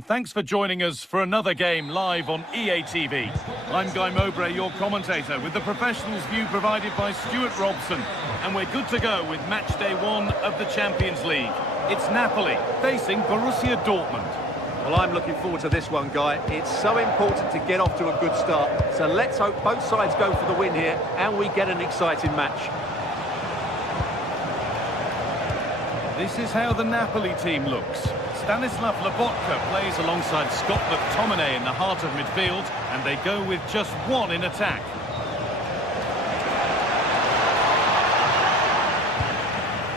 and thanks for joining us for another game live on EA TV. I'm Guy Mowbray, your commentator, with the professionals' view provided by Stuart Robson, and we're good to go with match day 1 of the Champions League. It's Napoli facing Borussia Dortmund. Well, I'm looking forward to this one, Guy. It's so important to get off to a good start, so let's hope both sides go for the win here and we get an exciting match. This is how the Napoli team looks. Stanislav Lobotka plays alongside Scott McTominay in the heart of midfield, and they go with just one in attack.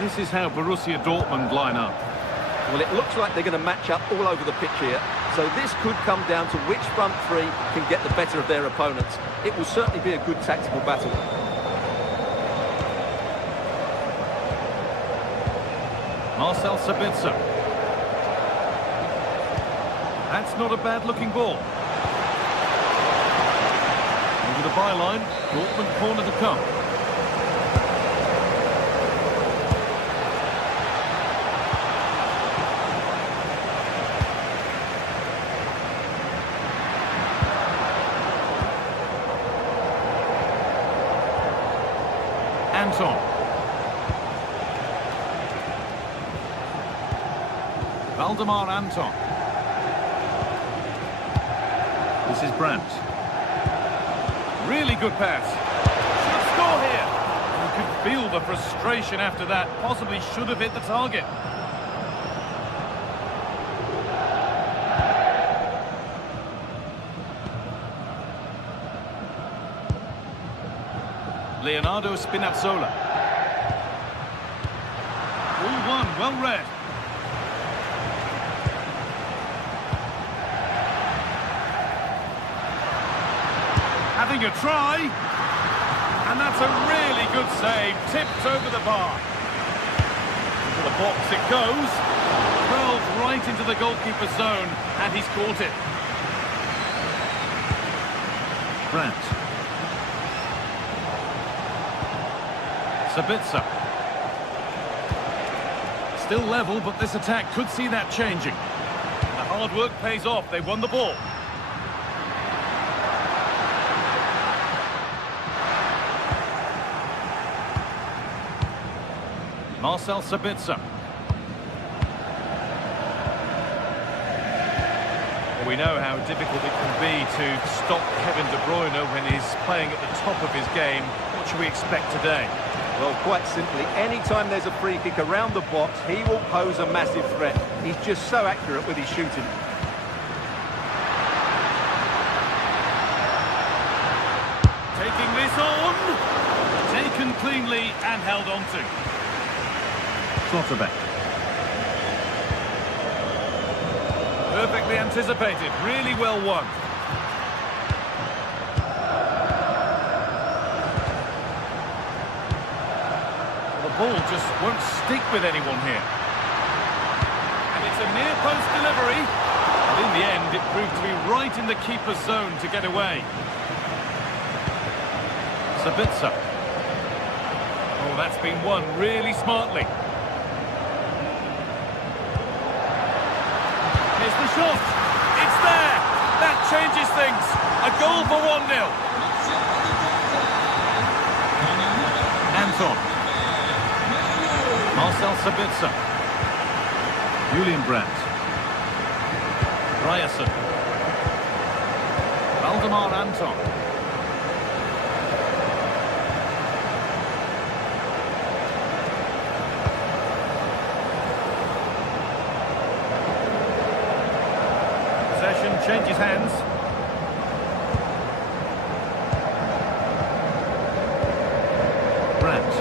This is how Borussia Dortmund line up. Well, it looks like they're going to match up all over the pitch here, so this could come down to which front three can get the better of their opponents. It will certainly be a good tactical battle. Marcel Sabitzer. That's not a bad-looking ball. Over the byline, Dortmund corner to come. Anton. Valdemar Anton. This is Brandt. Really good pass. Should score here. You could feel the frustration after that. Possibly should have hit the target. Leonardo Spinazzola. 1-1, well read. Having a try, and that's a really good save, tipped over the bar. Into the box it goes, curled right into the goalkeeper's zone, and he's caught it. Brandt. Sabitzer. Still level, but this attack could see that changing. The hard work pays off, they won the ball. Marcel Sabitzer. We know how difficult it can be to stop Kevin De Bruyne when he's playing at the top of his game. What should we expect today? Well, quite simply, anytime there's a free kick around the box, he will pose a massive threat. He's just so accurate with his shooting. Taking this on. Taken cleanly and held on to. Slotterbeck. Perfectly anticipated, really well won. The ball just won't stick with anyone here. And it's a near post delivery. But in the end, it proved to be right in the keeper's zone to get away. Sabitzer. Oh, that's been won really smartly. Here's the shot. It's there. That changes things. A goal for 1-0. Anton. Marcel Sabitzer. Julian Brandt. Ryerson. Valdemar Anton. Possession changes hands. Brandt.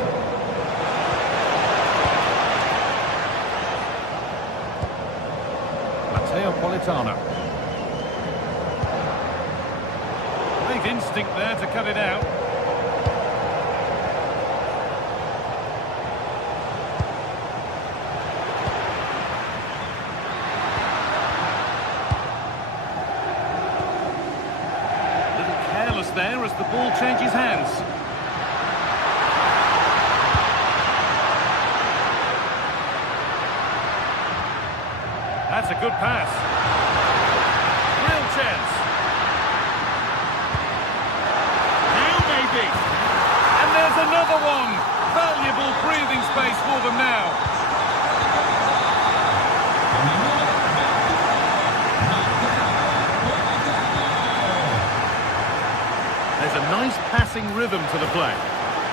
Matteo Politano. Great instinct there to cut it out. There as the ball changes hands. That's a good pass. nice passing rhythm to the play.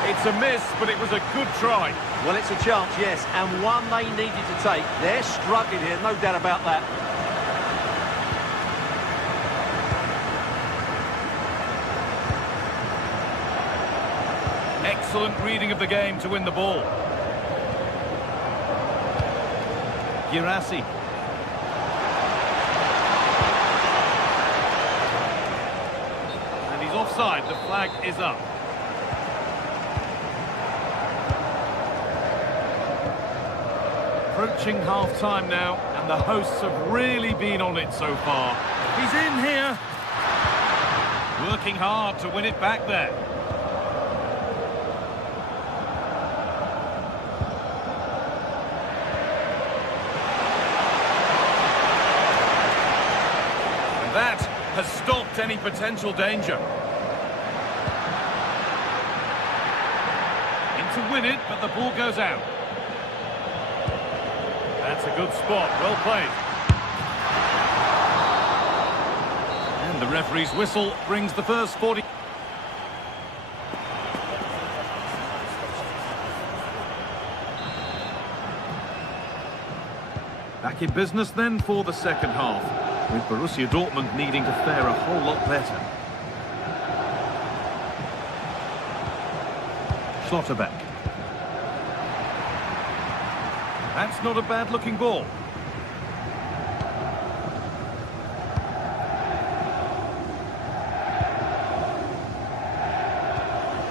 It's a miss, but it was a good try. Well, it's a chance, yes, and one they needed to take. They're struggling here, no doubt about that. Excellent reading of the game to win the ball. Girassi. And he's offside. The flag is up. Approaching half-time now, and the hosts have really been on it so far. He's in here. Working hard to win it back there. And that has stopped any potential danger. In to win it, but the ball goes out. That's a good spot, well played. And the referee's whistle brings the first 40. Back in business then for the second half, with Borussia Dortmund needing to fare a whole lot better. Schlotterbeck. That's not a bad-looking ball.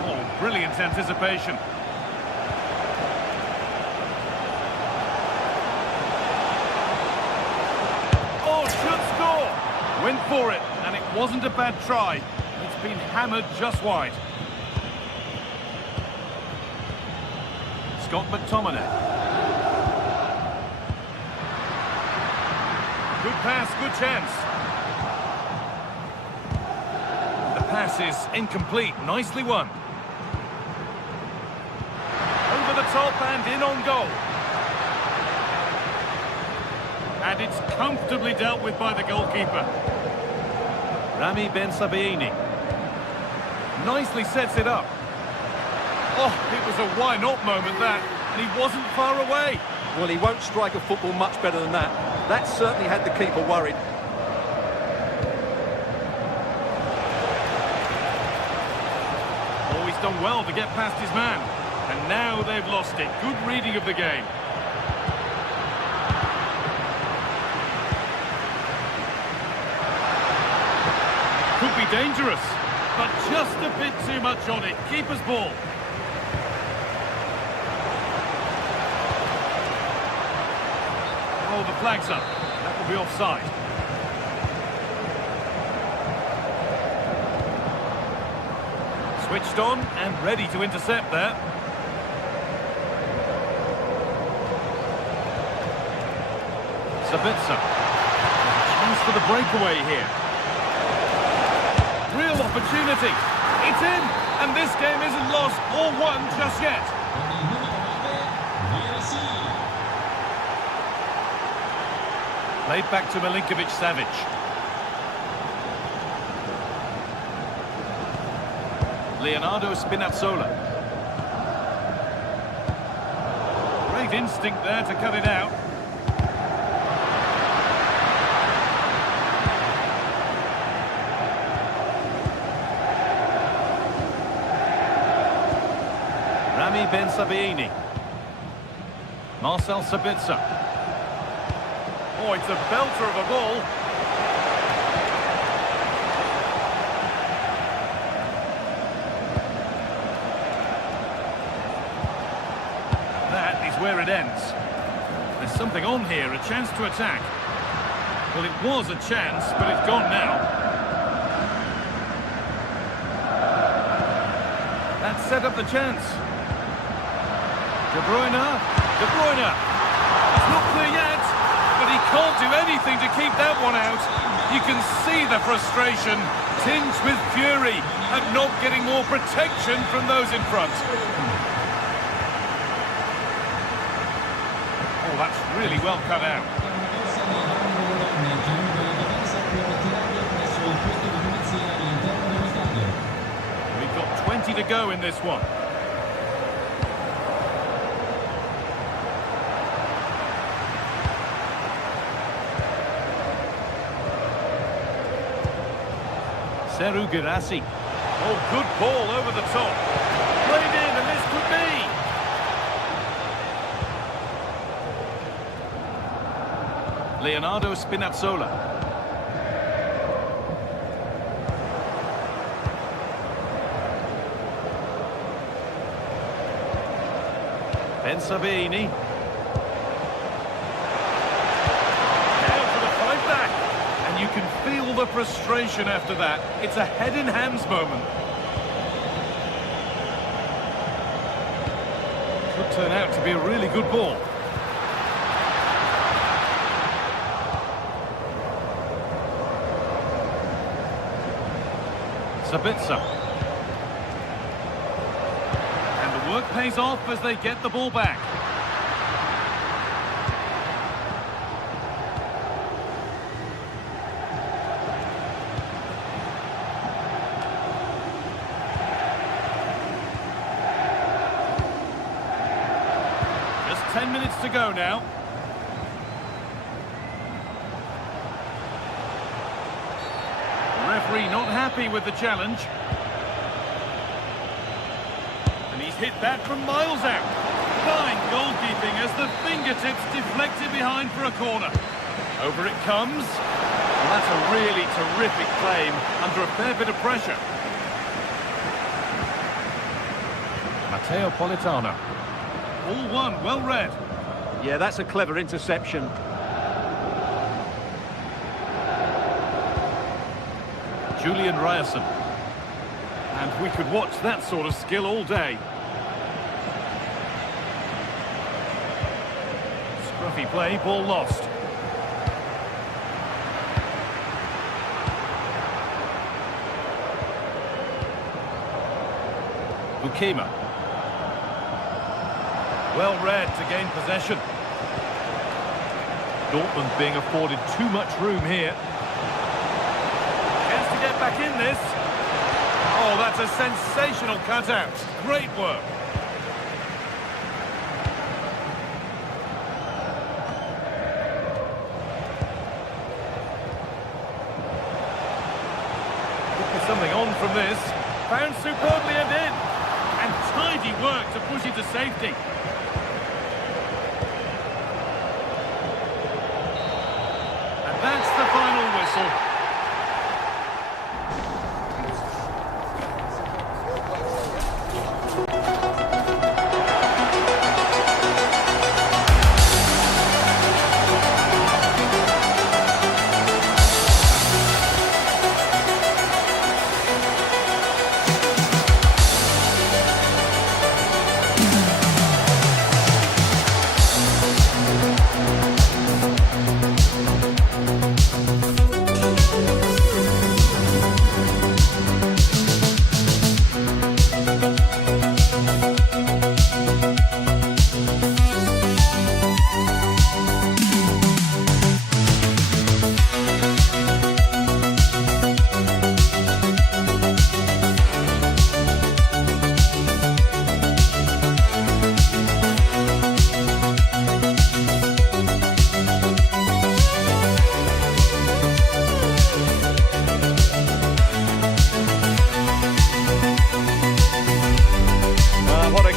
Oh, brilliant anticipation. Oh, should score! Went for it, and it wasn't a bad try. It's been hammered just wide. Scott McTominay. Good pass, good chance. The pass is incomplete, nicely won. Over the top and in on goal. And it's comfortably dealt with by the goalkeeper. Rami Ben Sabaini. Nicely sets it up. Oh, it was a why not moment that, and he wasn't far away. Well, he won't strike a football much better than that. That certainly had the keeper worried. Oh, he's done well to get past his man. And now they've lost it. Good reading of the game. Could be dangerous, but just a bit too much on it. Keeper's ball. Oh, the flag's up. That will be offside. Switched on and ready to intercept there. Sabitzer. Chance for the breakaway here. Real opportunity. It's in, and this game isn't lost or won just yet. Played back to Milinkovic-Savic. Leonardo Spinazzola. Great instinct there to cut it out. Rami Ben Sabaini. Marcel Sabitzer. Oh, it's a belter of a ball. That is where it ends. There's something on here, a chance to attack. Well, it was a chance, but it's gone now. That set up the chance. De Bruyne. De Bruyne. It's not clear yet, but he can't do anything to keep that one out. You can see the frustration, tinged with fury at not getting more protection from those in front. Oh, that's really well cut out. We've got plenty to go in this one. Seru Girassi. Oh, good ball over the top. Played in, and this could be. Leonardo Spinazzola. Ben Sabini. Now for the fight back. And you can feel the frustration after that. It's a head-in-hands moment. Could turn out to be a really good ball. Sabitzer. And the work pays off as they get the ball back. Just 10 minutes to go now. Referee not happy with the challenge. And he's hit that from miles out. Fine goalkeeping as the fingertips deflected behind for a corner. Over it comes. Well, that's a really terrific claim under a fair bit of pressure. Matteo Politano. All one, well read. Yeah, that's a clever interception. Julian Ryerson. And we could watch that sort of skill all day. Scruffy play, ball lost. Bukema. Well read to gain possession. Dortmund being afforded too much room here. Chance to get back in this. Oh, that's a sensational cutout. Great work. Could be something on from this. Found superbly and in. And tidy work to push it to safety. And that's the final whistle.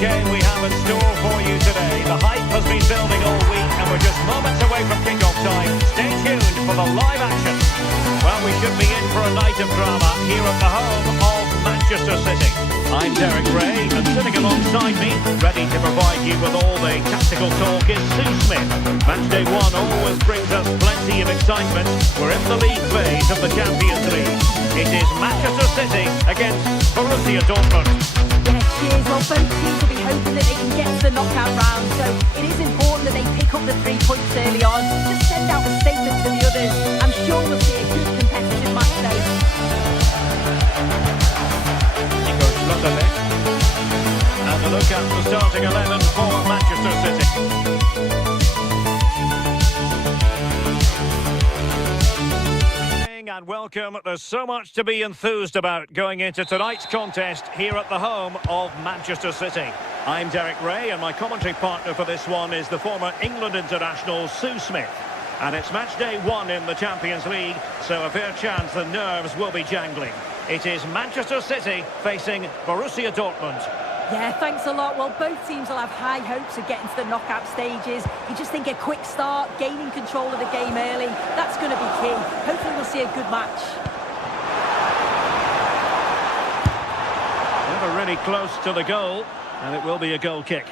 Game we have in store for you today. The hype has been building all week and we're just moments away from kick-off time. Stay tuned for the live action. Well, we should be in for a night of drama here at the home of Manchester City. I'm Derek Ray and sitting alongside me, ready to provide you with all the tactical talk, is Sue Smith. Matchday 1 always brings us plenty of excitement. We're in the league phase of the Champions League. It is Manchester City against Borussia Dortmund. Yes, cheers. Well, both teams will be hoping that they can get to the knockout round, so it is important that they pick up the 3 points early on. Just send out a statement to the others. I'm sure we'll see a good competitive match today. Nico Schlotterbeck. And a look at the starting 11 for Manchester City. And welcome. welcome. There's so much to be enthused about going into tonight's contest here at the home of Manchester City. I'm Derek Ray, and my commentary partner for this one is the former England international Sue Smith. And it's match day 1 in the Champions League, so a fair chance the nerves will be jangling. It is Manchester City facing Borussia Dortmund. Yeah, thanks a lot. Well, both teams will have high hopes of getting to the knockout stages. You just think a quick start, gaining control of the game early, that's going to be key. Hopefully we'll see a good match. Never really close to the goal, and it will be a goal kick.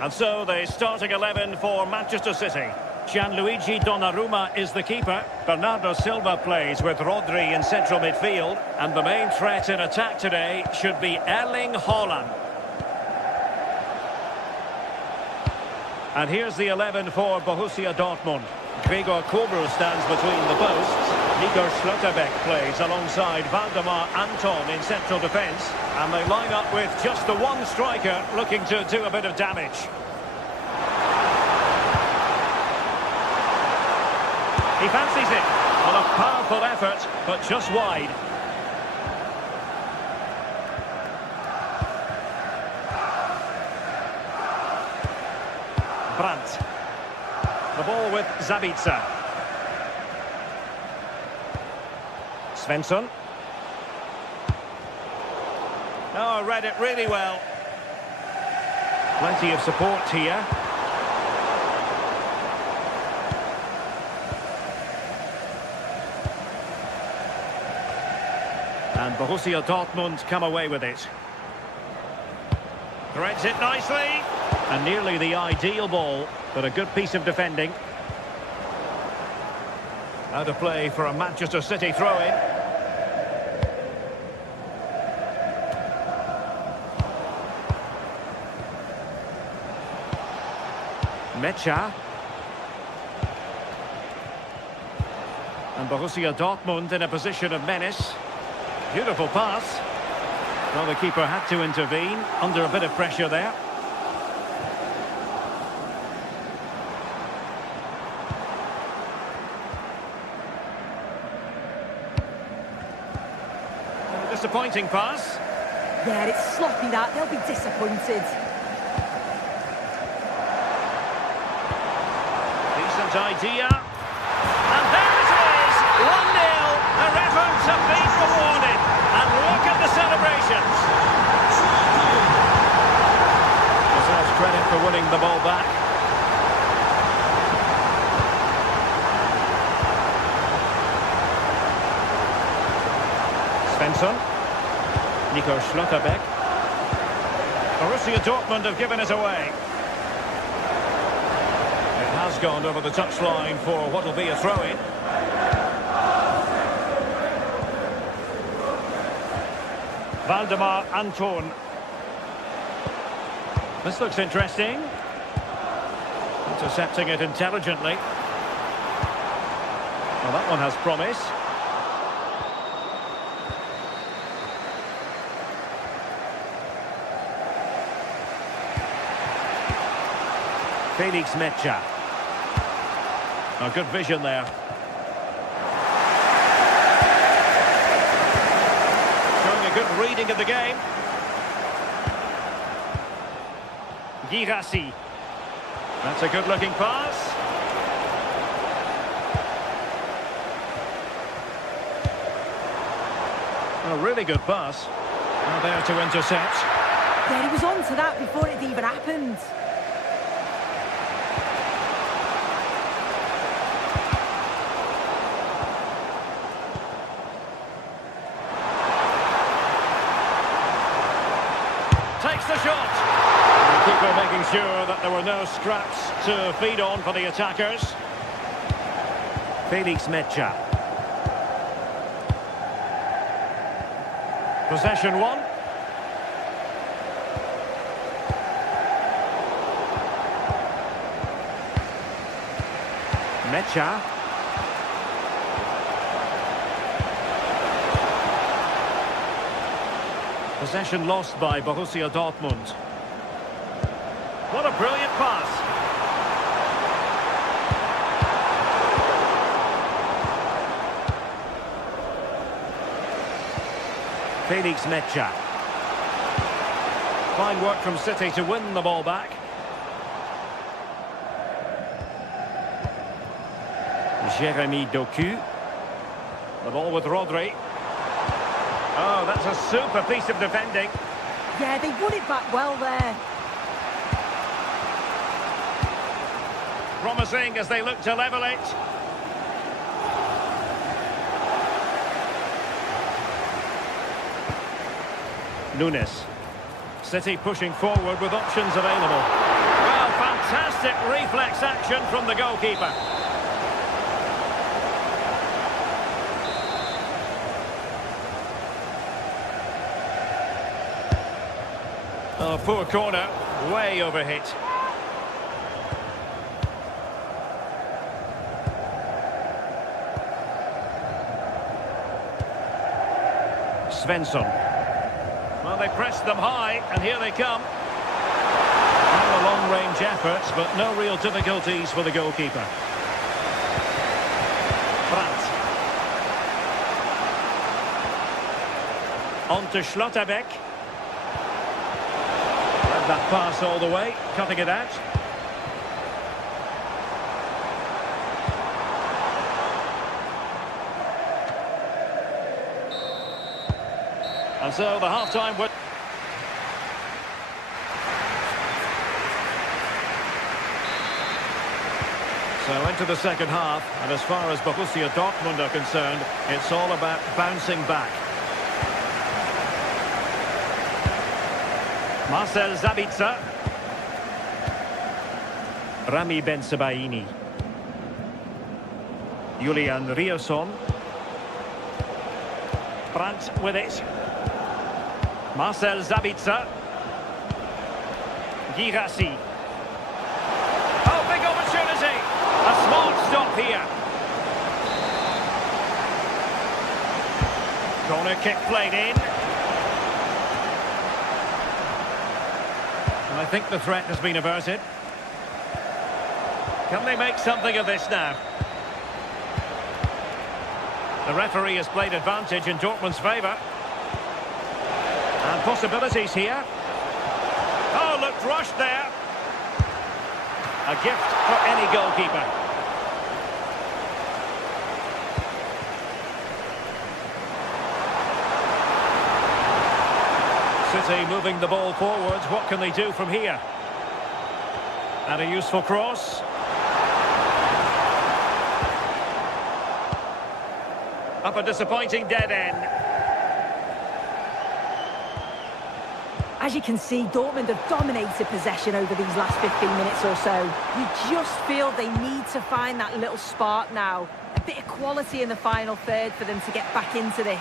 And so the starting 11 for Manchester City. Gianluigi Donnarumma is the keeper. Bernardo Silva plays with Rodri in central midfield. And the main threat in attack today should be Erling Haaland. And here's the 11 for Borussia Dortmund. Gregor Kobel stands between the posts. Nico Schlotterbeck plays alongside Valdemar Anton in central defence. And they line up with just the one striker looking to do a bit of damage. He fancies it on a powerful effort, but just wide. Brandt. The ball with Zabitzer. Svensson. Oh, read it really well. Plenty of support here. And Borussia Dortmund come away with it. Threads it nicely. And nearly the ideal ball, but a good piece of defending. Out of play for a Manchester City throw-in. Mecha. And Borussia Dortmund in a position of menace. Beautiful pass. Well, the keeper had to intervene under a bit of pressure there. A disappointing pass. Yeah, it's sloppy that. They'll be disappointed. Decent idea. And there it is! 1-0. Their efforts have been rewarded. And look at the celebrations. Deserves credit for winning the ball back. Svensson. Nico Schlotterbeck. Borussia Dortmund have given it away. It has gone over the touchline for what will be a throw-in. Valdemar Anton. This looks interesting. Intercepting it intelligently. Well, that one has promise. Felix Mecha. Oh, good vision there. Showing a good reading of the game. Girassi. That's a good-looking pass. A really good pass. Now there to intercept. Yeah, he was on to that before it even happened. Takes the shot. The keeper making sure that there were no scraps to feed on for the attackers. Felix Mecha. Possession 1. Mecha. Possession lost by Borussia Dortmund. What a brilliant pass. Felix Mecha. Fine work from City to win the ball back. Jeremy Doku. The ball with Rodri. Oh, that's a super piece of defending. Yeah, they won it back well there. Promising as they look to level it. Nunes. City pushing forward with options available. Well, fantastic reflex action from the goalkeeper. Oh, poor corner. Way overhit. Svensson. Well, they pressed them high, and here they come. And the long-range efforts, but no real difficulties for the goalkeeper. Brandt. On to Schlotterbeck. Read that pass all the way, cutting it out. And so the half-time... So into the second half, and as far as Borussia Dortmund are concerned, it's all about bouncing back. Marcel Sabitzer. Rami Bensebaini. Julian Rierson. Brandt with it. Marcel Sabitzer. Girassi. Oh, big opportunity. A smart stop here. Corner kick played in. And I think the threat has been averted. Can they make something of this now? The referee has played advantage in Dortmund's favour. And possibilities here. Oh, looked rushed there. A gift for any goalkeeper. City moving the ball forwards. What can they do from here? And a useful cross. Up a disappointing dead end. As you can see, Dortmund have dominated possession over these last 15 minutes or so. You just feel they need to find that little spark now. A bit of quality in the final third for them to get back into this.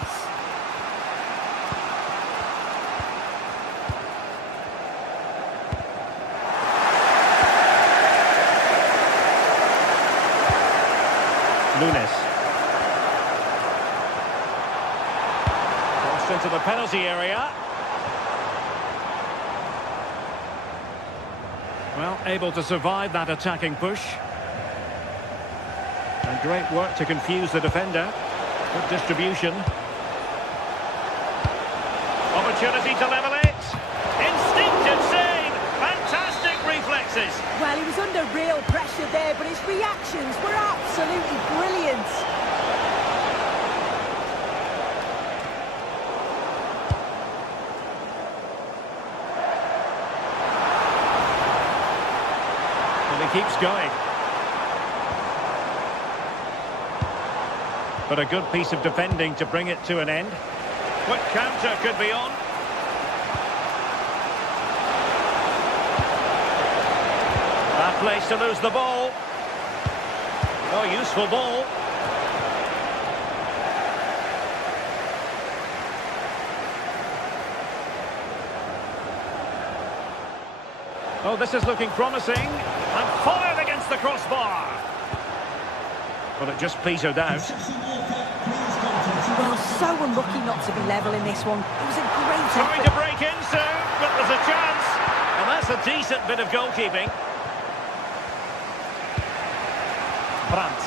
Nunes. Crossed into the penalty area. Well, able to survive that attacking push. And great work to confuse the defender. Good distribution. Opportunity to level it. Instinctive save. Fantastic reflexes. Well, he was under real pressure there, but his reactions were absolutely brilliant. Keeps going. But a good piece of defending to bring it to an end. What counter could be on? Bad place to lose the ball. Oh, useful ball. Oh, this is looking promising. And fired against the crossbar. Well, it just petered out. Well, so unlucky not to be level in this one. It was a great effort. Trying to break in soon, but there's a chance. And that's a decent bit of goalkeeping. Brandt.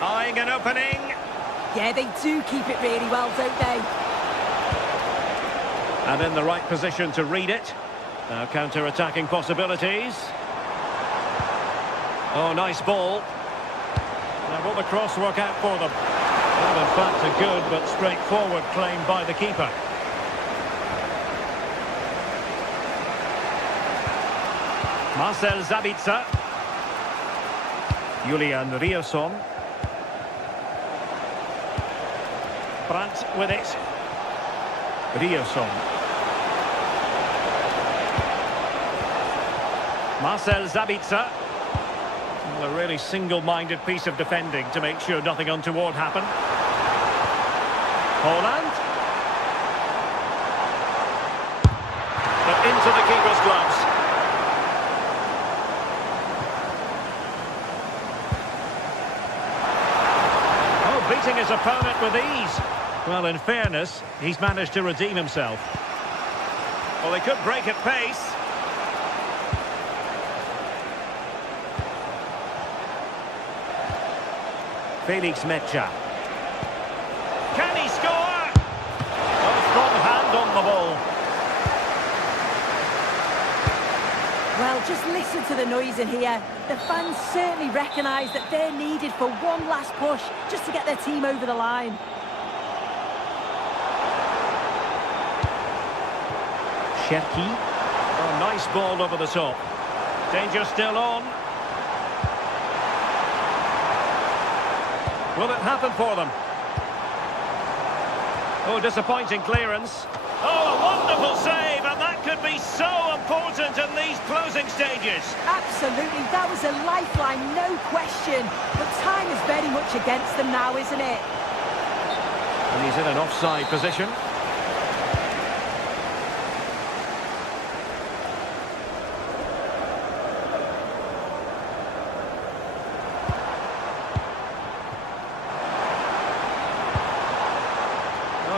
Eyeing an opening. Yeah, they do keep it really well, don't they? And in the right position to read it. Now counter-attacking possibilities. Oh, nice ball. Now will the cross work out for them? Well, in fact, a good but straightforward claim by the keeper. Marcel Sabitzer. Julian Riosson. Brandt with it. Riosson. Marcel Sabitzer. Well, a really single-minded piece of defending to make sure nothing untoward happened. Holland. But into the keeper's gloves. Oh, beating his opponent with ease. Well, in fairness, he's managed to redeem himself. Well, they could break at pace. Felix Mecha. Can he score? A strong hand on the ball. Well, just listen to the noise in here. The fans certainly recognise that they're needed for one last push just to get their team over the line. Cherki. Oh, nice ball over the top. Danger still on. Will it happen for them? Oh, disappointing clearance. Oh, a wonderful save, and that could be so important in these closing stages. Absolutely, that was a lifeline, no question. But time is very much against them now, isn't it? And he's in an offside position.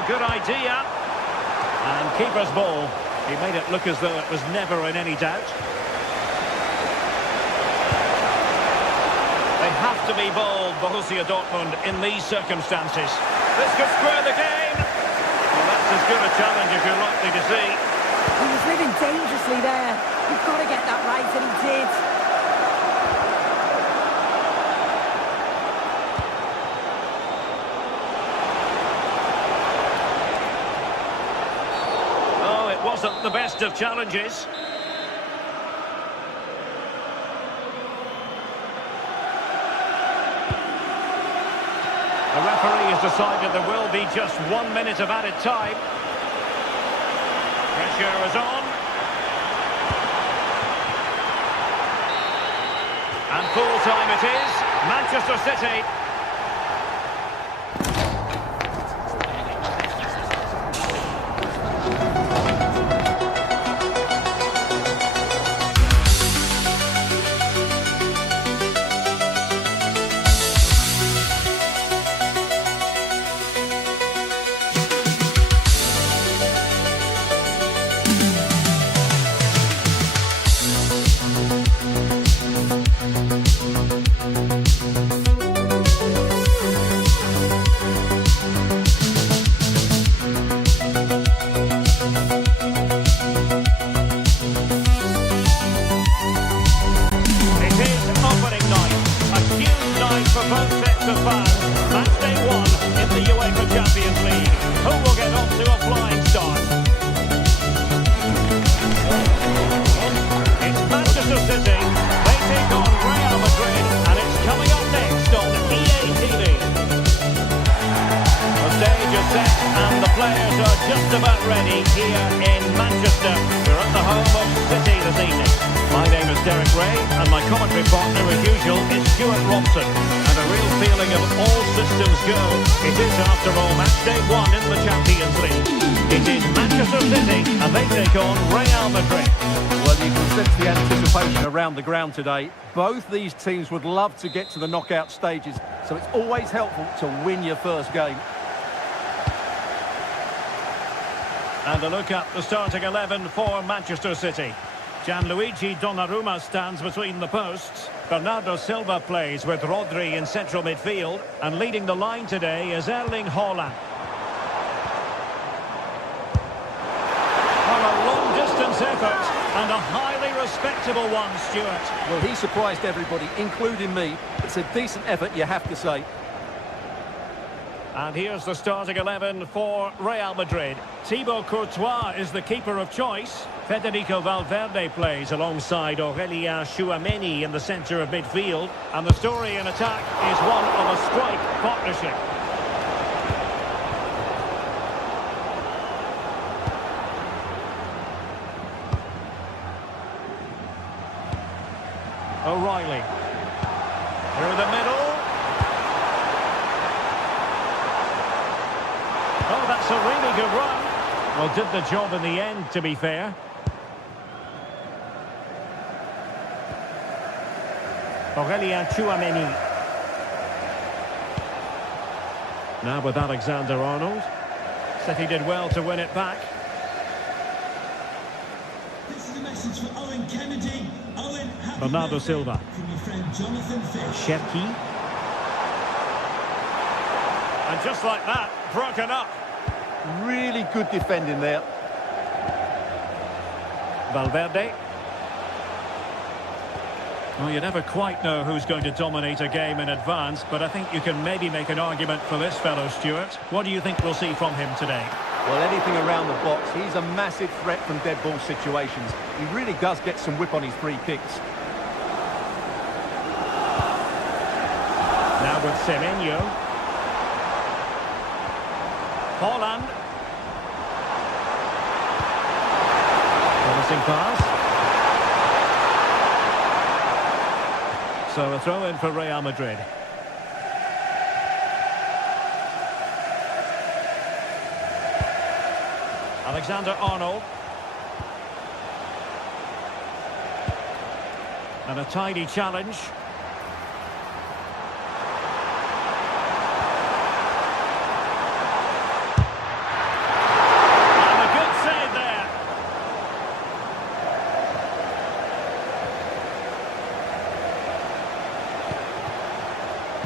Good idea. And keeper's ball. He made it look as though it was never in any doubt. They have to be bold, Borussia Dortmund, in these circumstances. This could square the game. Well, that's as good a challenge as you're likely to see. He was living dangerously there. You've got to get that right, and he did. Wasn't the best of challenges. The referee has decided there will be just 1 minute of added time. Pressure is on. And full time it is. Manchester City. Champions League. Who will get off to a flying start? It's Manchester City. They take on Real Madrid, and it's coming up next on EA TV. The stage is set, and the players are just about ready here in Manchester. We're at the home of City this evening. My name is Derek Ray, and my commentary partner, as usual, is Stuart Robson. And a real feeling of all systems go. It is, after all, match day 1 in the Champions League. It is Manchester City, and they take on Real Madrid. Well, you can sense the anticipation around the ground today. Both these teams would love to get to the knockout stages, so it's always helpful to win your first game. And a look at the starting 11 for Manchester City. Gianluigi Donnarumma stands between the posts. Bernardo Silva plays with Rodri in central midfield. And leading the line today is Erling Haaland. Well, a long-distance effort and a highly respectable one, Stuart. Well, he surprised everybody, including me. It's a decent effort, you have to say. And here's the starting 11 for Real Madrid. Thibaut Courtois is the keeper of choice. Federico Valverde plays alongside Aurélien Tchouameni in the centre of midfield. And the story in attack is one of a strike partnership. O'Reilly. Through the middle. Oh, that's a really good run. Well, did the job in the end, to be fair. Aurélien Tchouameni. Now with Alexander-Arnold. City did well to win it back. This is a message for Owen Kennedy. Owen, happy Bernardo birthday Silva. from your friend Jonathan Fish. Cherki. And just like that, broken up. Really good defending there. Valverde. Well, you never quite know who's going to dominate a game in advance, but I think you can maybe make an argument for this fellow, Stuart. What do you think we'll see from him today? Well, anything around the box. He's a massive threat from dead ball situations. He really does get some whip on his free kicks. Now with Semenyo. Haaland. Promising pass. So a throw in for Real Madrid. Alexander-Arnold. And a tidy challenge. And a good save there.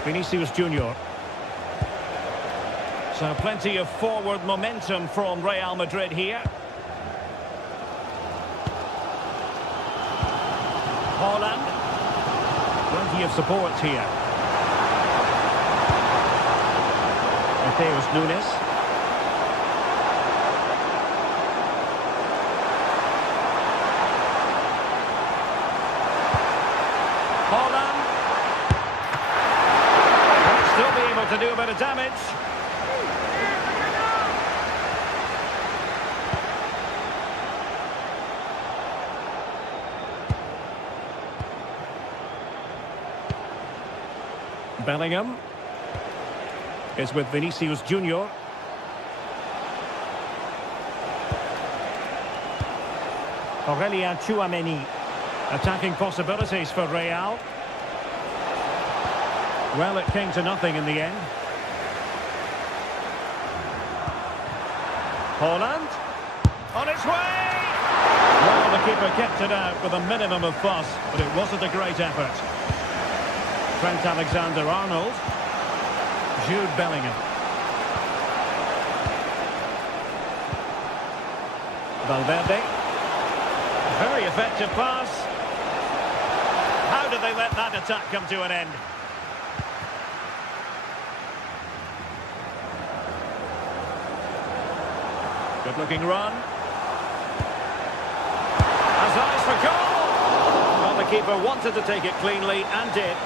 Vinicius Junior. So plenty of forward momentum from Real Madrid here. Haaland. Plenty of support here. Mateus Nunes. Haaland. Might still be able to do a bit of damage. Bellingham is with Vinicius Junior. Aurélien Tchouameni. Attacking possibilities for Real. Well, it came to nothing in the end. Haaland on its way! Well, the keeper kept it out with a minimum of fuss, but it wasn't a great effort. Trent Alexander-Arnold. Jude Bellingham. Valverde. Very effective pass. How did they let that attack come to an end? Good looking run. Has eyes for goal! Well, the keeper wanted to take it cleanly and did.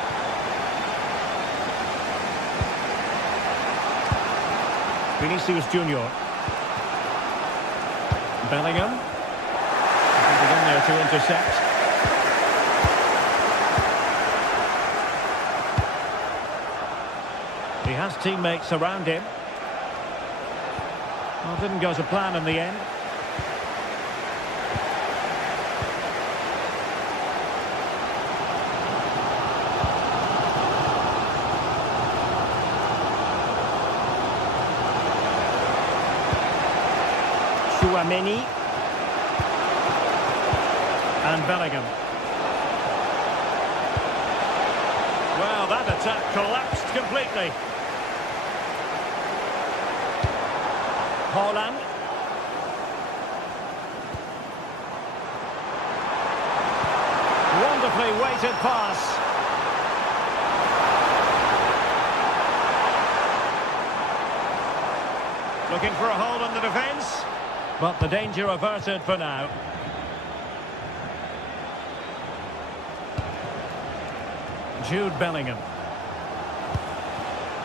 Vinicius Junior. Bellingham. Getting in there to intercept. He has teammates around him. Well, didn't go to plan in the end. Tchouameni. And Bellingham. Well, that attack collapsed completely. Haaland. Wonderfully weighted pass. Looking for a hold on the defence, but the danger averted for now. Jude Bellingham.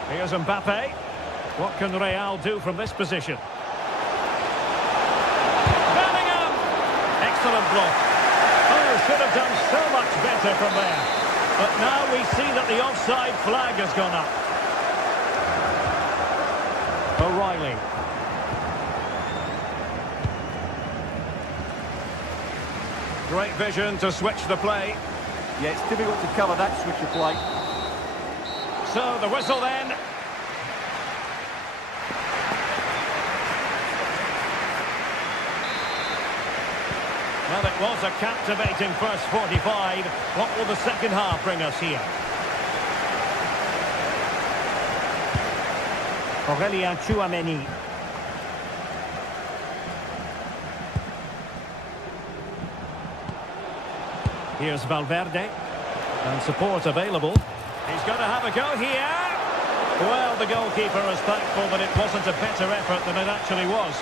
Here's Mbappe. What can Real do from this position? Bellingham! Excellent block. Oh, should have done so much better from there. But now we see that the offside flag has gone up. O'Reilly. Great vision to switch the play. Yeah, it's difficult to cover that switch of play. So the whistle then. Well, it was a captivating first 45. What will the second half bring us here? Aurélien Tchouameni. Here's Valverde. And support available. He's going to have a go here. Well, the goalkeeper is thankful that it wasn't a better effort than it actually was.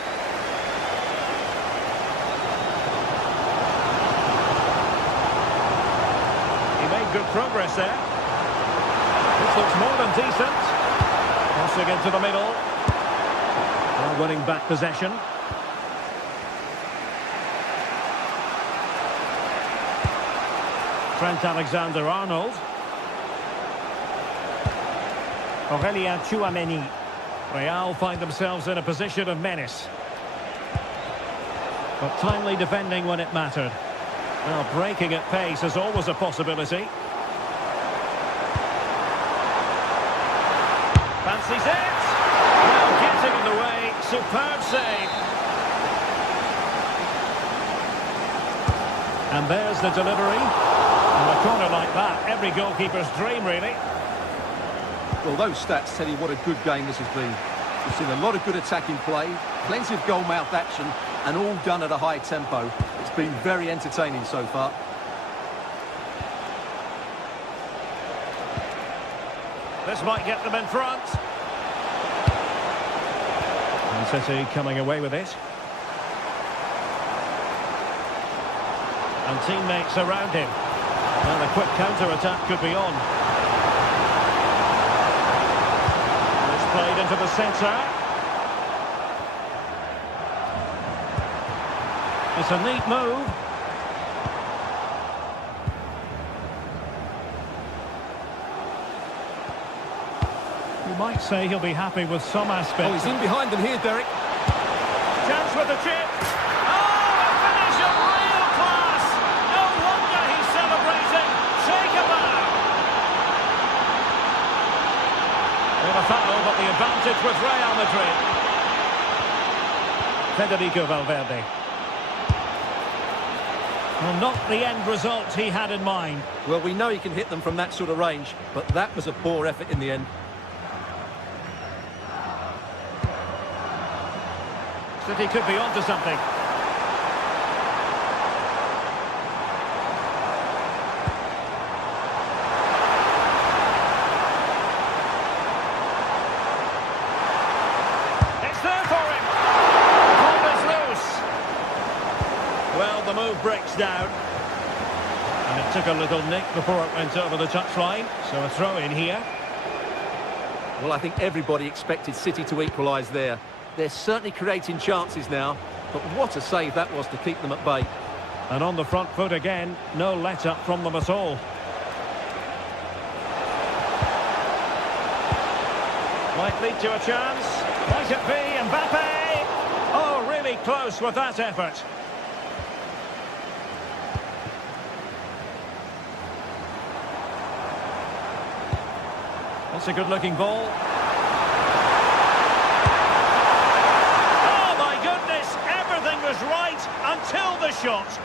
He made good progress there. This looks more than decent. Crossing into the middle. Well, winning back possession. Trent Alexander-Arnold. Aurélien Tchouameni. Real find themselves in a position of menace. But timely defending when it mattered. Well, breaking at pace is always a possibility. Fancies it! Well, getting in the way. Superb save. And there's the delivery. And a corner like that, every goalkeeper's dream, really. Well, those stats tell you what a good game this has been. We've seen a lot of good attacking play, plenty of goal-mouth action, and all done at a high tempo. It's been very entertaining so far. This might get them in front. And City coming away with it. And teammates around him. Well, a quick counter-attack could be on. It's played into the centre. It's a neat move. You might say he'll be happy with some aspects. Oh, he's in behind them here, Derek. Chance with the chip. Oh, a finish of real class. No wonder he's celebrating. Take a bow. Well, a foul, but the advantage with Real Madrid. Federico Valverde. Well, not the end result he had in mind. Well, we know he can hit them from that sort of range, but that was a poor effort in the end. City could be onto something. It's there for him. The ball is loose. Well, the move breaks down. And it took a little nick before it went over the touchline. So a throw in here. Well, I think everybody expected City to equalise there. They're certainly creating chances now, but what a save that was to keep them at bay. And on the front foot again, no let-up from them at all. Might lead to a chance. Might it be Mbappe? Oh, really close with that effort. That's a good-looking ball. Was right until the shot.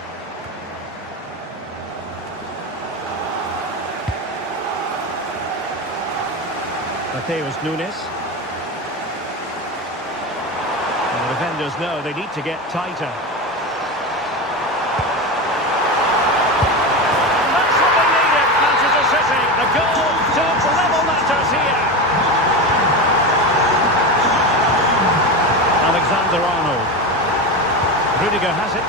Mateus Nunes. And the defenders know they need to get tighter. And that's what they needed, Manchester City. The goal to level matters here. Alexander-Arnold. Rudiger has it.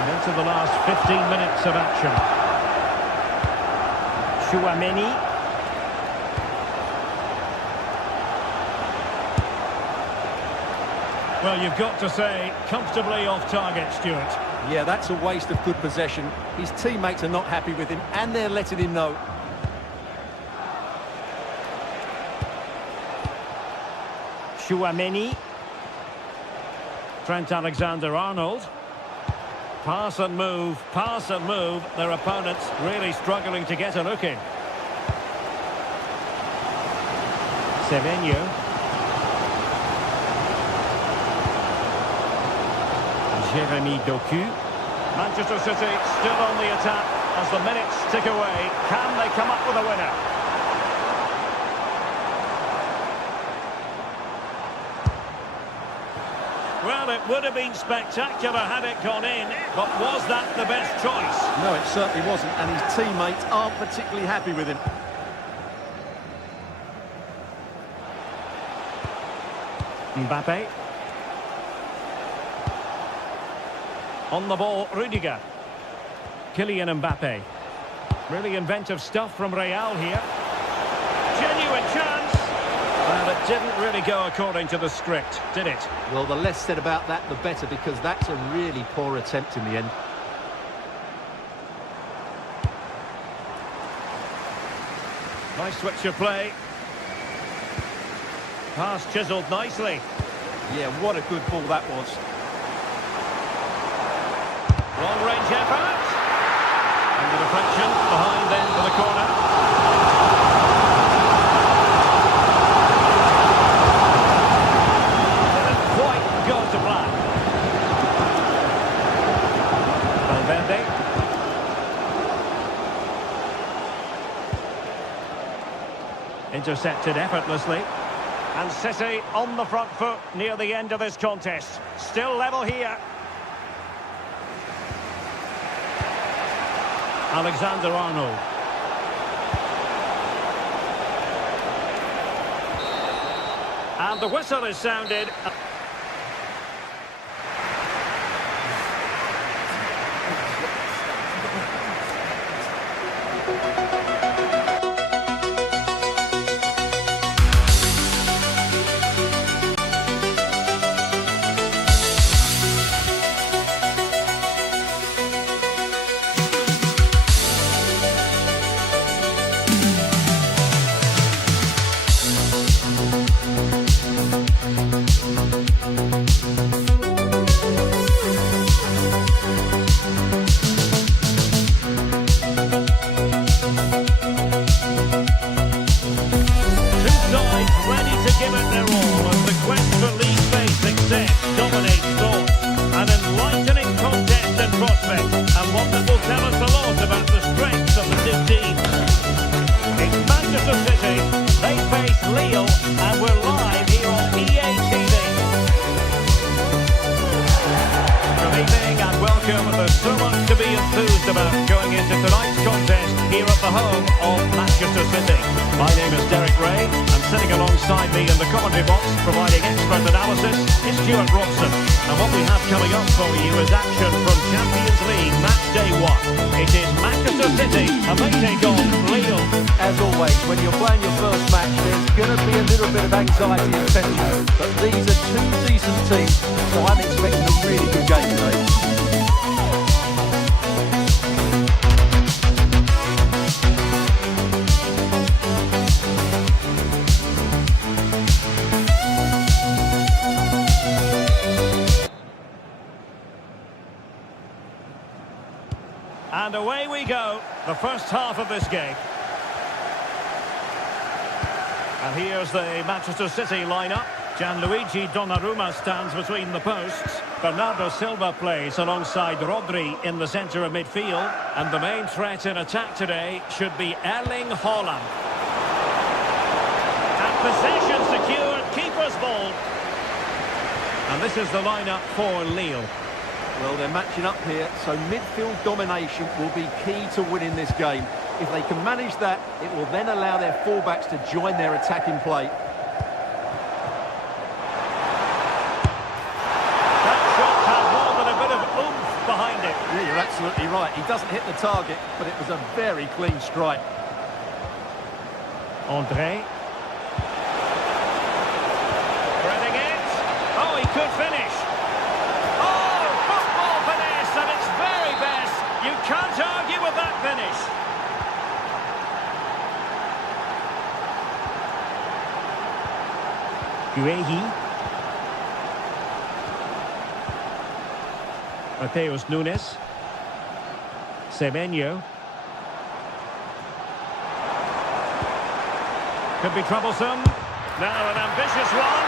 And into the last 15 minutes of action. Chouameni. Well, you've got to say, comfortably off target, Stuart. Yeah, that's a waste of good possession. His teammates are not happy with him, and they're letting him know. Chouameni. Trent Alexander-Arnold. Pass and move, pass and move. Their opponents really struggling to get a look in. Semenyo. Jeremy Doku. Manchester City still on the attack as the minutes tick away. Can they come up with a winner? Well, it would have been spectacular had it gone in, but was that the best choice? No, it certainly wasn't, and his teammates aren't particularly happy with him. Mbappe. On the ball, Rudiger. Kylian Mbappe. Really inventive stuff from Real here. Genuine chance. Well, it didn't really go according to the script, did it? Well, the less said about that, the better, because that's a really poor attempt in the end. Nice switch of play. Pass chiselled nicely. Yeah, what a good ball that was. Long-range effort. And the deflection behind then for the corner. Didn't quite go to plan. Valverde. Intercepted effortlessly. And City on the front foot near the end of this contest. Still level here. Alexander-Arnold. And the whistle is sounded. There's so much to be enthused about going into tonight's contest here at the home of Manchester City. My name is Derek Ray, and sitting alongside me in the commentary box, providing expert analysis, is Stuart Robson. And what we have coming up for you is action from Champions League Match Day 1. It is Manchester City, and they take on Lille. As always, when you're playing your first match, there's going to be a little bit of anxiety and tension. But these are two decent teams, so I'm expecting a really good game today. And away we go, the first half of this game. And here's the Manchester City lineup. Gianluigi Donnarumma stands between the posts. Bernardo Silva plays alongside Rodri in the centre of midfield. And the main threat in attack today should be Erling Haaland. And possession secured, keeper's ball. And this is the lineup for Lille. Well, they're matching up here, so midfield domination will be key to winning this game. If they can manage that, it will then allow their fullbacks to join their attacking play. Behind it. Yeah, you're absolutely right. He doesn't hit the target, but it was a very clean strike. André. Threading it. Oh, he could finish. Oh, football finesse at its very best. You can't argue with that finish. Guehi. Mateus Nunes. Semenyo. Could be troublesome. Now an ambitious one.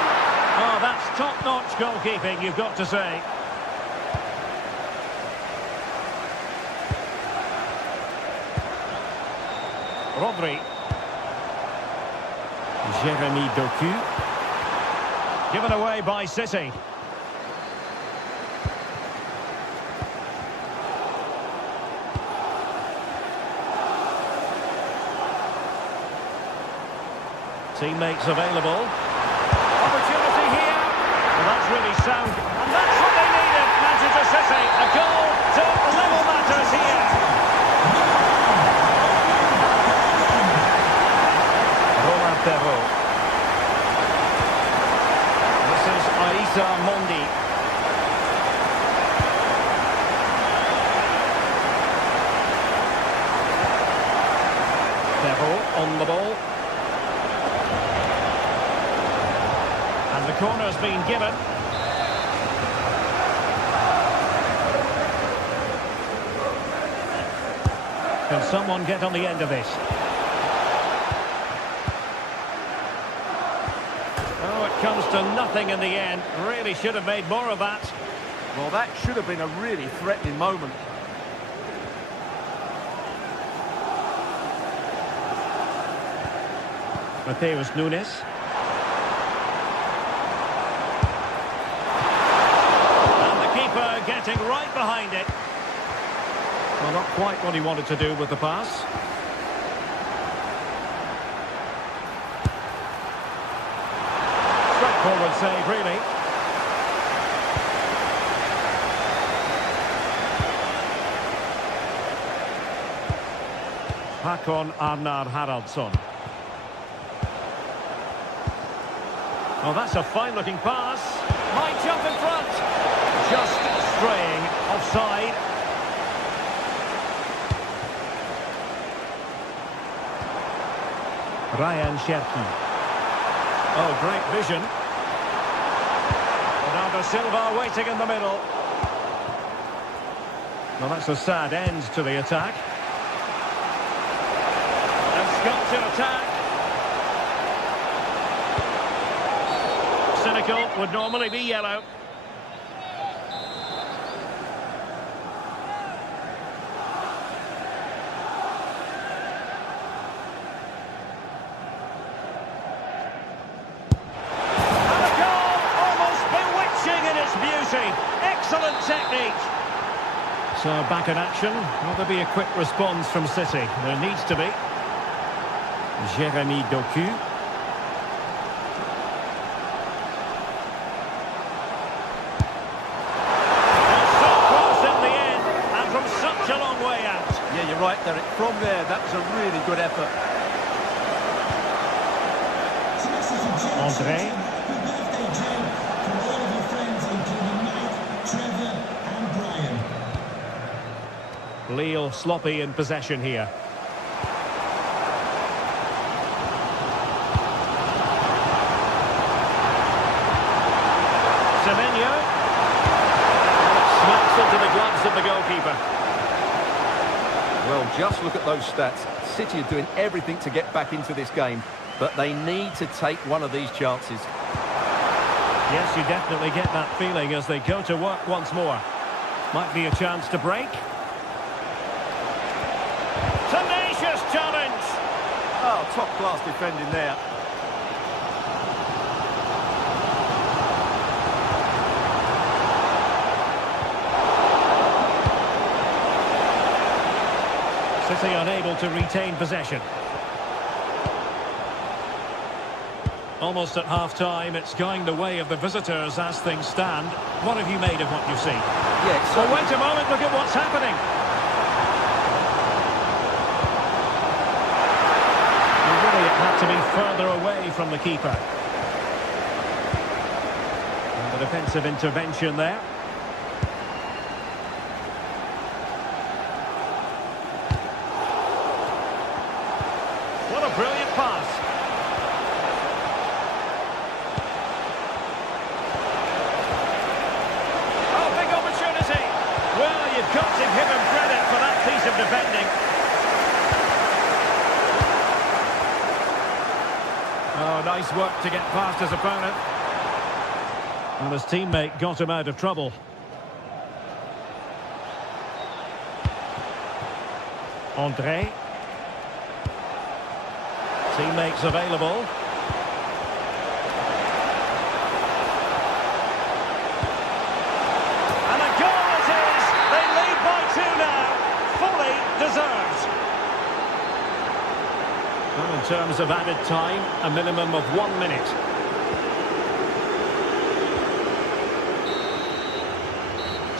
Oh, that's top-notch goalkeeping, you've got to say. Rodri. Jeremy Doku. Given away by City. Teammates available. Opportunity here. Well, that's really sound. And that's what they needed. Manchester City. A goal to level matters here. Roland Perrault. This is Aïssa Mondi. Perrault on the ball. The corner's been given. Can someone get on the end of this? Oh, it comes to nothing in the end. Really should have made more of that. Well, that should have been a really threatening moment. Mateus Nunes. Getting right behind it. Well, not quite what he wanted to do with the pass. Straightforward save, really. Håkon Arnar Haraldsson. Oh, that's a fine-looking pass. Might jump in front. Just straying offside. Ryan Cherki. Oh, great vision. Bernardo Silva waiting in the middle. Well, that's a sad end to the attack. And Scott to attack. Cynical would normally be yellow. Excellent technique. So back in action. Will there be a quick response from City? There needs to be. Jeremy Doku. So close in the end, and from such a long way out. Yeah, you're right, Derek. From there, that was a really good effort. André. Lille sloppy in possession here. Semenyo. Smacks into the gloves of the goalkeeper. Well, just look at those stats. City are doing everything to get back into this game, but they need to take one of these chances. Yes, you definitely get that feeling as they go to work once more. Might be a chance to break. Tenacious challenge! Oh, top-class defending there. City unable to retain possession. Almost at half-time, it's going the way of the visitors as things stand. What have you made of what you've seen? Yeah, Oh, wait a moment, look at what's happening. Really, it had to be further away from the keeper. And the defensive intervention there. What a brilliant pass. Oh, big opportunity. Well, you've got to give him credit for that piece of defending. Oh, nice work to get past his opponent. And his teammate got him out of trouble. André. Teammates available. And a goal it is! They lead by 2 now. Fully deserved. Well, in terms of added time, a minimum of 1 minute.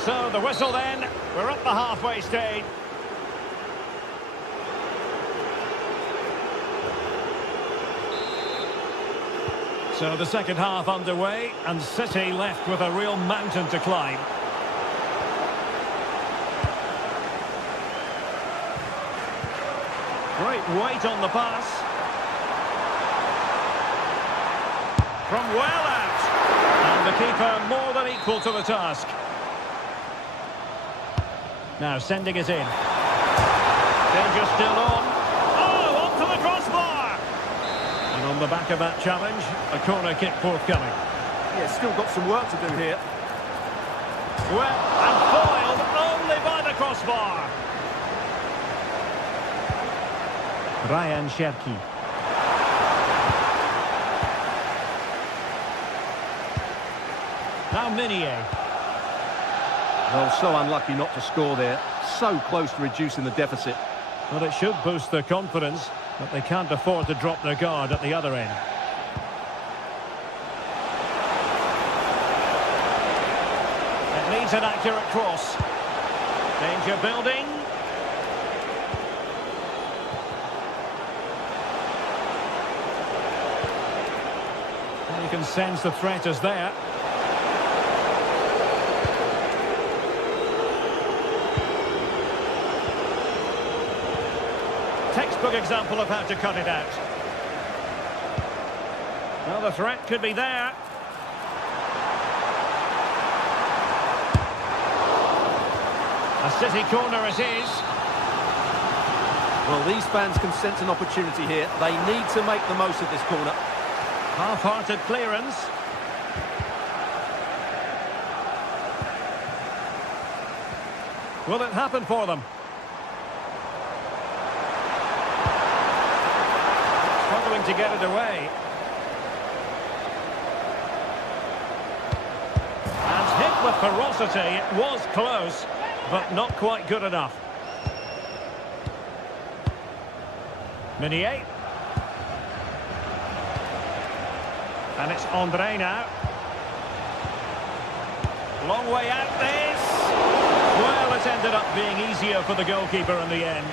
So the whistle then. We're at the halfway stage. So the second half underway, and City left with a real mountain to climb. Great weight on the pass. From well out. And the keeper more than equal to the task. Now sending it in. Danger still on. Oh, on to the crossbar! And on the back of that challenge, a corner kick forthcoming. Yeah, still got some work to do here. Well, and foiled only by the crossbar. Ryan Cherki. Now Minier. Well, so unlucky not to score there. So close to reducing the deficit. Well, it should boost their confidence, but they can't afford to drop their guard at the other end. It needs an accurate cross. Danger building. Well, you can sense the threat is there. Textbook example of how to cut it out. Well, the threat could be there. A City corner it is. Well, these fans can sense an opportunity here. They need to make the most of this corner. Half-hearted clearance. Will it happen for them? Struggling to get it away. And hit with ferocity. It was close, but not quite good enough. Minier. And it's André now. Long way out this. Well, it ended up being easier for the goalkeeper in the end.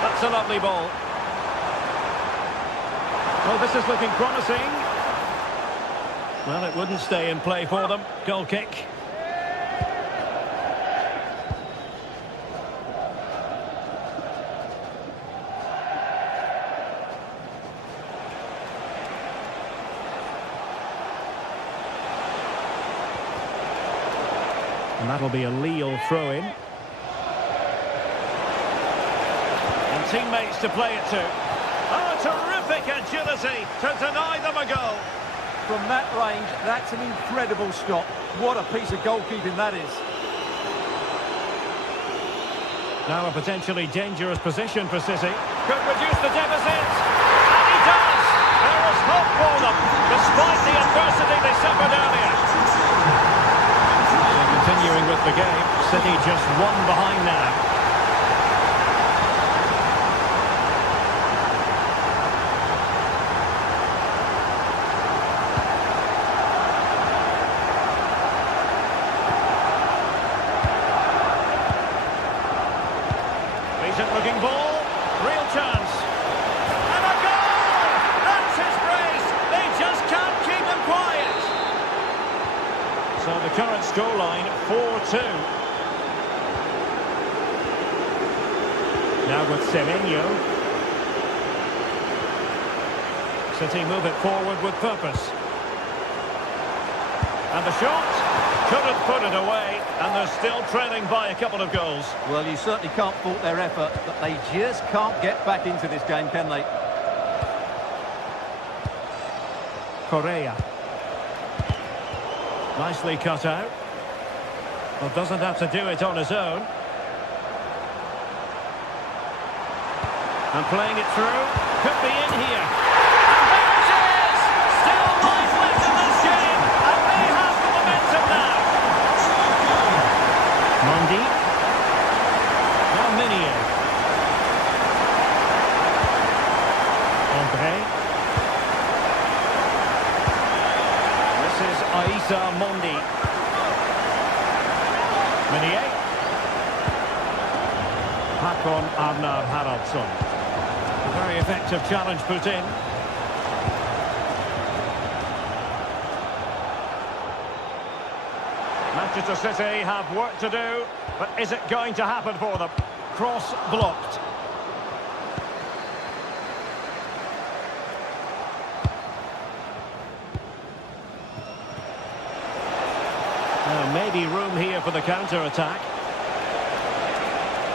That's a lovely ball. Well, this is looking promising. Well, it wouldn't stay in play for them. Goal kick. And that'll be a Lille throw-in. And teammates to play it to. Oh, terrific agility. ability to deny them a goal. From that range, that's an incredible shot. What a piece of goalkeeping that is. Now a potentially dangerous position for City. Could reduce the deficit. And he does! There is hope for them, despite the adversity they suffered earlier. So continuing with the game, City just one behind now. Looking ball, real chance, and a goal! That's his brace, they just can't keep him quiet. So the current scoreline, 4-2. Now with Semenyo. City move it forward with purpose. And the shot! Couldn't put it away, and they're still trailing by a couple of goals. Well, you certainly can't fault their effort, but they just can't get back into this game, can they? Correa. Nicely cut out. Well, doesn't have to do it on his own. And playing it through. Could be in here. And there it is! Still life left in this game, and they have the momentum now. Mondi. Now Minier. Andre. This is Aissa Mondi. Minier. Håkon Arnar Haraldsson. A very effective challenge put in. Manchester City have work to do, but is it going to happen for them? Cross blocked. Maybe room here for the counter-attack.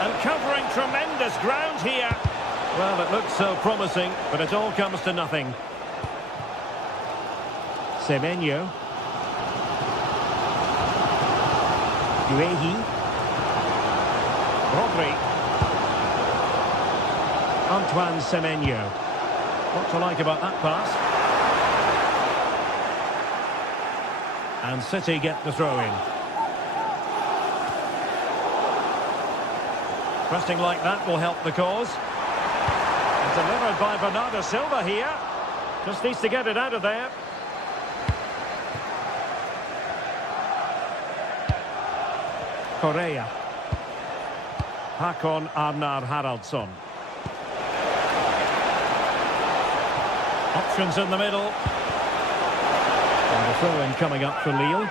And covering tremendous ground here. Well, it looks so promising, but it all comes to nothing. Semenyo. Guehi. Rodri. Antoine Semenyo. What to like about that pass? And City get the throw-in. Pressing like that will help the cause. And delivered by Bernardo Silva here. Just needs to get it out of there. Correa. Håkon Arnar Haraldsson. Options in the middle. And the throw-in coming up for Lille.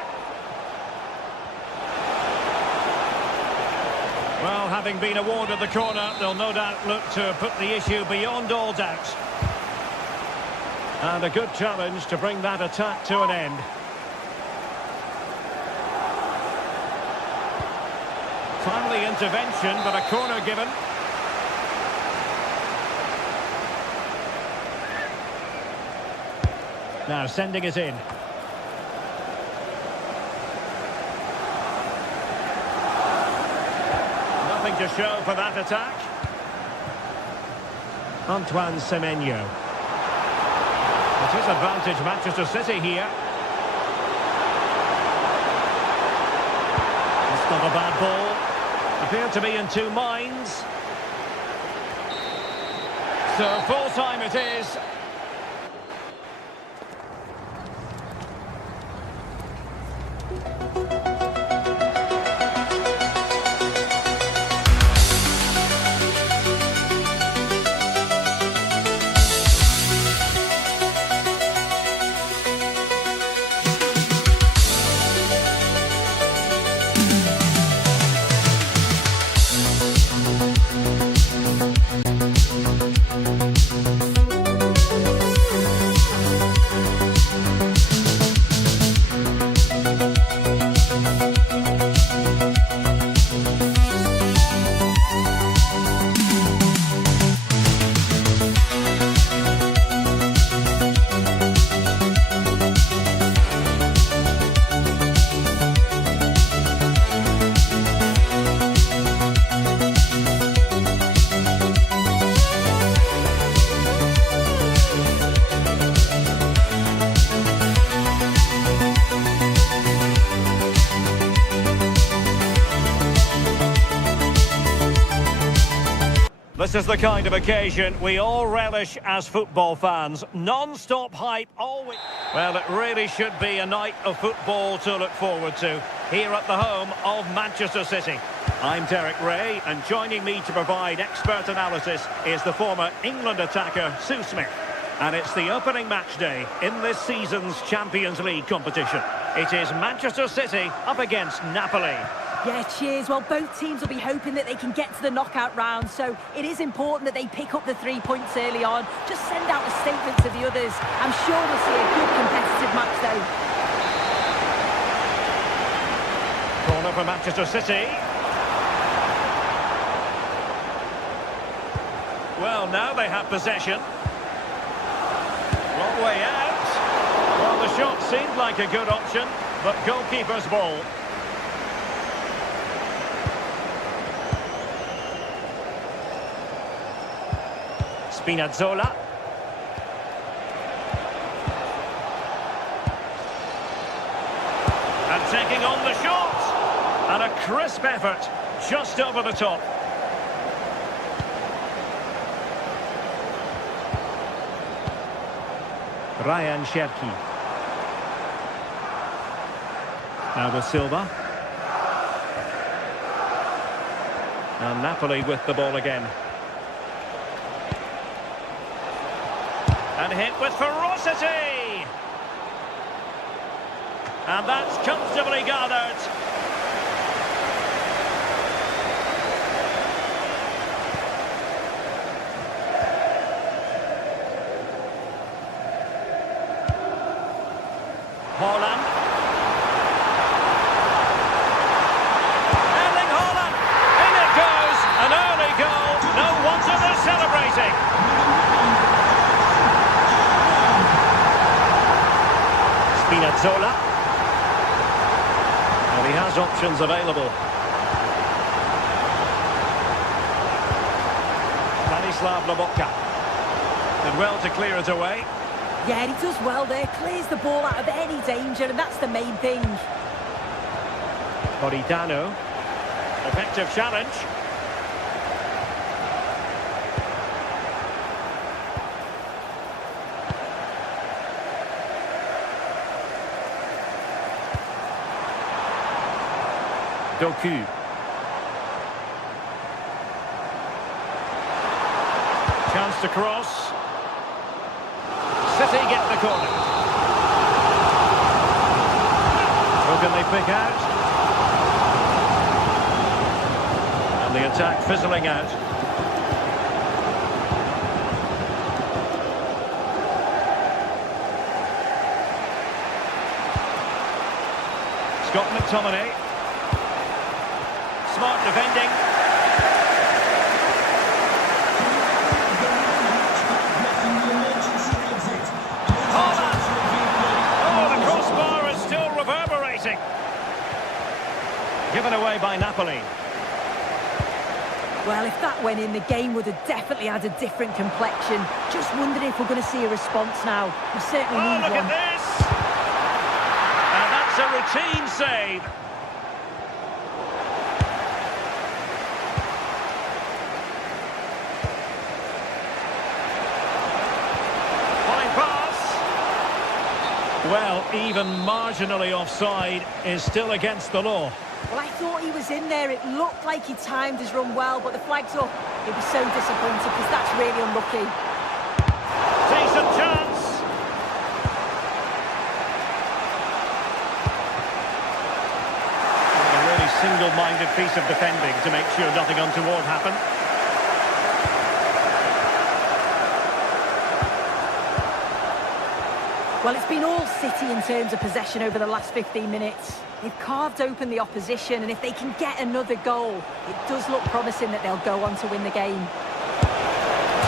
Well, having been awarded the corner, they'll no doubt look to put the issue beyond all doubt. And a good challenge to bring that attack to an end. Timely intervention, but a corner given. Now sending it in. Nothing to show for that attack. Antoine Semenyo. It is advantage Manchester City here. It's not a bad ball. Appear to be in two minds. So full time it is. This is the kind of occasion we all relish as football fans. Non-stop hype always. Well, it really should be a night of football to look forward to here at the home of Manchester City. I'm Derek Ray, and joining me to provide expert analysis is the former England attacker Sue Smith. And it's the opening match day in this season's Champions League competition. It is Manchester City up against Napoli. Yeah, cheers. Well, both teams will be hoping that they can get to the knockout round, so it is important that they pick up the 3 points early on. Just send out a statement to the others. I'm sure we'll see a good competitive match, though. Corner for Manchester City. Well, now they have possession. Long way out. Well, the shot seemed like a good option, but goalkeeper's ball. Spinazzola. And taking on the shot. And a crisp effort just over the top. Ryan Cherki. Now with Silva. And Napoli with the ball again. And hit with ferocity! And that's comfortably gathered. Haaland. Erling Haaland. In it goes. An early goal. No wonder they're celebrating. Spinazzola. Well, he has options available. Stanislav Lobotka. And well to clear it away. Yeah, he does well there. Clears the ball out of any danger, and that's the main thing. Politano. Effective challenge. Doku. Chance to cross. City get the corner. Who can they pick out? And the attack fizzling out. Scott McTominay. Smart defending. Haaland! Oh, the crossbar is still reverberating. Given away by Napoli. Well, if that went in, the game would have definitely had a different complexion. Just wondering if we're going to see a response now. We certainly need look one. at this! And that's a routine save. Well, even marginally offside is still against the law. Well, I thought he was in there. It looked like he timed his run well, but the flag's up. It was so disappointing because that's really unlucky. Decent chance. A really single-minded piece of defending to make sure nothing untoward happened. Well, it's been all City in terms of possession over the last 15 minutes. They've carved open the opposition, and if they can get another goal, it does look promising that they'll go on to win the game.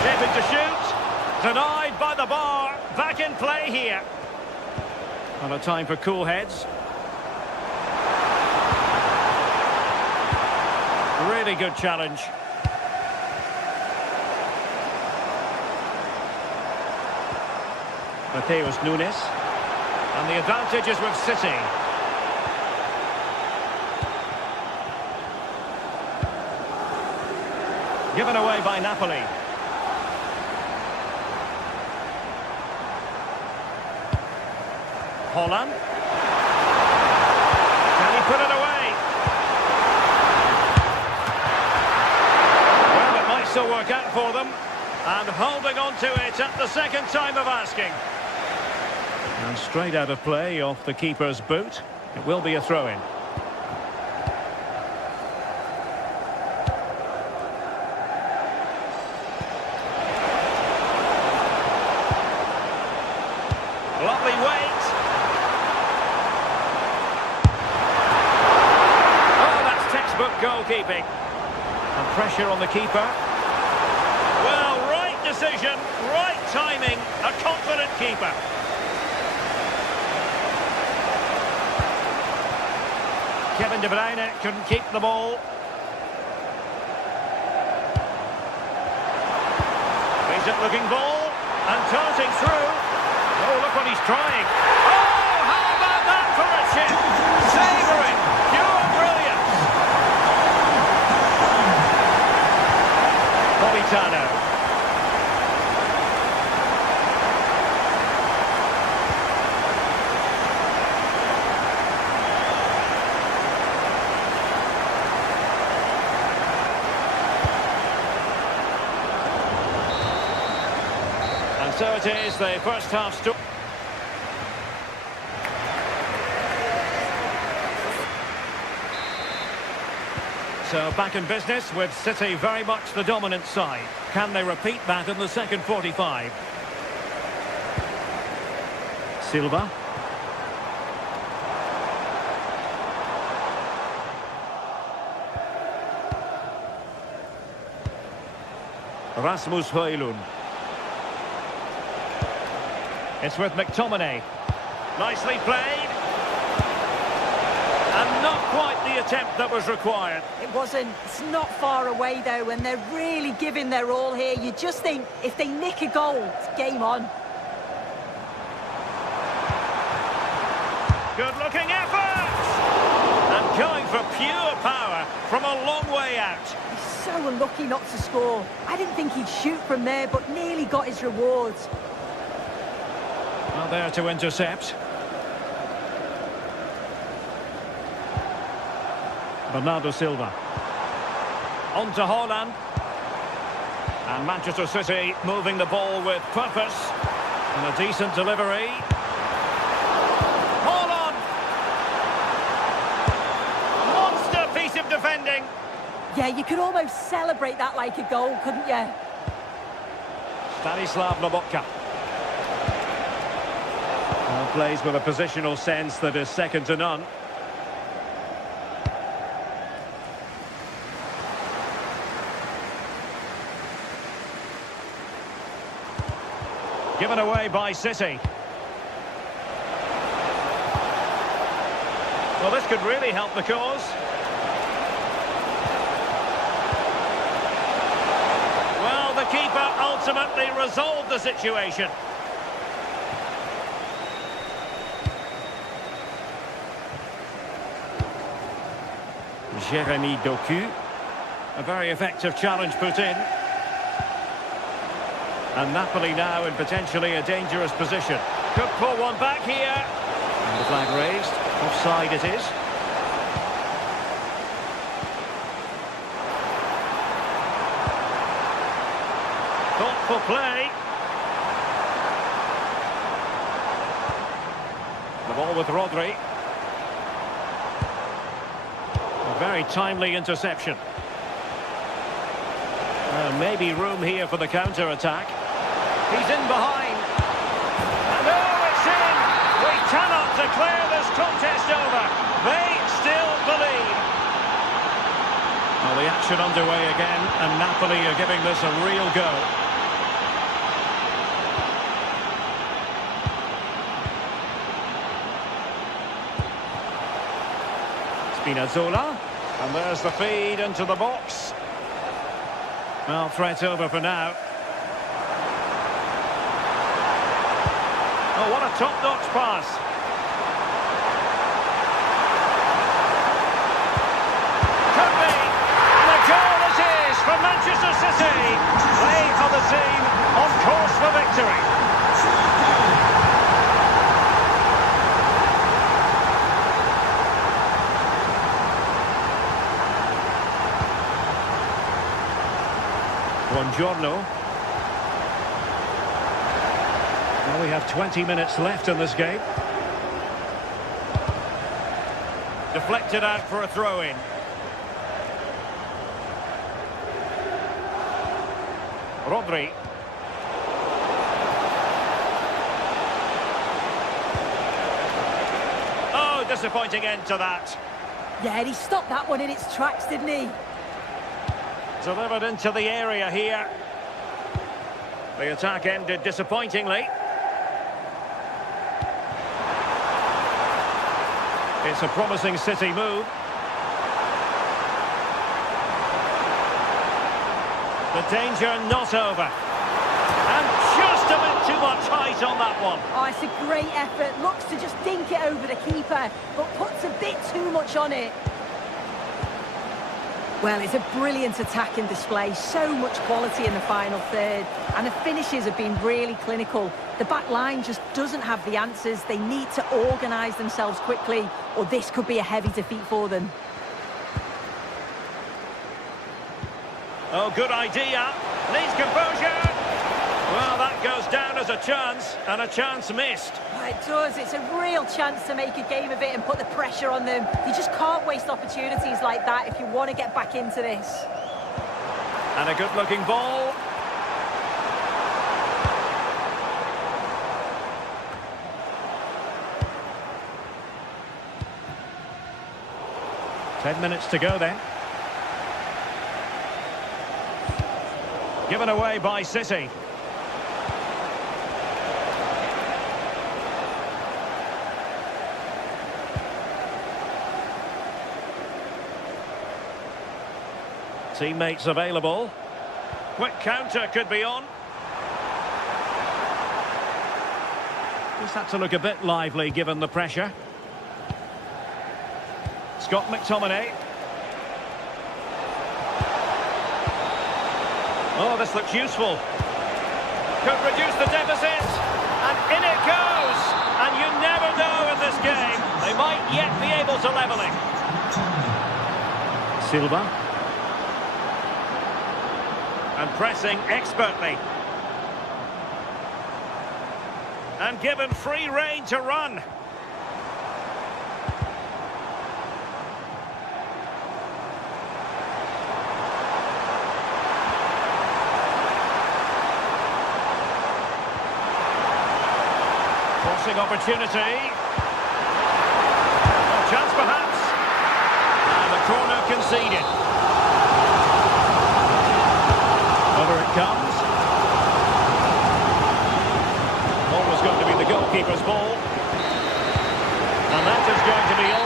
Shaping to shoot. Denied by the bar. Back in play here. Not a time for cool heads. Really good challenge. Mateus Nunes. And the advantage is with City. Given away by Napoli. Holland. Can he put it away? Well, it might still work out for them. And holding on to it at the second time of asking. And straight out of play off the keeper's boot. It will be a throw-in. Lovely weight. Oh, that's textbook goalkeeping. And pressure on the keeper. Well, right decision, right timing, a confident keeper. Kevin De Bruyne couldn't keep the ball. Decent looking ball, and darting through. Oh, look what he's trying. Oh, how about that for a chip? Savouring, pure brilliance. Politano. And so it is, the first half story. So back in business with City very much the dominant side. Can they repeat that in the second 45? Silva. Rasmus Højlund. It's with McTominay. Nicely played. And not quite the attempt that was required. It wasn't. It's not far away, though, and they're really giving their all here. You just think, if they nick a goal, it's game on. Good-looking effort! And going for pure power from a long way out. He's so unlucky not to score. I didn't think he'd shoot from there, but nearly got his rewards. Well, there to intercept. Bernardo Silva. On to Holland. And Manchester City moving the ball with purpose. And a decent delivery. Holland! Monster piece of defending. Yeah, you could almost celebrate that like a goal, couldn't you? Stanislav Lobotka. Well, plays with a positional sense that is second to none. Given away by City. Well, this could really help the cause. Well, the keeper ultimately resolved the situation. Jeremy Doku. A very effective challenge put in. And Napoli now in potentially a dangerous position. Could pull one back here. And the flag raised. Offside it is. Thoughtful play. The ball with Rodri. A very timely interception. Maybe room here for the counter-attack. He's in behind. And oh, it's in! We cannot declare this contest over. They still believe. Well, the action underway again, and Napoli are giving this a real go. Spinazzola. And there's the feed into the box. Well, threat over for now. Oh, what a top-notch pass. Could be. And the goal it is for Manchester City. City play for the team on course for victory. Buongiorno. Well, we have 20 minutes left in this game. Deflected out for a throw-in. Rodri. Oh, disappointing end to that. Yeah, and he stopped that one in its tracks, didn't he? Delivered into the area here. The attack ended disappointingly. It's a promising City move. The danger not over. And just a bit too much height on that one. Oh, it's a great effort. Looks to just dink it over the keeper, but puts a bit too much on it. Well, it's a brilliant attacking display. So much quality in the final third. And the finishes have been really clinical. The back line just doesn't have the answers. They need to organise themselves quickly, or this could be a heavy defeat for them. Oh, good idea. Needs composure. Well, that goes down as a chance, and a chance missed. Well, it does. It's a real chance to make a game of it and put the pressure on them. You just can't waste opportunities like that if you want to get back into this. And a good-looking ball. Ten minutes to go then. Given away by City. Teammates available. Quick counter could be on. Just had to look a bit lively given the pressure. Scott McTominay. Oh, this looks useful. Could reduce the deficit. And in it goes. And you never know in this game. They might yet be able to level it. Silva. And pressing expertly. And given free rein to run. Crossing opportunity. A chance perhaps. And the corner conceded. Over it comes. Always going to be the goalkeeper's ball. And that is going to be all.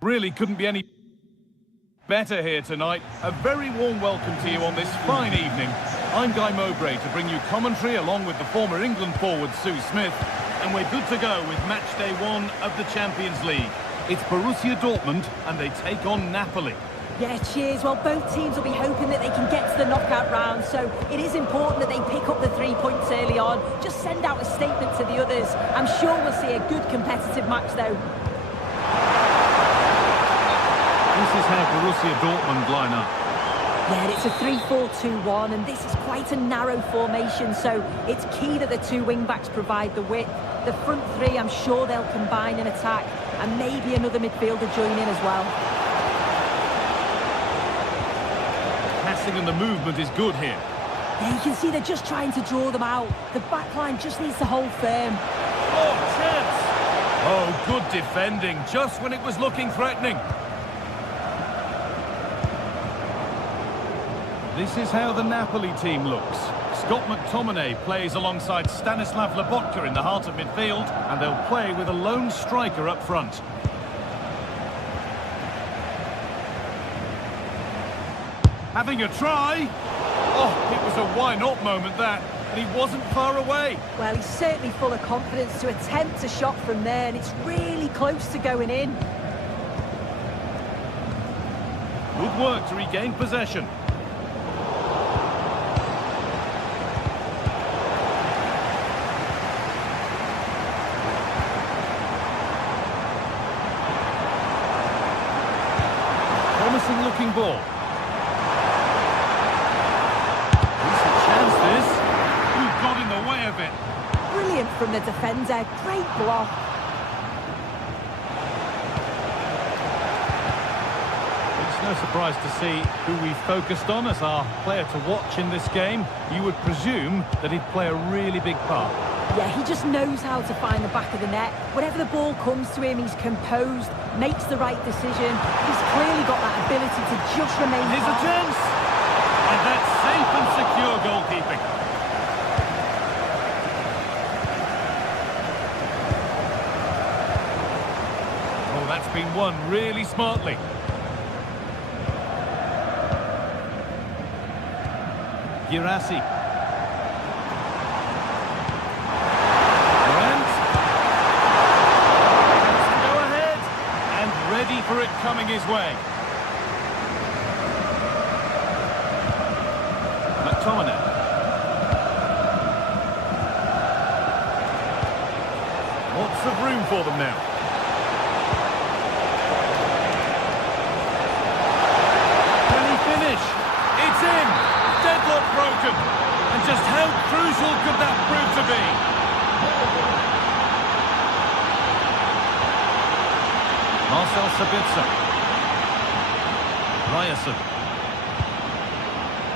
Really couldn't be any better here tonight. A very warm welcome to you on this fine evening. I'm Guy Mowbray to bring you commentary along with the former England forward Sue Smith, and we're good to go with match day 1 of the Champions League. It's Borussia Dortmund, and they take on Napoli. Yeah, cheers. Well, both teams will be hoping that they can get to the knockout round, so it is important that they pick up the 3 points early on. Just send out a statement to the others. I'm sure we'll see a good competitive match, though. This is how Borussia Dortmund line up. Yeah, it's a 3-4-2-1, and this is quite a narrow formation, so it's key that the two wing-backs provide the width. The front three, I'm sure they'll combine and attack, and maybe another midfielder join in as well. Passing and the movement is good here. Yeah, you can see they're just trying to draw them out. The back line just needs to hold firm. Oh, chance! Oh, good defending, just when it was looking threatening. This is how the Napoli team looks. Scott McTominay plays alongside Stanislav Lobotka in the heart of midfield, and they'll play with a lone striker up front. Having a try. Oh, it was a why-not moment, that, and he wasn't far away. Well, he's certainly full of confidence to attempt a shot from there, and it's really close to going in. Good work to regain possession. Promising looking ball. Decent chance this. Who got in the way of it? Brilliant from the defender. Great block. It's no surprise to see who we focused on as our player to watch in this game. You would presume that he'd play a really big part. Yeah, he just knows how to find the back of the net. Whenever the ball comes to him, he's composed, makes the right decision. He's clearly got that ability to just remain Here's a calm. chance! And that's safe and secure goalkeeping. Oh, that's been won really smartly. Girassi. Ready for it coming his way. McTominay. Lots of room for them now. Can he finish? It's in! Deadlock broken! And just how crucial could that prove to be? Marcel Sabitzer. Ryerson.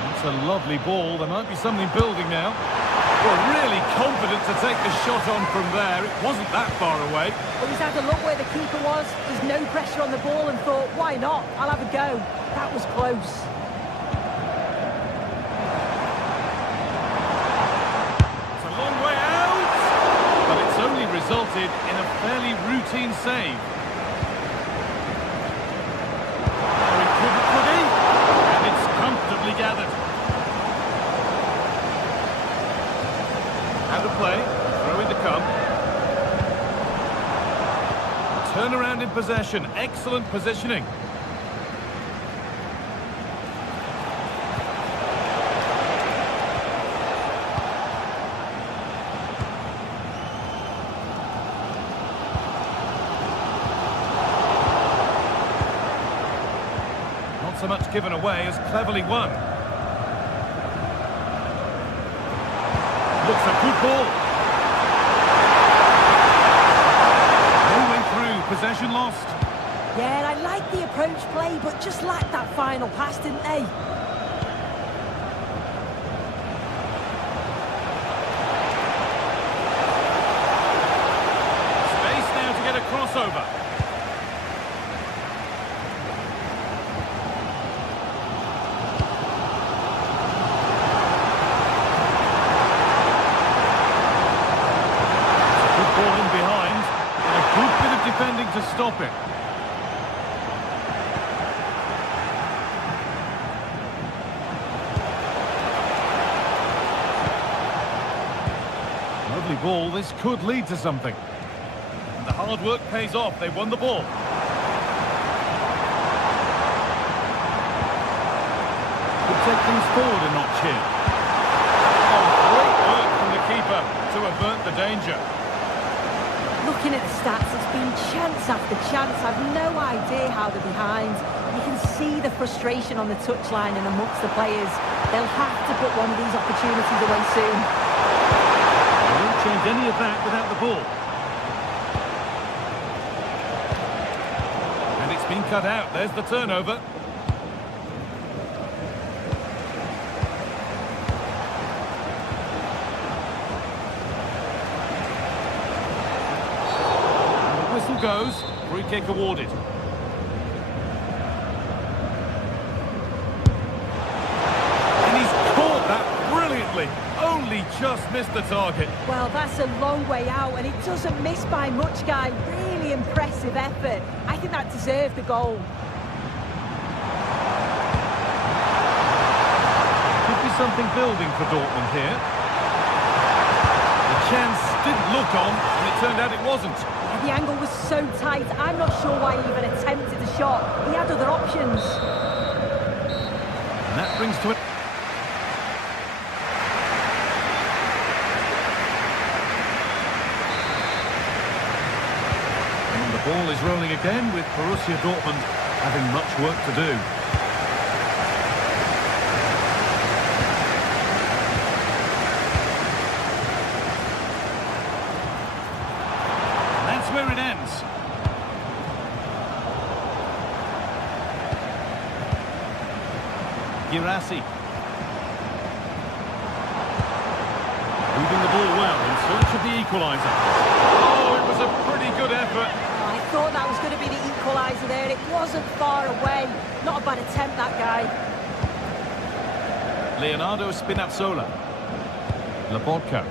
That's a lovely ball. There might be something building now. Well, really confident to take the shot on from there. It wasn't that far away. Well, he's had a look where the keeper was. There's no pressure on the ball and thought, why not? I'll have a go. That was close. It's a long way out. But it's only resulted in a fairly routine save. Gathered. Out of play, throw in to come. Turn around in possession, excellent positioning. Not so much given away as cleverly won. Looks a good ball. No way through, possession lost. Yeah, I like the approach play, but just lacked that final pass, didn't they? Space now to get a crossover. Defending to stop it. Lovely ball. This could lead to something. And the hard work pays off. They won the ball. take things forward a notch here. Oh, great work from the keeper to avert the danger. Looking at the stats, it's been chance after chance. I've no idea how they're behind. You can see the frustration on the touchline and amongst the players. They'll have to put one of these opportunities away soon. They won't change any of that without the ball. And it's been cut out. There's the turnover. Goes, free kick awarded. And he's caught that brilliantly, only just missed the target. Well, that's a long way out, and it doesn't miss by much, Guy. Really impressive effort. I think that deserved the goal. Could be something building for Dortmund here. The chance didn't look on, and it turned out it wasn't. The angle was so tight, I'm not sure why he even attempted the shot. He had other options. And that brings to it. And the ball is rolling again with Borussia Dortmund having much work to do. Where it ends. Girassi. Moving the ball well in search of the equaliser. Oh, it was a pretty good effort. I thought that was going to be the equaliser there. It wasn't far away. Not a bad attempt, that guy. Leonardo Spinazzola. Laporta.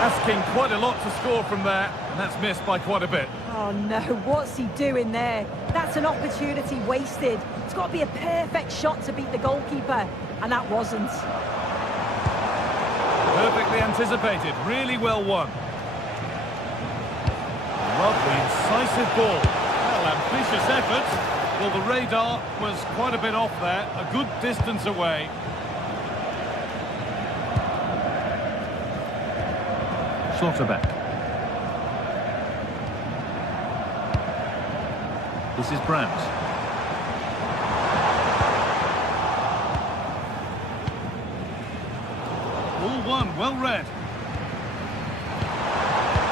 Asking quite a lot to score from there, and that's missed by quite a bit. Oh no, what's he doing there? That's an opportunity wasted. It's got to be a perfect shot to beat the goalkeeper, and that wasn't. Perfectly anticipated, really well won. Lovely, incisive ball. Well, ambitious effort. Well, the radar was quite a bit off there, a good distance away. Schlotterbeck. This is Brandt. All one, well read.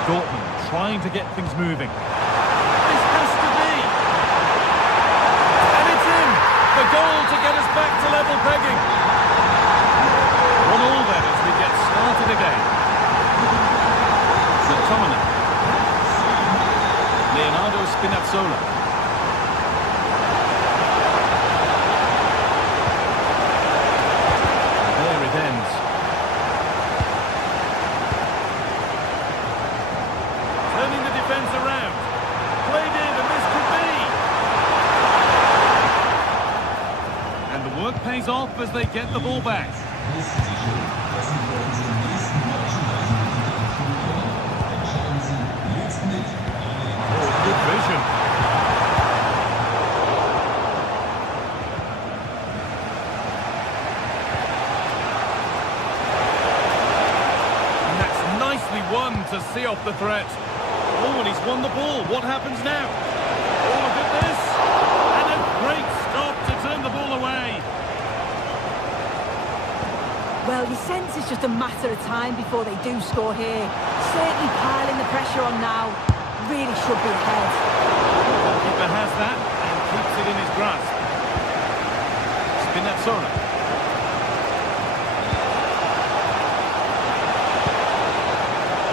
Dortmund trying to get things moving. This has to be. And it's in. The goal to get us back to level pegging. 1-1 then as we get started again. Leonardo Spinazzola. There it ends. Turning the defence around. Played in, and this could be. And the work pays off as they get the ball back. Good vision. And that's nicely won to see off the threat. Oh, and he's won the ball. What happens now? Oh, look at this. And a great stop to turn the ball away. Well, you sense it's just a matter of time before they do score here. Certainly piling the pressure on now. Really should be ahead. The keeper has that and keeps it in his grasp. Spinazzola.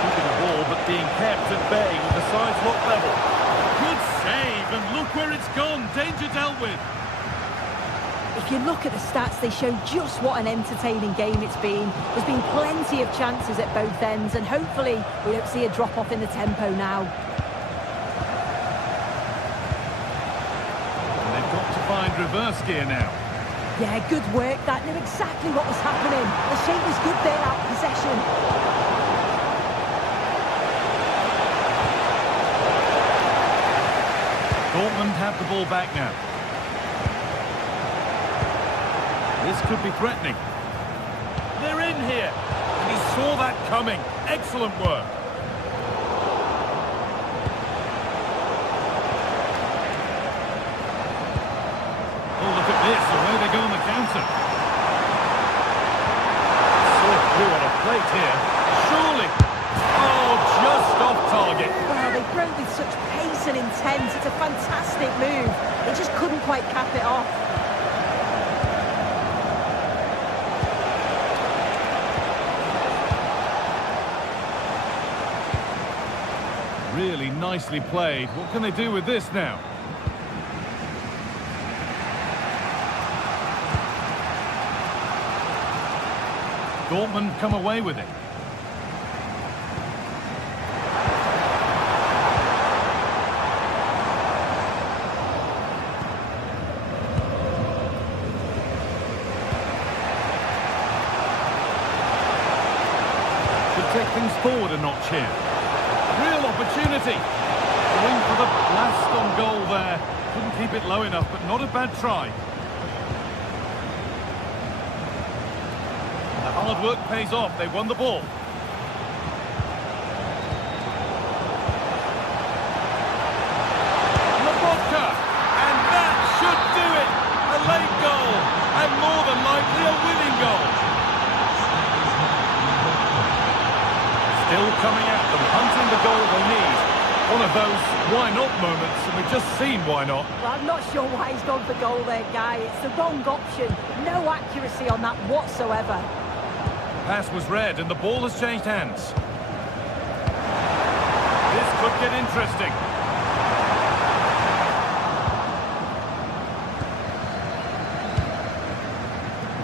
Keeping the ball but being kept at bay with the sides locked level. Good save, and look where it's gone. Danger dealt with. If you look at the stats, they show just what an entertaining game it's been. There's been plenty of chances at both ends, and hopefully we don't see a drop-off in the tempo now. Find reverse gear now. Yeah, good work. That knew exactly what was happening. The shape was good there out of possession. Dortmund have the ball back now. This could be threatening. They're in here. And he saw that coming. Excellent work. Oh, look at this. Away they go on the counter. So through on a plate here. Surely. Oh, just off target. Wow, they broke with such pace and intent. It's a fantastic move. They just couldn't quite cap it off. Really nicely played. What can they do with this now? Dortmund come away with it. Could take things forward a notch here. Real opportunity. Going for the blast on goal there. Couldn't keep it low enough, but not a bad try. The hard work pays off. They won the ball. Lobotka, and that should do it. A late goal, and more than likely a winning goal. Still coming at them, hunting the goal they need. One of those why not moments, and we've just seen why not. Well, I'm not sure why he's gone for goal there, Guy. It's the wrong option. No accuracy on that whatsoever. Pass was read, and the ball has changed hands. This could get interesting.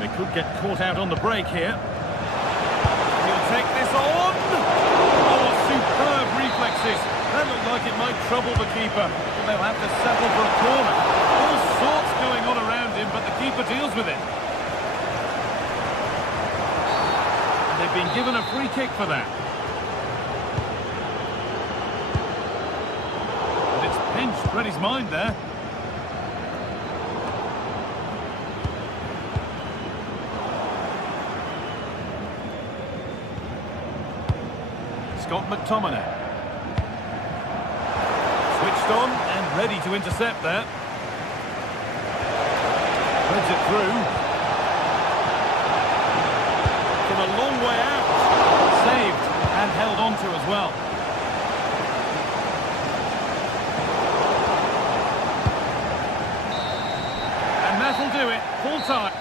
They could get caught out on the break here. He'll take this on. Oh, superb reflexes. That looked like it might trouble the keeper. But they'll have to settle for a corner. All sorts going on around him, but the keeper deals with it. And they've been given a free kick for that. And it's pinched Freddie's mind there. Scott McTominay. Switched on and ready to intercept there. Threads it through. From a long way out. Saved and held on to as well. And that'll do it. Full time.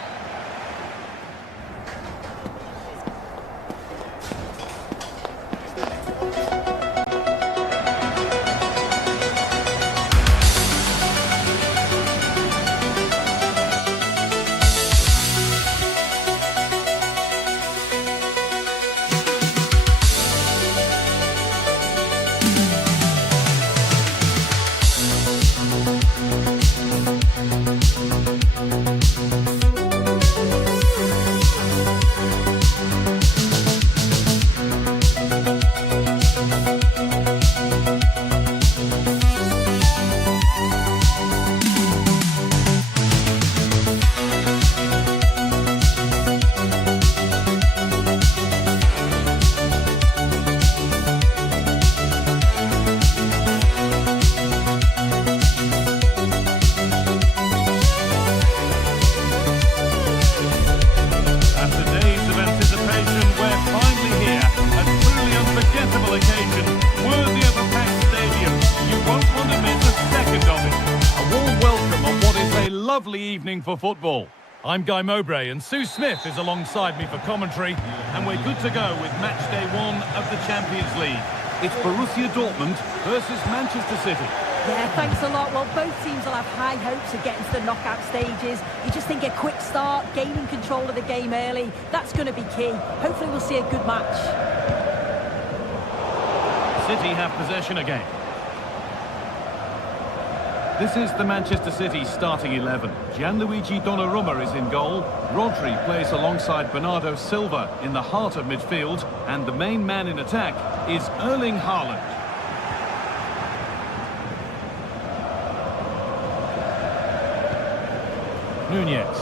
Lovely evening for football. I'm Guy Mowbray and Sue Smith is alongside me for commentary, and we're good to go with match day 1 of the Champions League. It's Borussia Dortmund versus Manchester City. Yeah, thanks a lot. Well, both teams will have high hopes of getting to the knockout stages. You just think a quick start, gaining control of the game early, that's going to be key. Hopefully we'll see a good match. City have possession again. This is the Manchester City starting 11. Gianluigi Donnarumma is in goal. Rodri plays alongside Bernardo Silva in the heart of midfield. And the main man in attack is Erling Haaland. Nunez.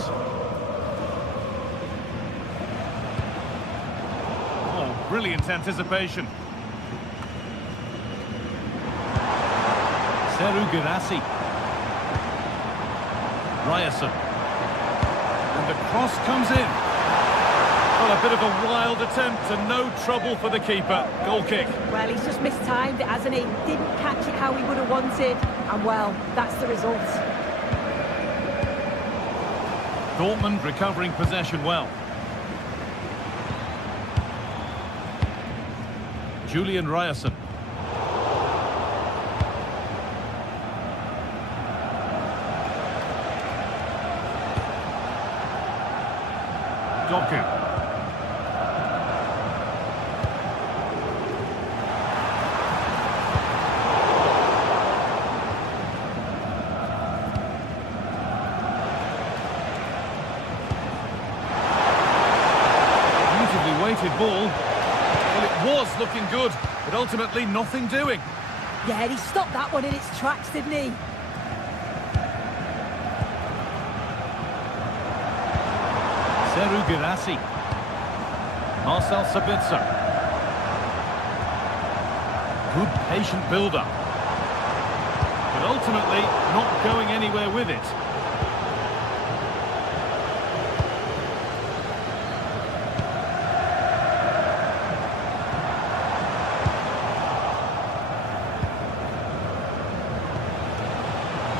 Oh, brilliant anticipation. Seru Girassi. Ryerson. And the cross comes in. Well, a bit of a wild attempt and no trouble for the keeper. Goal kick. Well, he's just mistimed it, hasn't he? Didn't catch it how he would have wanted. And, well, that's the result. Dortmund recovering possession well. Julian Ryerson. Doku. Beautifully weighted ball. Well, it was looking good, but ultimately nothing doing. Yeah, he stopped that one in its tracks, didn't he? Seru Girassi. Marcel Sabitzer. Good patient build-up. But ultimately not going anywhere with it.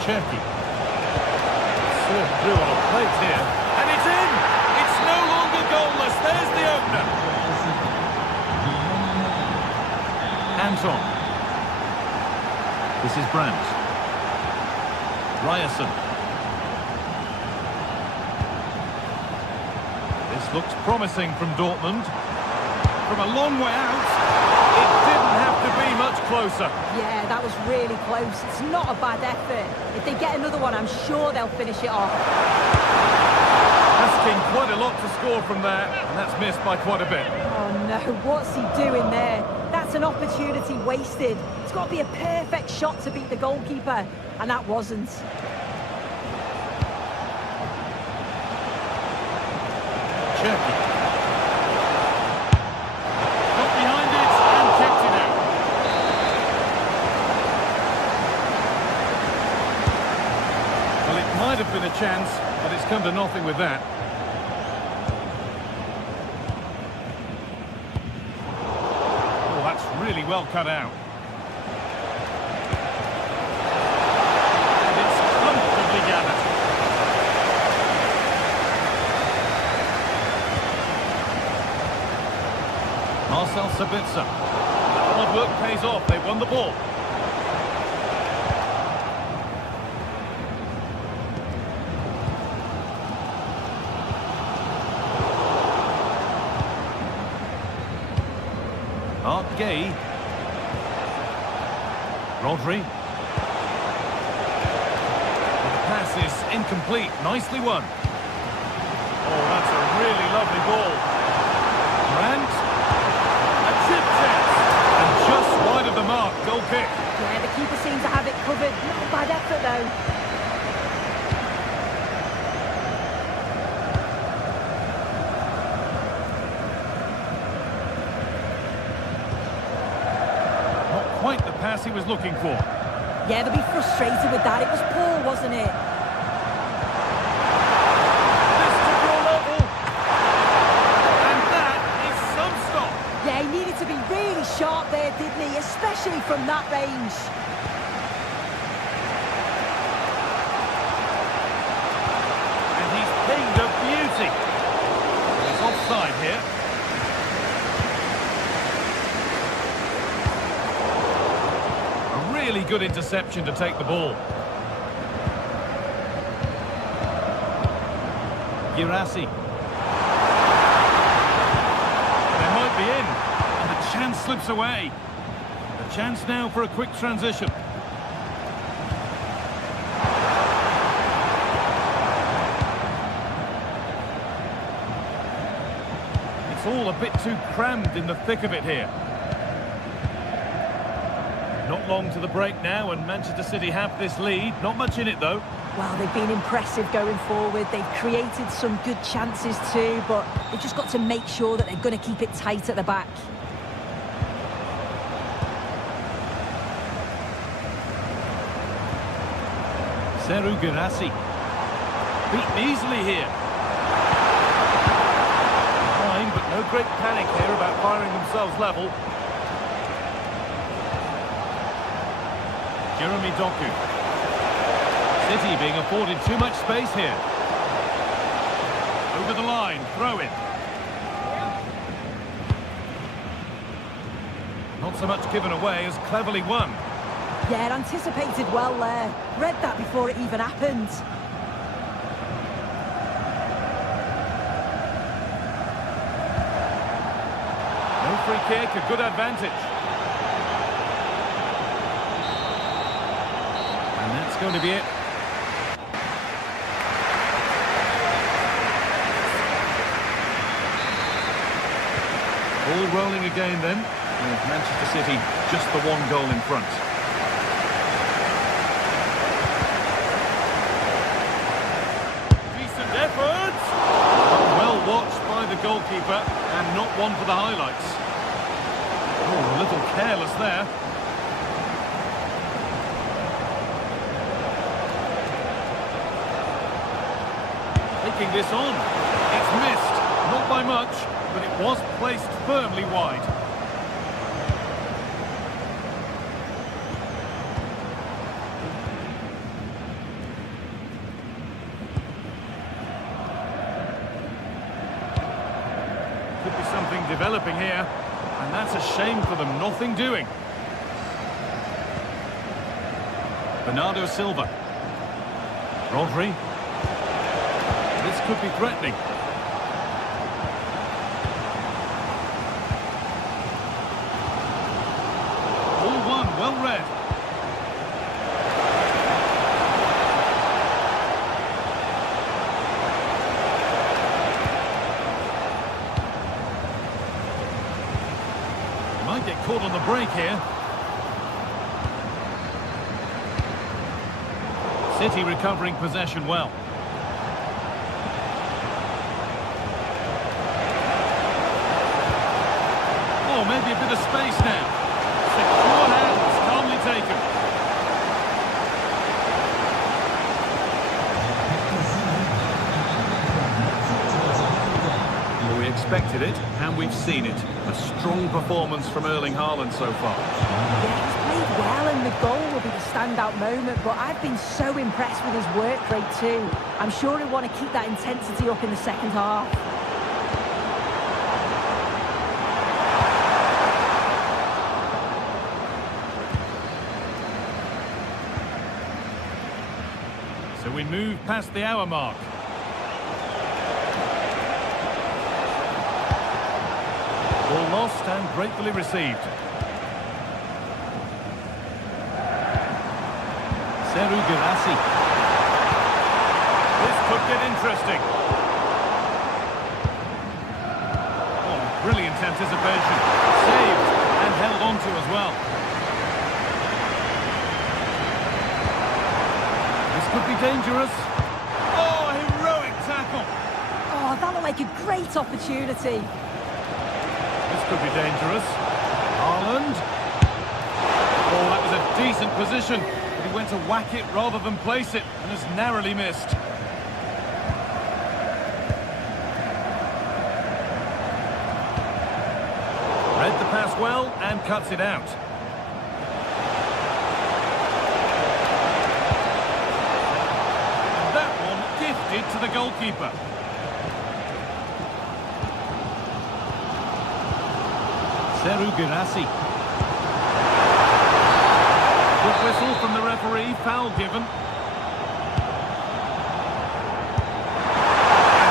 Cherki. Served through on a plate here. And it's in! It's no longer goalless. There's the opener. Anton. This is Brandt. Ryerson. This looks promising from Dortmund. From a long way out, it didn't have to be much closer. Yeah, that was really close. It's not a bad effort. If they get another one, I'm sure they'll finish it off. Asking quite a lot to score from there, and that's missed by quite a bit. Oh no, what's he doing there? That's an opportunity wasted. It's got to be a perfect shot to beat the goalkeeper, and that wasn't. Cherki. Got behind it and kept it out. Well, it might have been a chance, but it's come to nothing with that. Oh, that's really well cut out. And it's comfortably gathered. Marcel Sabitzer. Hard work pays off. They won the ball. Art Gay. Rodri. The pass is incomplete. Nicely won. Oh, that's a really lovely ball. Brandt. A chip chance. And just wide of the mark. Goal kick. Yeah, the keeper seems to have it covered. Not a bad effort, though. Quite the pass he was looking for. Yeah, they'll be frustrated with that. It was poor, wasn't it? This to draw level. And that is some stop. Yeah, he needed to be really sharp there, didn't he? Especially from that range. And he's pinged a beauty. He's offside here. Really good interception to take the ball. Girassi. They might be in, and the chance slips away. A chance now for a quick transition. It's all a bit too crammed in the thick of it here. Not long to the break now, and Manchester City have this lead. Not much in it, though. Well, they've been impressive going forward. They've created some good chances too, but they've just got to make sure that they're going to keep it tight at the back. Seru Girassi. Beaten easily here. Fine, but no great panic here about firing themselves level. Jeremy Doku. City being afforded too much space here. Over the line, throw in. Not so much given away as cleverly won. Yeah, anticipated well there. Read that before it even happened. No free kick, a good advantage. And that's going to be it. All rolling again then, with Manchester City just the one goal in front. Decent effort! Well watched by the goalkeeper and not one for the highlights. Oh, a little careless there. Taking this on. It's missed, not by much. But it was placed firmly wide. Could be something developing here, and that's a shame for them. Nothing doing. Bernardo Silva. Rodri. This could be threatening. Well read. Might get caught on the break here. City recovering possession well. Oh, maybe a bit of space now. Secure hands, calmly taken. Well, we expected it, and we've seen it. A strong performance from Erling Haaland so far. Yeah, he's played well, and the goal will be the standout moment, but I've been so impressed with his work rate too. I'm sure he'll want to keep that intensity up in the second half. So we move past the hour mark. Ball lost and gratefully received. Seru Girassi. This could get interesting. Oh, brilliant anticipation. Saved and held on to as well. This could be dangerous. Oh, heroic tackle. Oh, that looked like a great opportunity. This could be dangerous. Haaland. Oh, that was a decent position. But he went to whack it rather than place it and has narrowly missed. Read the pass well and cuts it out. To the goalkeeper. Seru Girassi. Good whistle from the referee, foul given. And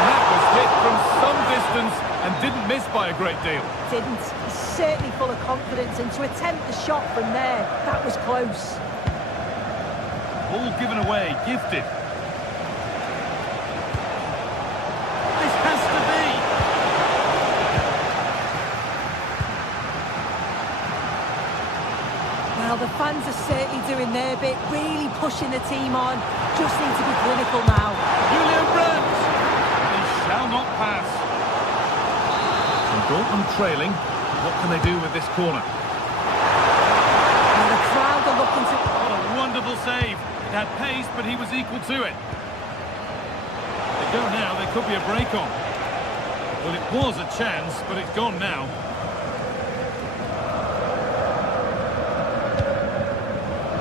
that was hit from some distance and didn't miss by a great deal. Didn't. He's certainly full of confidence, and to attempt the shot from there, that was close. Ball given away, gifted. Well, Well, the fans are certainly doing their bit, really pushing the team on. Just need to be clinical now. Julian Brandt! He shall not pass. And Dortmund trailing. What can they do with this corner? And the crowd are looking to... What a wonderful save. It had pace, but he was equal to it. They go now, there could be a break on. Well, it was a chance, but it's gone now.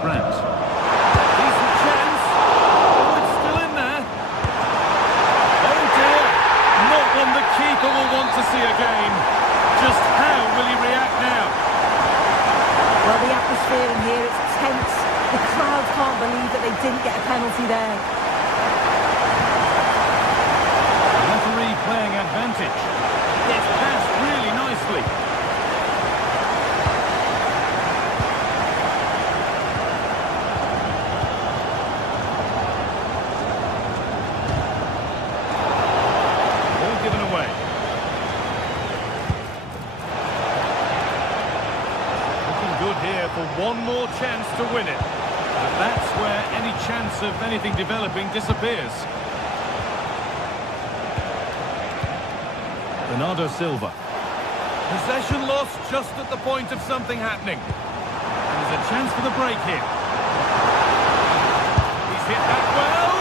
Brandt. Decent chance. Oh, it's still in there. Oh dear. Not one the keeper will want to see again. Just how will he react now? Well, the atmosphere in here, it's tense. The crowd can't believe that they didn't get a penalty there. Referee playing advantage. It's passed really nicely. Ball given away. Looking good here for one more chance to win it. But that's where any chance of anything developing disappears. Bernardo Silva. Possession lost just at the point of something happening. And there's a chance for the break here. He's hit that well.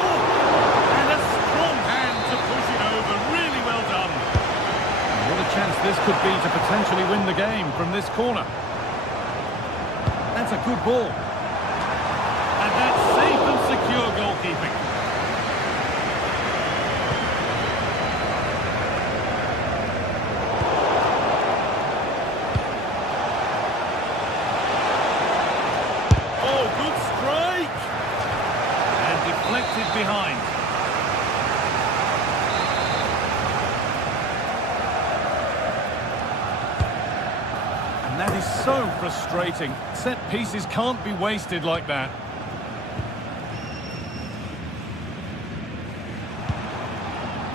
And a strong hand to push it over. Really well done. And what a chance this could be to potentially win the game from this corner. That's a good ball. And that's safe and secure goalkeeping. Behind. And that is so frustrating. Set pieces can't be wasted like that.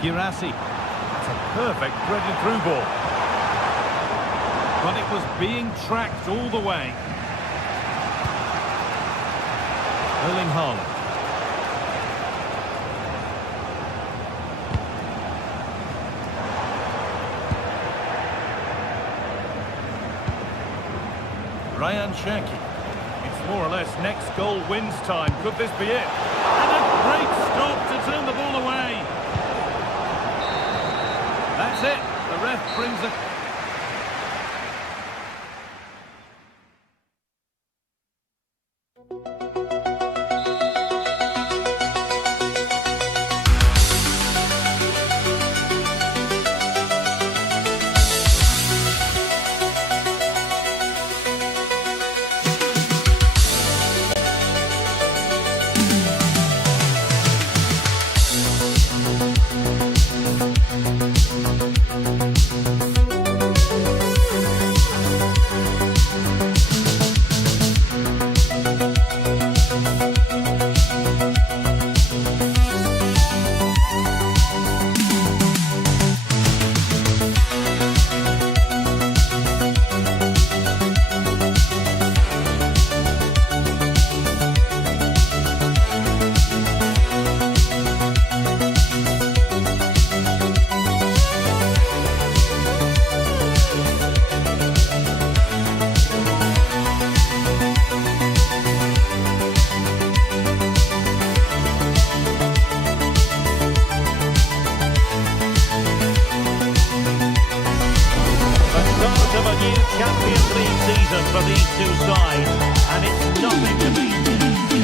Girassi. It's a perfect threaded through ball. But it was being tracked all the way. Erling Haaland. Ryan Cherki. It's more or less next goal wins time. Could this be it? And a great stop to turn the ball away. That's it. The ref brings it. Champions League season for these two sides, and it's nothing to beat.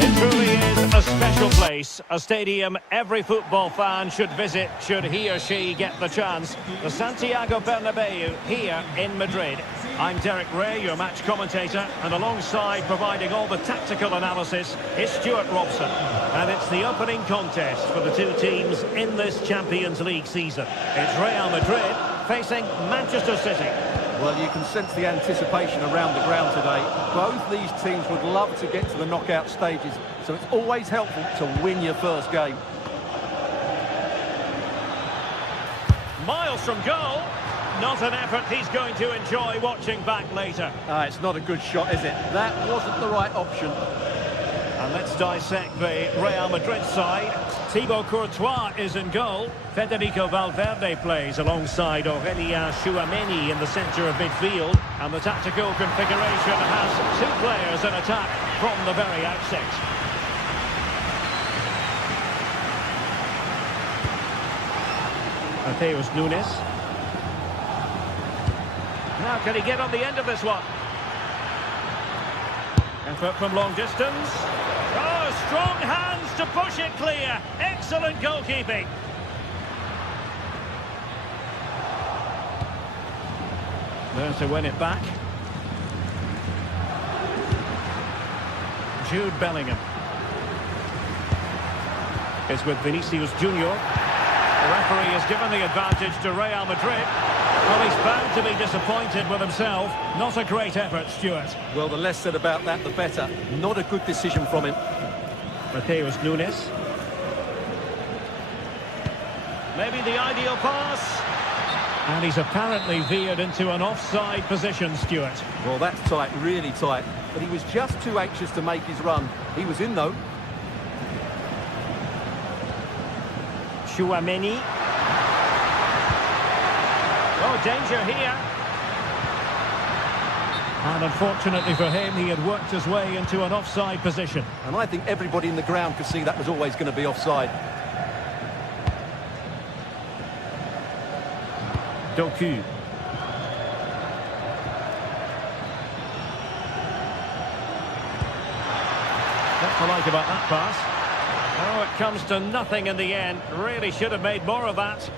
It truly is a special place, a stadium every football fan should visit should he or she get the chance. The Santiago Bernabeu here in Madrid. I'm Derek Ray, your match commentator, and alongside providing all the tactical analysis is Stuart Robson. And it's the opening contest for the two teams in this Champions League season. It's Real Madrid facing Manchester City. Well, you can sense the anticipation around the ground today. Both these teams would love to get to the knockout stages, so it's always helpful to win your first game. Miles from goal. not an effort he's going to enjoy watching back later. It's not a good shot, is it? That wasn't the right option. And let's dissect the Real Madrid side. Thibaut Courtois is in goal. Federico Valverde plays alongside Aurelien Tchouameni in the centre of midfield. And the tactical configuration has two players in attack from the very outset. Mateus Nunes. Now can he get on the end of this one? Effort from long distance. Oh, strong hands to push it clear. Excellent goalkeeping. There to win it back. Jude Bellingham. Is with Vinicius Junior. The referee has given the advantage to Real Madrid. Well, he's bound to be disappointed with himself. Not a great effort, Stuart. Well, the less said about that, the better. Not a good decision from him. Mateus Nunes. Maybe the ideal pass. And he's apparently veered into an offside position, Stuart. Well, that's tight, really tight. But he was just too anxious to make his run. He was in, though. Tchouameni. Oh, danger here. And unfortunately for him, he had worked his way into an offside position. And I think everybody in the ground could see that was always going to be offside. Doku. What to like about that pass? Oh, it comes to nothing in the end. Really should have made more of that.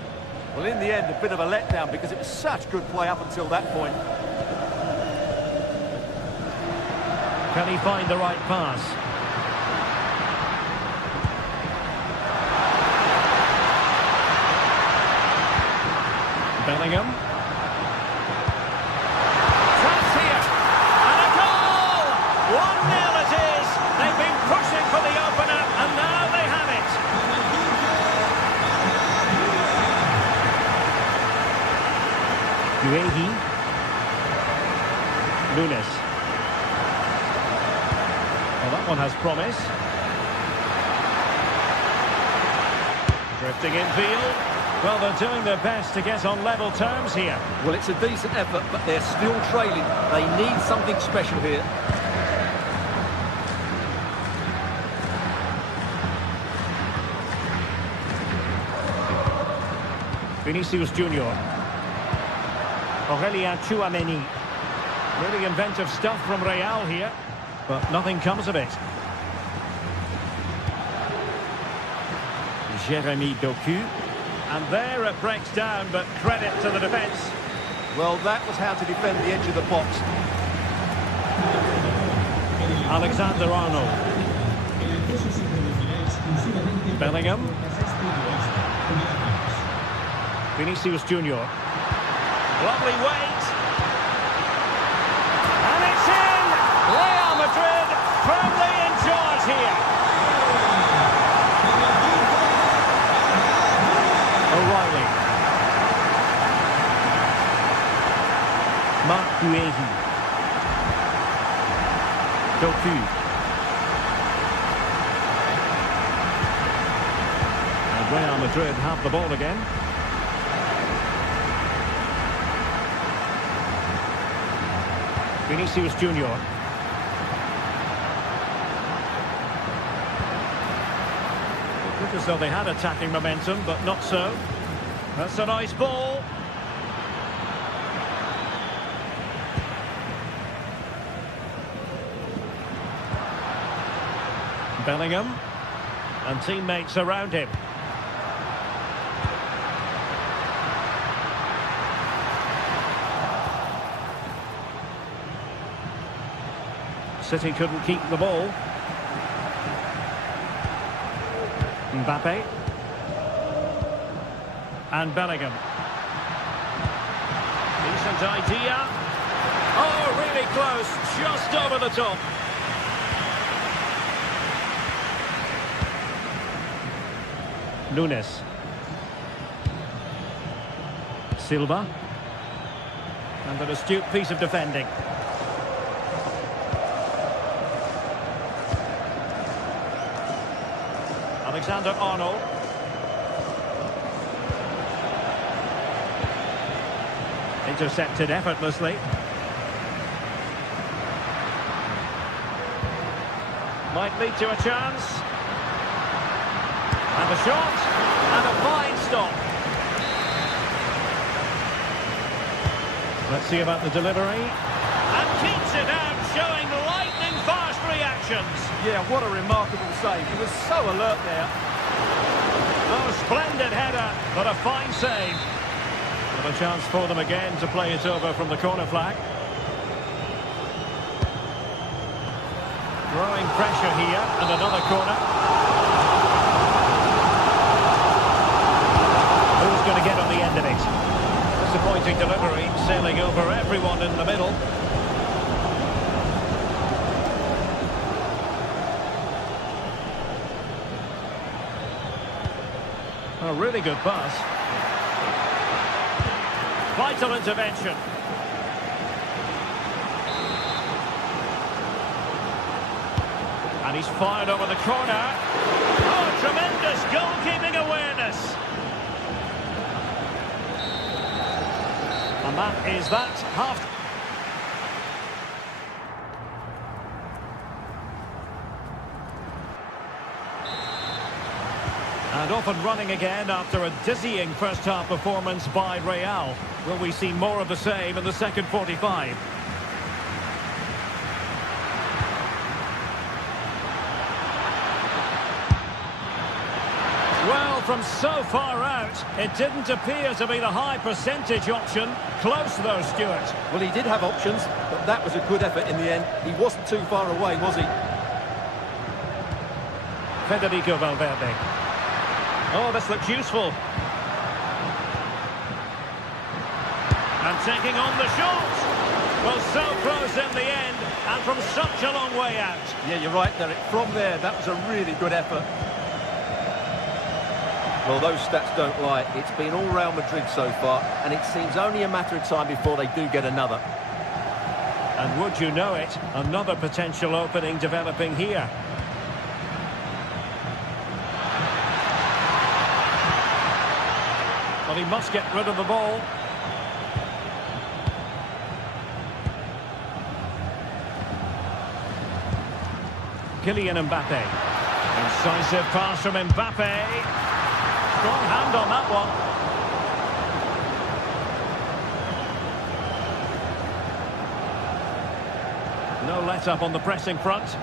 Well, in the end, a bit of a letdown because it was such good play up until that point. Can he find the right pass? Bellingham. Chance here. And a goal! 1-0 it is. They've been pushing for the opener, and now they have it. Guehi. Nunes. Well, that one has promise. Drifting infield. Well, they're doing their best to get on level terms here. Well, it's a decent effort, but they're still trailing. They need something special here. Vinicius Junior. Aurelien Tchouameni. Really inventive stuff from Real here, but nothing comes of it. Jeremy Doku. And there it breaks down, but credit to the defence. Well, that was how to defend the edge of the box. Alexander-Arnold. Bellingham. Vinicius Junior. Lovely wait. And it's in! Real Madrid firmly in charge here. O'Reilly. Marc Guehi. Doku. And Real Madrid have the ball again. Vinicius Junior. It looked as though they had attacking momentum, but not so. That's a nice ball. Bellingham. And teammates around him. City couldn't keep the ball. Mbappe. And Bellingham. Decent idea. Oh, really close. Just over the top. Nunes. Silva. And an astute piece of defending. Alexander-Arnold. Intercepted effortlessly. Might lead to a chance. And a shot. And a fine stop. Let's see about the delivery. And keeps it out, showing lightning-fast reactions. Yeah, what a remarkable save. He was so alert there. Oh, splendid header, but a fine save. And a chance for them again to play it over from the corner flag. Growing pressure here, and another corner. Who's going to get on the end of it? Disappointing delivery, sailing over everyone in the middle. A really good pass. Vital intervention. And he's fired over the corner. Oh, tremendous goalkeeping awareness. And that is that half. And off and running again after a dizzying first-half performance by Real. Will we see more of the same in the second 45? Well, from so far out, it didn't appear to be the high percentage option. Close though, Stuart. Well, he did have options, but that was a good effort in the end. He wasn't too far away, was he? Federico Valverde. Oh, this looks useful. And taking on the shot. Well, so close in the end, and from such a long way out. Yeah, you're right, Derek. From there, that was a really good effort. Well, those stats don't lie. It's been all Real Madrid so far, and it seems only a matter of time before they do get another. And would you know it, another potential opening developing here. Well, he must get rid of the ball. Kylian Mbappe. Incisive pass from Mbappe. Strong hand on that one. No let-up on the pressing front.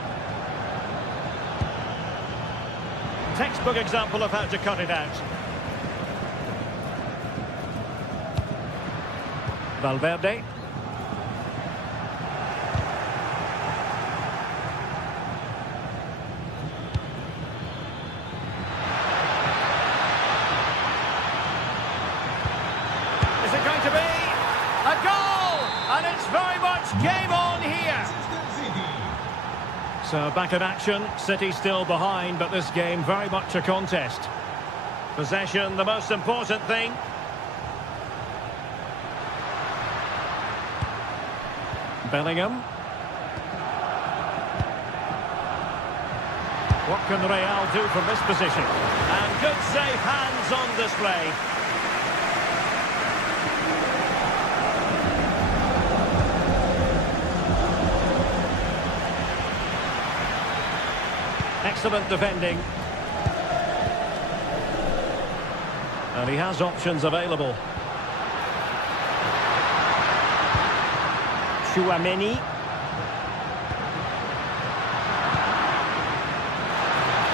Textbook example of how to cut it out. Valverde. Is it going to be a goal? And it's very much game on here. So back in action, City still behind, but this game very much a contest. Possession, the most important thing. Bellingham. What can Real do from this position? And good safe hands on display. Excellent defending. And he has options available. Chouameni.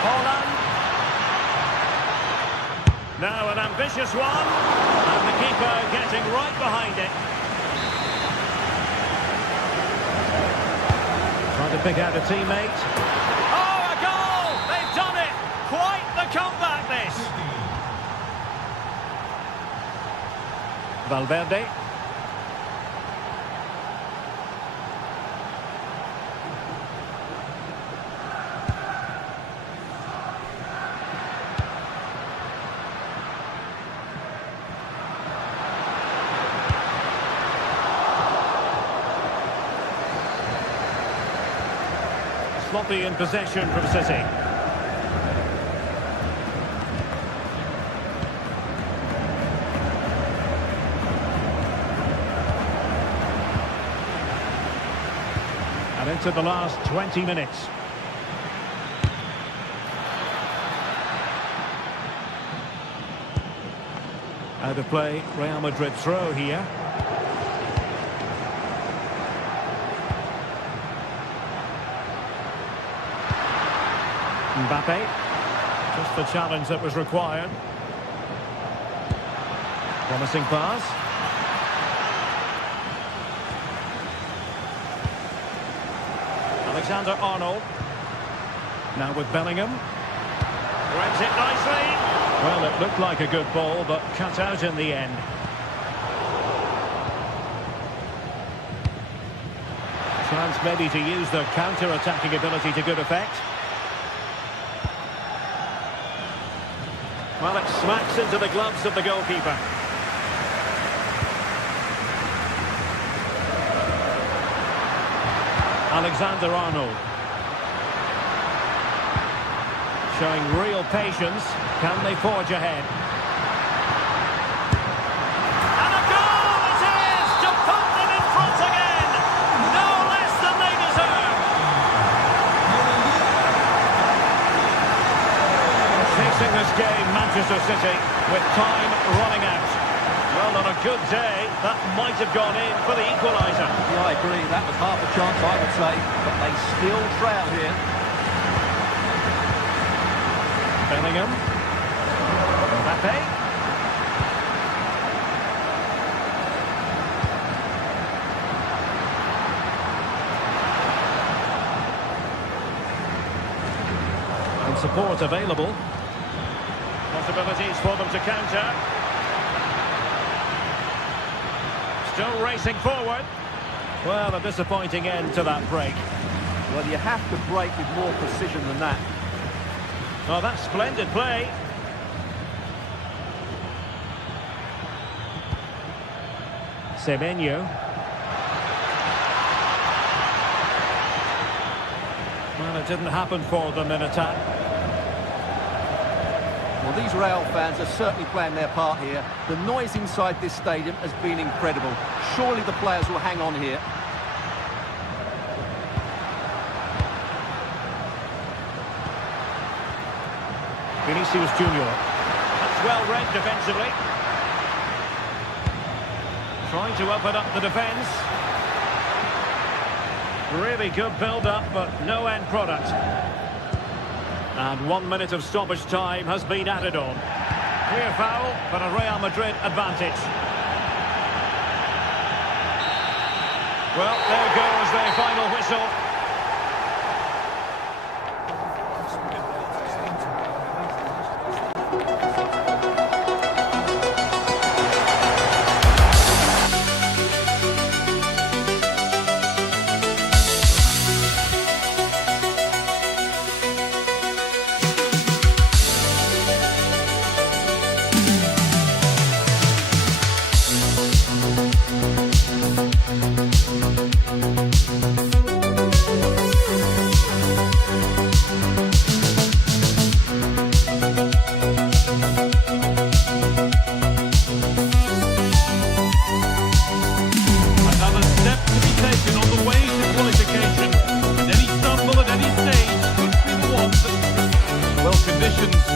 Holland. Now an ambitious one. And the keeper getting right behind it. Trying to pick out a teammate. Oh, a goal! They've done it! Quite the comeback, this. Valverde. sloppy in possession from City. And into the last 20 minutes. Out of play, Real Madrid throw here. Mbappe, just the challenge that was required. Promising pass. Alexander-Arnold. Now with Bellingham. Threads it nicely. Well, it looked like a good ball, but cut out in the end. Chance maybe to use their counter-attacking ability to good effect. Well, it smacks into the gloves of the goalkeeper. Alexander-Arnold. Showing real patience. Can they forge ahead? And a goal it is to put them in front again. No less than they deserve. Facing this game, Manchester City, with time running out. Well, on a good day, that might have gone in for the equaliser. Yeah, I agree. That was half a chance, I would say. But they still trail here. Bellingham. Mbappe. And support available. Possibilities for them to counter. Still racing forward. Well, a disappointing end to that break. Well, you have to break with more precision than that. Oh, that's splendid play. Semenyo. Well, it didn't happen for them in attack. Well, these Real fans are certainly playing their part here. The noise inside this stadium has been incredible. Surely the players will hang on here. Vinicius Junior. That's well read defensively. Trying to open up the defence. Really good build-up, but no end product. And 1 minute of stoppage time has been added on. Clear foul, but a Real Madrid advantage. Well, there goes the final whistle.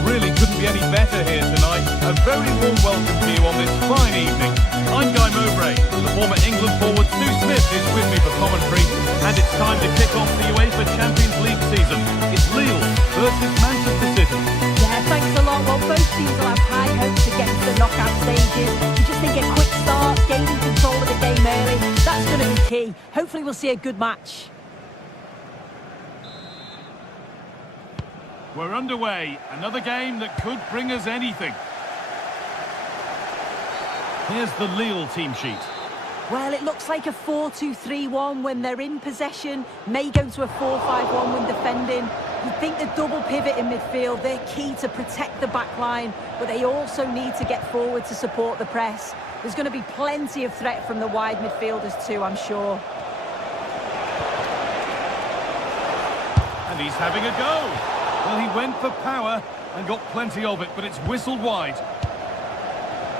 Really couldn't be any better here tonight. A very warm welcome to you on this fine evening. I'm Guy Mowbray. The former England forward Sue Smith is with me for commentary, and it's time to kick off the UEFA Champions League season. It's Lille versus Manchester City. Yeah, thanks a lot. Well, both teams will have high hopes to get to the knockout stages. You just think a quick start, gaining control of the game early, that's going to be key. Hopefully we'll see a good match. We're underway. Another game that could bring us anything. Here's the Lille team sheet. Well, it looks like a 4-2-3-1 when they're in possession. May go to a 4-5-1 when defending. You think the double pivot in midfield, they're key to protect the back line, but they also need to get forward to support the press. There's going to be plenty of threat from the wide midfielders too, I'm sure. And he's having a go. Well, he went for power and got plenty of it, but it's whistled wide.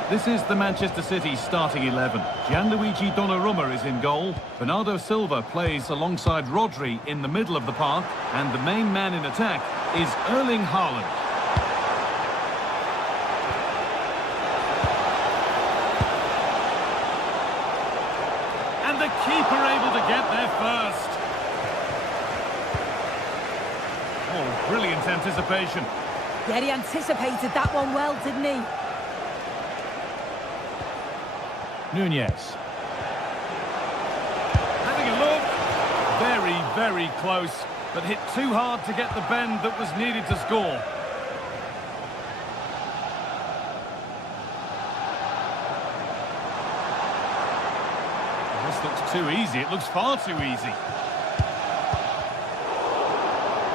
This is the Manchester City starting 11. Gianluigi Donnarumma is in goal. Bernardo Silva plays alongside Rodri in the middle of the park. And the main man in attack is Erling Haaland. And the keeper able to get there first. Oh, brilliant anticipation. Yeah, he anticipated that one well, didn't he? Nunez. Having a look. Very, very close, but hit too hard to get the bend that was needed to score. This looks too easy. It looks far too easy.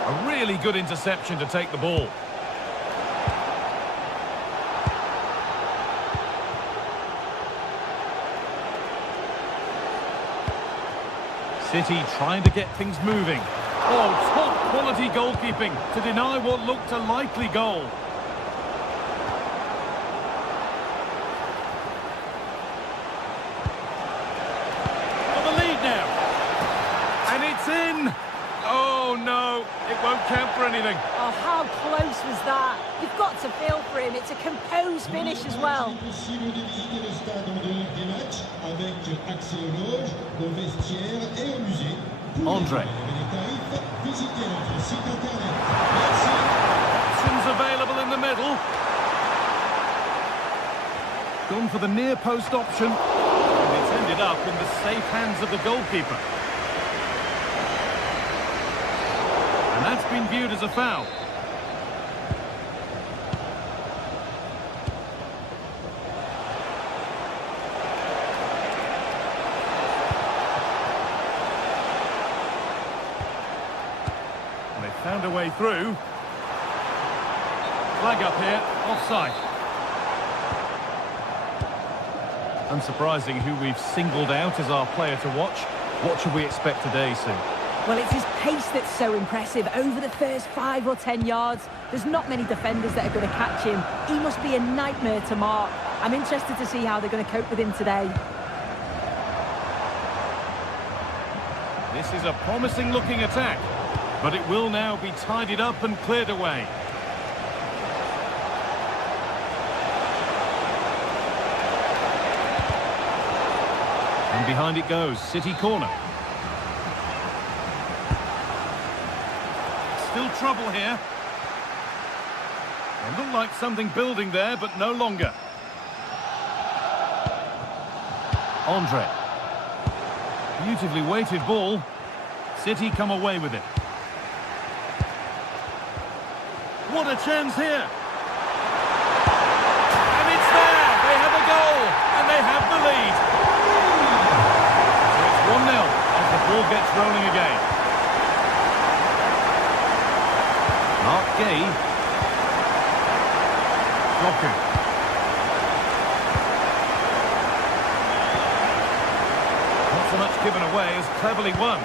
A really good interception to take the ball. City trying to get things moving. Oh, top quality goalkeeping to deny what looked a likely goal. For the lead now. And it's in. Oh, no. It won't count for anything. Oh, how close was that? You've got to feel for him. It's a composed finish as well. Andre. Options available in the middle. Gone for the near post option. And it's ended up in the safe hands of the goalkeeper. And that's been viewed as a foul. They found a way through. Flag up here, offside. Unsurprising who we've singled out as our player to watch. What should we expect today, Sue? Well, it's his pace that's so impressive. Over the first 5 or 10 yards, there's not many defenders that are going to catch him. He must be a nightmare to mark. I'm interested to see how they're going to cope with him today. This is a promising looking attack, but it will now be tidied up and cleared away. And behind it goes, City corner. Still trouble here. It looked like something building there, but no longer. Andre. Beautifully weighted ball. City come away with it. What a chance here. And it's there. They have a goal. And they have the lead. So it's 1-0 as the ball gets rolling again. Mark Gay. Blocking. Not so much given away as cleverly won.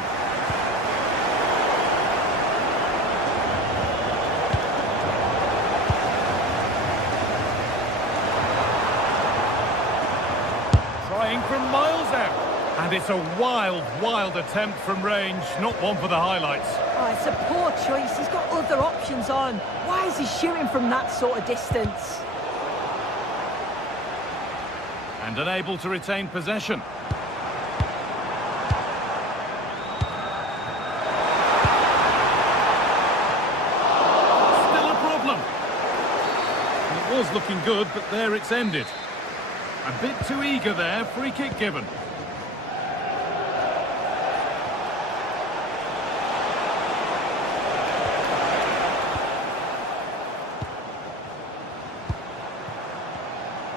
Trying from miles out. And it's a wild, wild attempt from range. Not one for the highlights. Oh, it's a poor choice. He's got other options on. Why is he shooting from that sort of distance? And unable to retain possession. Still a problem. It was looking good, but there it's ended. A bit too eager there, free kick given.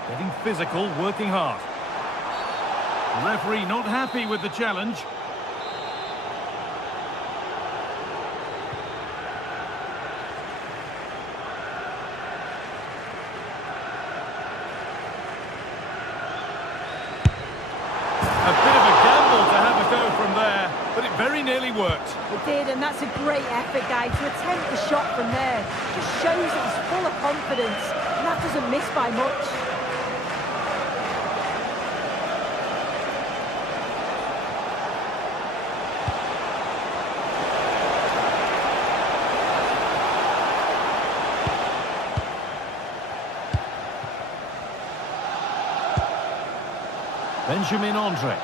Getting physical, working hard. The referee not happy with the challenge. A bit of a gamble to have a go from there, but it very nearly worked. It did, and that's a great effort, guys. To attempt the shot from there just shows that he's full of confidence, and that doesn't miss by much. Benjamin Andre.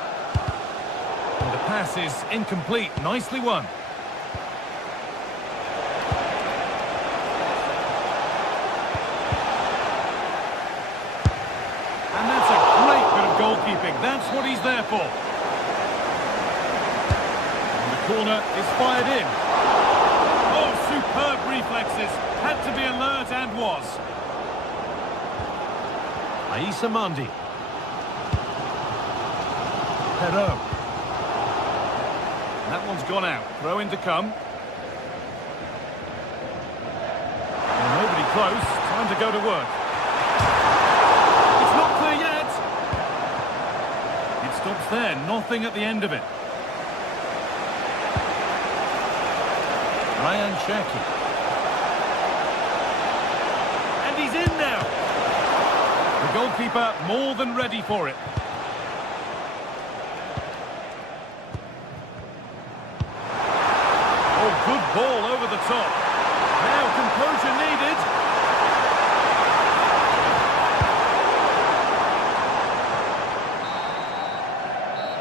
And the pass is incomplete. Nicely won. And that's a great bit of goalkeeping. That's what he's there for. And the corner is fired in. Oh, superb reflexes. Had to be alert and was. Aissa Mandi. Perot. That one's gone out. Throw in to come. And nobody close. Time to go to work. It's not clear yet. It stops there. Nothing at the end of it. Ryan Cherki. And he's in now. The goalkeeper more than ready for it. Good ball over the top. Now composure needed.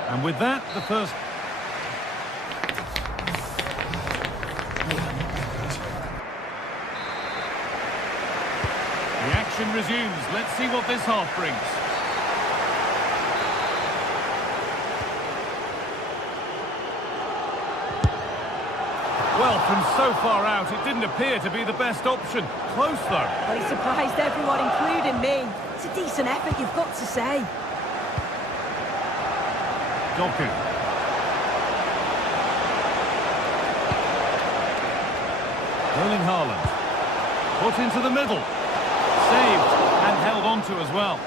And with that, the first... The action resumes. Let's see what this half brings. Well, from so far out, it didn't appear to be the best option. Close, though. Well, he surprised everyone, including me. It's a decent effort, you've got to say. Doku. Erling Haaland. Put into the middle. Saved and held on to as well.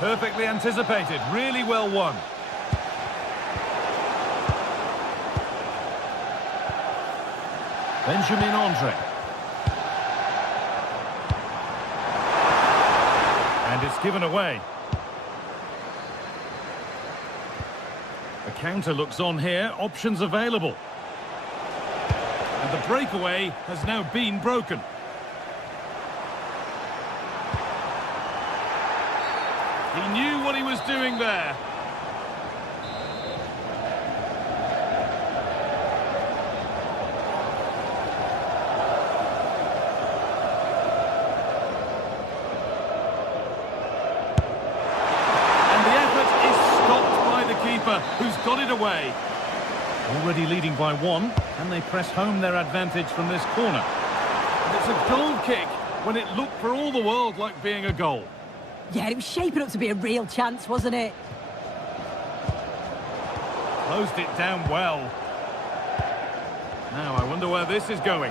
Perfectly anticipated, really well won. Benjamin Andre. And it's given away. The counter looks on here, options available. And the breakaway has now been broken. He knew what he was doing there. And the effort is stopped by the keeper, who's got it away. Already leading by one, and they press home their advantage from this corner. And it's a goal kick when it looked for all the world like being a goal. Yeah, it was shaping up to be a real chance, wasn't it? Closed it down well. Now, I wonder where this is going.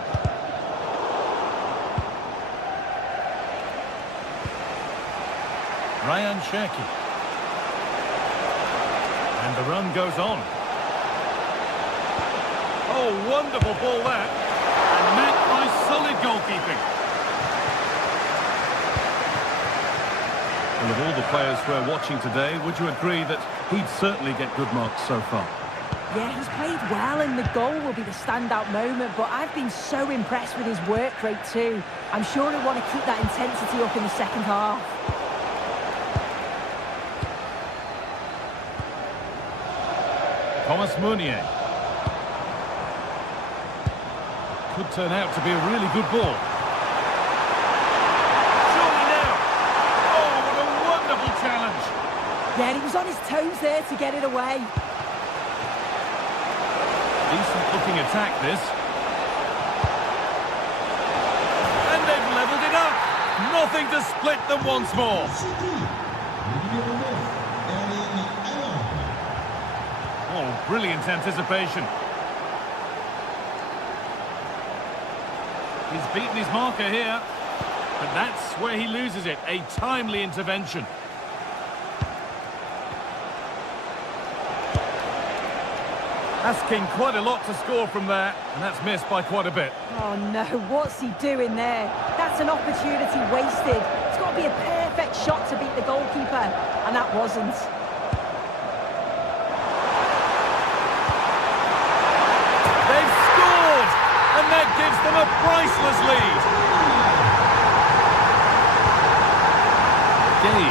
Ryan Cherki. And the run goes on. Oh, wonderful ball that. And met by solid goalkeeping. Well, of all the players we're watching today, would you agree that he'd certainly get good marks so far? Yeah, he's played well, and the goal will be the standout moment, but I've been so impressed with his work rate too. I'm sure he'll want to keep that intensity up in the second half. Thomas Meunier. Could turn out to be a really good ball. Surely now! Oh, what a wonderful challenge! Yeah, he was on his toes there to get it away. Decent looking attack, this. And they've levelled it up! Nothing to split them once more. Oh, brilliant anticipation. He's beaten his marker here. But that's where he loses it. A timely intervention. Asking quite a lot to score from there, and that's missed by quite a bit. Oh no, what's he doing there? That's an opportunity wasted. It's got to be a perfect shot to beat the goalkeeper, and that wasn't. They've scored, and that gives them a priceless lead. Gay.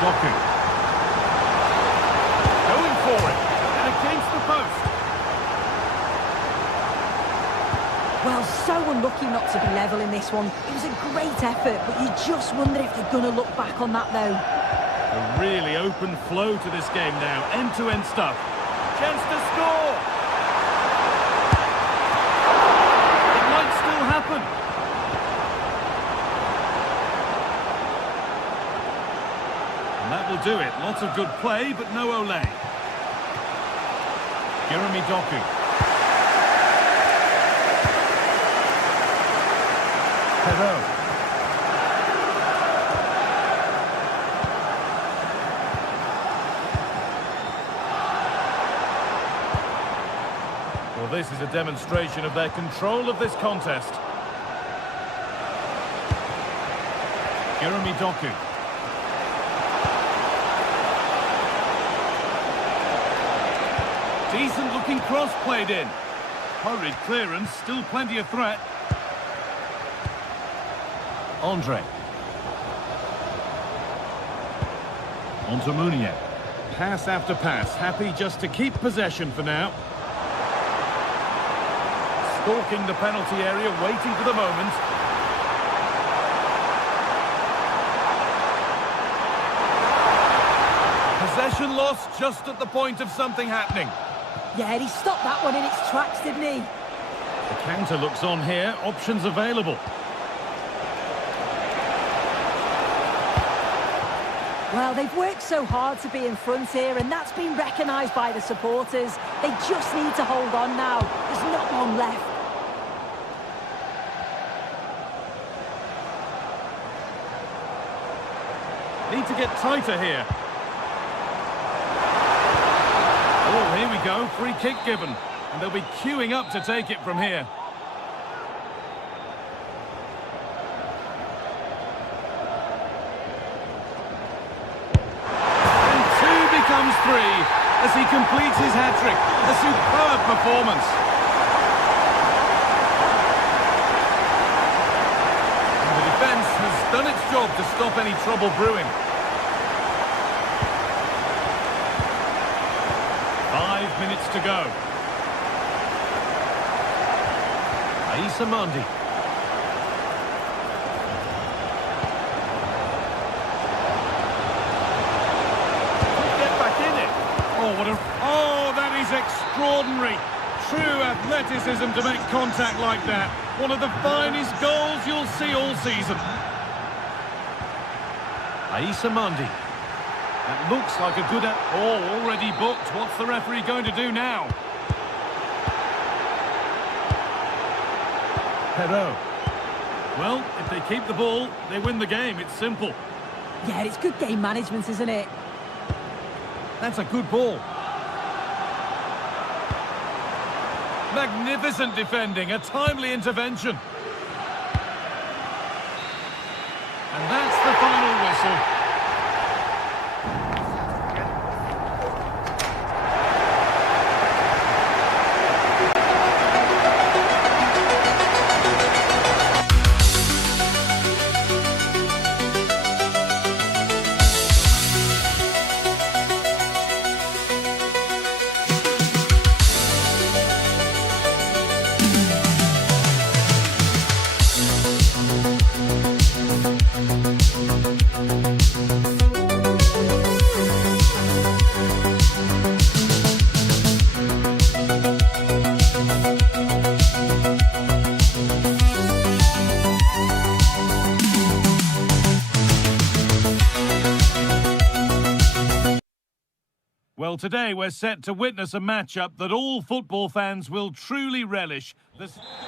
Doku. Going for it, and against the post. Well, so unlucky not to be level in this one. It was a great effort, but you just wonder if they're going to look back on that, though. A really open flow to this game now. End-to-end stuff. Chance to score! It might still happen. And that will do it. Lots of good play, but no Ole. Jeremy Doku. Hello. Well, this is a demonstration of their control of this contest. Jeremy Doku. Decent looking cross played in. Hurried clearance, still plenty of threat. Andre. On to Munier. Pass after pass, happy just to keep possession for now. Stalking the penalty area, waiting for the moment. Possession lost just at the point of something happening. Yeah, he stopped that one in its tracks, didn't he? The counter looks on here, options available. Well, they've worked so hard to be in front here, and that's been recognised by the supporters. They just need to hold on now. There's not long left. Need to get tighter here. Oh, here we go. Free kick given. And they'll be queuing up to take it from here. And two becomes three as he completes his hat-trick. A superb performance. And the defence has done its job to stop any trouble brewing. 5 minutes to go. Aissa Mandi. Get back in it. Oh, that is extraordinary. True athleticism to make contact like that. One of the finest goals you'll see all season. Aissa Mandi. That looks like a good... Oh, already booked. What's the referee going to do now? Perot. Well, if they keep the ball, they win the game. It's simple. Yeah, it's good game management, isn't it? That's a good ball. Magnificent defending, a timely intervention. And that's the final whistle. Well, today we're set to witness a matchup that all football fans will truly relish.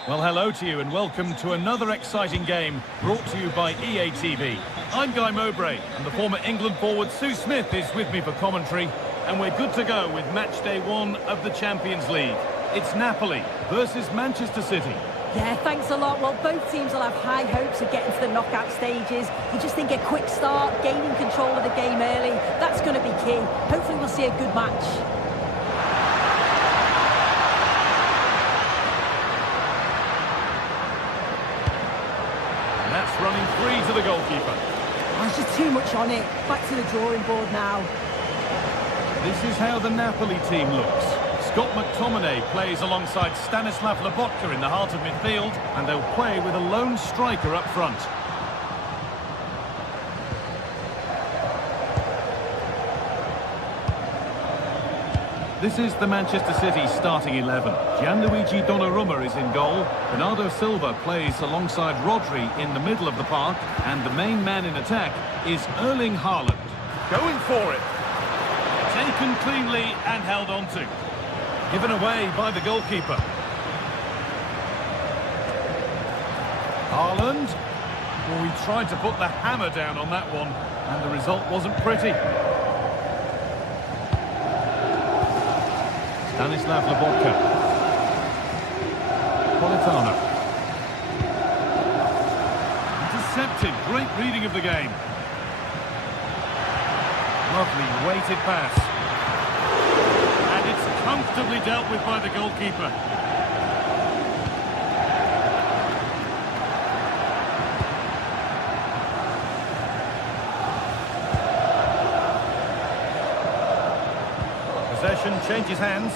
Well, hello to you and welcome to another exciting game brought to you by EA TV. I'm Guy Mowbray and the former England forward Sue Smith is with me for commentary, and we're good to go with match day 1 of the Champions League. It's Napoli versus Manchester City. Yeah, thanks a lot. Well, both teams will have high hopes of getting to the knockout stages. You just think a quick start, gaining control of the game early, that's going to be key. Hopefully we'll see a good match. And that's running free to the goalkeeper. There's just too much on it. Back to the drawing board now. This is how the Napoli team looks. Scott McTominay plays alongside Stanislav Lobotka in the heart of midfield, and they'll play with a lone striker up front. This is the Manchester City starting 11. Gianluigi Donnarumma is in goal. Bernardo Silva plays alongside Rodri in the middle of the park, and the main man in attack is Erling Haaland. Going for it. Taken cleanly and held on to. Given away by the goalkeeper. Haaland. Well, he tried to put the hammer down on that one, and the result wasn't pretty. Stanislav Lobotka. Politano. Intercepted. Great reading of the game. Lovely weighted pass. And it's comfortably dealt with by the goalkeeper. Possession changes hands.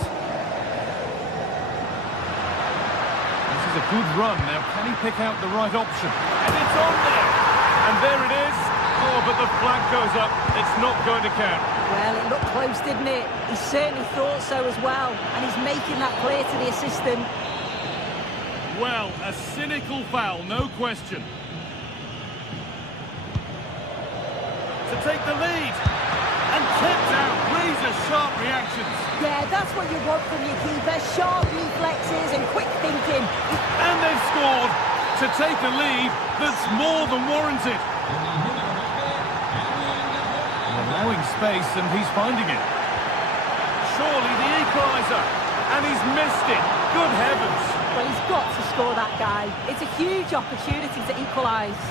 This is a good run. Now, can he pick out the right option? And it's on there! And there it is. Oh, but the flag goes up. It's not going to count. Well, it looked close, didn't it? He certainly thought so as well. And he's making that clear to the assistant. Well, a cynical foul, no question. To take the lead. And tipped out. Razor-sharp reactions. Yeah, that's what you want from your keeper. Sharp reflexes and quick thinking. And they've scored to take a lead that's more than warranted. Allowing space, and he's finding it. Surely the equaliser, and he's missed it. Good heavens. Well, he's got to score that guy. It's a huge opportunity to equalise.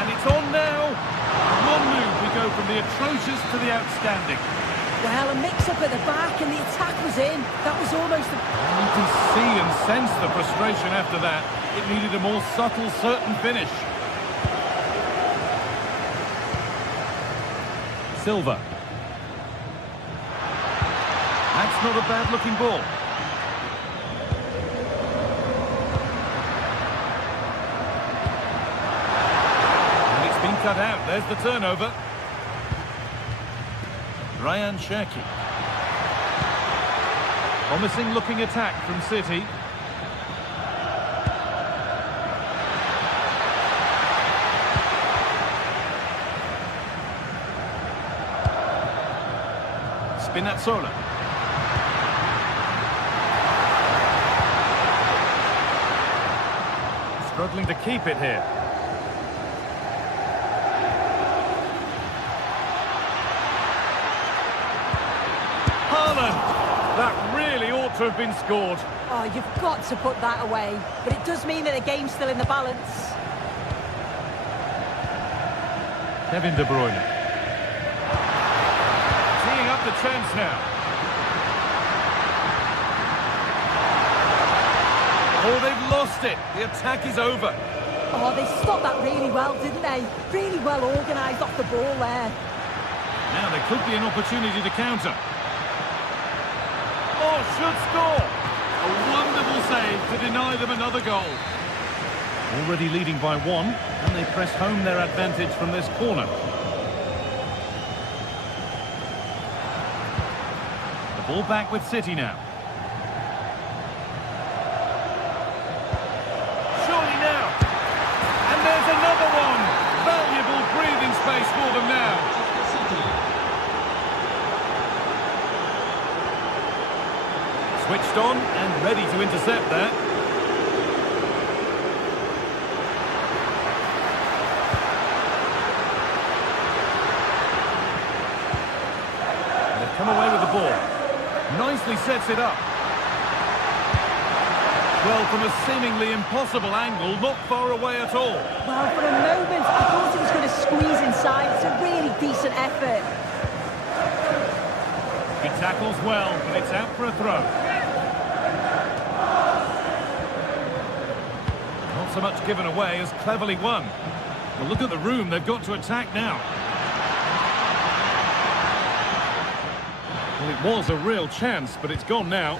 And it's on now. One move, we go from the atrocious to the outstanding. Well, a mix-up at the back, and the attack was in. That was almost a... You can see and sense the frustration after that. It needed a more subtle, certain finish. Silva. That's not a bad-looking ball. And it's been cut out. There's the turnover. Ryan Cherki. Promising-looking attack from City. Spinazzola. Struggling to keep it here. Haaland! That really ought to have been scored. Oh, you've got to put that away. But it does mean that the game's still in the balance. Kevin De Bruyne. Up the chance now. Oh, they've lost it. The attack is over. Oh, they stopped that really well, didn't they? Really well organised off the ball there. Now there could be an opportunity to counter. Oh, should score. A wonderful save to deny them another goal. Already leading by 1, and they press home their advantage from this corner. Ball back with City now. Surely now. And there's another one. Valuable breathing space for them now. on and ready to intercept that. And they've come away with the ball. Nicely sets it up. Well, from a seemingly impossible angle, not far away at all. Well, for a moment, I thought he was going to squeeze inside. It's a really decent effort. He tackles well, but it's out for a throw. Not so much given away as cleverly won. Well, look at the room they've got to attack now. Well, it was a real chance, but it's gone now.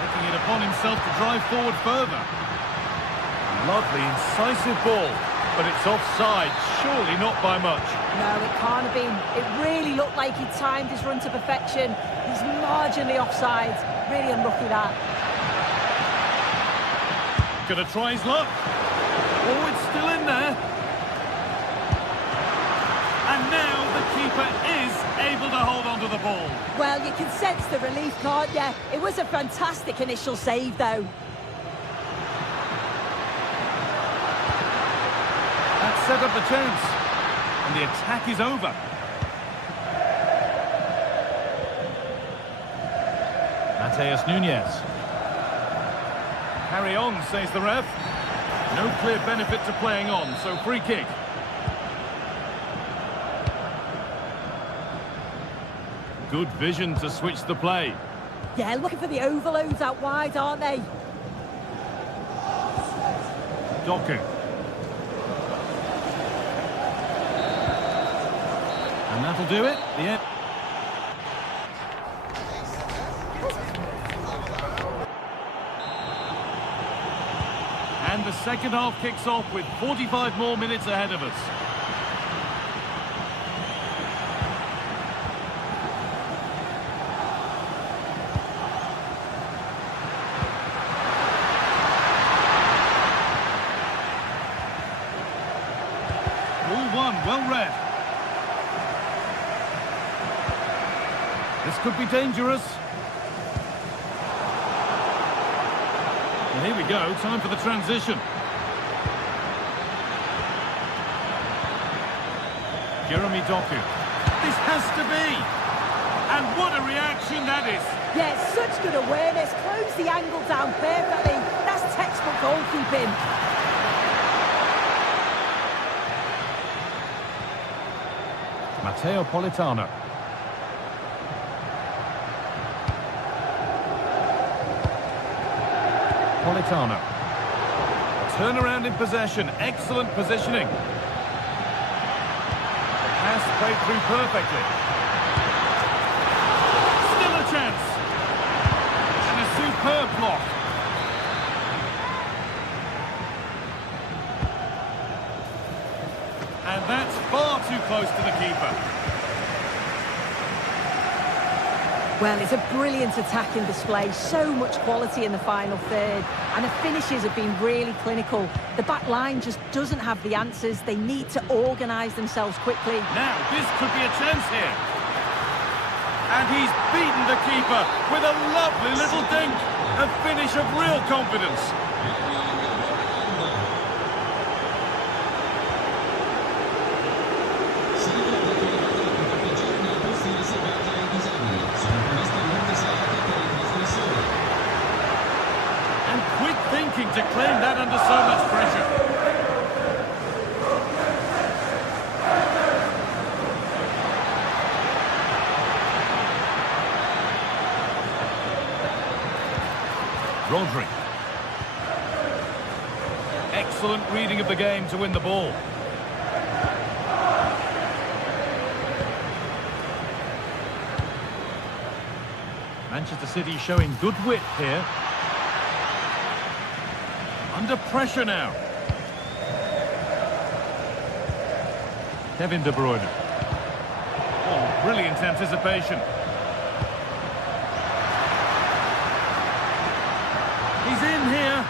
Taking it upon himself to drive forward further. Lovely, incisive ball, but it's offside, surely not by much. No, it can't have been. It really looked like he timed his run to perfection. He's marginally offside. Really unlucky that. Gonna try his luck. Oh, it's still in there. And now the keeper is able to hold on to the ball. Well, you can sense the relief, can't you? It was a fantastic initial save, though. That set up the chance. And the attack is over. Mateus Nunes. Carry on, says the ref. No clear benefit to playing on, so free kick. Good vision to switch the play. Yeah, looking for the overloads out wide, aren't they? Doku. And that'll do it. The end. And the second half kicks off with 45 more minutes ahead of us. Ball one, well read. This could be dangerous. And here we go, time for the transition. Jeremy Doku. This has to be. And what a reaction that is. Yeah, such good awareness. Closed the angle down perfectly. That's textbook goalkeeping. Matteo Politano. Politano. Turnaround in possession. Excellent positioning. Pass played through perfectly. Still a chance. And a superb block. And that's far too close to the keeper. Well, it's a brilliant attacking display. So much quality in the final third. And the finishes have been really clinical. The back line just doesn't have the answers. They need to organise themselves quickly. Now, this could be a chance here. And he's beaten the keeper with a lovely little dink. A finish of real confidence. And quick thinking to claim that under so much pressure. Rodri. Excellent reading of the game to win the ball. Manchester City showing good wit here. Under pressure now. Kevin De Bruyne. Oh, brilliant anticipation. He's in here.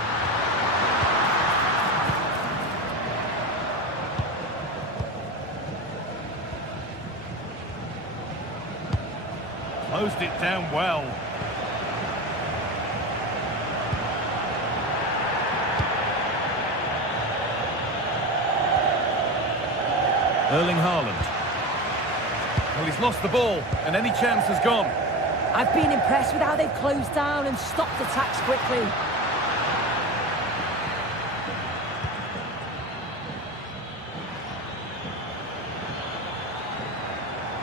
Closed it down well. Erling Haaland. Well, he's lost the ball, and any chance has gone. I've been impressed with how they've closed down and stopped attacks quickly.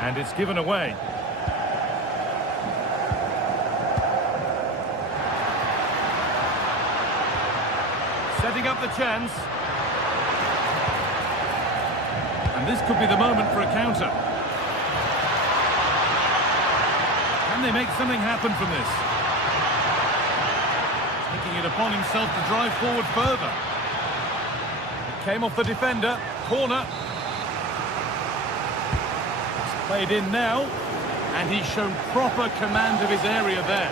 And it's given away. Setting up the chance. And this could be the moment for a counter. Can they make something happen from this? Taking it upon himself to drive forward further. It came off the defender. Corner. It's played in now. And he's shown proper command of his area there.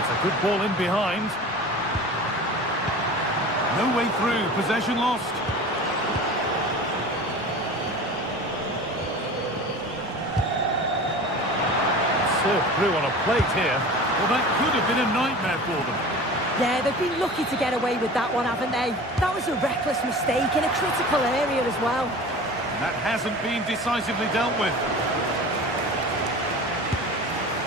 It's a good ball in behind. No way through, possession lost. Served through on a plate here. Well, that could have been a nightmare for them. Yeah, they've been lucky to get away with that one, haven't they? That was a reckless mistake in a critical area as well. And that hasn't been decisively dealt with.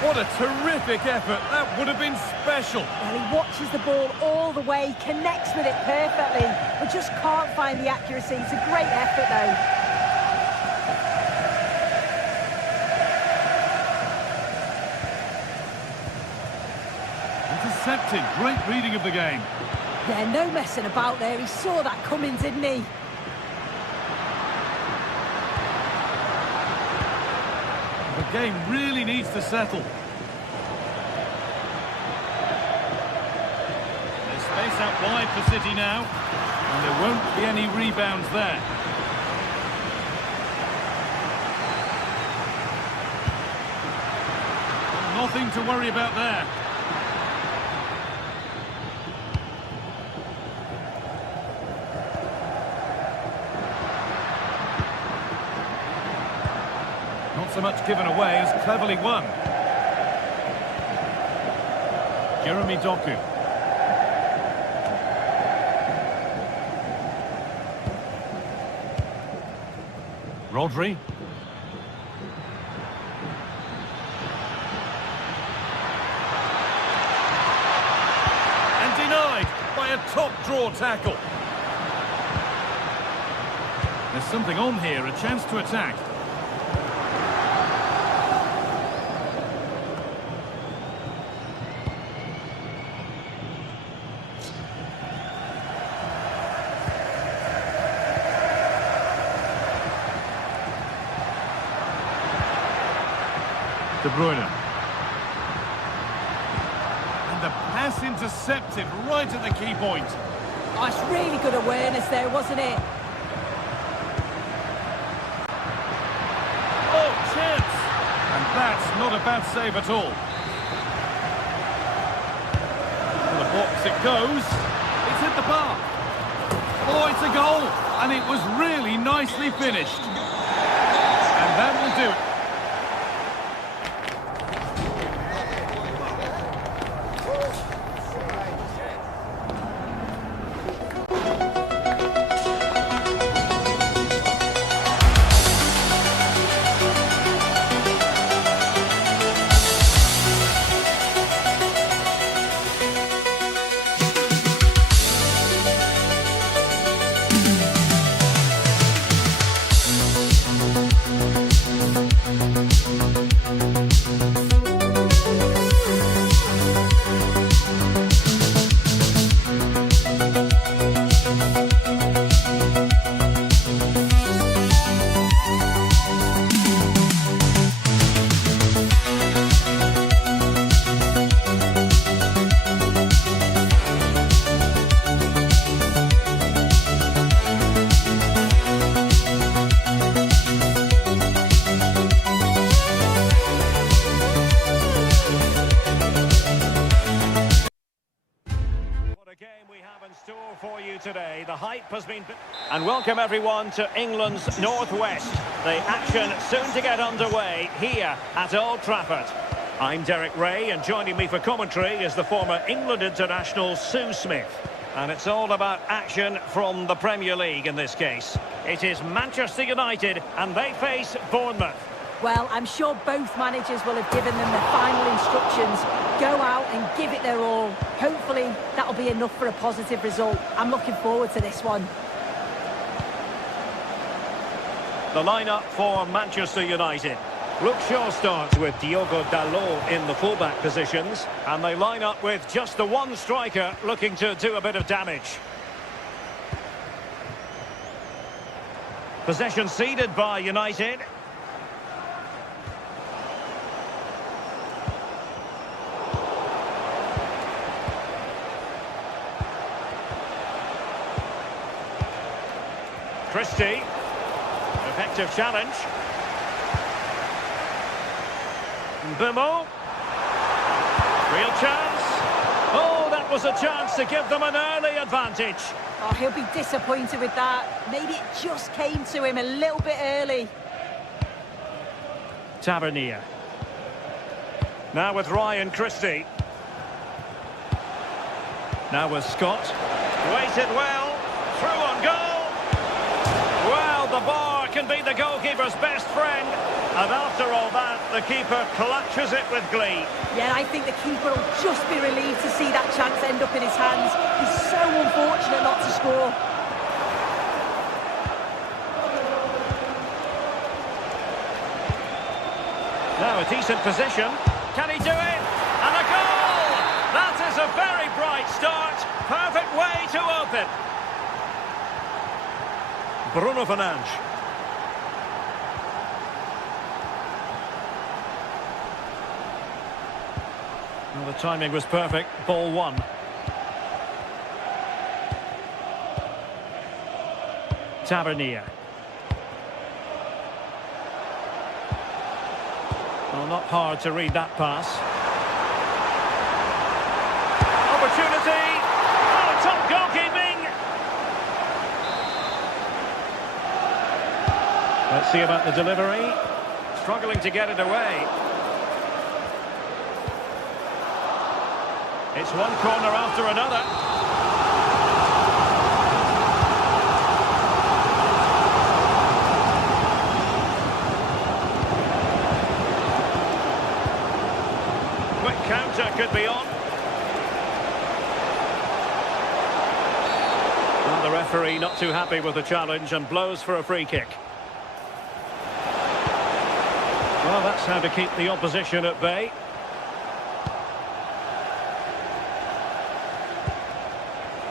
What a terrific effort. That would have been special. Well, he watches the ball all the way, connects with it perfectly, but just can't find the accuracy. It's a great effort, though. Intercepted. Great reading of the game. Yeah, no messing about there. He saw that coming, didn't he? The game really needs to settle. There's space out wide for City now, and there won't be any rebounds there. Nothing to worry about there. Not so much given away as cleverly won. Jeremy Doku. Rodri. And denied by a top draw tackle. There's something on here, a chance to attack. De Bruyne. And the pass intercepted right at the key point. Oh, it's really good awareness there, wasn't it? Oh, chance! And that's not a bad save at all. To the box it goes. It's hit the bar. Oh, it's a goal! And it was really nicely finished. And that will do it. today. The hype has been... And welcome everyone to England's Northwest. The action soon to get underway here at Old Trafford. I'm Derek Ray, and joining me for commentary is the former England international Sue Smith. And it's all about action from the Premier League in this case. It is Manchester United, and they face Bournemouth. Well, I'm sure both managers will have given them the final instructions. Go out and give it their all. Hopefully, that'll be enough for a positive result. I'm looking forward to this one. The lineup for Manchester United. Luke Shaw starts with Diogo Dalot in the fullback positions. And they line up with just the one striker looking to do a bit of damage. Possession ceded by United. Christie, effective challenge. Bimo, real chance. Oh, that was a chance to give them an early advantage. Oh, he'll be disappointed with that. Maybe it just came to him a little bit early. Tavernier. Now with Ryan Christie. Now with Scott. Waited well. Through on goal. Well, the bar can be the goalkeeper's best friend. And after all that, the keeper clutches it with glee. Yeah, I think the keeper will just be relieved to see that chance end up in his hands. He's so unfortunate not to score. Now a decent position. Can he do it? And a goal! That is a very bright start. Perfect way to open. Bruno Fernandes. Well, the timing was perfect. Ball one. Tavernier. Well, not hard to read that pass. Opportunity. Oh, top goalkeeping. Let's see about the delivery. Struggling to get it away. It's one corner after another. Quick counter could be on. And the referee not too happy with the challenge and blows for a free kick. Well, that's how to keep the opposition at bay.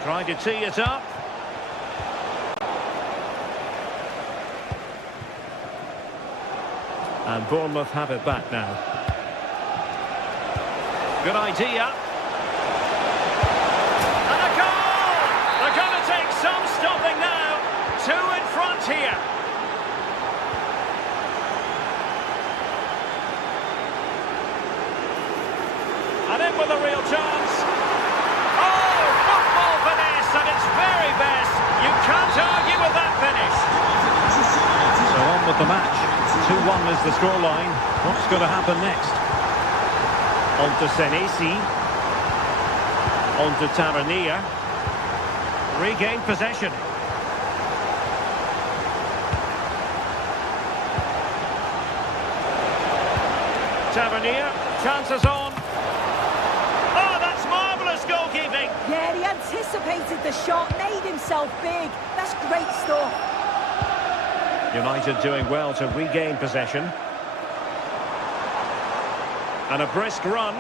Trying to tee it up. And Bournemouth have it back now. Good idea. And a goal! They're going to take some stopping now. Two in front here. And in with a real chance. And it's very best. You can't argue with that finish. So on with the match. 2-1 is the scoreline. What's going to happen next? On to Senesi. On to Tavernier. Regain possession. Tavernier. Chances on. Goalkeeping. Yeah, he anticipated the shot, made himself big. That's great stuff. United doing well to regain possession. And a brisk run.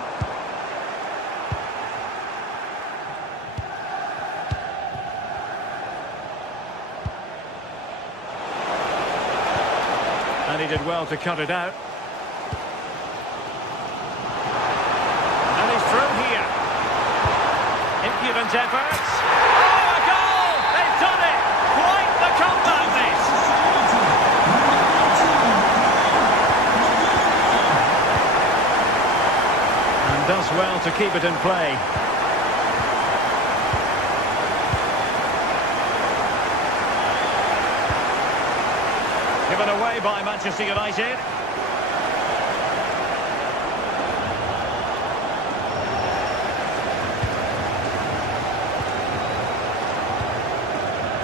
And he did well to cut it out. And he's through here. Impudent efforts. Oh, a goal! They've done it! Quite the comeback, this! And does well to keep it in play. by Manchester United.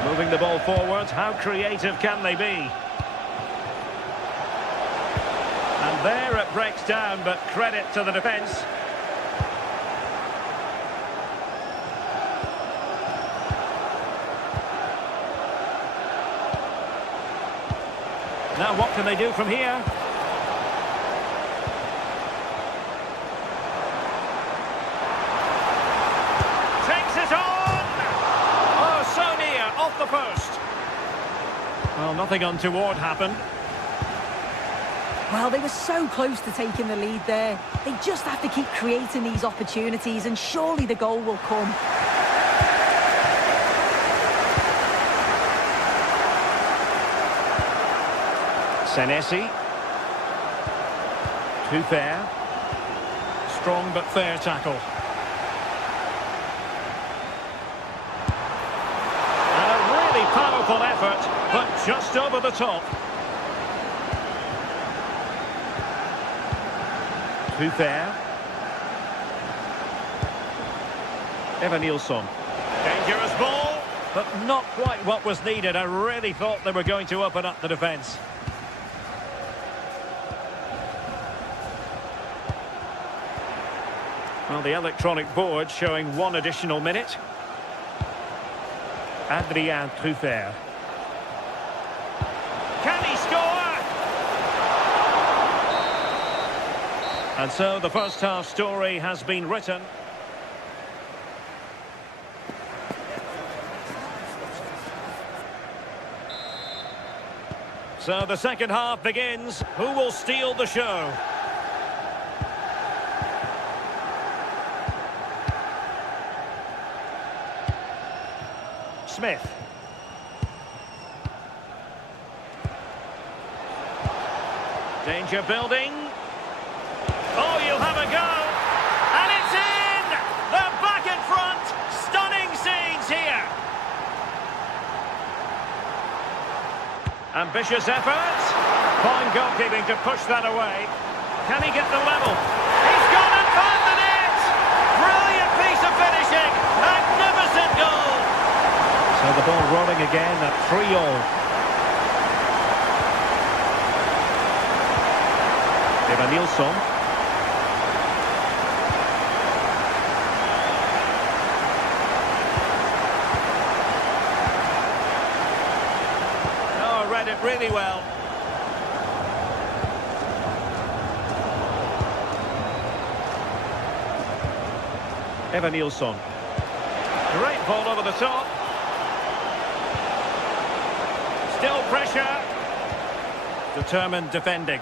Moving the ball forward, how creative can they be? And there it breaks down, but credit to the defence. Now what can they do from here? Takes it on! Oh, so near, off the post. Well, nothing untoward happened. Well, they were so close to taking the lead there. They just have to keep creating these opportunities and surely the goal will come. Senesi. Too fair. Strong but fair tackle. And a really powerful effort, but just over the top. Too fair. Evanilson. Dangerous ball, but not quite what was needed. I really thought they were going to open up the defence. Well, the electronic board showing 1 additional minute. Adrien Truffert. Can he score? And so the first half story has been written. So the second half begins. Who will steal the show? Smith. Danger building. Oh, you'll have a go. And it's in! They're back in front. Stunning scenes here. Ambitious effort. Fine goalkeeping to push that away. Can he get the level? He's gone and found the net! Brilliant piece of finishing. Magnificent goal. So the ball rolling again at 3-all. Evanilson. Oh, read it really well. Evanilson. Great ball over the top. Still pressure. Determined defending.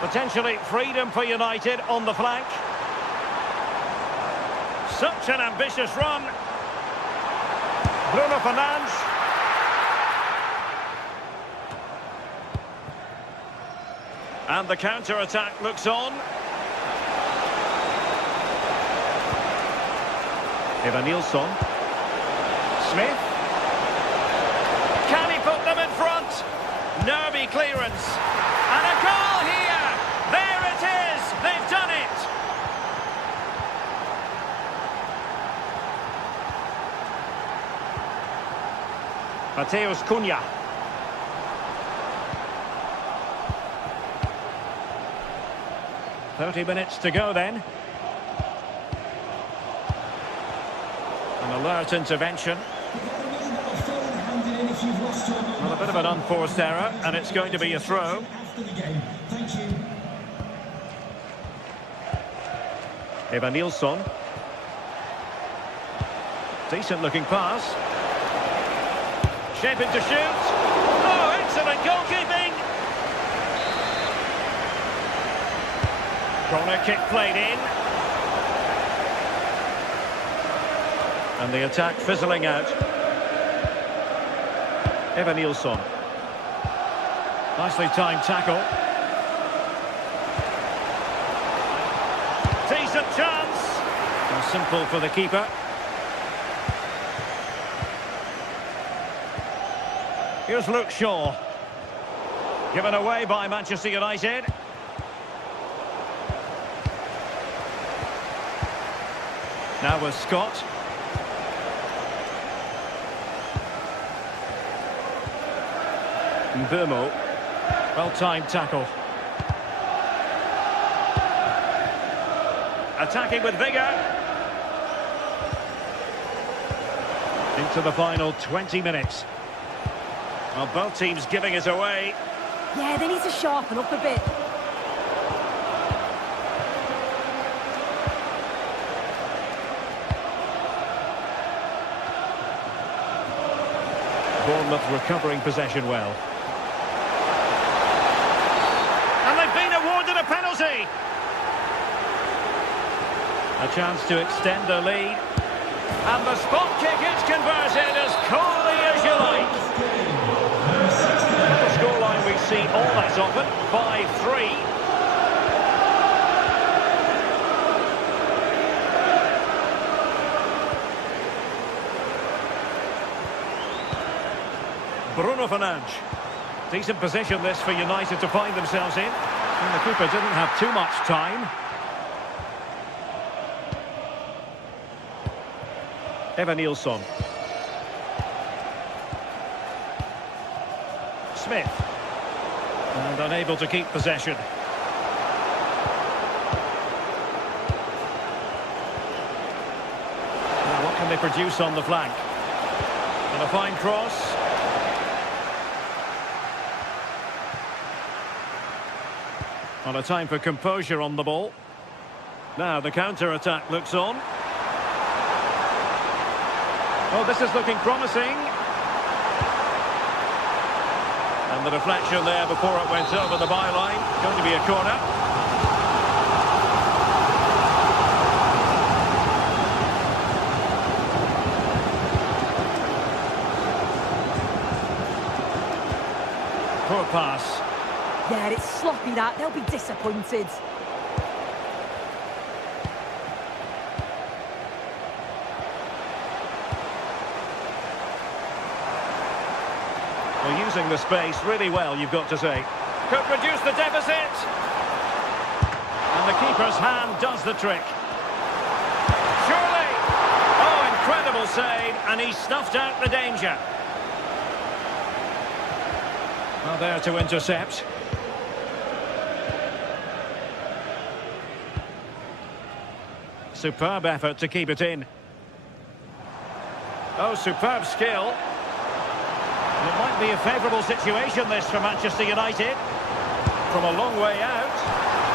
Potentially freedom for United on the flank. Such an ambitious run. Bruno Fernandes. And the counter-attack looks on. Evanilson. Smith. Can he put them in front? Nervy clearance. And a goal here! There it is! They've done it! Mateus Cunha. "30 minutes to go then. An alert intervention. Well, a bit of an unforced error, and it's going to be a throw. Evanilson. Decent looking pass. Shaping to shoot. Oh, excellent goalkeeping. Corner kick played in. And the attack fizzling out. Evanilson. Nicely timed tackle. Decent chance. And simple for the keeper. Here's Luke Shaw. Given away by Manchester United. Now with Scott. Mbeumo. Well-timed tackle. Attacking with vigour. Into the final 20 minutes. Well, both teams giving it away. Yeah, they need to sharpen up a bit. Bournemouth recovering possession well. And they've been awarded a penalty. A chance to extend the lead. And the spot kick is converted as coolly as you like. The scoreline we see all that often, 5-3. Bruno Fernandes. Decent position this for United to find themselves in. And the keeper didn't have too much time. Evanilson. Smith. And unable to keep possession. Now what can they produce on the flank? And a fine cross. On a time for composure on the ball. Now the counter-attack looks on. Oh, this is looking promising. And the deflection there before it went over the byline. Going to be a corner. Poor pass. Yeah, it's sloppy that. They'll be disappointed. Well, using the space really well, you've got to say. Could reduce the deficit. And the keeper's hand does the trick. Surely. Oh, incredible save. And he snuffed out the danger. Well, there to intercept. Superb effort to keep it in. Oh, superb skill. It might be a favourable situation, this, for Manchester United. From a long way out.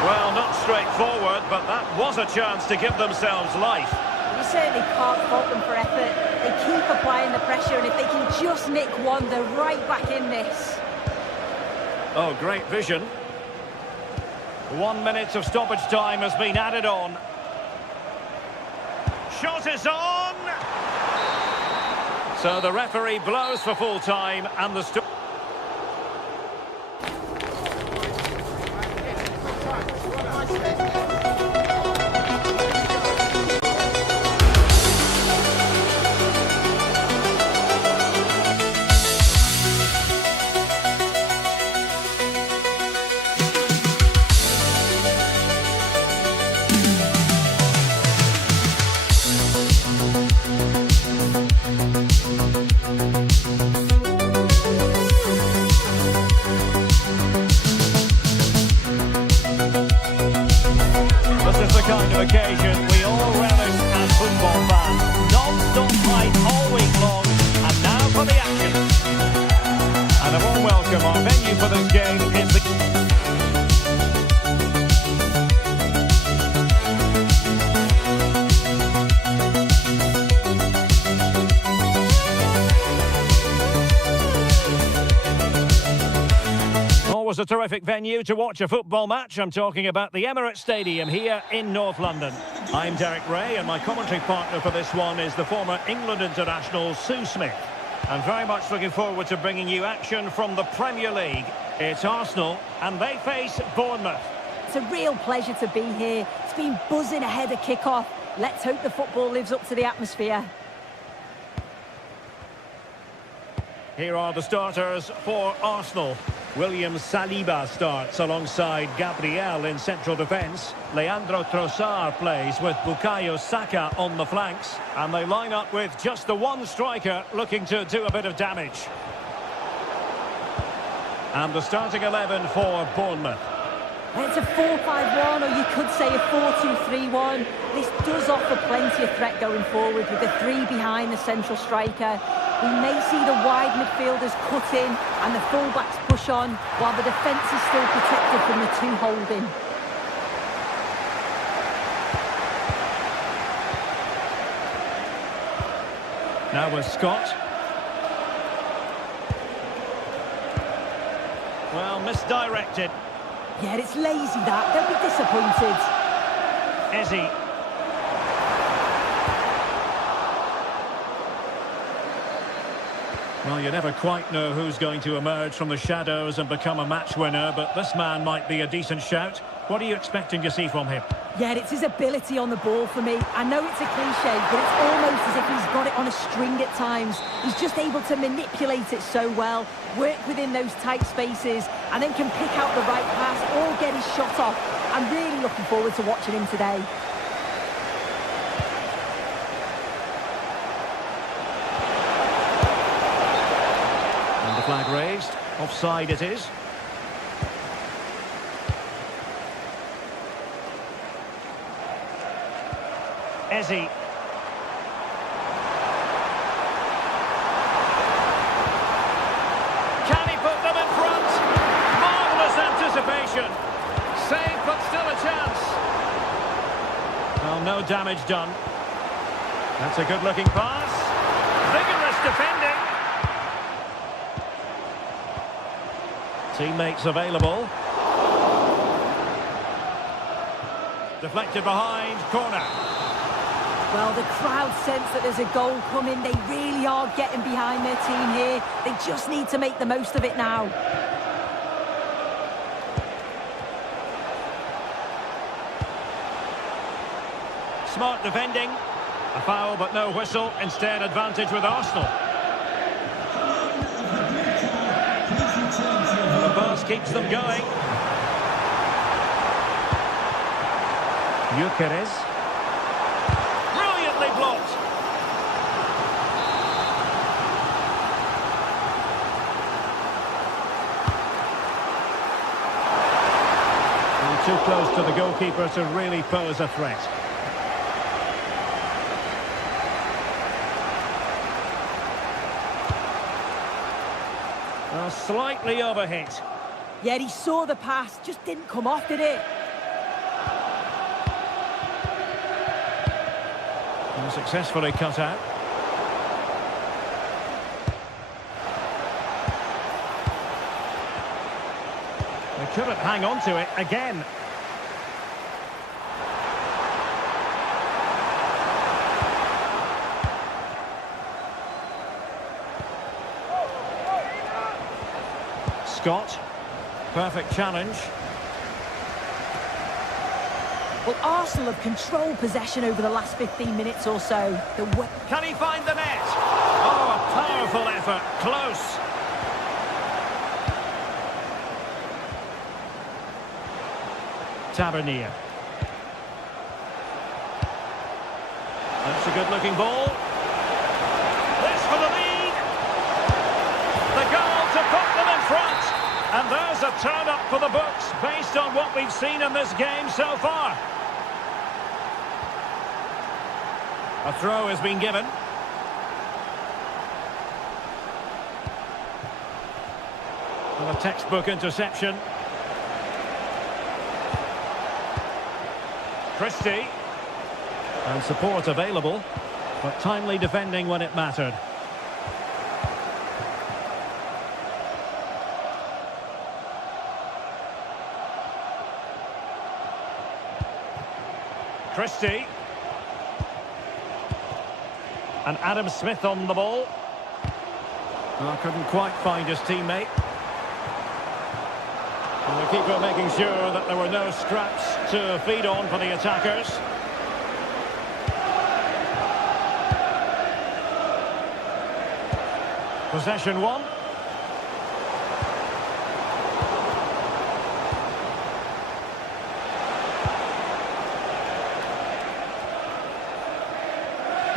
Well, not straightforward, but that was a chance to give themselves life. You certainly can't fault them for effort. They keep applying the pressure, and if they can just nick one, they're right back in this. Oh, great vision. 1 minute of stoppage time has been added on. Shot is on! So the referee blows for full time and the... kind of occasion we all relish as football fans. Non-stop fight all week long, and now for the action. And a warm welcome. Our venue for this game is the... Was a terrific venue to watch a football match. I'm talking about the Emirates Stadium here in North London. I'm Derek Ray, and my commentary partner for this one is the former England international Sue Smith. I'm very much looking forward to bringing you action from the Premier League. It's Arsenal, and they face Bournemouth. It's a real pleasure to be here. It's been buzzing ahead of kick-off. Let's hope the football lives up to the atmosphere. Here are the starters for Arsenal. William Saliba starts alongside Gabriel in central defence. Leandro Trossard plays with Bukayo Saka on the flanks. And they line up with just the one striker looking to do a bit of damage. And the starting 11 for Bournemouth. It's a 4-5-1, or you could say a 4-2-3-1. This does offer plenty of threat going forward with the three behind the central striker. We may see the wide midfielders cut in and the fullbacks push on, while the defence is still protected from the two holding. Now with Scott. Well, misdirected. Yeah, it's lazy that. They'll be disappointed. Eze. Well, you never quite know who's going to emerge from the shadows and become a match winner, but this man might be a decent shout. What are you expecting to see from him? Yeah, it's his ability on the ball for me. I know it's a cliche, but it's almost as if he's got it on a string at times. He's just able to manipulate it so well, work within those tight spaces, and then can pick out the right pass or get his shot off. I'm really looking forward to watching him today. And the flag raised. Offside it is. Eze. Can he put them in front? Marvellous anticipation. Save, but still a chance. Well, no damage done. That's a good-looking pass. Vigorous defending. Teammates available. Deflected behind, corner. Well, the crowd sense that there's a goal coming. They really are getting behind their team here. They just need to make the most of it now. Smart defending. A foul, but no whistle. Instead, advantage with Arsenal. And the pass keeps them going. Gyökeres. Brilliantly blocked. And too close to the goalkeeper to really pose a threat. Well, slightly overhit. Yeah, he saw the pass, just didn't come off, did it? And successfully cut out. They couldn't hang on to it again. Scott. Perfect challenge. Well, Arsenal have controlled possession over the last 15 minutes or so. Can he find the net? Oh, a powerful effort. Close. Tavernier. That's a good-looking ball. This for the lead. The goal to put them in front. And there's a turn-up for the books based on what we've seen in this game so far. A throw has been given. Well, a textbook interception. Christie. And support available, but timely defending when it mattered. Christie. And Adam Smith on the ball. Well, couldn't quite find his teammate. And the keeper making sure that there were no scraps to feed on for the attackers. Possession one.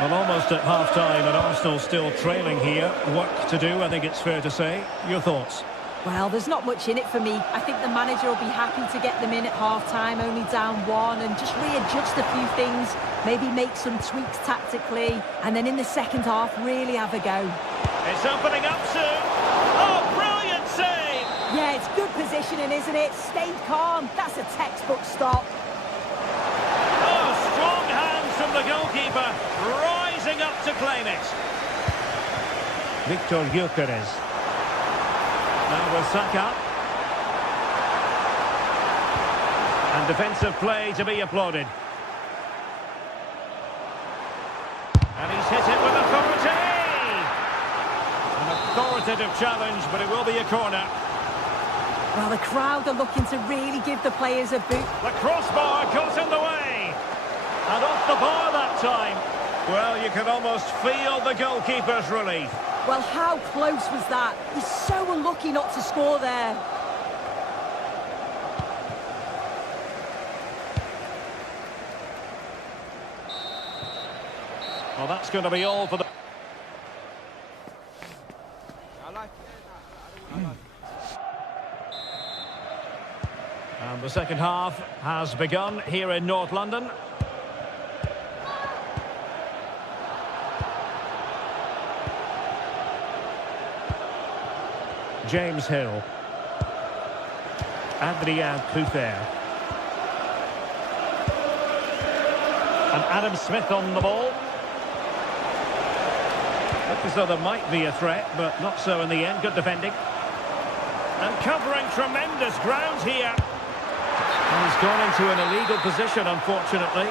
Well, almost at half-time and Arsenal still trailing here. Work to do, I think it's fair to say. Your thoughts? Well, there's not much in it for me. I think the manager will be happy to get them in at half-time, only down one, and just readjust a few things, maybe make some tweaks tactically, and then in the second half, really have a go. It's opening up soon. Oh, brilliant save! Yeah, it's good positioning, isn't it? Stayed calm. That's a textbook stop. Oh, strong hands from the goalkeeper, rising up to claim it. Victor Gyökeres. Now with Saka. And defensive play to be applauded. And he's hit it with authority! An authoritative challenge, but it will be a corner. Well, the crowd are looking to really give the players a boot. The crossbar got in the way. And off the bar that time. Well, you can almost feel the goalkeeper's relief. Well, how close was that? He's so unlucky not to score there. Well, that's going to be all for the... And the second half has begun here in North London. James Hill. Adrien Truffert. And Adam Smith on the ball. Looked as though there might be a threat, but not so in the end. Good defending. And covering tremendous ground here. And he's gone into an illegal position, unfortunately.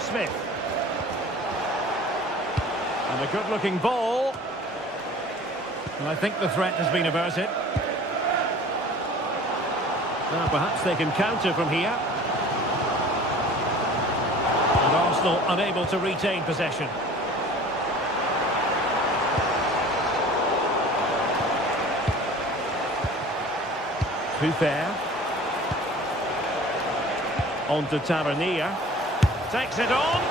Smith. And a good-looking ball. And I think the threat has been averted. Now perhaps they can counter from here. And Arsenal unable to retain possession. Truffert. On to Tavernier. Takes it on.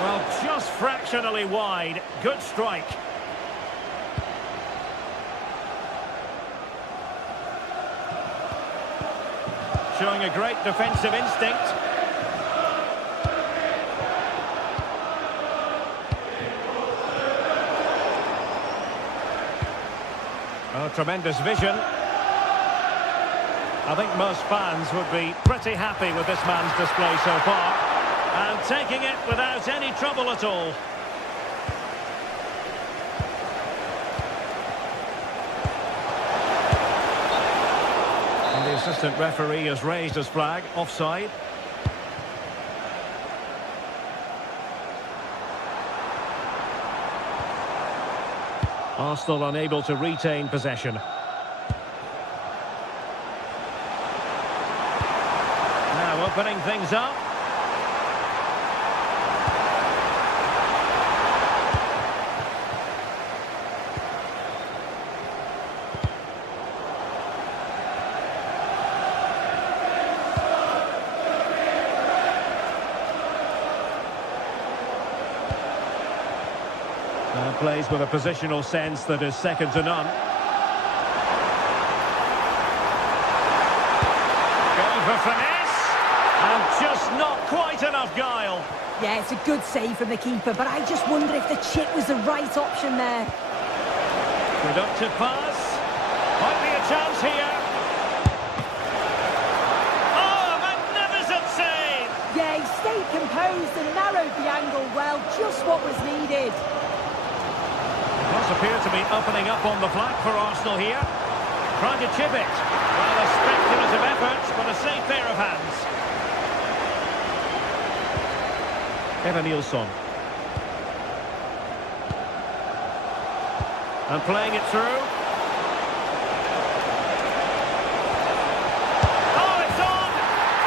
Well, just fractionally wide. Good strike. Showing a great defensive instinct. Oh, tremendous vision. I think most fans would be pretty happy with this man's display so far. And taking it without any trouble at all. And the assistant referee has raised his flag, offside. Arsenal unable to retain possession. Now opening things up. Plays with a positional sense that is second to none. Going for finesse, and just not quite enough guile. Yeah, it's a good save from the keeper, but I just wonder if the chip was the right option there. Productive pass. Might be a chance here. Oh, a magnificent save! Yeah, he stayed composed and narrowed the angle well, just what was needed. Does appear to be opening up on the flank for Arsenal here. Trying to chip it. Well, a speculative effort, but a safe pair of hands. Evan Nilsson. And playing it through. Oh, it's on!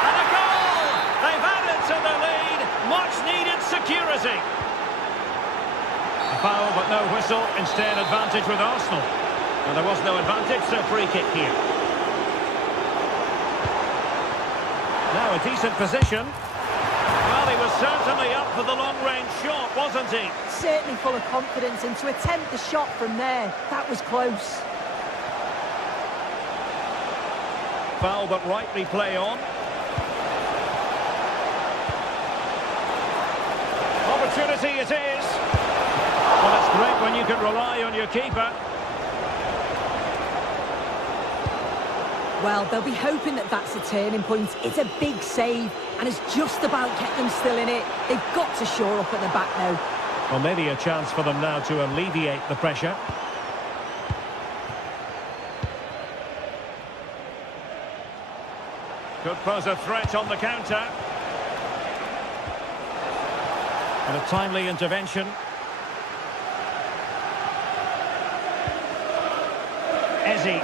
And a goal! They've added to the lead. Much needed security. A foul, but no whistle. Instead, advantage with Arsenal. And there was no advantage, so free kick here. Now a decent position. Well, he was certainly up for the long-range shot, wasn't he? Certainly full of confidence, and to attempt the shot from there, that was close. Foul, but rightly play on. Opportunity it is. Well, it's great when you can rely on your keeper. Well, they'll be hoping that that's a turning point. It's a big save, and it's just about kept them still in it. They've got to shore up at the back now. Well, maybe a chance for them now to alleviate the pressure. Could pose a threat on the counter. And a timely intervention. Eze.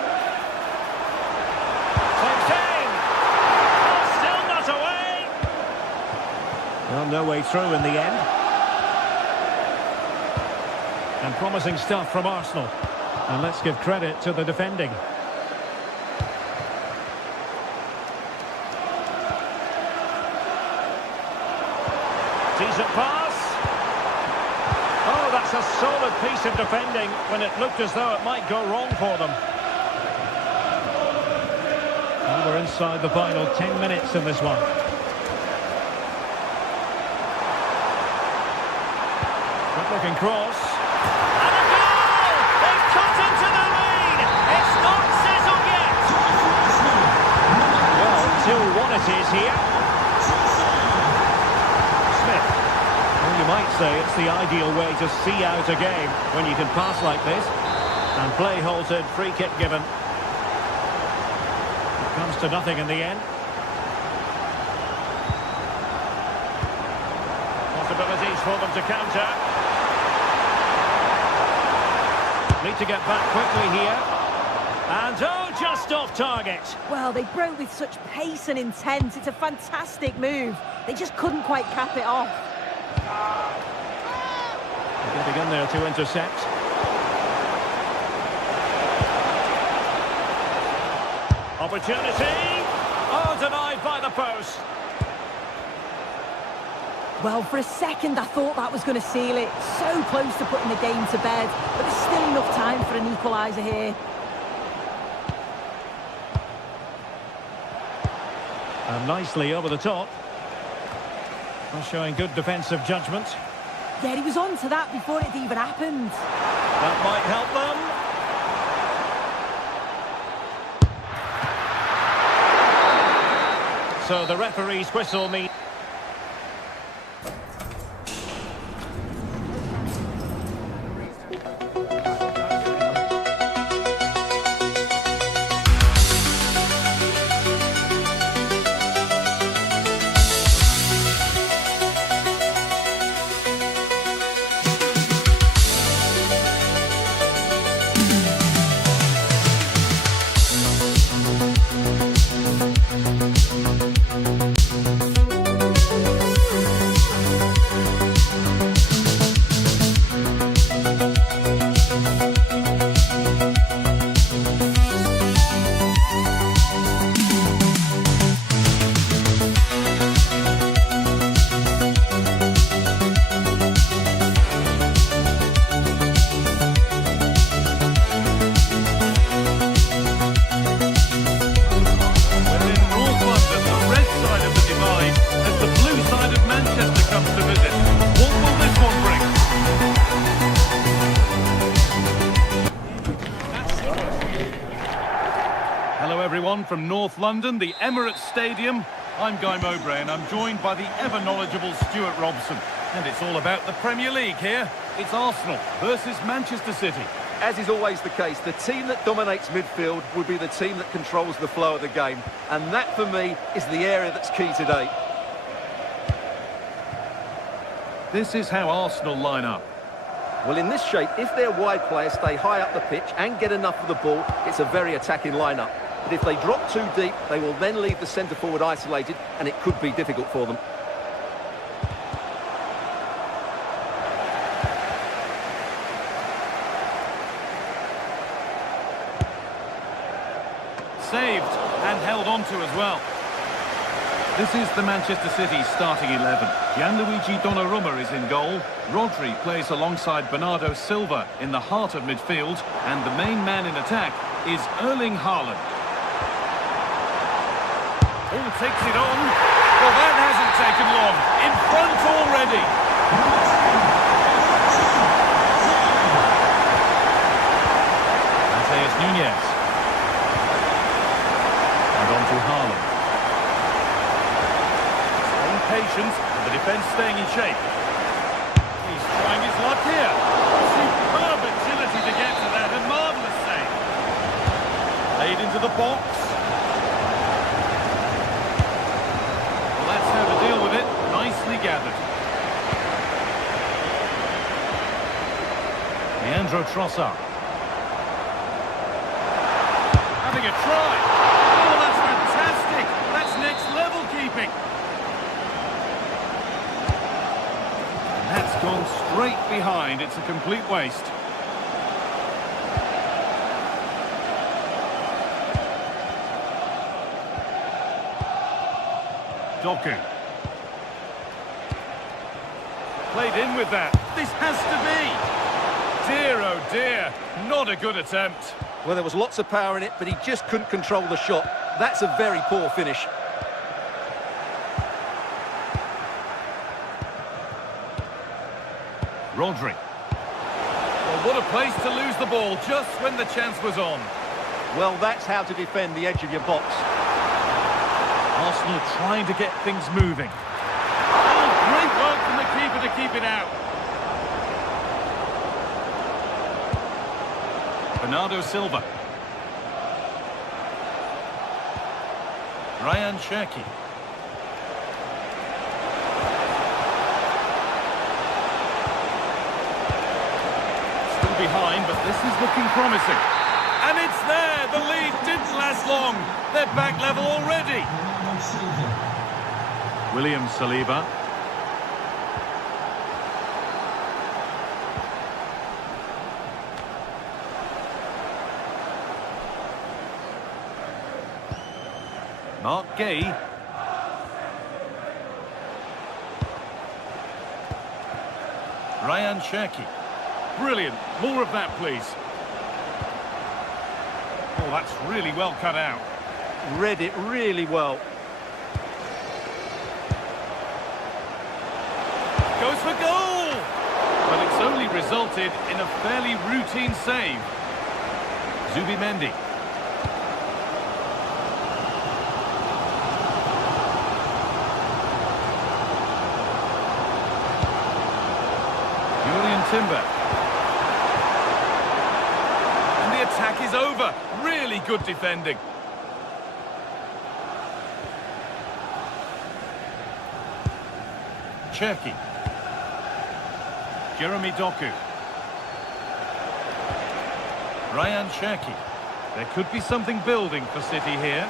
Well, no way through in the end. And promising stuff from Arsenal. And let's give credit to the defending. Decent pass. Oh, that's a solid piece of defending when it looked as though it might go wrong for them. And we're inside the final 10 minutes in this one. Looking cross. And a goal! They've cut into the lead! It's not settled yet! Well, 2-1 it is here. Smith. Well, you might say it's the ideal way to see out a game when you can pass like this. And play halted, free kick given. It comes to nothing in the end. Possibilities for them to counter. Need to get back quickly here. And oh, just off target. Well, they broke with such pace and intent. It's a fantastic move. They just couldn't quite cap it off. Getting in there to intercept. Opportunity. Oh, denied by the post. Well, for a second, I thought that was going to seal it. So close to putting the game to bed, but there's still enough time for an equaliser here. And nicely over the top. Well, showing good defensive judgment. Yeah, he was on to that before it even happened. That might help them. So the referee's whistle means... everyone from North London, the Emirates Stadium. I'm Guy Mowbray and I'm joined by the ever-knowledgeable Stuart Robson. And it's all about the Premier League here. It's Arsenal versus Manchester City. As is always the case, the team that dominates midfield will be the team that controls the flow of the game. And that, for me, is the area that's key today. This is how Arsenal line up. Well, in this shape, if their wide players stay high up the pitch and get enough of the ball, it's a very attacking lineup. But if they drop too deep, they will then leave the centre-forward isolated, and it could be difficult for them. Saved and held on to as well. This is the Manchester City starting 11. Gianluigi Donnarumma is in goal. Rodri plays alongside Bernardo Silva in the heart of midfield. And the main man in attack is Erling Haaland. Oh, takes it on. Well, that hasn't taken long. In front already. Mateus Nunes. And on to Haaland. Patience, and the defence staying in shape. He's trying his luck here. Superb agility to get to that, a marvellous save. Played into the box. Well, that's how to deal with it. Nicely gathered. Leandro Trossard. Having a try. Oh, that's fantastic. That's next level keeping. That's gone straight behind. It's a complete waste. Doku. Played in with that. This has to be. Dear, oh dear. Not a good attempt. Well, there was lots of power in it, but he just couldn't control the shot. That's a very poor finish. Rodri. Well, what a place to lose the ball just when the chance was on. Well, that's how to defend the edge of your box. Arsenal trying to get things moving. Oh, great work from the keeper to keep it out. Bernardo Silva. Ryan Cherki. Behind, but this is looking promising. And it's there! The lead didn't last long. They're back level already. William Saliba. Mark Gay. Ryan Cherki. Brilliant. More of that, please. Oh, that's really well cut out. Read it really well. Goes for goal! But it's only resulted in a fairly routine save. Zubimendi. Julian Timber. Attack is over. Really good defending. Cherki. Jeremy Doku. Ryan Cherki. There could be something building for City here.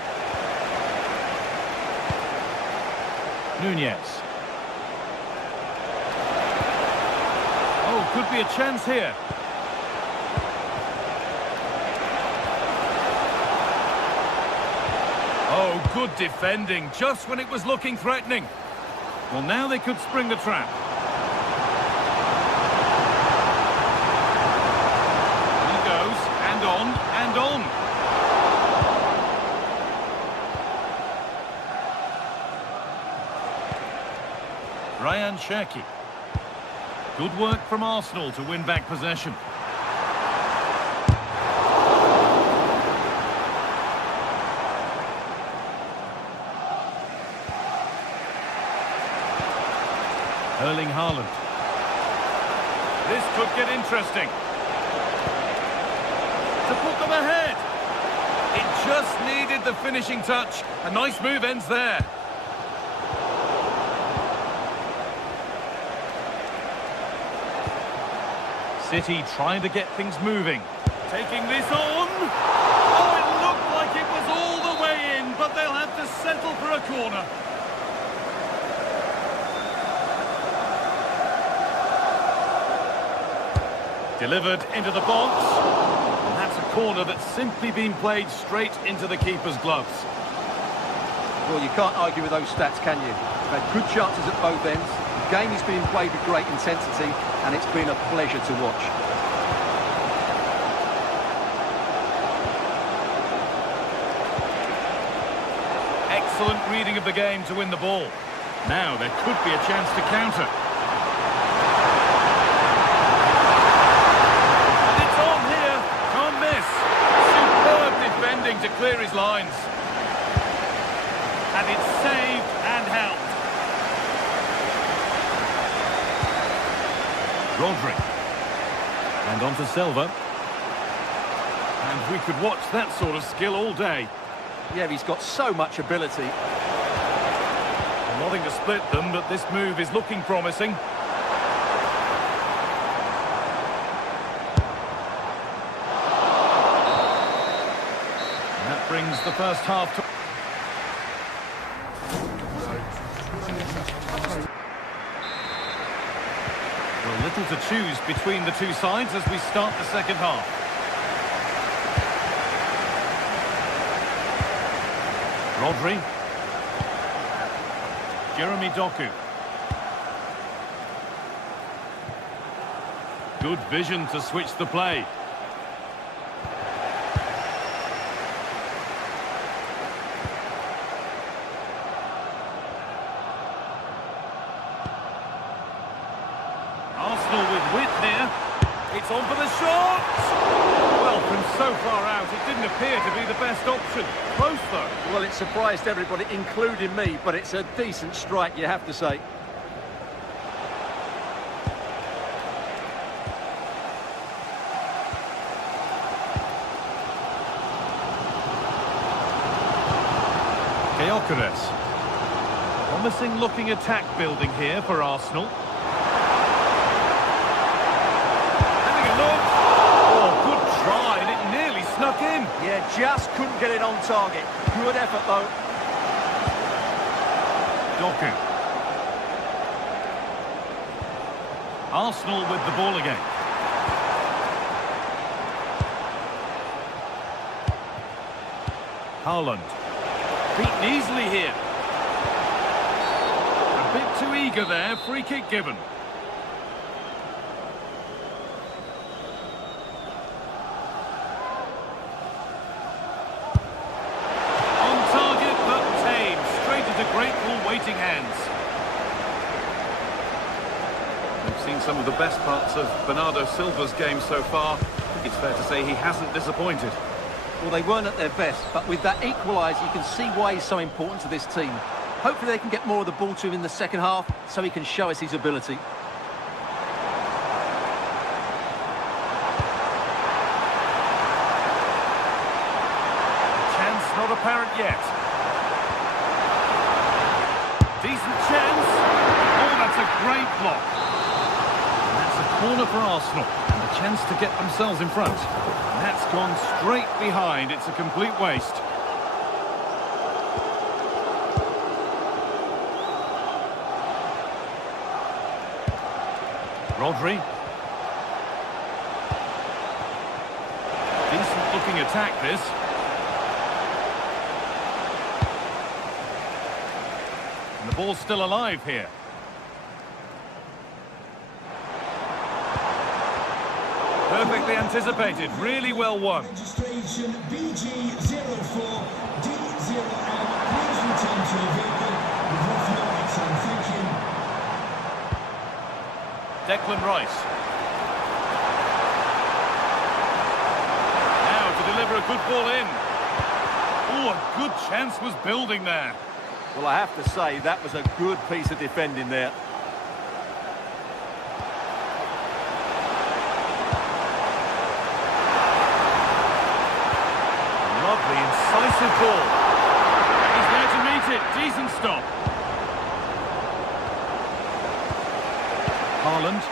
Nunez. Oh, could be a chance here. Oh, good defending, just when it was looking threatening. Well, now they could spring the trap. He goes, and on, and on. Ryan Cherki. Good work from Arsenal to win back possession. Erling Haaland. This could get interesting. To put them ahead. It just needed the finishing touch. A nice move ends there. City trying to get things moving. Taking this on. Oh, it looked like it was all the way in, but they'll have to settle for a corner. Delivered into the box. And that's a corner that's simply been played straight into the keeper's gloves. Well, you can't argue with those stats, can you? They've had good chances at both ends. The game is being played with great intensity, and it's been a pleasure to watch. Excellent reading of the game to win the ball. Now there could be a chance to counter. And it's on here. Can't miss. Superb defending to clear his lines. And it's saved and helped. Rodri. And on to Silva. And we could watch that sort of skill all day. Yeah, he's got so much ability. Nothing to split them, but this move is looking promising. And that brings the first half to... Well, little to choose between the two sides as we start the second half. Rodri. Jeremy Doku. Good vision to switch the play. Arsenal with width here. It's on for the shot! Well, from so far out, it didn't appear to be the best option. Close, though. Well, it surprised everybody, including me, but it's a decent strike, you have to say. Gyökeres. Promising looking attack building here for Arsenal. Having a look. Oh, good try, and it nearly snuck in. Yeah, just couldn't get it on target. Good effort, though. Doku. Arsenal with the ball again. Haaland. Beaten easily here. A bit too eager there. Free kick given. On target, but tame. Straight into grateful waiting hands. We've seen some of the best parts of Bernardo Silva's game so far. It's fair to say he hasn't disappointed. Well, they weren't at their best, but with that equaliser, you can see why he's so important to this team. Hopefully they can get more of the ball to him in the second half, so he can show us his ability. Chance not apparent yet. Decent chance. Oh, that's a great block. And that's a corner for Arsenal. And a chance to get themselves in front. And that's gone straight behind. It's a complete waste. Rodri. Decent looking attack, this. And the ball's still alive here. Perfectly anticipated, really well won. Registration BG04D0M. Please return to your vehicle with rough lights on. Thank you. Declan Rice. Now to deliver a good ball in. Oh, a good chance was building there. Well, I have to say, that was a good piece of defending there. Lovely, incisive ball. He's there to meet it. Decent stop. Haaland.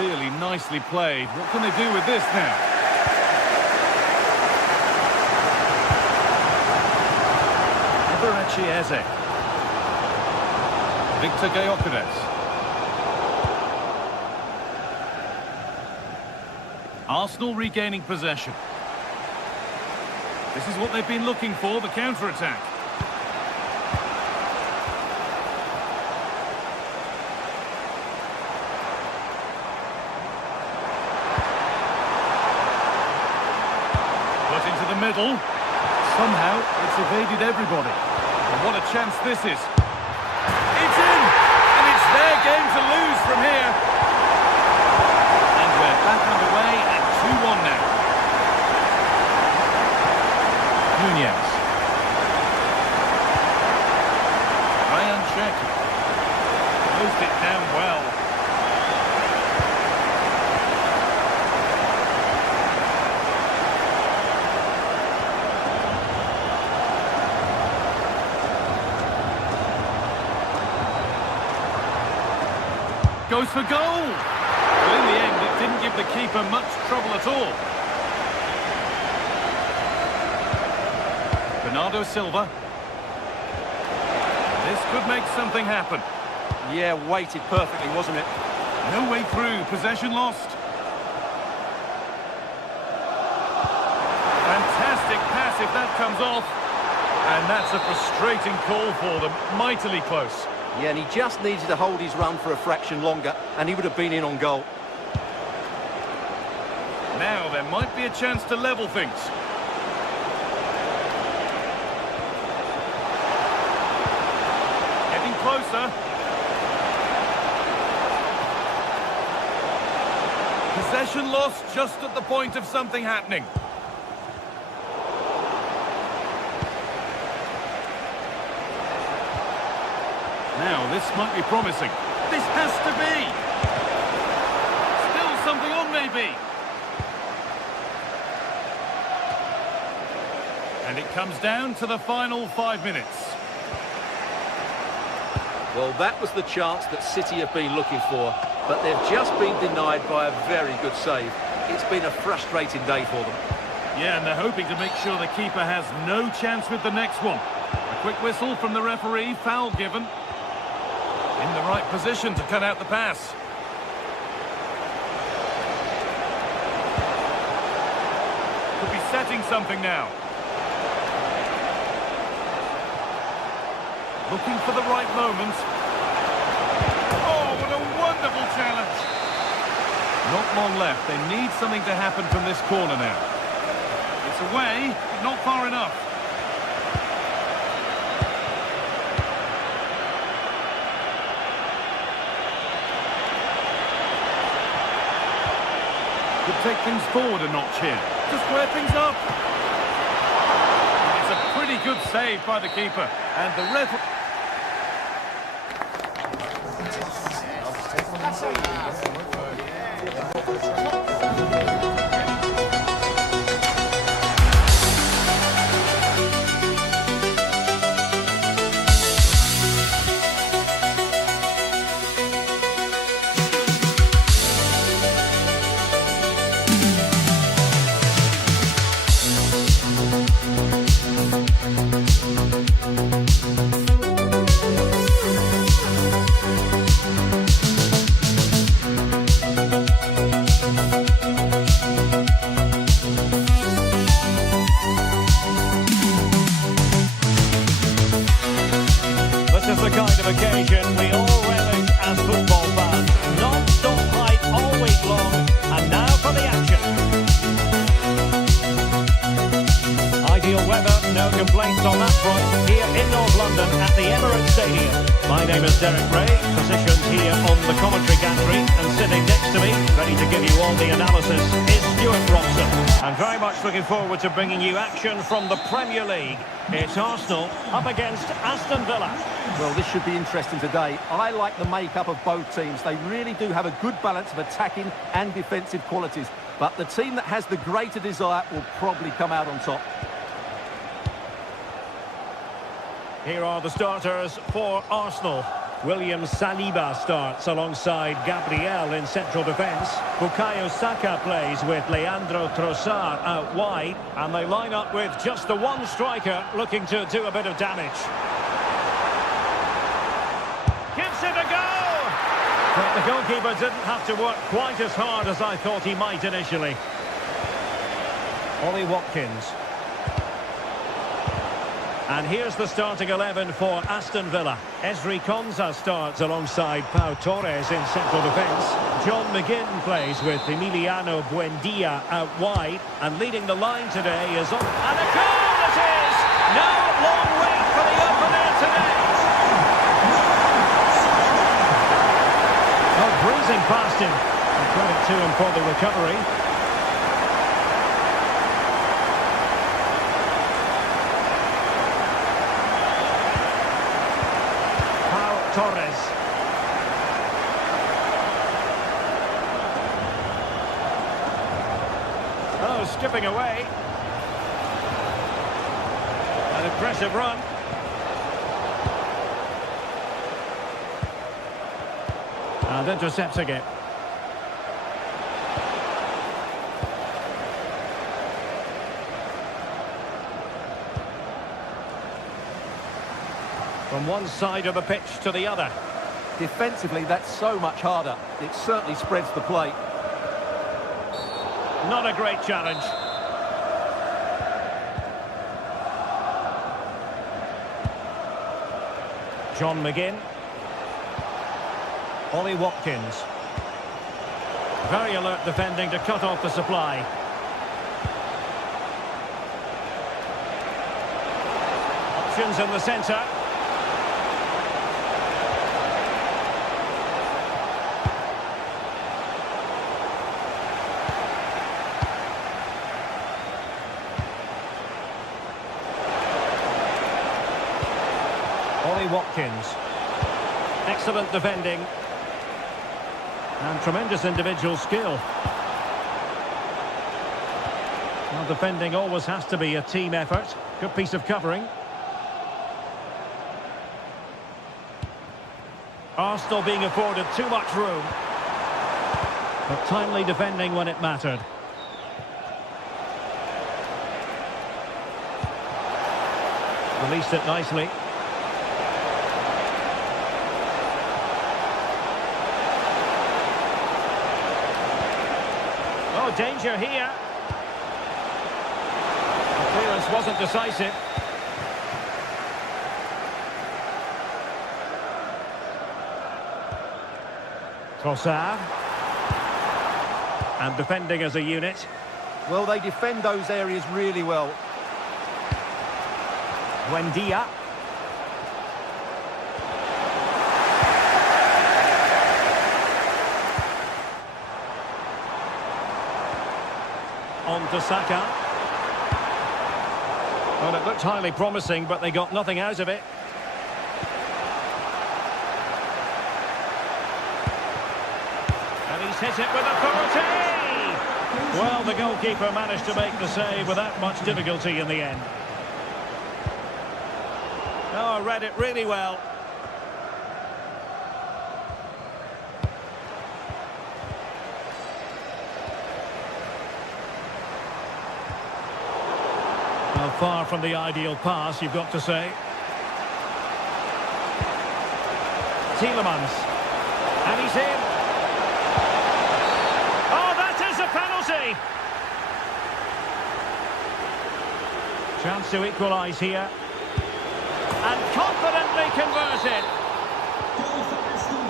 Really nicely played. What can they do with this now? Eze. Victor Gyökeres. Arsenal regaining possession. This is what they've been looking for, the counter-attack. Put into the middle. Somehow, it's evaded everybody. And what a chance this is. It's in! And it's their game to lose from here. And we're back underway at 2-1 now. Nunez. Ryan Czech. Closed it down well. Goes for goal! Well, in the end, it didn't give the keeper much trouble at all. Bernardo Silva. This could make something happen. Yeah, weighted perfectly, wasn't it? No way through. Possession lost. Fantastic pass if that comes off. And that's a frustrating call for them. Mightily close. Yeah, and he just needed to hold his run for a fraction longer, and he would have been in on goal. Now there might be a chance to level things. Getting closer. Possession lost just at the point of something happening. Now, this might be promising. This has to be! Still something on, maybe. And it comes down to the final 5 minutes. Well, that was the chance that City have been looking for, but they've just been denied by a very good save. It's been a frustrating day for them. Yeah, and they're hoping to make sure the keeper has no chance with the next one. A quick whistle from the referee, foul given. In the right position to cut out the pass. Could be setting something now. Looking for the right moment. Oh, what a wonderful challenge. Not long left. They need something to happen from this corner now. It's away, not far enough. Could take things forward a notch here. To square things up. It's a pretty good save by the keeper. And the referee... This is the kind of occasion we all relish as football fans. Non-stop hype all week long, and now for the action. Ideal weather, no complaints on that front, here in North London at the Emirates Stadium. My name is Derek Ray, positioned here on the commentary gantry, and sitting next to me, ready to give you all the analysis, is Stuart Robson. I'm very much looking forward to bringing you action from the Premier League. It's Arsenal up against Aston Villa. Well, this should be interesting today. I like the makeup of both teams. They really do have a good balance of attacking and defensive qualities. But the team that has the greater desire will probably come out on top. Here are the starters for Arsenal. William Saliba starts alongside Gabriel in central defence. Bukayo Saka plays with Leandro Trossard out wide. And they line up with just the one striker looking to do a bit of damage. Gives it a go! But the goalkeeper didn't have to work quite as hard as I thought he might initially. Ollie Watkins. And here's the starting 11 for Aston Villa. Ezri Konsa starts alongside Pau Torres in central defence. John McGinn plays with Emiliano Buendia out wide. And leading the line today is on. And a goal it is! No long wait for the opener today. Oh, breezing past him. And credit to him for the recovery. Torres. Oh, skipping away. An impressive run. And intercepting it. From one side of the pitch to the other. Defensively, that's so much harder. It certainly spreads the play. Not a great challenge. John McGinn. Ollie Watkins. Very alert defending to cut off the supply. Options in the centre. Ollie Watkins. Excellent defending. And tremendous individual skill. Well, defending always has to be a team effort. Good piece of covering. Arsenal being afforded too much room. But timely defending when it mattered. Released it nicely. Oh, danger here. The clearance wasn't decisive. Trossard. And defending as a unit. Well, they defend those areas really well. Buendia. On to Saka. Well, it looked highly promising, but they got nothing out of it. And he's hit it with authority! Well, the goalkeeper managed to make the save without much difficulty in the end. Oh, I read it really well. Well, far from the ideal pass, you've got to say. Tielemans. And he's in. Oh, that is a penalty! Chance to equalise here. And confidently converted.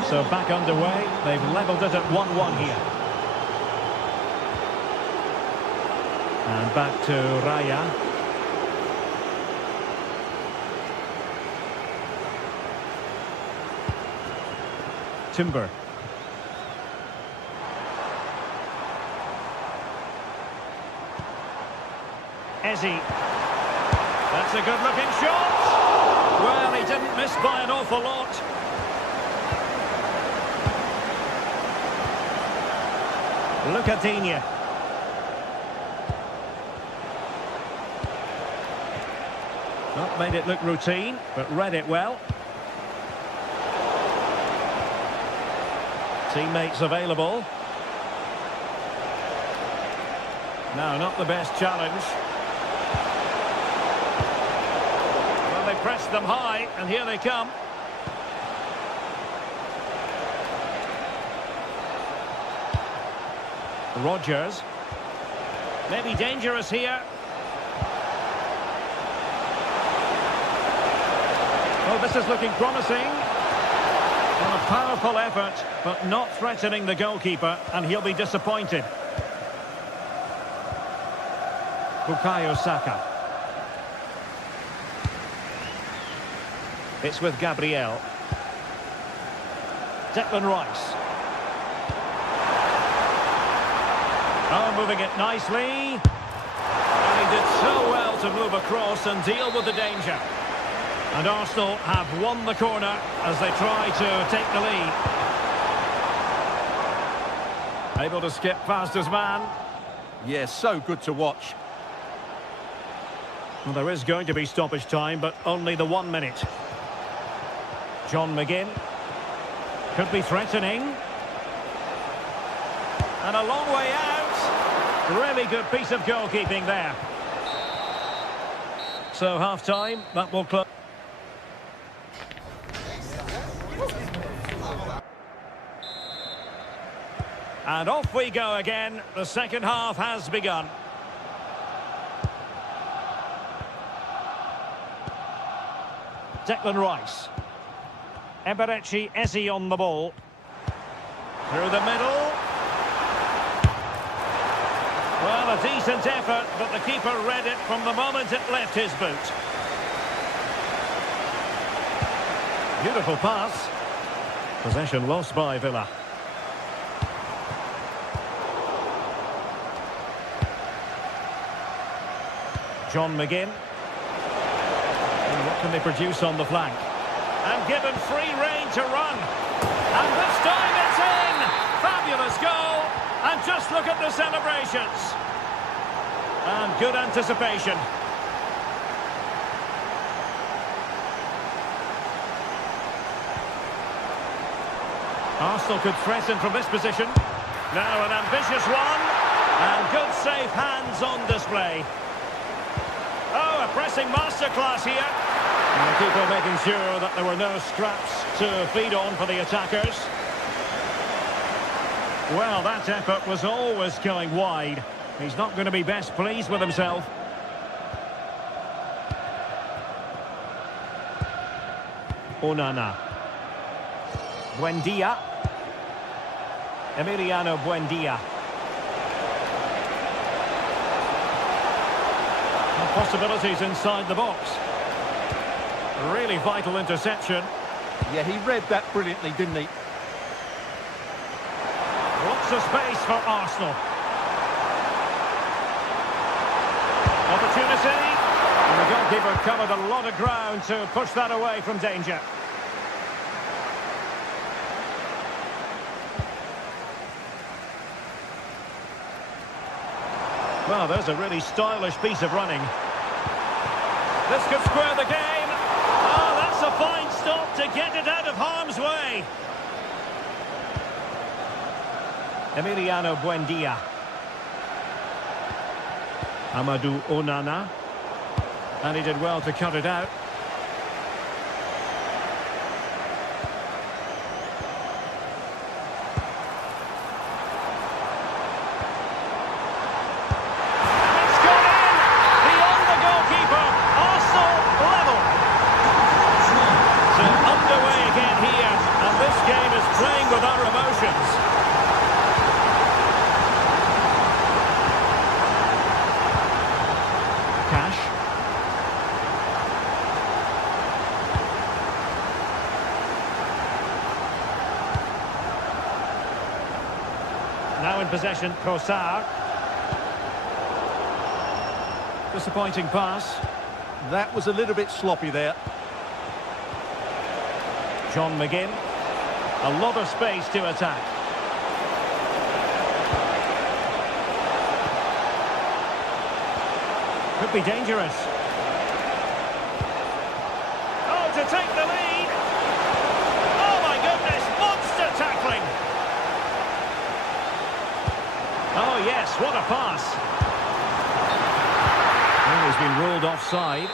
So back underway. They've levelled it at 1-1 here. And back to Raya. Timber. Ezzy. That's a good-looking shot. Well, he didn't miss by an awful lot. Look at Digne. Not made it look routine, but read it well. Teammates available. No, not the best challenge. Well, they pressed them high, and here they come. Rodgers. Maybe dangerous here. Oh, this is looking promising. Well, a powerful effort, but not threatening the goalkeeper, and he'll be disappointed. Bukayo Saka. It's with Gabriel. Declan Rice. Oh, moving it nicely. And he did so well to move across and deal with the danger. And Arsenal have won the corner as they try to take the lead. Able to skip past his man. Yeah, so good to watch. Well, there is going to be stoppage time, but only the 1 minute. John McGinn. Could be threatening. And a long way out. Really good piece of goalkeeping there. So half-time, that will close. And off we go again. The second half has begun. Declan Rice. Eberechi Eze on the ball. Through the middle. Well, a decent effort, but the keeper read it from the moment it left his boot. Beautiful pass. Possession lost by Villa. John McGinn. And what can they produce on the flank? And given free rein to run. And this time it's in! Fabulous goal! And just look at the celebrations. And good anticipation. Arsenal could threaten from this position. Now an ambitious one. And good safe hands on display. Oh, a pressing masterclass here. And the keeper making sure that there were no scraps to feed on for the attackers. Well, that effort was always going wide. He's not going to be best pleased with himself. Onana. Buendia. Emiliano Buendia. And possibilities inside the box. Really vital interception. Yeah, he read that brilliantly, didn't he? Lots of space for Arsenal. Opportunity. And the goalkeeper covered a lot of ground to push that away from danger. Well, there's a really stylish piece of running. This could square the game. Oh, that's a fine stop to get it out of harm's way. Emiliano Buendia. Amadou Onana. And he did well to cut it out. And it's gone in! Beyond the goalkeeper. Arsenal level. So underway again here. And this game is playing with our emotions. Now in possession, Kossar. Disappointing pass. That was a little bit sloppy there. John McGinn. A lot of space to attack. Could be dangerous. Oh, to take the lead. Oh my goodness, monster tackling. Oh yes, what a pass. Oh, he's been ruled offside.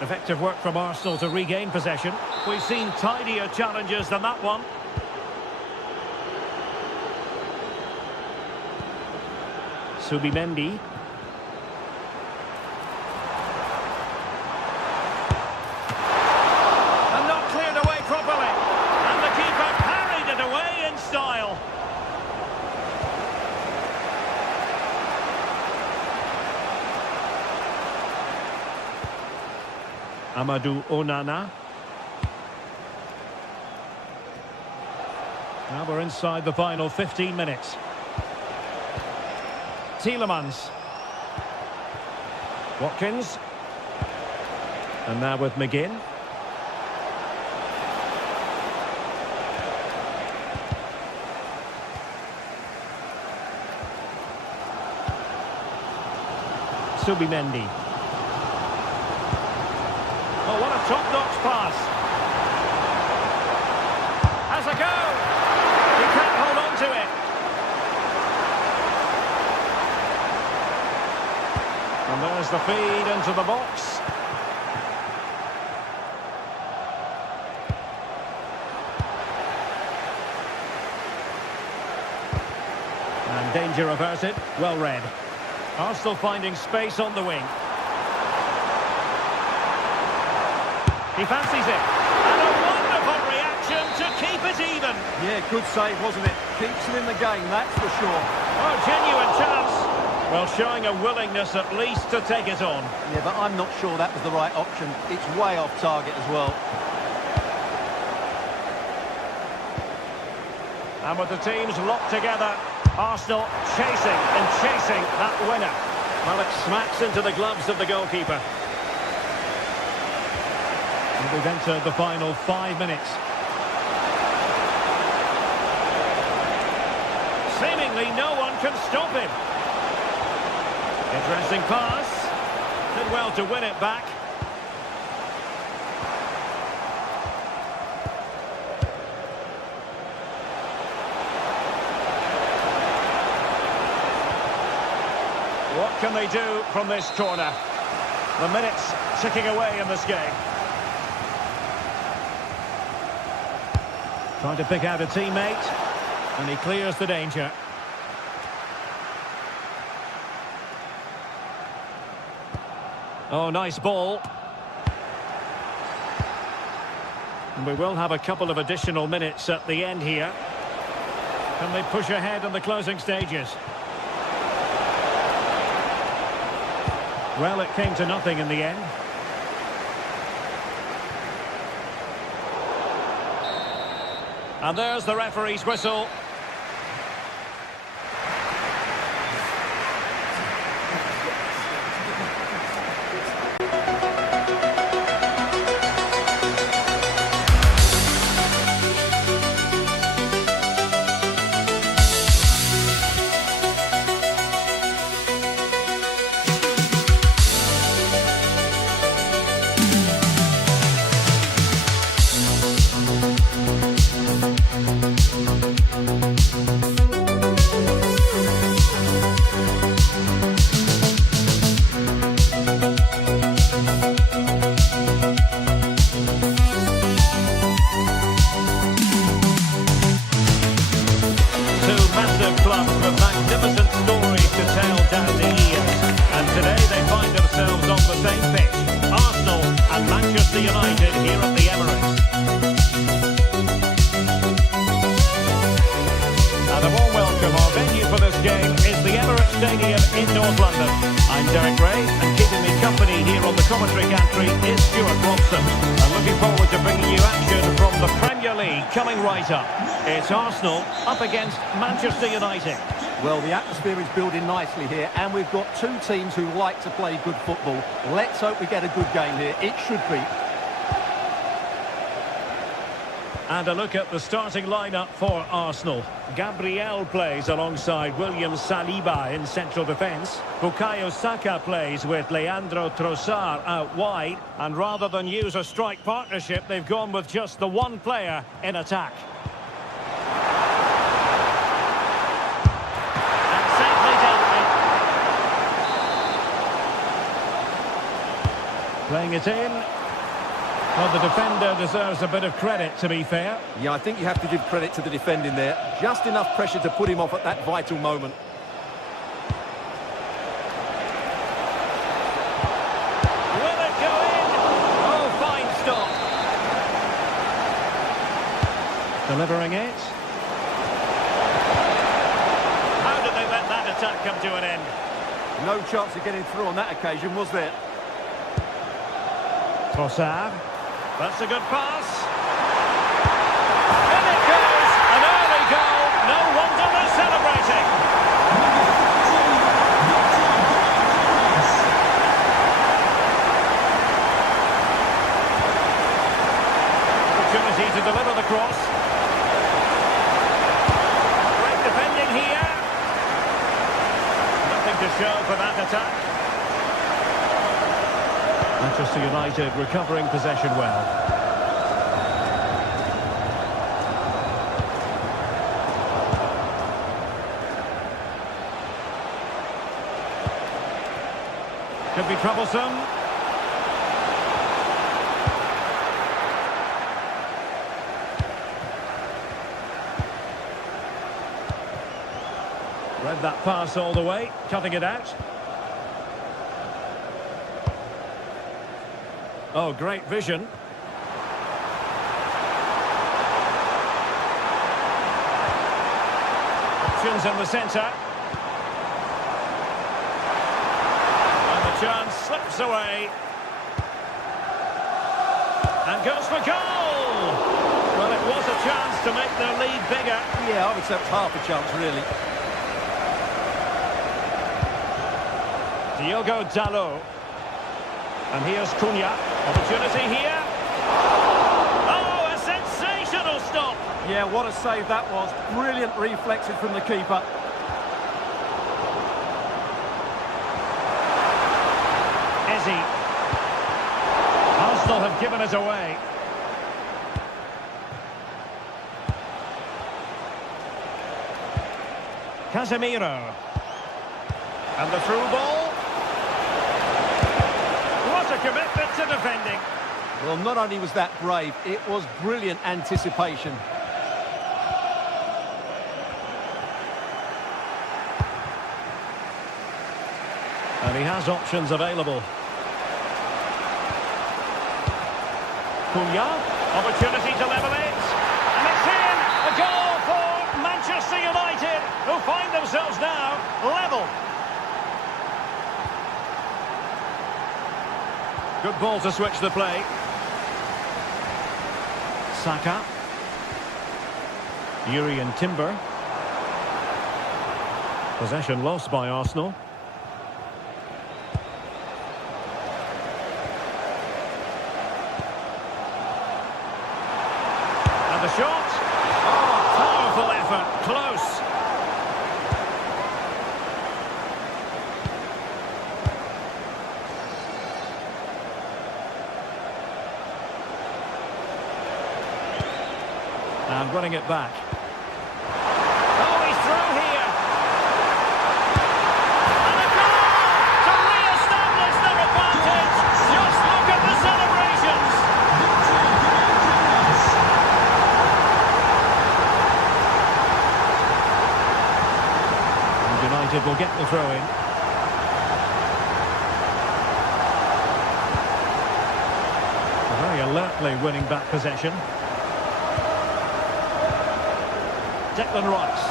Effective work from Arsenal to regain possession. We've seen tidier challenges than that one. Subimendi. And not cleared away properly. And the keeper parried it away in style. Amadou Onana. Now we're inside the final 15 minutes. Tielemans. Watkins. And now with McGinn. Subimendi. Oh, what a top-notch pass. Has a go. He can't hold on to it. And there's the feed into the box. And danger averted. Well read. Arsenal finding space on the wing. He fancies it. And a wonderful reaction to keep it even. Yeah, good save, wasn't it? Keeps him in the game, that's for sure. Oh, genuine chance. Well, showing a willingness at least to take it on. Yeah, but I'm not sure that was the right option. It's way off target as well. And with the teams locked together, Arsenal chasing and chasing that winner. Well, it smacks into the gloves of the goalkeeper. And we've entered the final 5 minutes. Seemingly no one can stop him. Interesting pass. Did well to win it back. What can they do from this corner? The minutes ticking away in this game. Trying to pick out a teammate, and he clears the danger. Oh, nice ball. And we will have a couple of additional minutes at the end here. Can they push ahead in the closing stages? Well, it came to nothing in the end. And there's the referee's whistle. United here at the Emirates. And a warm welcome. Our venue for this game is the Emirates Stadium in North London. I'm Derek Ray, and keeping me company here on the commentary gantry is Stuart Robson. And looking forward to bringing you action from the Premier League coming right up. It's Arsenal up against Manchester United. Well, the atmosphere is building nicely here, and we've got two teams who like to play good football. Let's hope we get a good game here. It should be. And a look at the starting lineup for Arsenal. Gabriel plays alongside William Saliba in central defence. Bukayo Saka plays with Leandro Trossard out wide. And rather than use a strike partnership, they've gone with just the one player in attack. And safely dealt with. Playing it in. Well, the defender deserves a bit of credit, to be fair. Yeah, I think you have to give credit to the defending there. Just enough pressure to put him off at that vital moment. Will it go in? Oh, fine stop. Delivering it. How did they let that attack come to an end? No chance of getting through on that occasion, was there? Trossard. That's a good pass. In it goes! An early goal. No wonder they're celebrating. Opportunity to deliver the cross. Great defending here. Nothing to show for that attack. Manchester United recovering possession well. Could be troublesome. Read that pass all the way, cutting it out. Oh, great vision. Options in the centre. And the chance slips away. And goes for goal! Well, it was a chance to make their lead bigger. Yeah, I would say it's half a chance, really. Diogo Dalot. And here's Cunha. Opportunity here. Oh, a sensational stop. Yeah, what a save that was. Brilliant reflexes from the keeper. Eze. Arsenal have given it away. Casemiro. And the through ball. What a commitment to defending. Well, not only was that brave, it was brilliant anticipation. And he has options available. Cunha, opportunity to level it. And it's in! A goal for Manchester United, who find themselves now level. Good ball to switch the play. Saka. Yuri and Timber. Possession lost by Arsenal. And the shot. Oh, powerful effort. Close. And running it back. Oh, he's through here. And a goal to re-establish their advantage. Just look at the celebrations. And United will get the throw-in. Very alertly winning back possession. Declan Rice.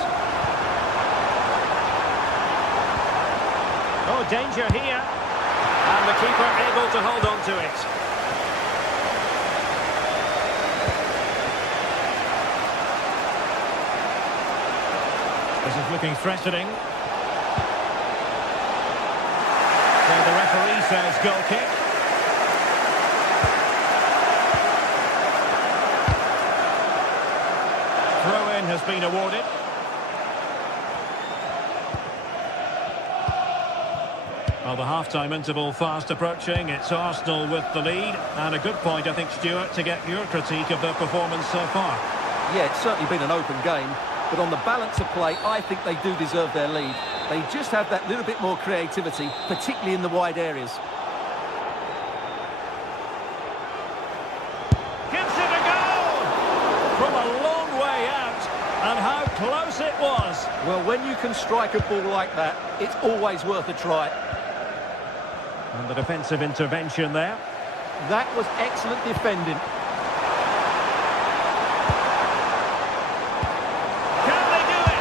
Oh, danger here. And the keeper able to hold on to it. This is looking threatening. So the referee says goal kick. been awarded. Well, the half-time interval fast approaching. It's Arsenal with the lead. And a good point, I think, Stuart, to get your critique of their performance so far. Yeah, it's certainly been an open game, but on the balance of play, I think they do deserve their lead. They just have that little bit more creativity, particularly in the wide areas. Gives it a go! From a long way out, and how close it was. Well, when you can strike a ball like that, it's always worth a try. And the defensive intervention there. That was excellent defending. Can they do it?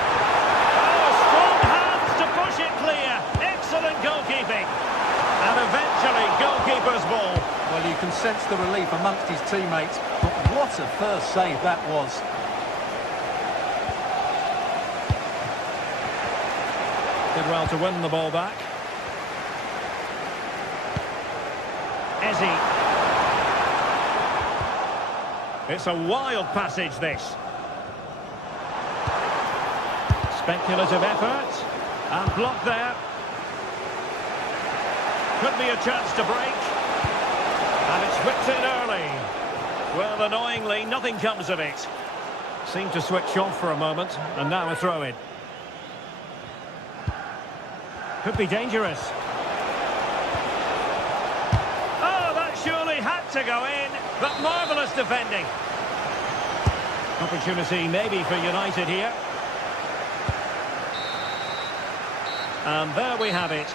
Oh, strong hands to push it clear. Excellent goalkeeping. And eventually, goalkeeper's ball. Well, you can sense the relief amongst his teammates, but what a first save that was. Did well to win the ball back. Ezzy. It's a wild passage, this. Speculative effort. And blocked there. Could be a chance to break. And it's whipped in early. Well, annoyingly, nothing comes of it. Seemed to switch off for a moment, and now a throw-in. Could be dangerous. Oh, that surely had to go in, but marvellous defending. Opportunity maybe for United here. And there we have it.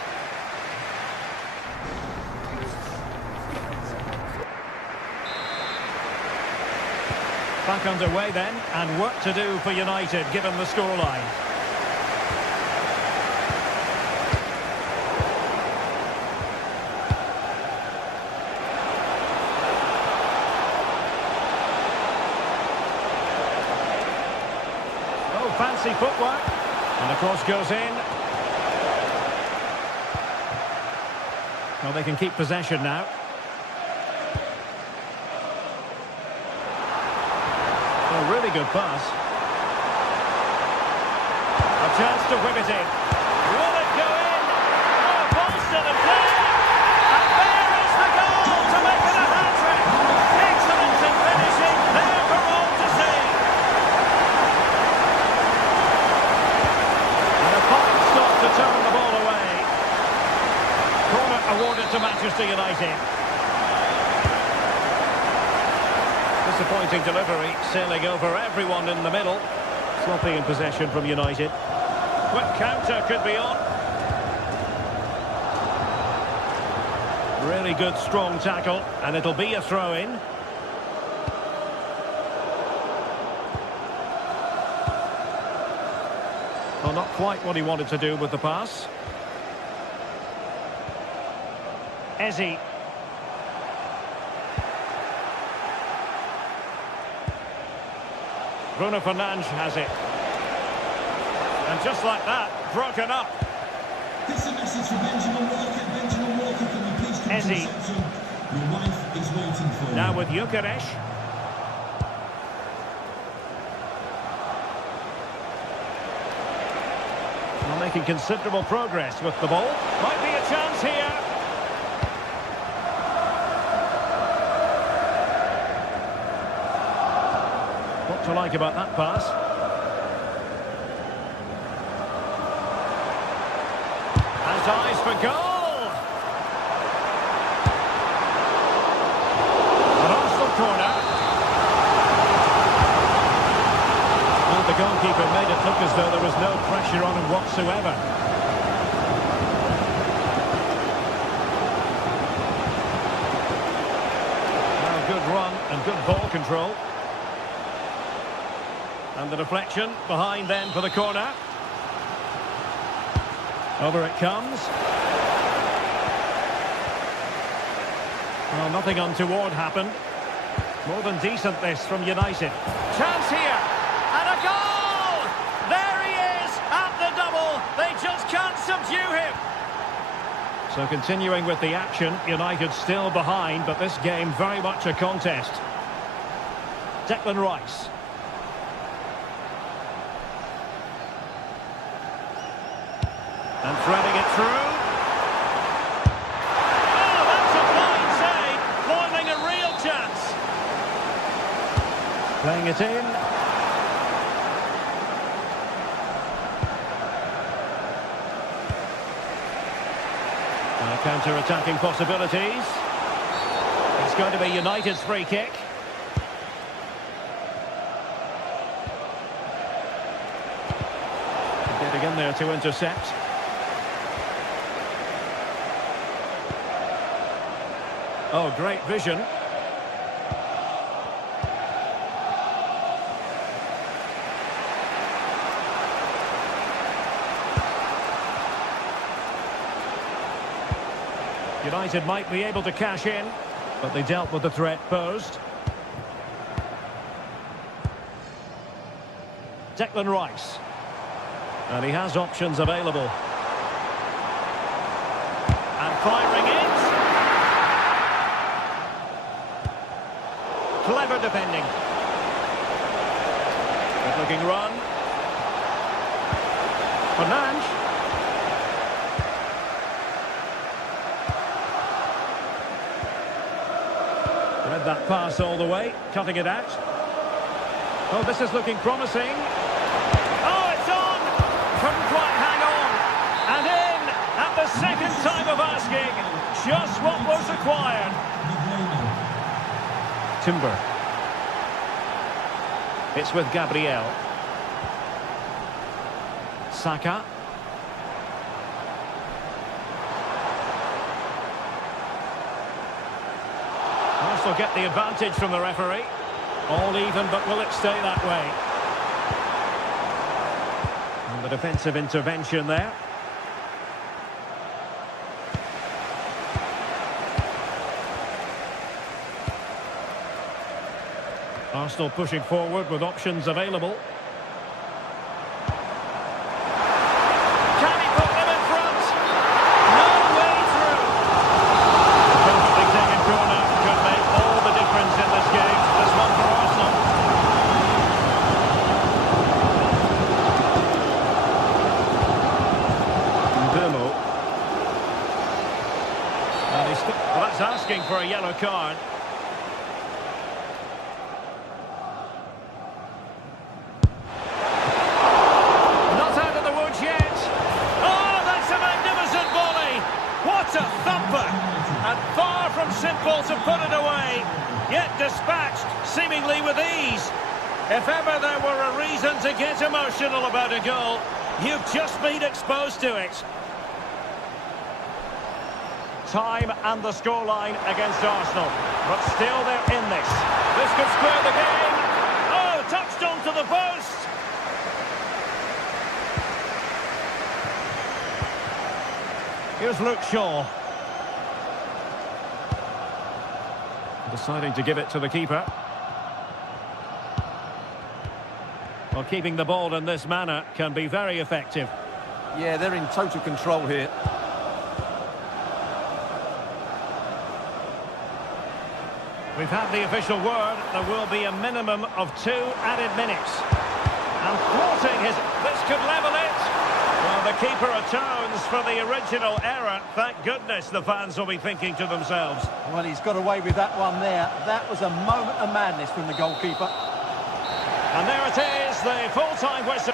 Back underway then, and work to do for United given the scoreline. Oh, fancy footwork. And the cross goes in. Well, they can keep possession now. A really good pass. A chance to whip it in. Will it go in? Oh, Bolston and play! And there is the goal to make it a hat-trick! Excellent in finishing, there for all to see. And a fine stop to turn the ball away. Corner awarded to Manchester United. Disappointing delivery, sailing over everyone in the middle. Sloppy in possession from United. Quick counter could be on. Really good, strong tackle, and it'll be a throw-in. Well, not quite what he wanted to do with the pass. Ezzy. Bruno Fernandes has it. And just like that, broken up. This is a message for Benjamin Walker. Benjamin Walker, can you please come to Ezzy. reception? Your wife is waiting for you. Now with Gyökeres. Well, making considerable progress with the ball. Might be a chance here. What to like about that pass? Has eyes for goal! An Arsenal corner. Well, the goalkeeper made it look as though there was no pressure on him whatsoever. Well, good run and good ball control. And the deflection behind then for the corner. Over it comes. Well, nothing untoward happened. More than decent this from United. Chance here. And a goal! There he is at the double. They just can't subdue him. So continuing with the action, United still behind, but this game very much a contest. Declan Rice. And threading it through. Oh, that's a fine save, foiling a real chance. Playing it in. Counter-attacking possibilities. It's going to be United's free kick. Getting in there to intercept. Oh, great vision. United might be able to cash in, but they dealt with the threat posed. Declan Rice. And he has options available. And firing it. Clever defending. Good looking run. Fernandes. Read that pass all the way, cutting it out. Oh, this is looking promising. Oh, it's on! Couldn't quite hang on. And in at the second time of asking. Just what was required. Timber. It's with Gabriel. Saka. Arsenal get the advantage from the referee. All even, but will it stay that way? And the defensive intervention there. Arsenal pushing forward with options available. Can he put them in front? No way through. Perfectly taken corner could make all the difference in this game. This one for Arsenal. Demo. And well, that's asking for a yellow card. And far from simple to put it away, yet dispatched seemingly with ease. If ever there were a reason to get emotional about a goal, you've just been exposed to it. Time and the scoreline against Arsenal, but still they're in this. This could square the game. Oh, touched onto the post. Here's Luke Shaw. Deciding to give it to the keeper. Well, keeping the ball in this manner can be very effective. Yeah, they're in total control here. We've had the official word. There will be a minimum of 2 added minutes. And thwarting his... This could level it. Well, the keeper atones for the original error. Thank goodness the fans will be thinking to themselves. Well, he's got away with that one there. That was a moment of madness from the goalkeeper. And there it is, the full-time whistle.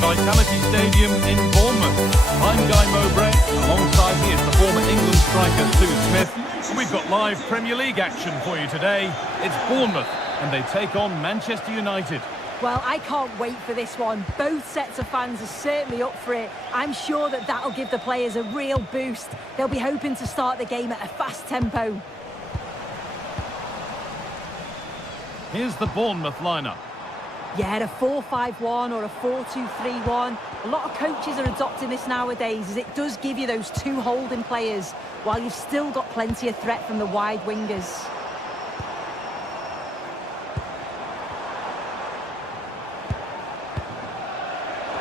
Vitality Stadium in Bournemouth. I'm Guy Mowbray. Alongside me is the former England striker Stu Smith. And we've got live Premier League action for you today. It's Bournemouth, and they take on Manchester United. Well, I can't wait for this one. Both sets of fans are certainly up for it. I'm sure that that'll give the players a real boost. They'll be hoping to start the game at a fast tempo. Here's the Bournemouth lineup. Yeah, a 4-5-1 or a 4-2-3-1. A lot of coaches are adopting this nowadays, as it does give you those two holding players, while you've still got plenty of threat from the wide wingers.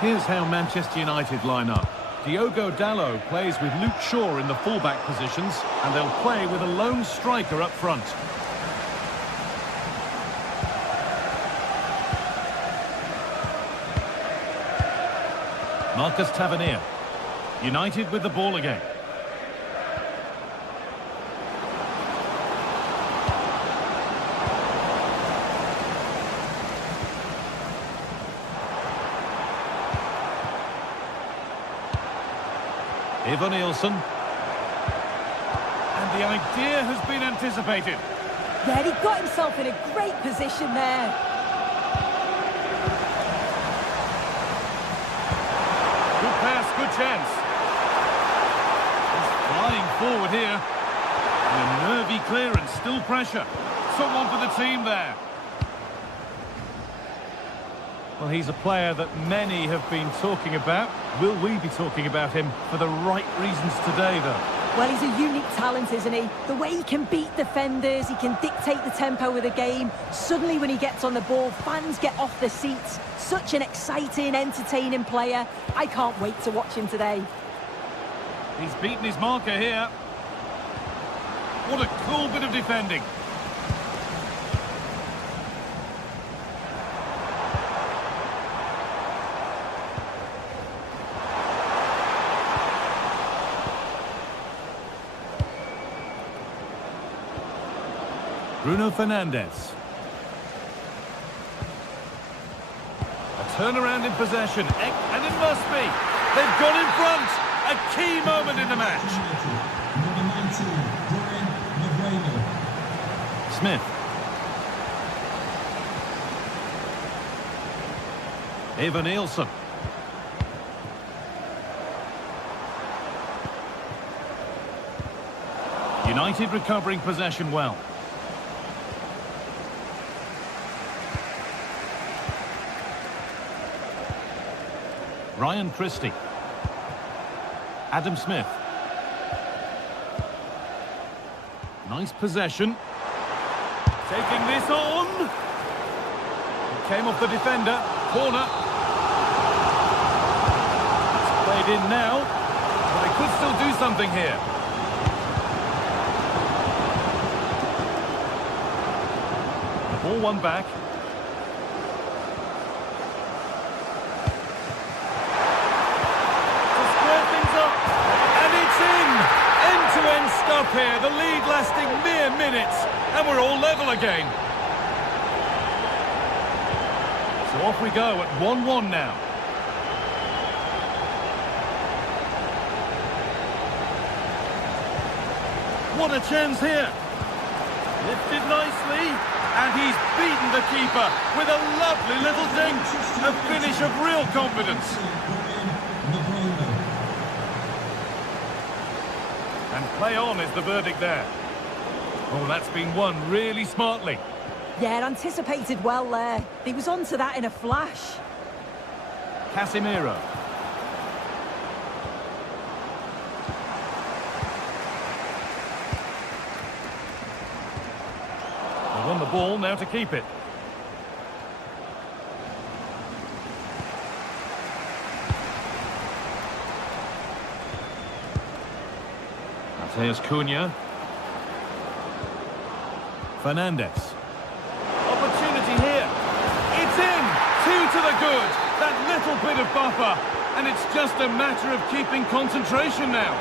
Here's how Manchester United line up. Diogo Dalot plays with Luke Shaw in the fullback positions, and they'll play with a lone striker up front. Marcus Tavernier. United with the ball again. Ivan Nielsen. And the idea has been anticipated. Yeah, he got himself in a great position there. Good pass, good chance. He's flying forward here. And a nervy clearance, still pressure. Someone for the team there. Well, he's a player that many have been talking about. Will we be talking about him for the right reasons today, though? Well, he's a unique talent, isn't he? The way he can beat defenders, he can dictate the tempo of the game. Suddenly, when he gets on the ball, fans get off their seats. Such an exciting, entertaining player. I can't wait to watch him today. He's beaten his marker here. What a cool bit of defending. Bruno Fernandes. A turnaround in possession, and it must be. They've got in front. A key moment in the match. Number 19, Brian McGregor. Smith. Ivan Nielsen. United recovering possession well. Ryan Christie. Adam Smith. Nice possession. Taking this on. It came off the defender. Corner. It's played in now. But they could still do something here. Ball one back. End-to-end stuff here, the lead lasting mere minutes, and we're all level again. So off we go at 1-1 now. What a chance here. Lifted nicely, and he's beaten the keeper with a lovely little dink. A finish of real confidence. And play on is the verdict there. Oh, that's been won really smartly. Yeah, anticipated well there. He was onto that in a flash. Casemiro. They won the ball, now to keep it. There's Cunha. Fernandes. Opportunity here. It's in. 2 to the good. That little bit of buffer. And it's just a matter of keeping concentration now.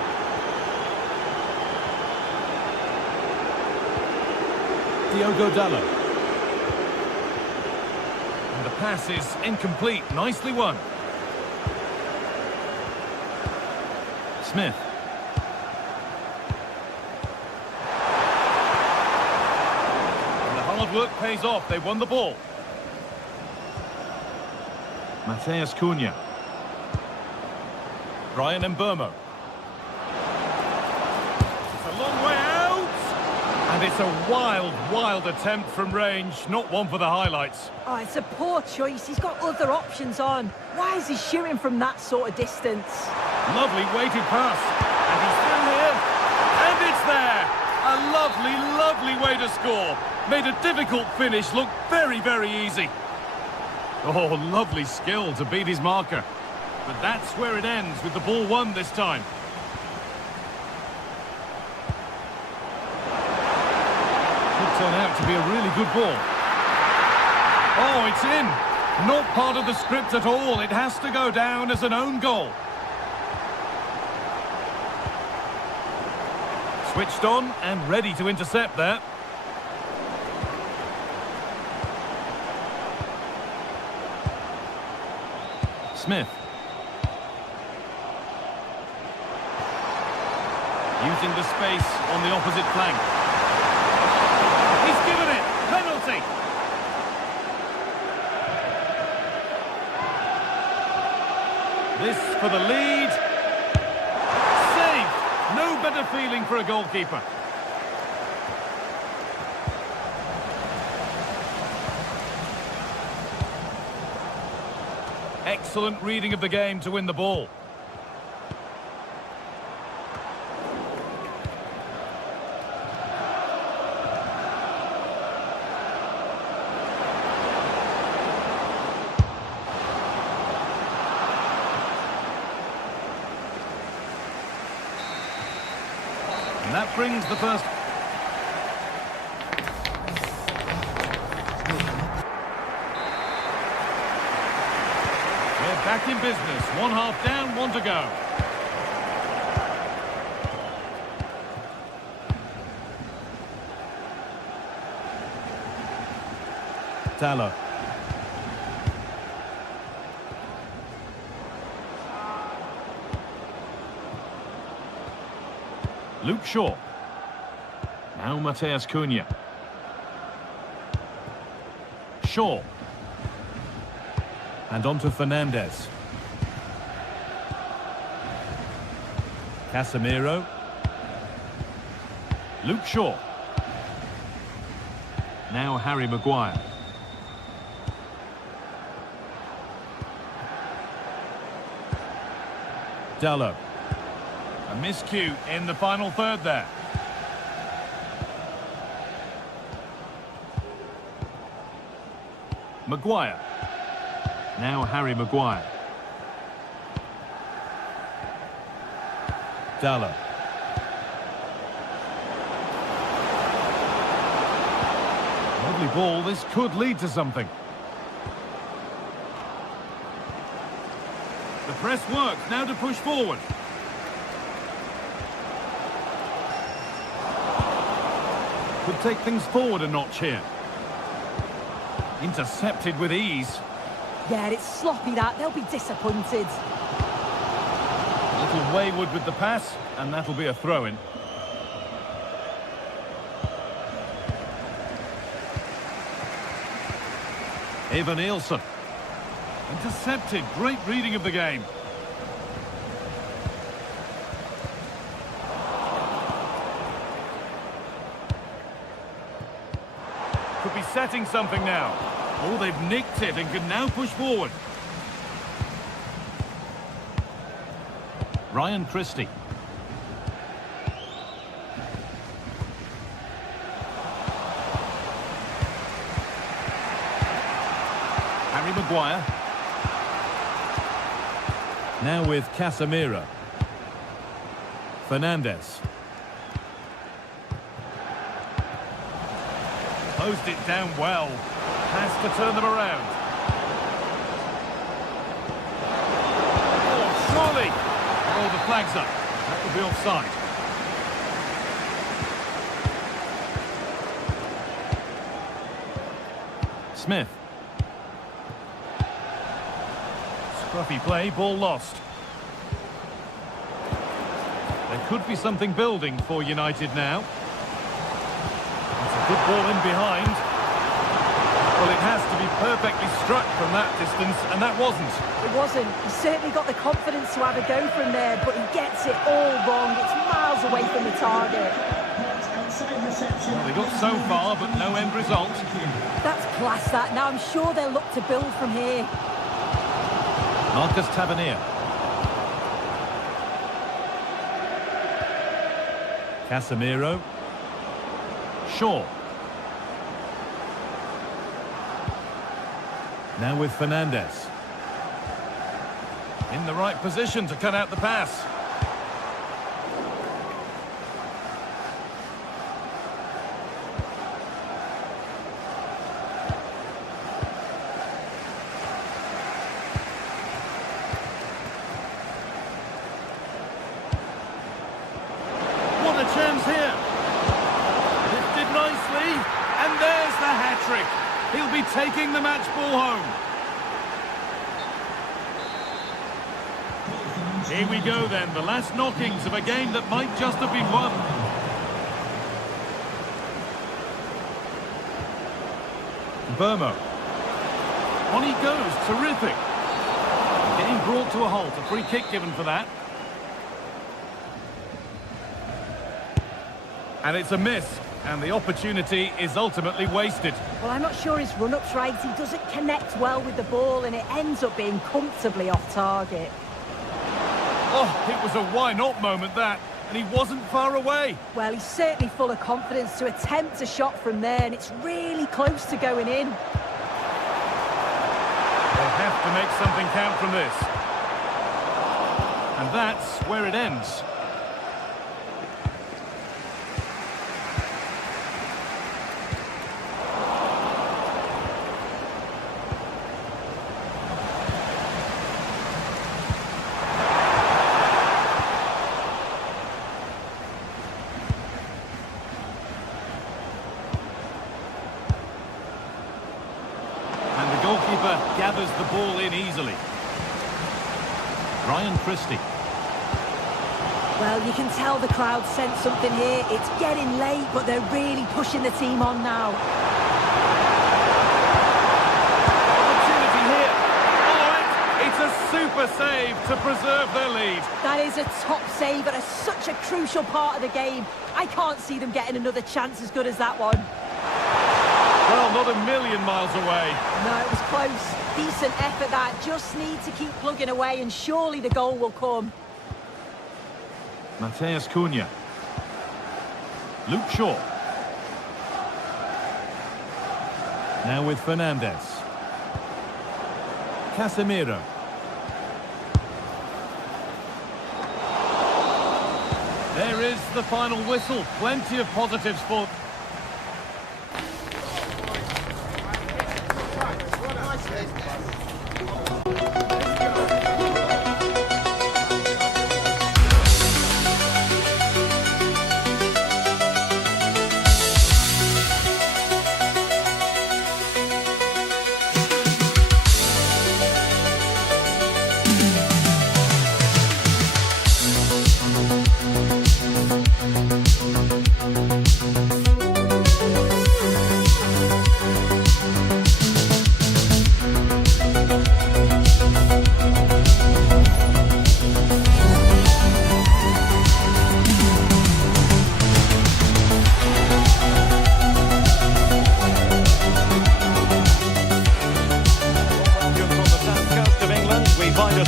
Diogo Dalot. And the pass is incomplete. Nicely won. Smith. And the hard work pays off. They won the ball. Mateus Cunha. Brian Mbeumo. It's a long way out. And it's a wild, wild attempt from range. Not one for the highlights. Oh, it's a poor choice. He's got other options on. Why is he shooting from that sort of distance? Lovely weighted pass. And he's still here. And it's there. A lovely, lovely way to score. Made a difficult finish look very, very easy. Oh, lovely skill to beat his marker. But that's where it ends, with the ball won this time. Could turn out to be a really good ball. Oh, it's in. Not part of the script at all. It has to go down as an own goal. Switched on and ready to intercept there. Smith. Using the space on the opposite flank. He's given it! Penalty! This for the lead. Save! No better feeling for a goalkeeper. Excellent reading of the game to win the ball. And that brings the first... We're back in business. One half down, one to go. Tallow. Luke Shaw. Now Mateus Cunha. Shaw. And on to Fernandez. Casemiro. Luke Shaw. Now Harry Maguire. Dallo. A miscue in the final third there. Maguire. Now Harry Maguire. Dallo. Lovely ball. This could lead to something. The press works. Now to push forward. Could take things forward a notch here. Intercepted with ease. Yeah, it's sloppy that. They'll be disappointed. A little wayward with the pass, and that'll be a throw-in. Evan Nielsen. Intercepted. Great reading of the game. Could be setting something now. Oh, they've nicked it and can now push forward. Ryan Christie. Harry Maguire. Now with Casemiro. Fernandez. Closed it down well. Has to turn them around. Oh, surely! Oh, the flag's up. That will be offside. Smith. Scruffy play, ball lost. could be something building for United now. It's a good ball in behind. Well, it has to be perfectly struck from that distance, and that wasn't. It wasn't. He certainly got the confidence to have a go from there, but he gets it all wrong. It's miles away from the target. Well, they got so far, but no end result. That's class, that. Now I'm sure they'll look to build from here. Marcus Tavernier. Casemiro. Shaw. Now with Fernandes. In the right position to cut out the pass. What a chance here. Lifted nicely. And there's the hat-trick. He'll be taking the match ball home. Here we go then, the last knockings of a game that might just have been won. Burmo. On he goes, terrific. Getting brought to a halt, a free kick given for that. And it's a miss, and the opportunity is ultimately wasted. Well, I'm not sure his run-up's right. He doesn't connect well with the ball, and it ends up being comfortably off target. Oh, it was a why-not moment, that. And he wasn't far away. Well, he's certainly full of confidence to attempt a shot from there, and it's really close to going in. They'll have to make something count from this. And that's where it ends. Goalkeeper gathers the ball in easily. Ryan Christie. Well, you can tell the crowd sense something here. It's getting late, but they're really pushing the team on now. Opportunity here. Oh, it's a super save to preserve their lead. That is a top save at such a crucial part of the game. I can't see them getting another chance as good as that one. Well, not a million miles away. No, it was close. Decent effort that. Just need to keep plugging away and surely the goal will come. Mateus Cunha. Luke Shaw. Now with Fernandes. Casemiro. There is the final whistle. Plenty of positives for...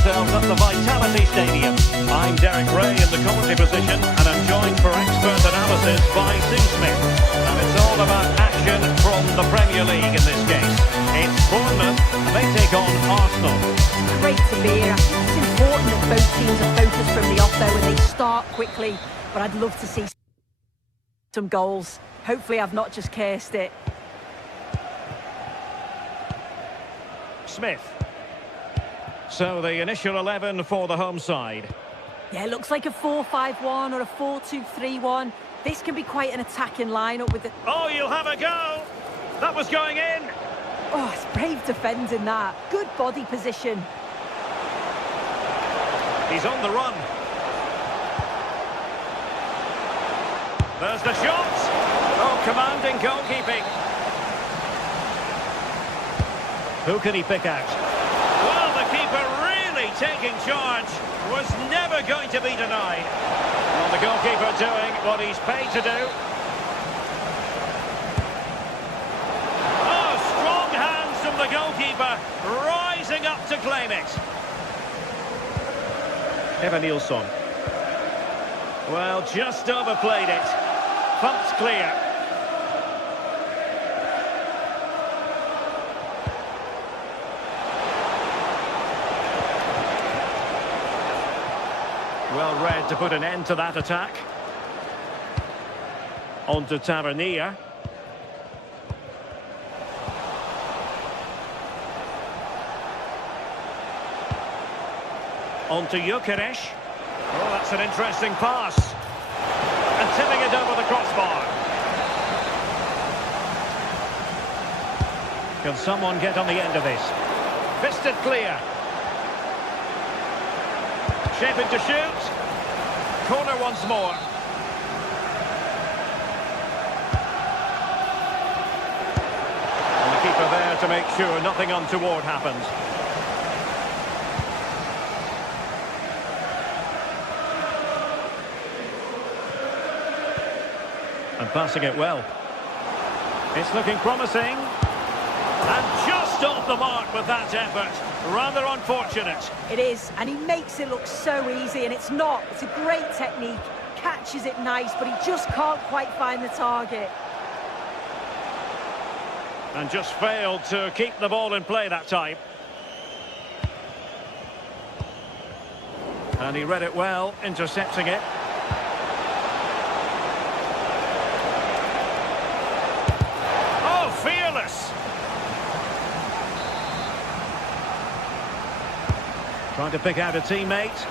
ourselves at the Vitality Stadium. I'm Derek Ray in the commentary position, and I'm joined for expert analysis by Sue Smith. And it's all about action from the Premier League in this case. It's Bournemouth, and they take on Arsenal. Great to be here. I think it's important that both teams are focused from the off though, and they start quickly. But I'd love to see some goals. Hopefully I've not just cursed it. Smith. So the initial 11 for the home side. Yeah, it looks like a 4-5-1 or a 4-2-3-1. This can be quite an attacking lineup with the... Oh, you'll have a go! That was going in! Oh, it's brave defending that. Good body position. He's on the run. There's the shot. Oh, commanding goalkeeping. Who can he pick out? Well, the keeper really taking charge. Was never going to be denied. Well, the goalkeeper doing what he's paid to do. Oh, strong hands from the goalkeeper, rising up to claim it. Evan Nilsson. Well, just overplayed it. Pumped clear. Well read to put an end to that attack. On to Tavernier. On to Gyökeres. Oh, that's an interesting pass. And tipping it over the crossbar. Can someone get on the end of this? Fisted clear. Shaping to shoot. Corner once more. And the keeper there to make sure nothing untoward happens. And passing it well. It's looking promising. And just off the mark with that effort. Rather unfortunate. It is, and he makes it look so easy, and it's not. It's a great technique. Catches it nice, but he just can't quite find the target. And just failed to keep the ball in play that time. And he read it well, intercepting it. Oh, fearless! Trying to pick out a teammate.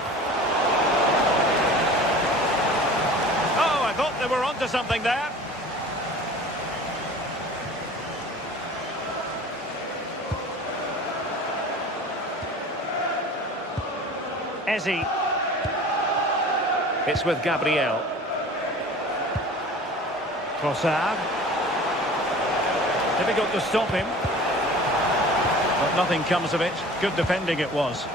Oh, I thought they were onto something there. Ezzy. It's with Gabriel. Trossard. Difficult to stop him. But nothing comes of it. Good defending it was.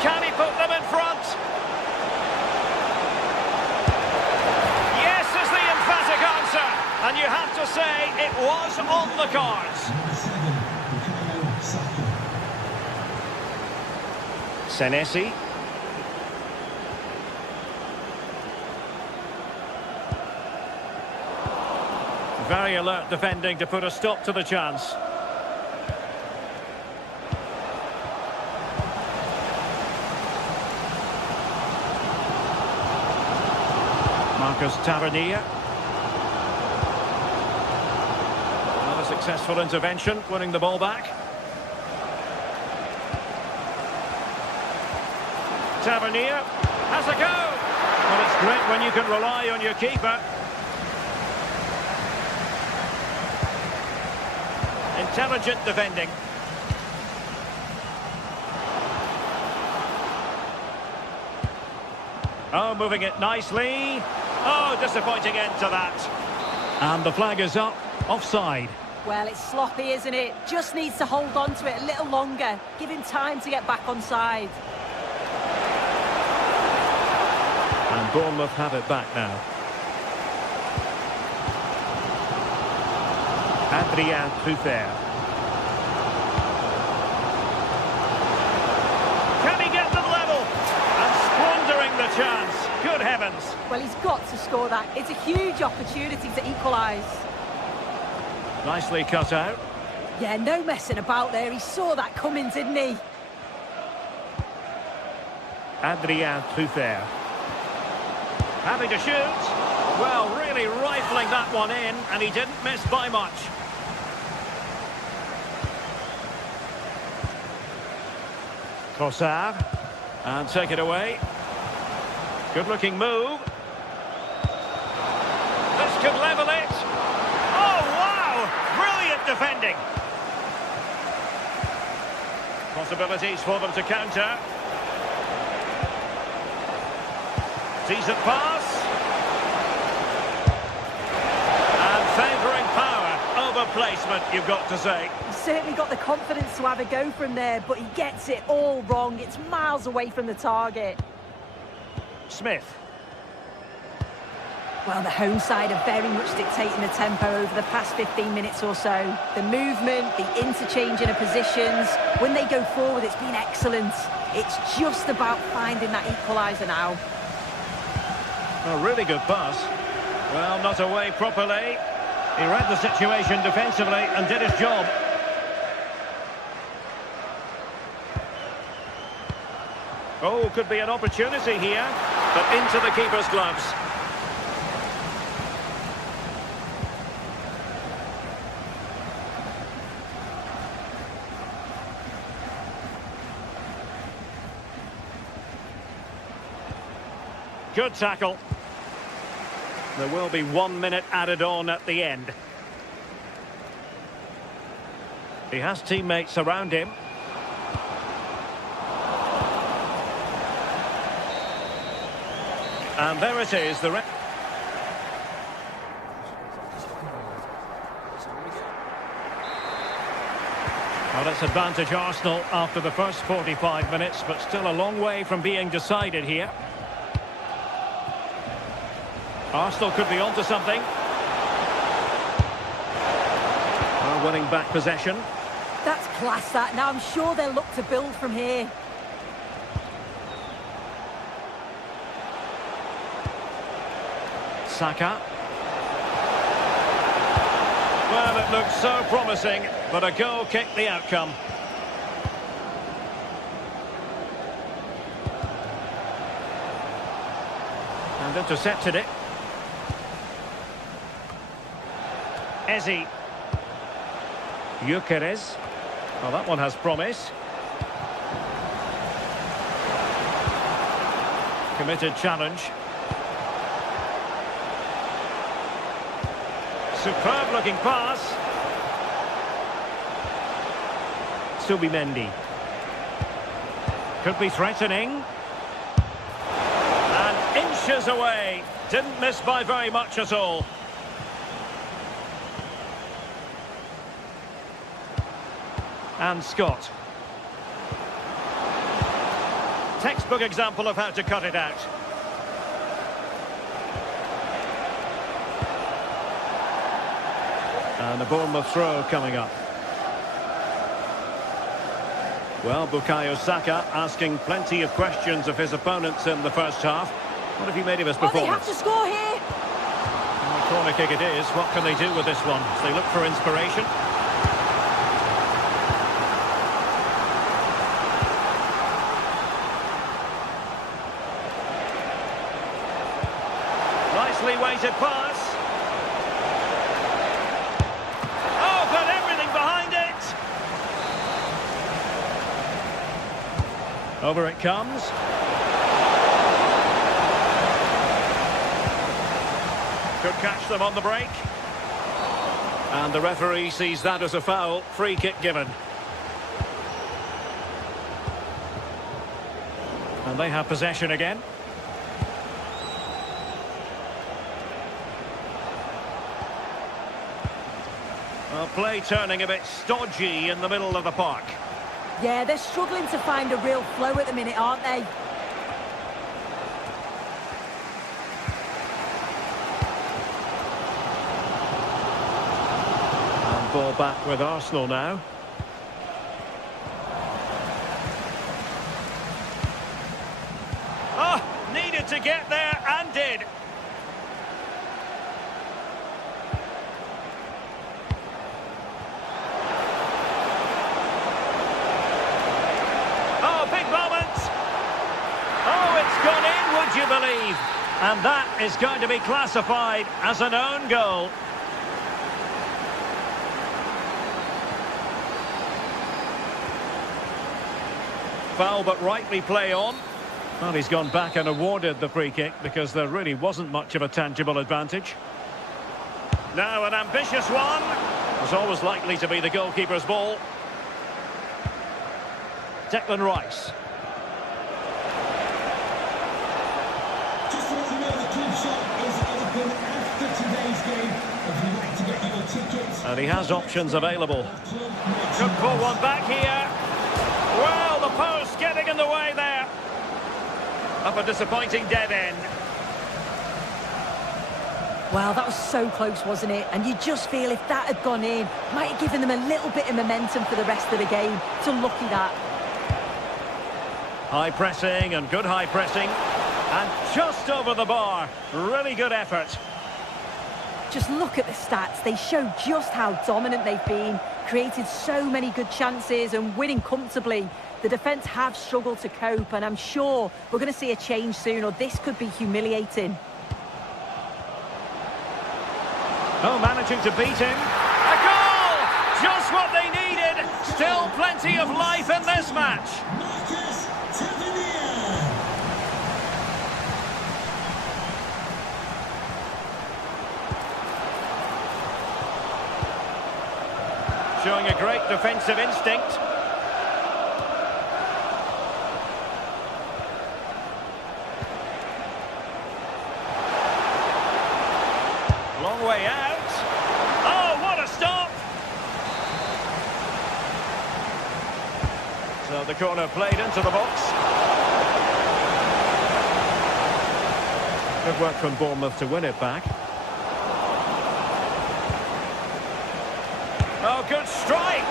Can he put them in front? Yes is the emphatic answer. And you have to say it was on the cards. Number 7, Bukayo Saka. Senesi. Very alert defending to put a stop to the chance. Marcus Tavernier. Another successful intervention, winning the ball back. Tavernier has a go. Well, it's great when you can rely on your keeper. Intelligent defending. Oh, moving it nicely. Oh, disappointing end to that. And the flag is up, offside. Well, it's sloppy, isn't it? Just needs to hold on to it a little longer. Give him time to get back on side. And Bournemouth have it back now. Adrien Truffert. Can he get them level? And squandering the chance. Good heavens. Well, he's got to score that. It's a huge opportunity to equalise. Nicely cut out. Yeah, no messing about there. He saw that coming, didn't he? Adrien Truffert. Having to shoot. Well, really rifling that one in, and he didn't miss by much. Trossard. And take it away. Good-looking move. This could level it. Oh, wow! Brilliant defending. Possibilities for them to counter. Decent pass. And favouring power over placement, you've got to say. He's certainly got the confidence to have a go from there, but he gets it all wrong. It's miles away from the target. Smith. Well, the home side are very much dictating the tempo over the past 15 minutes or so. The movement, the interchange in positions, when they go forward, it's been excellent. It's just about finding that equaliser now. A really good pass. Well, not away properly. He read the situation defensively and did his job. Oh, could be an opportunity here, but into the keeper's gloves. Good tackle. There will be 1 minute added on at the end. He has teammates around him. And there it is. Now that's advantage Arsenal after the first 45 minutes, but still a long way from being decided here. Arsenal could be onto something. Are winning back possession. That's class, that. Now I'm sure they'll look to build from here. Saka. Well, it looked so promising, but a goal kicked the outcome. And intercepted it. Eze. Gyökeres. Well, that one has promise. Committed challenge. Superb looking pass. Subimendi. Could be threatening. And inches away. Didn't miss by very much at all. And Scott. Textbook example of how to cut it out. And a Bournemouth throw coming up. Well, Bukayo Saka asking plenty of questions of his opponents in the first half. What have you made of his performance? Oh, they have to score here. And the corner kick it is. What can they do with this one? They look for inspiration. Nicely weighted pass. Oh, got everything behind it. Over it comes. Could catch them on the break. And the referee sees that as a foul. Free kick given. And they have possession again. Well, play turning a bit stodgy in the middle of the park. Yeah, they're struggling to find a real flow at the minute, aren't they? And ball back with Arsenal now. Oh, needed to get there and did. Would you believe? And that is going to be classified as an own goal. Foul, but rightly play on. Well, he's gone back and awarded the free kick because there really wasn't much of a tangible advantage. Now an ambitious one. It's always likely to be the goalkeeper's ball. Declan Rice. Just to let you know, the club shop is open after today's game. If you'd like to get your tickets... And he has options available. Could pull one back here. Well, the post getting in the way there. Up a disappointing dead end. Well, that was so close, wasn't it? And you just feel if that had gone in, might have given them a little bit of momentum for the rest of the game. It's unlucky that. High pressing and good high pressing. And just over the bar. Really good effort. Just look at the stats. They show just how dominant they've been. Created so many good chances and winning comfortably. The defence have struggled to cope, and I'm sure we're going to see a change soon, or this could be humiliating. Oh, managing to beat him. A goal! Just what they needed. Still plenty of life in this match. Showing a great defensive instinct. Long way out. Oh, what a stop! So the corner played into the box. Good work from Bournemouth to win it back. Oh, good strike!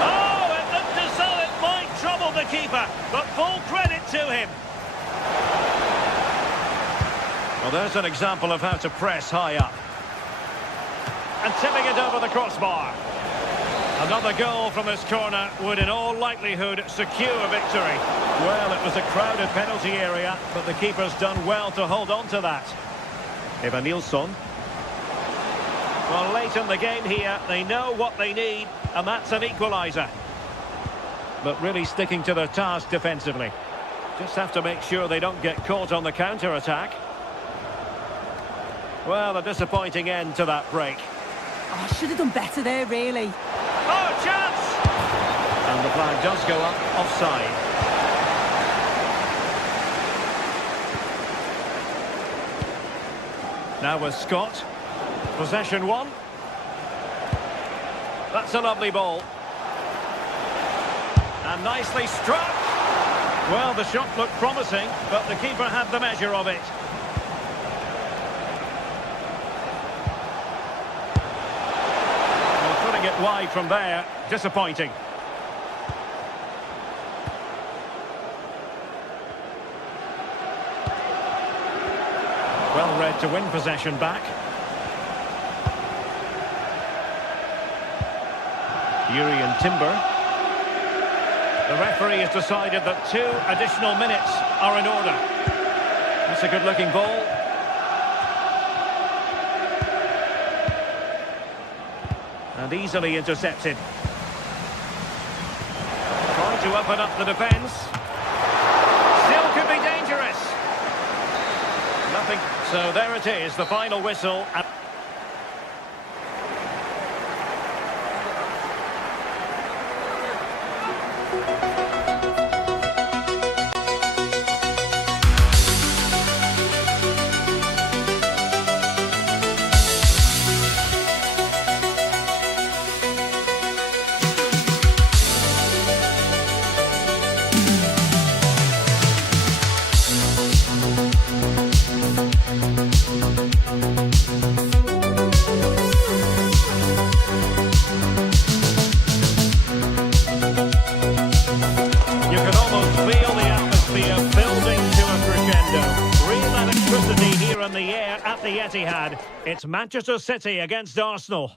Oh, it looked as though it might trouble the keeper, but full credit to him. Well, there's an example of how to press high up. And tipping it over the crossbar. Another goal from this corner would in all likelihood secure victory. Well, it was a crowded penalty area, but the keeper's done well to hold on to that. Evanilson. Well, late in the game here, they know what they need, and that's an equaliser. But really sticking to their task defensively. Just have to make sure they don't get caught on the counter-attack. Well, a disappointing end to that break. Oh, should have done better there, really. Oh, chance! And the flag does go up offside. Now with Scott. Possession one. That's a lovely ball. And nicely struck. Well, the shot looked promising, but the keeper had the measure of it. Well, putting it wide from there, disappointing. Well read to win possession back. Urian Timber. The referee has decided that 2 additional minutes are in order. That's a good-looking ball. And easily intercepted. Trying to open up the defence. Still could be dangerous. Nothing. So there it is, the final whistle. The Etihad. It's Manchester City against Arsenal.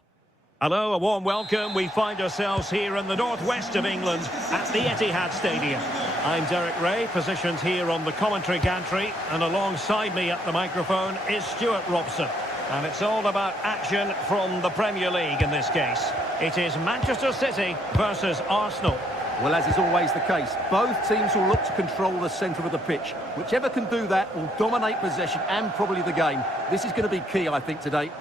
Hello, a warm welcome. We find ourselves here in the northwest of England at the Etihad Stadium. I'm Derek Ray, positioned here on the commentary gantry, and alongside me at the microphone is Stuart Robson. And it's all about action from the Premier League in this case. It is Manchester City versus Arsenal. Well, as is always the case, both teams will look to control the centre of the pitch. Whichever can do that will dominate possession and probably the game. This is going to be key, I think, today.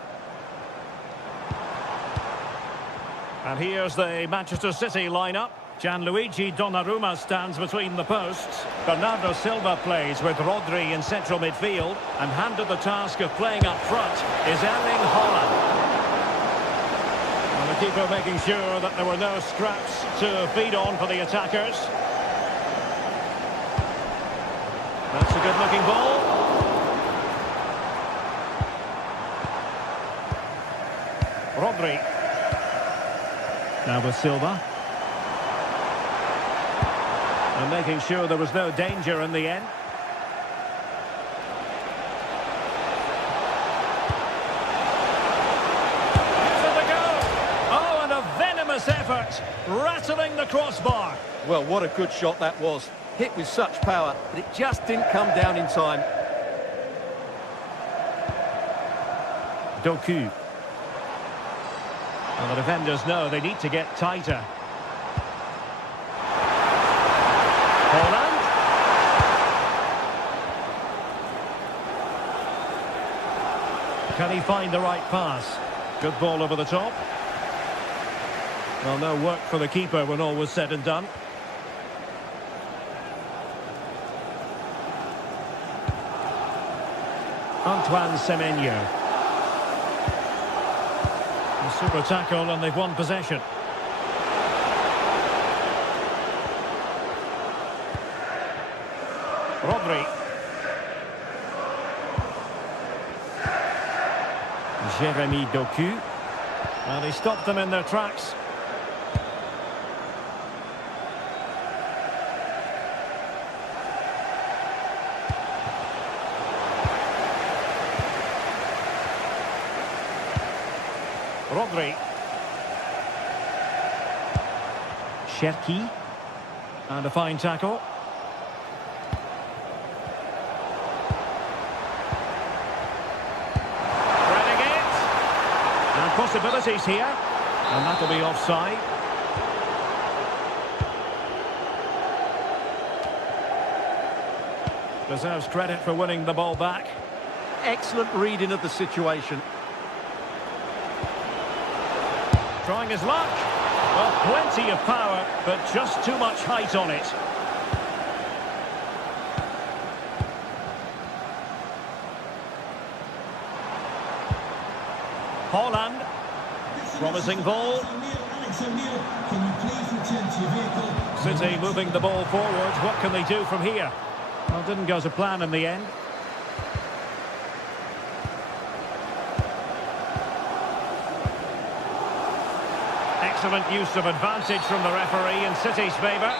And here's the Manchester City lineup. Gianluigi Donnarumma stands between the posts. Bernardo Silva plays with Rodri in central midfield. And handed the task of playing up front is Erling Haaland. And the keeper making sure that there were no scraps to feed on for the attackers. That's a good-looking ball. Rodri. Now with Silva. And making sure there was no danger in the end. Gives it a go. Oh, and a venomous effort. Rattling the crossbar. Well, what a good shot that was. Hit with such power, but it just didn't come down in time. Doku. Well, the defenders know they need to get tighter. Haaland. Can he find the right pass? Good ball over the top. Well, no work for the keeper when all was said and done. Antoine Semenyo. A super tackle and they've won possession. Rodri. Jeremy Doku. Well, he stopped them in their tracks. Rodri. Cherki. And a fine tackle. Threading it. And possibilities here. And that'll be offside. Deserves credit for winning the ball back. Excellent reading of the situation. Trying his luck. Well, plenty of power, but just too much height on it. Haaland. Promising ball. City moving the ball forward. What can they do from here? Well, didn't go to plan in the end. Excellent use of advantage from the referee in City's favour.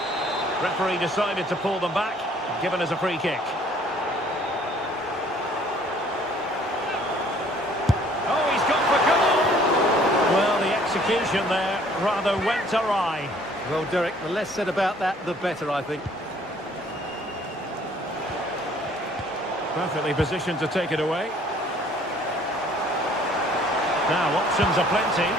Referee decided to pull them back, given as a free kick. Oh, he's gone for goal! Well, the execution there rather went awry. Well, Derek, the less said about that, the better, I think. Perfectly positioned to take it away. Now, options are plenty.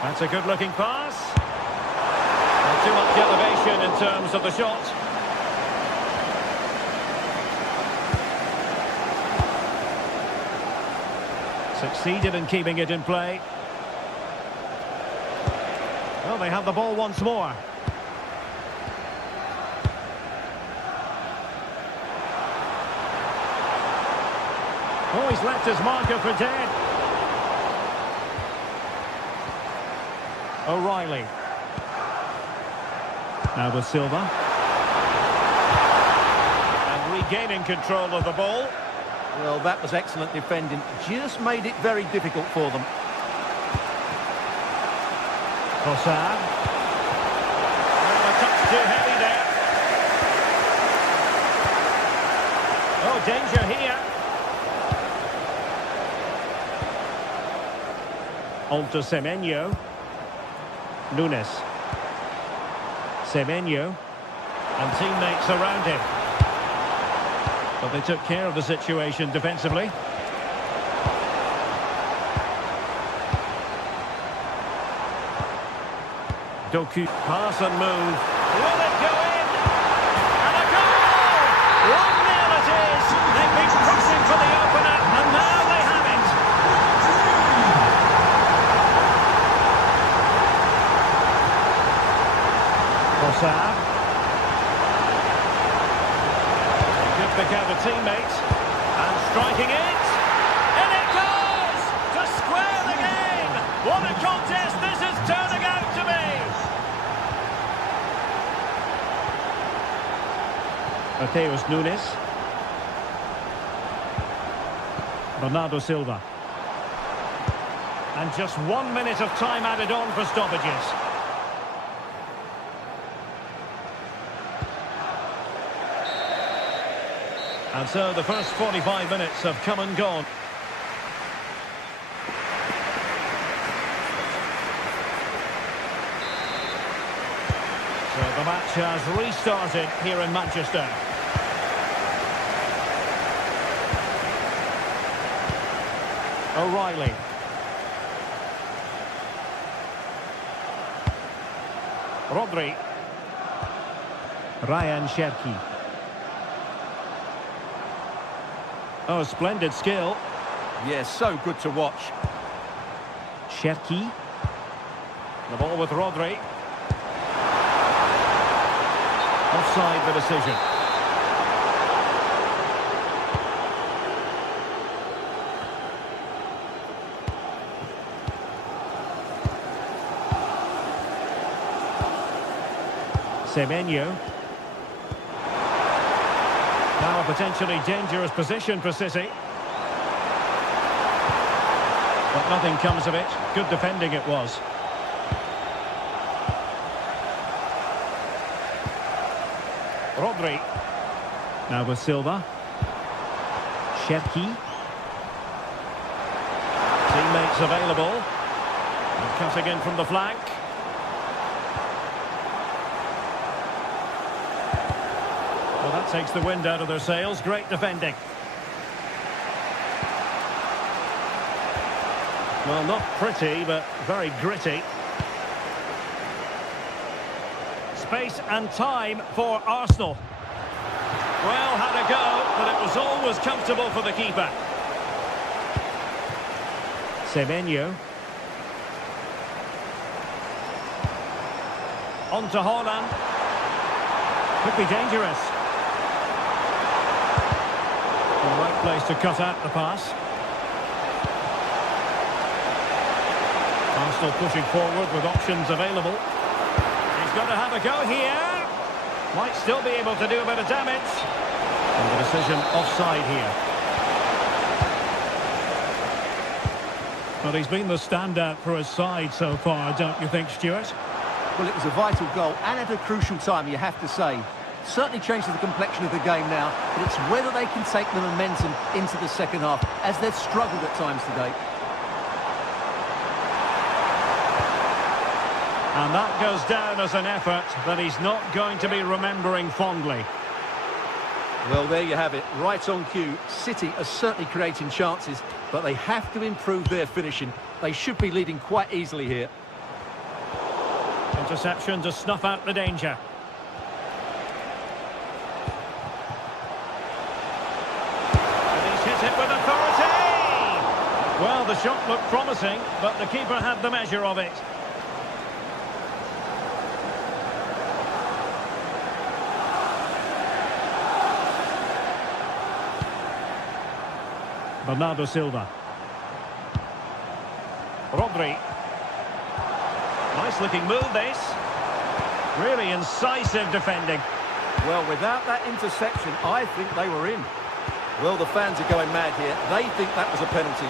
That's a good-looking pass. Not too much elevation in terms of the shot. Succeeded in keeping it in play. Well, they have the ball once more. Oh, he's left his marker for dead. O'Reilly. Now with Silva. And regaining control of the ball. Well, that was excellent defending. Just made it very difficult for them. Trossard. Oh, a touch too heavy there. Oh, danger here. On to Semenyo. Nunes. Semenyo. And teammates around him. But they took care of the situation defensively. Doku, pass and move. Will it go in? And a goal! 1-0 it is. They've been pressing for the opener, and now they have it. Rossard. Good pick out a teammate. And striking it. And it goes! To square the game! What a contest this is turning out to be! Mateus Nunes. Bernardo Silva. And just 1 minute of time added on for stoppages. And so the first 45 minutes have come and gone. So the match has restarted here in Manchester. O'Reilly. Rodri. Ryan Cherki. Oh, splendid skill. Yeah, so good to watch. Cherki. The ball with Rodri. Offside the decision. Semenyo. Now a potentially dangerous position for City. But nothing comes of it. Good defending it was. Rodri. Now with Silva. Cherki. Teammates available. And cutting in from the flank. Well, that takes the wind out of their sails. Great defending. Well, not pretty, but very gritty. Space and time for Arsenal. Well, had a go, but it was always comfortable for the keeper. Semenyo. On to Haaland. Could be dangerous. The right place to cut out the pass. Arsenal pushing forward with options available. He's got to have a go here. Might still be able to do a bit of damage. And the decision offside here. But he's been the standout for his side so far, don't you think, Stuart? Well, it was a vital goal and at a crucial time, you have to say. Certainly changes the complexion of the game now, but it's whether they can take the momentum into the second half, as they've struggled at times today. And that goes down as an effort that he's not going to be remembering fondly. Well, there you have it. Right on cue. City are certainly creating chances, but they have to improve their finishing. They should be leading quite easily here. Interception to snuff out the danger. And he's hit it with authority! Well, the shot looked promising, but the keeper had the measure of it. Bernardo Silva. Rodri. Nice looking move this. Really incisive defending. Well, without that interception, I think they were in. Well, the fans are going mad here. They think that was a penalty.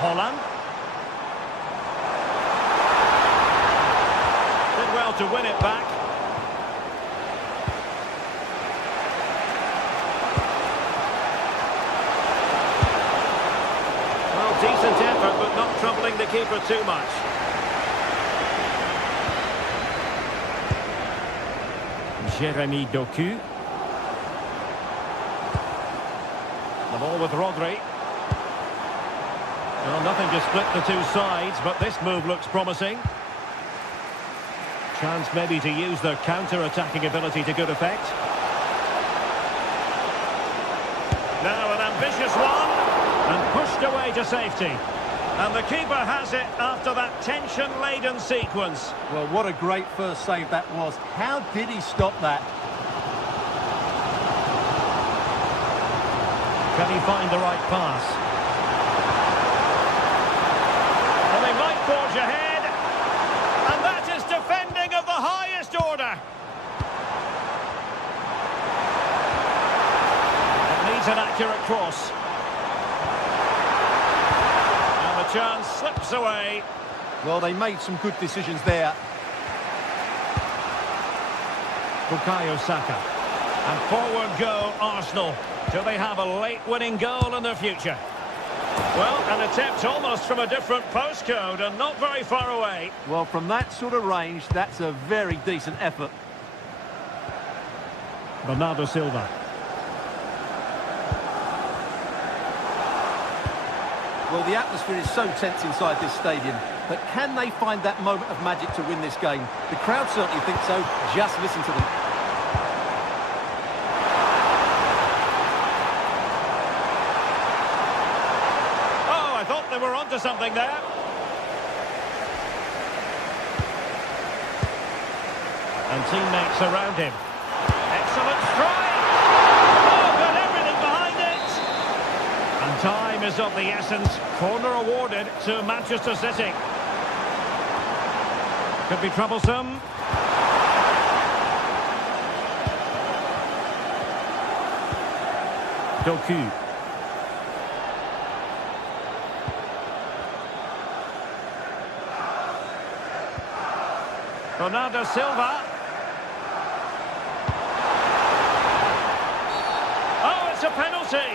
Haaland. Did well to win it back. Well, decent effort. keeper too much. Jeremy Doku. The ball with Rodri. Well, nothing to split the two sides, but this move looks promising. Chance maybe to use their counter-attacking ability to good effect. Now an ambitious one, and pushed away to safety. And the keeper has it after that tension-laden sequence. Well, what a great first save that was. How did he stop that? Can he find the right pass? And they might forge ahead. And that is defending of the highest order. It needs an accurate cross. And the chance slips away. Well, they made some good decisions there. Bukayo Saka. And forward go Arsenal. Do they have a late winning goal in their future? Well, an attempt almost from a different postcode and not very far away. Well, from that sort of range, that's a very decent effort. Bernardo Silva. Well, the atmosphere is so tense inside this stadium, but can they find that moment of magic to win this game? The crowd certainly think so. Just listen to them. They were onto something there. And teammates around him. Excellent strike! Oh, got everything behind it! And time is of the essence. Corner awarded to Manchester City. Could be troublesome. Doku. Bernardo Silva. Oh, it's a penalty.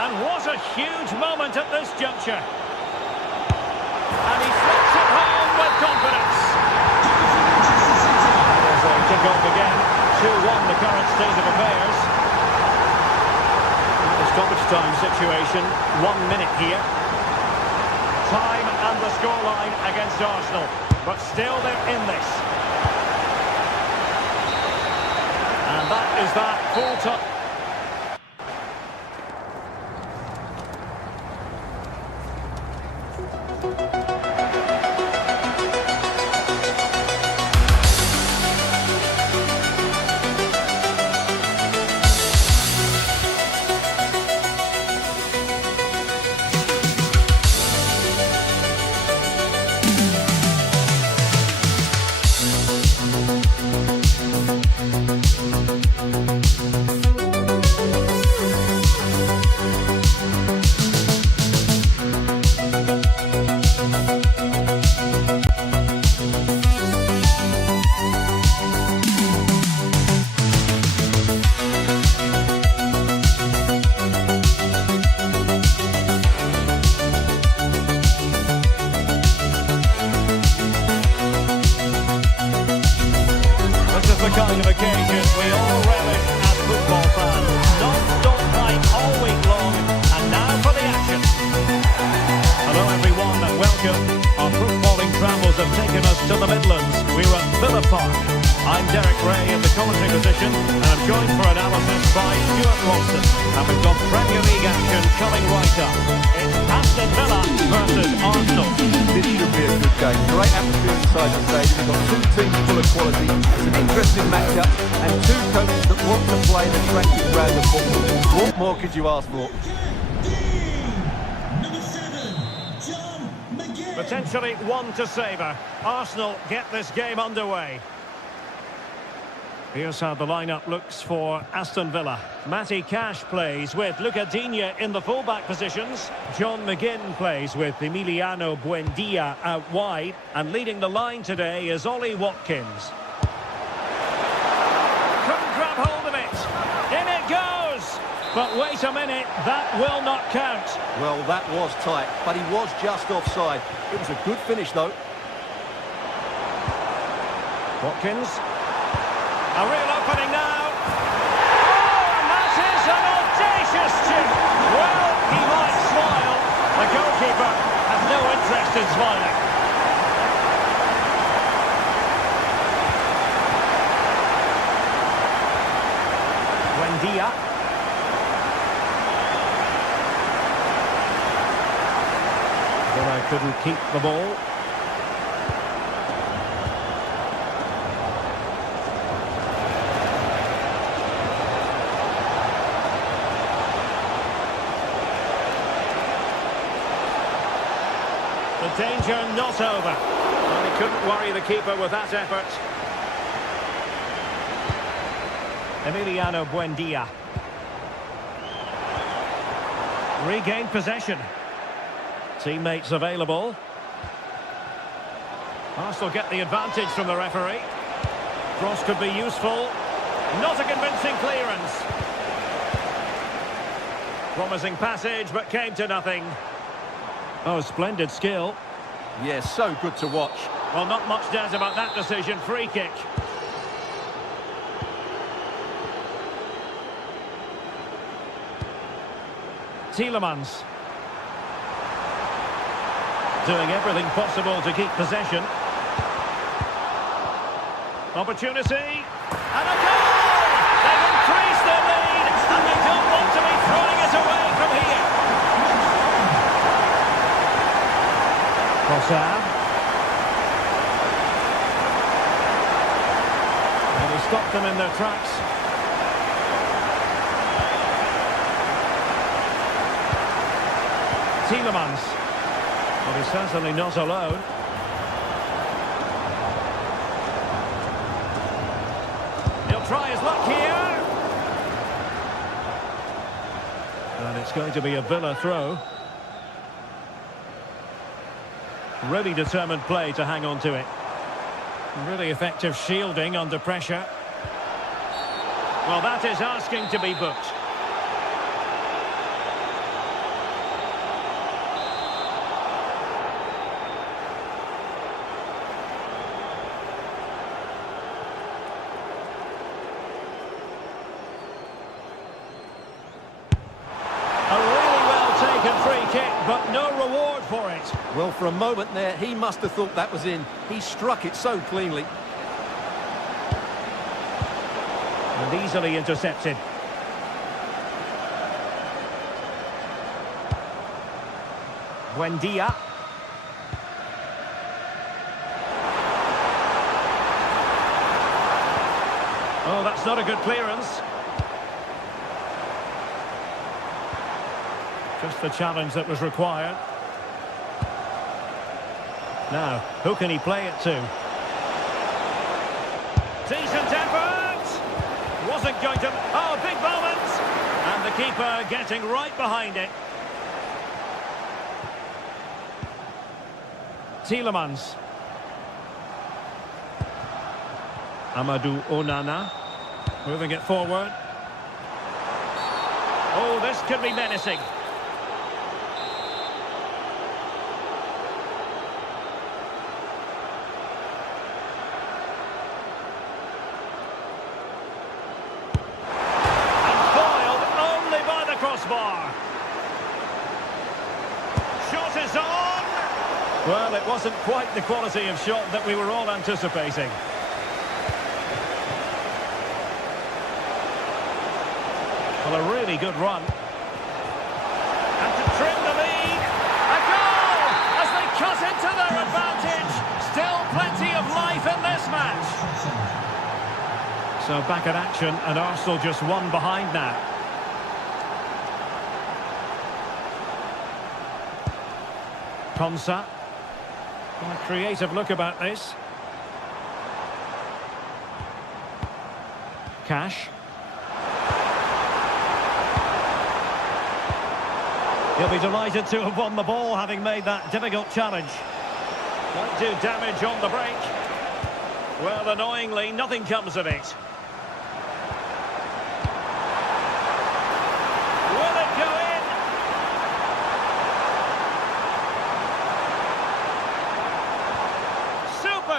And what a huge moment at this juncture. And he flips it home with confidence. There's a kick-off again. 2-1 the current state of affairs. The stoppage time situation. 1 minute here. Time and the scoreline against Arsenal. But still they're in this. And that is that full-time. The kind of occasion we all relish as football fans. Non-stop hype all week long, and now for the action. Hello everyone and welcome. Our footballing travels have taken us to the Midlands. We're at Villa Park. I'm Derek Ray in the commentary position, and I'm joined for analysis by Stuart Robson. And we've got Premier League action coming right up. It's Aston Villa versus Arsenal. This should be a good game. Great atmosphere inside the stadium. We've got two teams full of quality. It's an interesting matchup, and two coaches that want to play an attractive brand of football. What more could you ask for? Potentially one to savour. Arsenal get this game underway. Here's how the lineup looks for Aston Villa. Matty Cash plays with Luca Digne in the fullback positions. John McGinn plays with Emiliano Buendia out wide. And leading the line today is Ollie Watkins. Couldn't grab hold of it. In it goes. But wait a minute, that will not count. Well, that was tight, but he was just offside. It was a good finish, though. Watkins. A real opening now. Oh, and that is an audacious chip. Well, he might smile. The goalkeeper has no interest in smiling. Buendia. But I couldn't keep the ball. The danger not over. Well, he couldn't worry the keeper with that effort. Emiliano Buendia. Regained possession. Teammates available. Arsenal get the advantage from the referee. Cross could be useful. Not a convincing clearance. Promising passage, but came to nothing. Oh, splendid skill. Yeah, so good to watch. Well, not much doubt about that decision. Free kick. Tielemans. Doing everything possible to keep possession. Opportunity. And a goal! They've increased their lead, and they don't want to be throwing it away from here. Trossard. And he stopped them in their tracks. Tielemans. Well, he's certainly not alone. He'll try his luck here. And it's going to be a Villa throw. Really determined play to hang on to it. Really effective shielding under pressure. Well, that is asking to be booked. But no reward for it. Well, for a moment there, he must have thought that was in. He struck it so cleanly. And easily intercepted. Buendia. Oh, that's not a good clearance. Just the challenge that was required. Now, who can he play it to? Decent effort! Wasn't going to... Oh, big moment! And the keeper getting right behind it. Tielemans. Amadou Onana. Moving it forward. Oh, this could be menacing. Crossbar. Shot is on. Well, it wasn't quite the quality of shot that we were all anticipating. Well, a really good run. And to trim the lead. A goal as they cut into their advantage. Still plenty of life in this match. So back at action, and Arsenal just one behind now. Konsa. A creative look about this. Cash. He'll be delighted to have won the ball, having made that difficult challenge. Might do damage on the break. Well, annoyingly, nothing comes of it.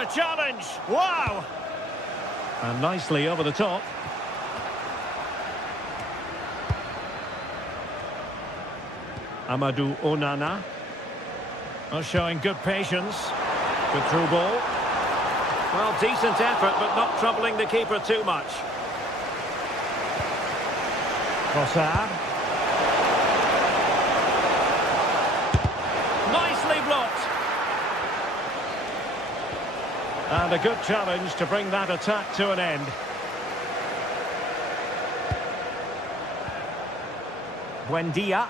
a challenge. Wow. And nicely over the top. Amadou Onana. Showing good patience. Good through ball. Well, decent effort, but not troubling the keeper too much. Trossard. Nicely blocked. And a good challenge to bring that attack to an end. Buendia.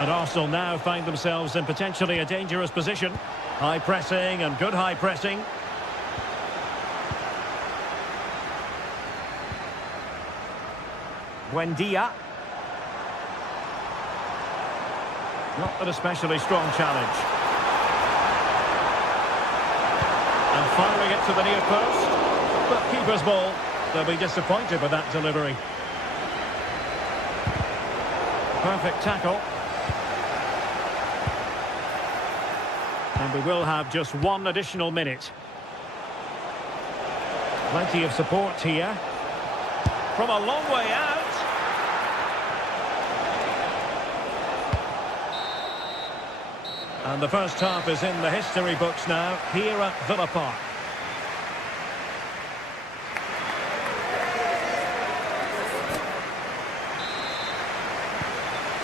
And Arsenal now find themselves in potentially a dangerous position. High pressing and good high pressing. Buendia. Not an especially strong challenge. And firing it to the near post. But keeper's ball. They'll be disappointed with that delivery. Perfect tackle. And we will have just one additional minute. Plenty of support here. From a long way out. And the first half is in the history books now, here at Villa Park.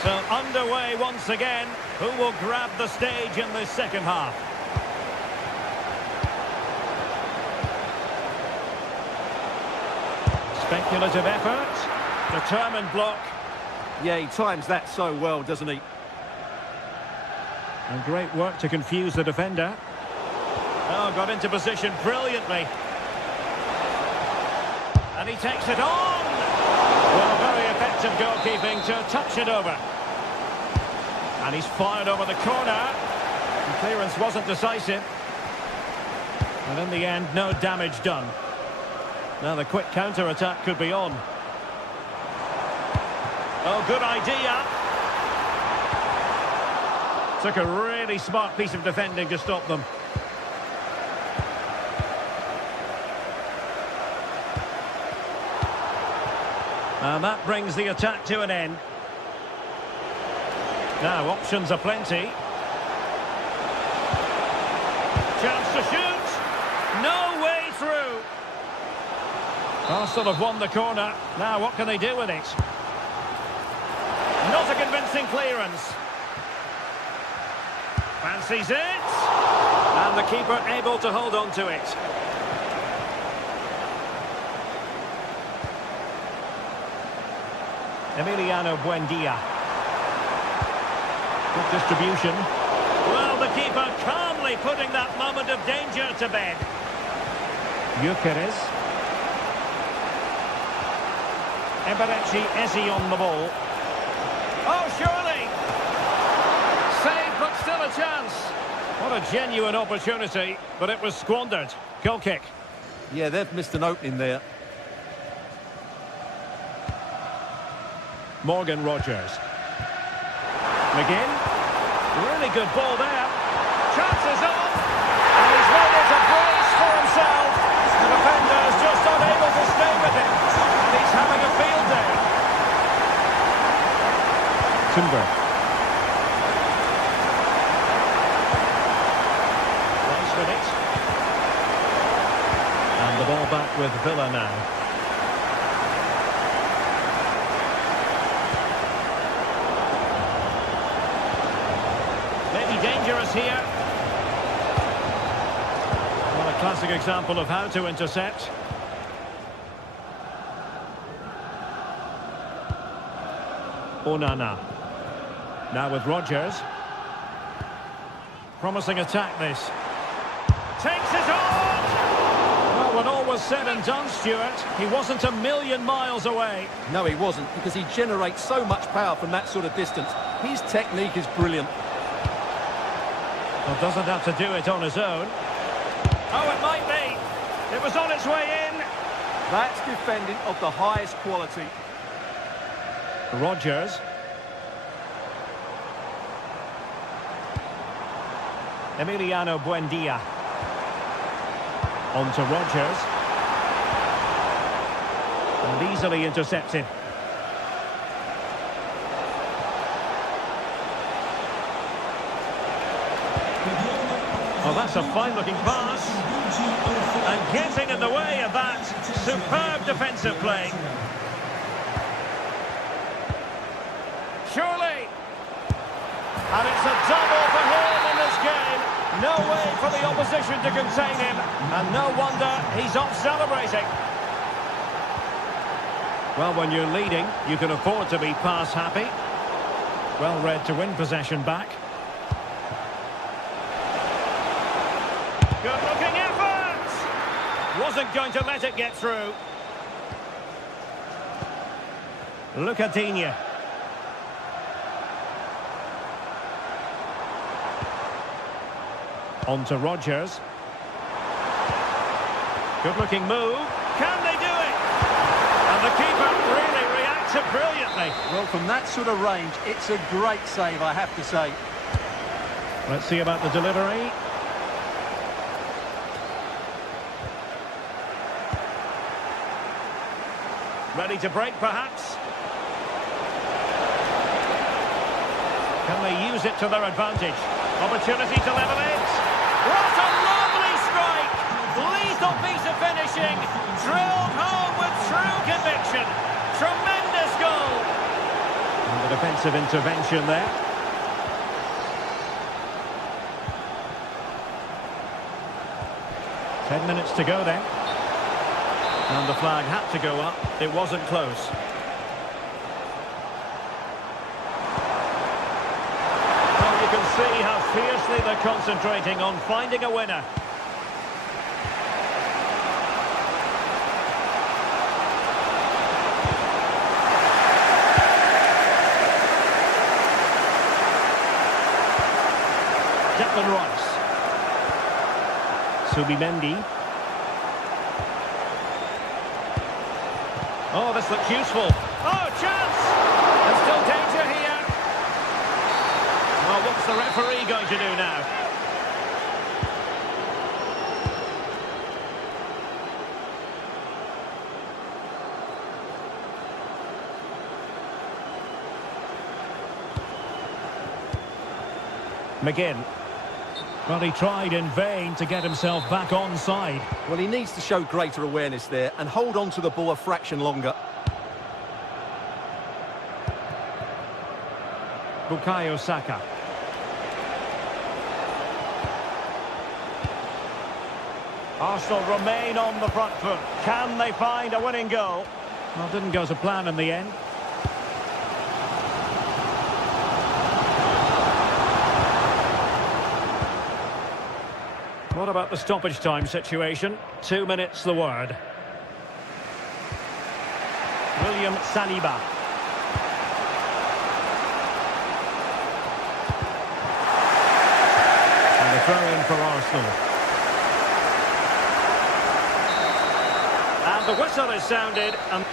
So underway once again. Who will grab the stage in this second half? Speculative effort. Determined block. Yeah, he times that so well, doesn't he? And great work to confuse the defender. Oh, got into position brilliantly. And he takes it on! Well, very effective goalkeeping to touch it over. And he's fired over the corner. The clearance wasn't decisive. And in the end, no damage done. Now the quick counter-attack could be on. Oh, good idea. Took a really smart piece of defending to stop them. And that brings the attack to an end. Now, options are plenty. Chance to shoot. No way through. Arsenal have won the corner. Now, what can they do with it? Not a convincing clearance. Fancies it. And the keeper able to hold on to it. Emiliano Buendia. Good distribution. Well, the keeper calmly putting that moment of danger to bed. Gyökeres. Eberechi Eze on the ball. Oh, surely! Save, but still a chance. What a genuine opportunity, but it was squandered. Goal kick. Yeah, they've missed an opening there. Morgan Rogers. McGinn. Really good ball there. Chances on. And he's made it a brace for himself. The defender is just unable to stay with him. And he's having a field day. Timber. Nice with it. And the ball back with Villa now. Dangerous here. Well, a classic example of how to intercept. Onana. Now with Rogers. Promising attack this. Takes it on! Well, when all was said and done, Stuart, he wasn't a million miles away. No, he wasn't, because he generates so much power from that sort of distance. His technique is brilliant. Well, doesn't have to do it on his own. Oh, it might be. It was on its way in. That's defending of the highest quality. Rogers. Emiliano Buendia. On to Rodgers. And easily intercepted. Well, that's a fine-looking pass. And getting in the way of that superb defensive play. Surely. And it's a double for him in this game. No way for the opposition to contain him. And no wonder he's off celebrating. Well, when you're leading, you can afford to be pass happy. Well read to win possession back. Good looking effort! Wasn't going to let it get through. Lucadinha. On to Rodgers. Good looking move. Can they do it? And the keeper really reacted brilliantly. Well, from that sort of range, it's a great save, I have to say. Let's see about the delivery. Ready to break, perhaps? Can they use it to their advantage? Opportunity to level it. What a lovely strike! Lethal piece of finishing. Drilled home with true conviction. Tremendous goal. And the defensive intervention there. Ten minutes to go then. And the flag had to go up. It wasn't close. Well, you can see how fiercely they're concentrating on finding a winner. Declan Rice. Subimendi. Oh, this looks useful. Oh, chance! There's still danger here. Well, what's the referee going to do now? McGinn. Well, he tried in vain to get himself back onside. Well, he needs to show greater awareness there and hold on to the ball a fraction longer. Bukayo Saka. Arsenal remain on the front foot. Can they find a winning goal? Well, didn't go to plan in the end. What about the stoppage time situation? 2 minutes the word. William Saliba. And a throw in for Arsenal. And the whistle is sounded. And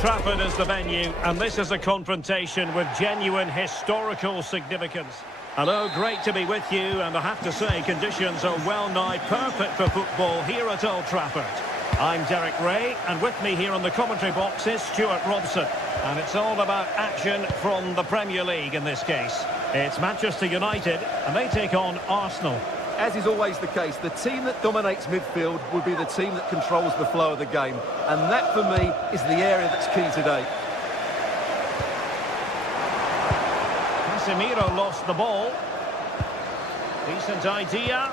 Trafford is the venue, and this is a confrontation with genuine historical significance. Hello, great to be with you, and I have to say conditions are well nigh perfect for football here at Old Trafford. I'm Derek Ray, and with me here on the commentary box is Stuart Robson, and it's all about action from the Premier League in this case. It's Manchester United, and they take on Arsenal. As is always the case, the team that dominates midfield will be the team that controls the flow of the game. And that, for me, is the area that's key today. Casemiro lost the ball. Decent idea.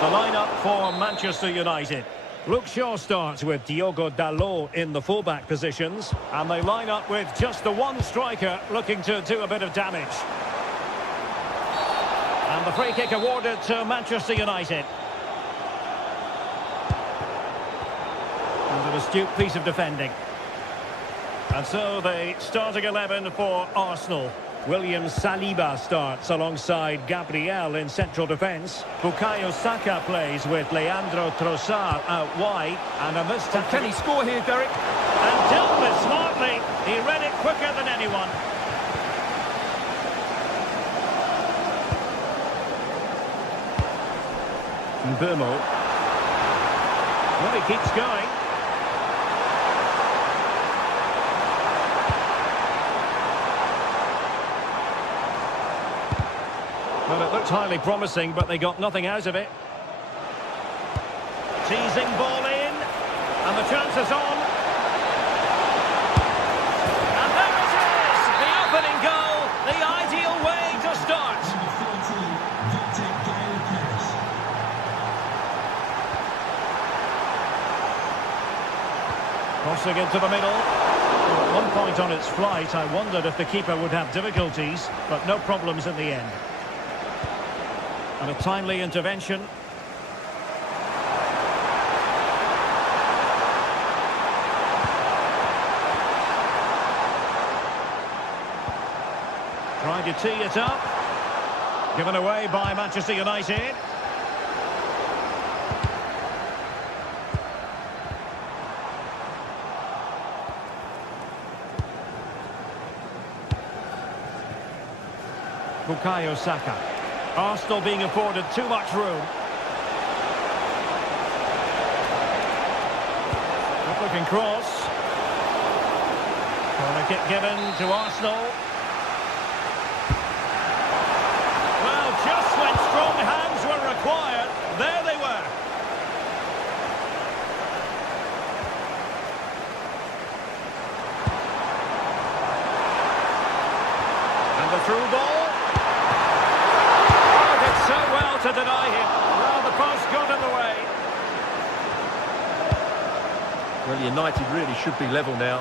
The lineup for Manchester United. Luke Shaw starts with Diogo Dalot in the fullback positions. And they line up with just the one striker looking to do a bit of damage. And the free kick awarded to Manchester United. And an astute piece of defending. And so the starting 11 for Arsenal. William Saliba starts alongside Gabriel in central defence. Bukayo Saka plays with Leandro Trossard out wide. And a missed... Can he score here, Derek? And dealt with smartly. He read it quicker than anyone. Mbeumo. Well, he keeps going. Well, it looked highly promising, but they got nothing out of it. Teasing ball in, and the chance is on. And there it is! The opening goal, the ideal way to start. Crossing into the middle. At one point on its flight, I wondered if the keeper would have difficulties, but no problems in the end. And a timely intervention. Trying to tee it up. Given away by Manchester United. Bukayo Saka. Arsenal being afforded too much room. Good looking cross. Corner kick given to Arsenal. Well, just when strong hands were required, there they were. And the through ball. So well to deny him. Well, the post got in the way. Well, United really should be level now.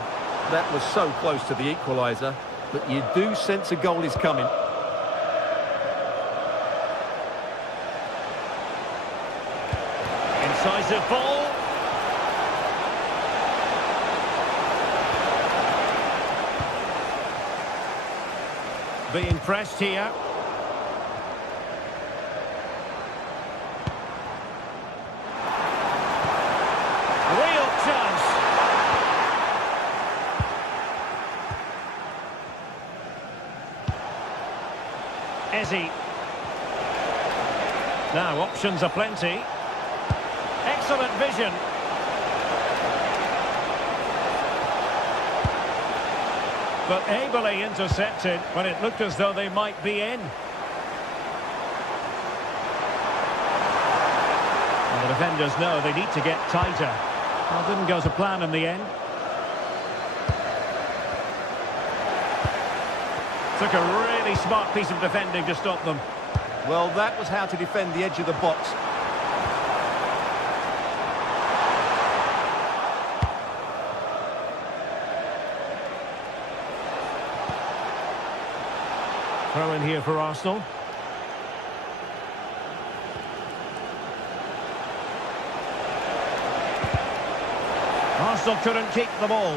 That was so close to the equaliser, but you do sense a goal is coming. Incisive ball. Being pressed here. Now options are plenty. Excellent vision. But ably intercepted when it looked as though they might be in. And the defenders know they need to get tighter. Well, didn't go to plan in the end. Took a really smart piece of defending to stop them. Well, that was how to defend the edge of the box. Throw in here for Arsenal. Arsenal couldn't keep the ball.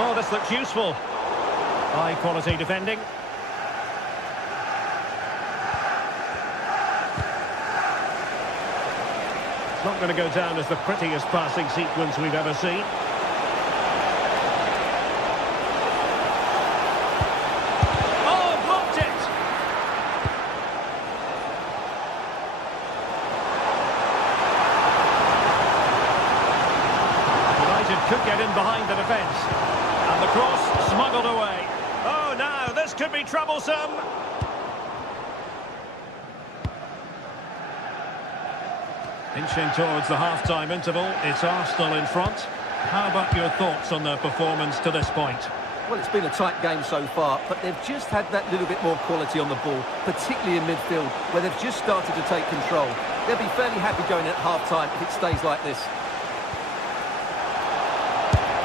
Oh, this looks useful. High quality defending. It's not going to go down as the prettiest passing sequence we've ever seen. Oh, blocked it! United could get in behind the defence. And the cross smuggled away. Oh, now this could be troublesome. Inching towards the half-time interval, it's Arsenal in front. How about your thoughts on their performance to this point? Well, it's been a tight game so far, but they've just had that little bit more quality on the ball, particularly in midfield, where they've just started to take control. They'll be fairly happy going at half-time if it stays like this.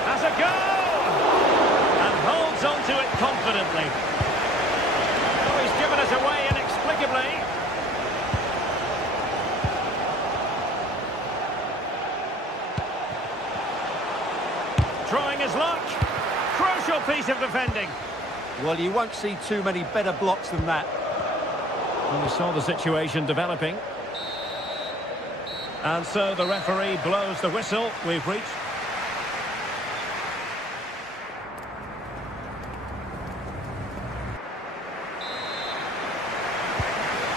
Has a goal! And holds on to it confidently. Oh, he's given us away inexplicably. Trying his luck. Crucial piece of defending. Well, you won't see too many better blocks than that. And we saw the situation developing. And so the referee blows the whistle. We've reached.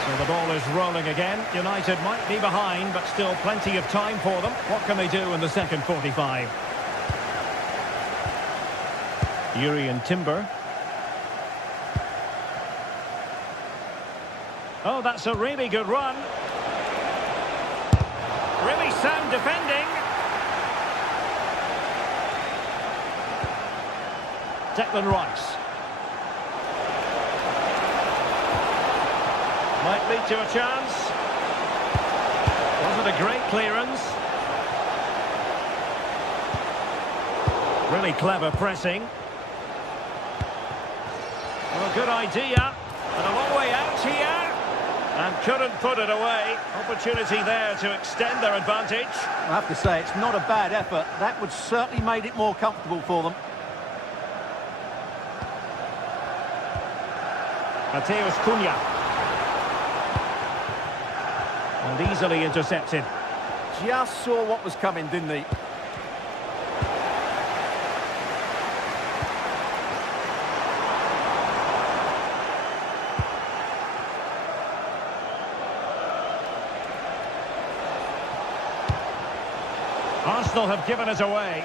So the ball is rolling again. United might be behind, but still plenty of time for them. What can they do in the second 45? Urian Timber. Oh, that's a really good run. Really sound defending. Declan Rice. Might lead to a chance. Wasn't a great clearance. Really clever pressing. Well, good idea. And a long way out here. And couldn't put it away. Opportunity there to extend their advantage. I have to say, it's not a bad effort. That would certainly made it more comfortable for them. Mateus Cunha. And easily intercepted. Just saw what was coming, didn't he? Arsenal have given us away.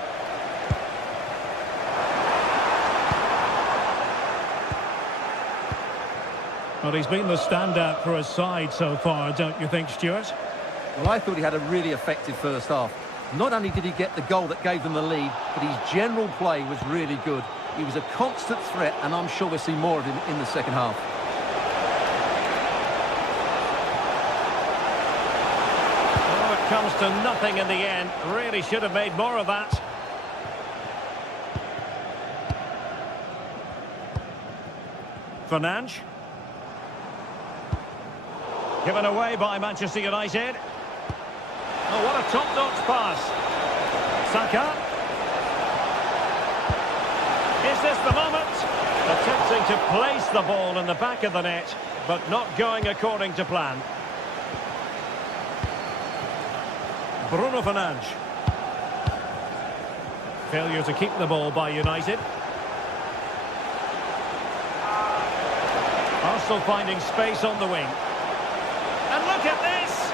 Well, he's been the standout for his side so far, don't you think, Stuart? Well, I thought he had a really effective first half. Not only did he get the goal that gave them the lead, but his general play was really good. He was a constant threat, and I'm sure we'll see more of him in the second half. Comes to nothing in the end. Really should have made more of that. Fernandes. Given away by Manchester United. Oh, what a top-notch pass. Saka. Is this the moment? Attempting to place the ball in the back of the net, but not going according to plan. Bruno Fernandes. Failure to keep the ball by United. Arsenal finding space on the wing. And look at this!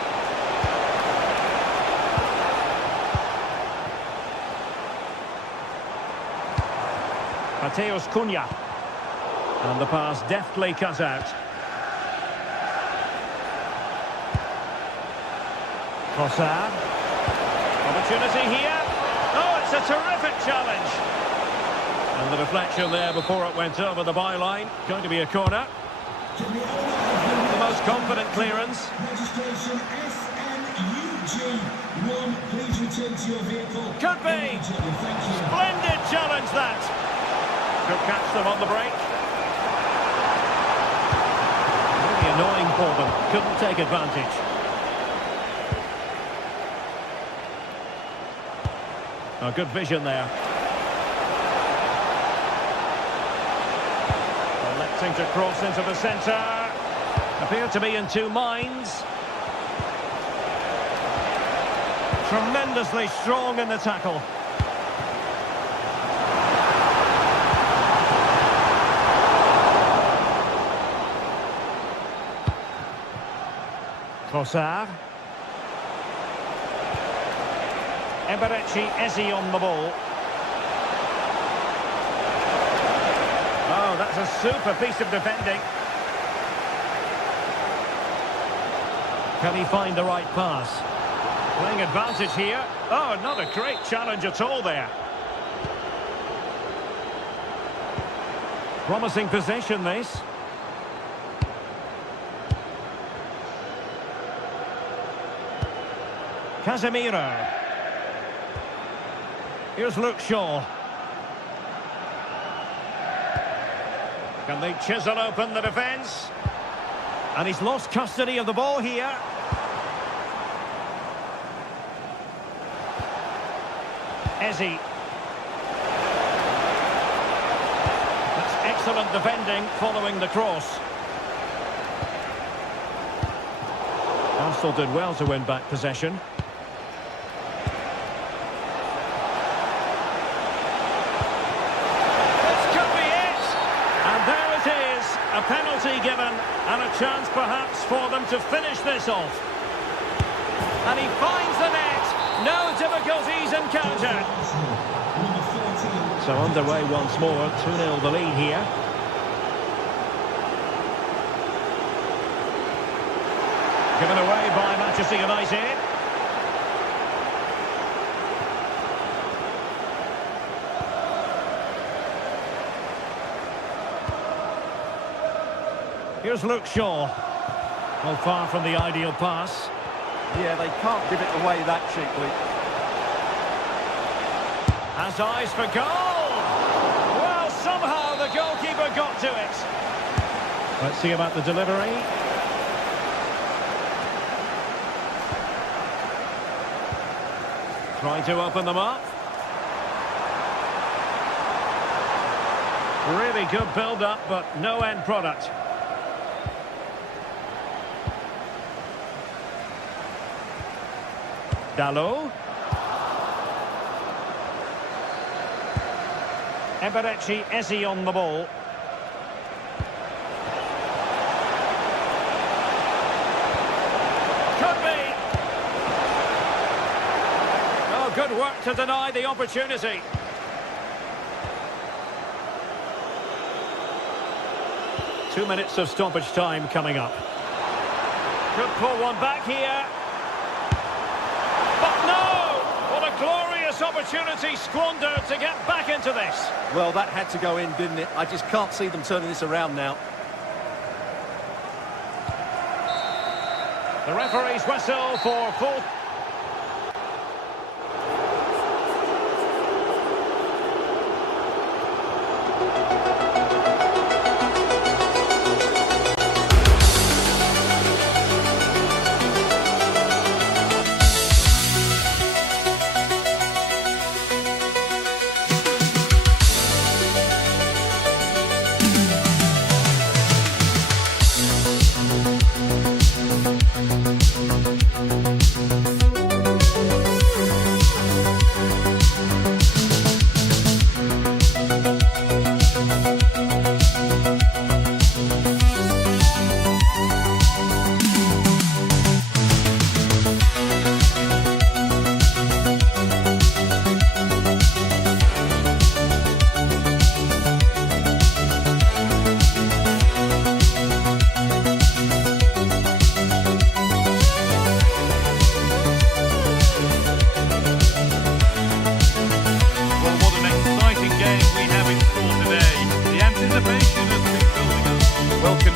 Mateus Cunha. And the pass deftly cut out. Trossard. Opportunity here. Oh, it's a terrific challenge. And the deflection there before it went over the byline. Going to be a corner. The most confident clearance. Registration SNUG1. Please return to your vehicle. Could be. Thank you. Splendid challenge that. Could catch them on the break. Really annoying for them. Couldn't take advantage. Oh, good vision there. Electing to cross into the centre. Appear to be in two minds. Tremendously strong in the tackle. Trossard. Eberechi Eze on the ball. Oh, that's a super piece of defending. Can he find the right pass? Playing advantage here. Oh, not a great challenge at all there. Promising possession, this. Casemiro. Here's Luke Shaw. Can they chisel open the defence? And he's lost custody of the ball here. Eze. That's excellent defending following the cross. Arsenal did well to win back possession. A penalty given, and a chance perhaps for them to finish this off. And he finds the net. No difficulties encountered. So underway once more, 2-0 the lead here. Given away by Manchester United. Here's Luke Shaw. Well, far from the ideal pass. Yeah, they can't give it away that cheaply. Has eyes for goal. Well, somehow the goalkeeper got to it. Let's see about the delivery. Trying to open them up. Really good build-up, but no end product. Dalot. Eberechi Eze on the ball. Could be. Oh, good work to deny the opportunity. Two minutes of stoppage time coming up. Could pull one back here. But no! What a glorious opportunity squandered to get back into this. Well, that had to go in, didn't it? I just can't see them turning this around now. The referee's whistle for full...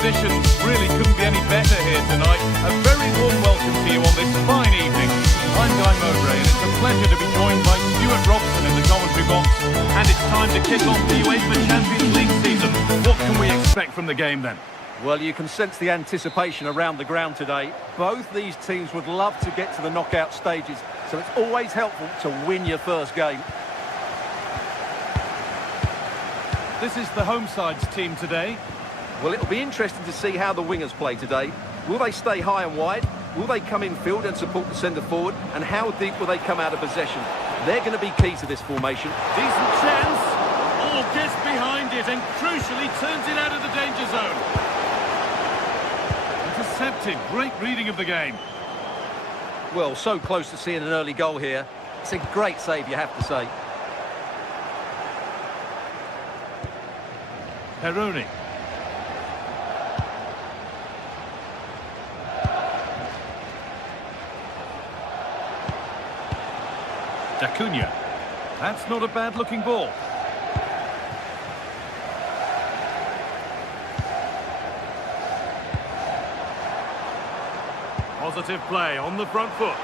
Conditions really couldn't be any better here tonight. A very warm welcome to you on this fine evening. I'm Guy Mowbray, and it's a pleasure to be joined by Stuart Robson in the commentary box. And it's time to kick off the UEFA Champions League season. What can we expect from the game then? Well, you can sense the anticipation around the ground today. Both these teams would love to get to the knockout stages, so it's always helpful to win your first game. This is the home side's team today. Well, it'll be interesting to see how the wingers play today. Will they stay high and wide? Will they come in field and support the centre forward? And how deep will they come out of possession? They're going to be key to this formation. Decent chance. Oh, gets behind it and crucially turns it out of the danger zone. Intercepted. Great reading of the game. Well, so close to seeing an early goal here. It's a great save, you have to say. Peroni. Acuna. That's not a bad-looking ball. Positive play on the front foot.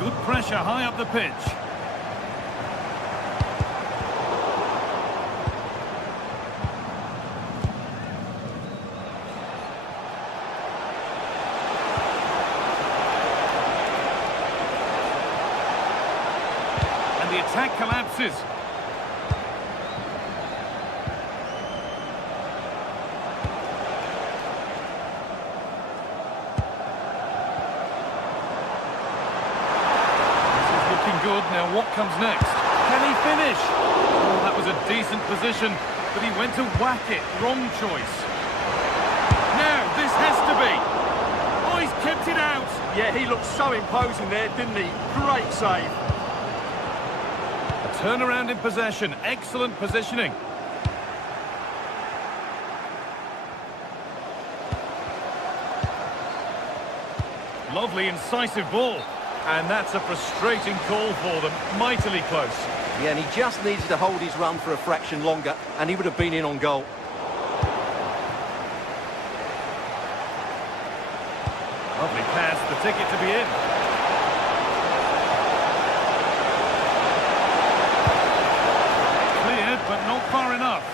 Good pressure high up the pitch. And the attack collapses. Good. Now what comes next? Can he finish? Oh, that was a decent position, but he went to whack it. Wrong choice. Now, this has to be. Oh, he's kept it out. Yeah, he looked so imposing there, didn't he? Great save. A turnaround in possession. Excellent positioning. Lovely, incisive ball. And that's a frustrating call for them. Mightily close. Yeah, and he just needed to hold his run for a fraction longer, and he would have been in on goal. Lovely pass, the ticket to be in. Cleared, but not far enough.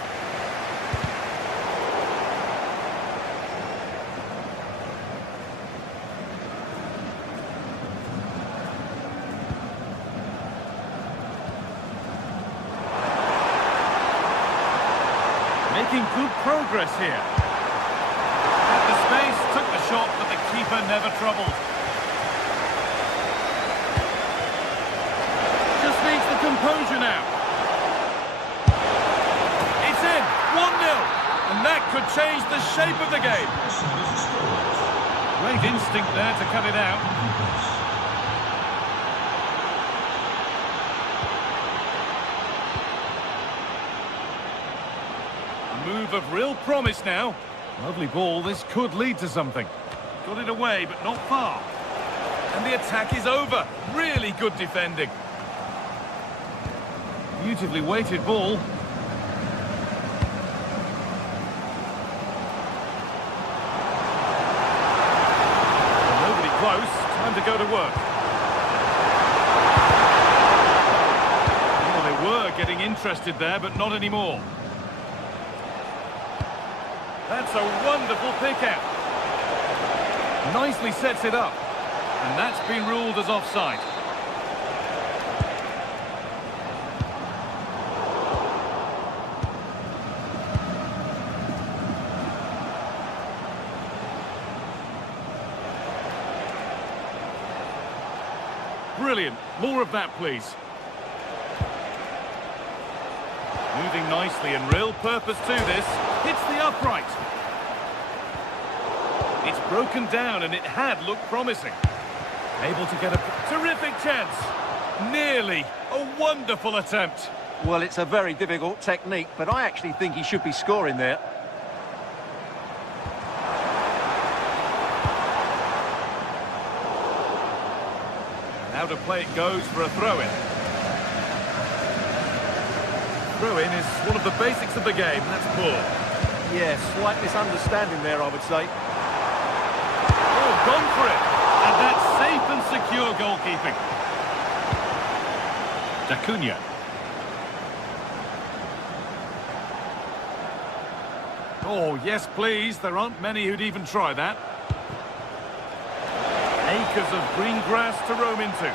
Making good progress here. At the space, took the shot, but the keeper never troubled. Just needs the composure now. It's in, 1-0. And that could change the shape of the game. Great instinct there to cut it out. Move of real promise now. Lovely ball, this could lead to something. Got it away, but not far. And the attack is over. Really good defending. Beautifully weighted ball. Nobody close. Time to go to work. Well, they were getting interested there, but not anymore. That's a wonderful pick-out. Nicely sets it up. And that's been ruled as offside. Brilliant. More of that, please. Moving nicely and real purpose to this. Hits the upright. It's broken down and it had looked promising. Able to get a terrific chance. Nearly. A wonderful attempt. Well, it's a very difficult technique, but I actually think he should be scoring there. Now to play it goes for a throw-in. Throw-in is one of the basics of the game. That's poor. Yeah, slight misunderstanding there, I would say. Oh, gone for it. And that's safe and secure goalkeeping. Acuna. Oh, yes, please. There aren't many who'd even try that. Acres of green grass to roam into.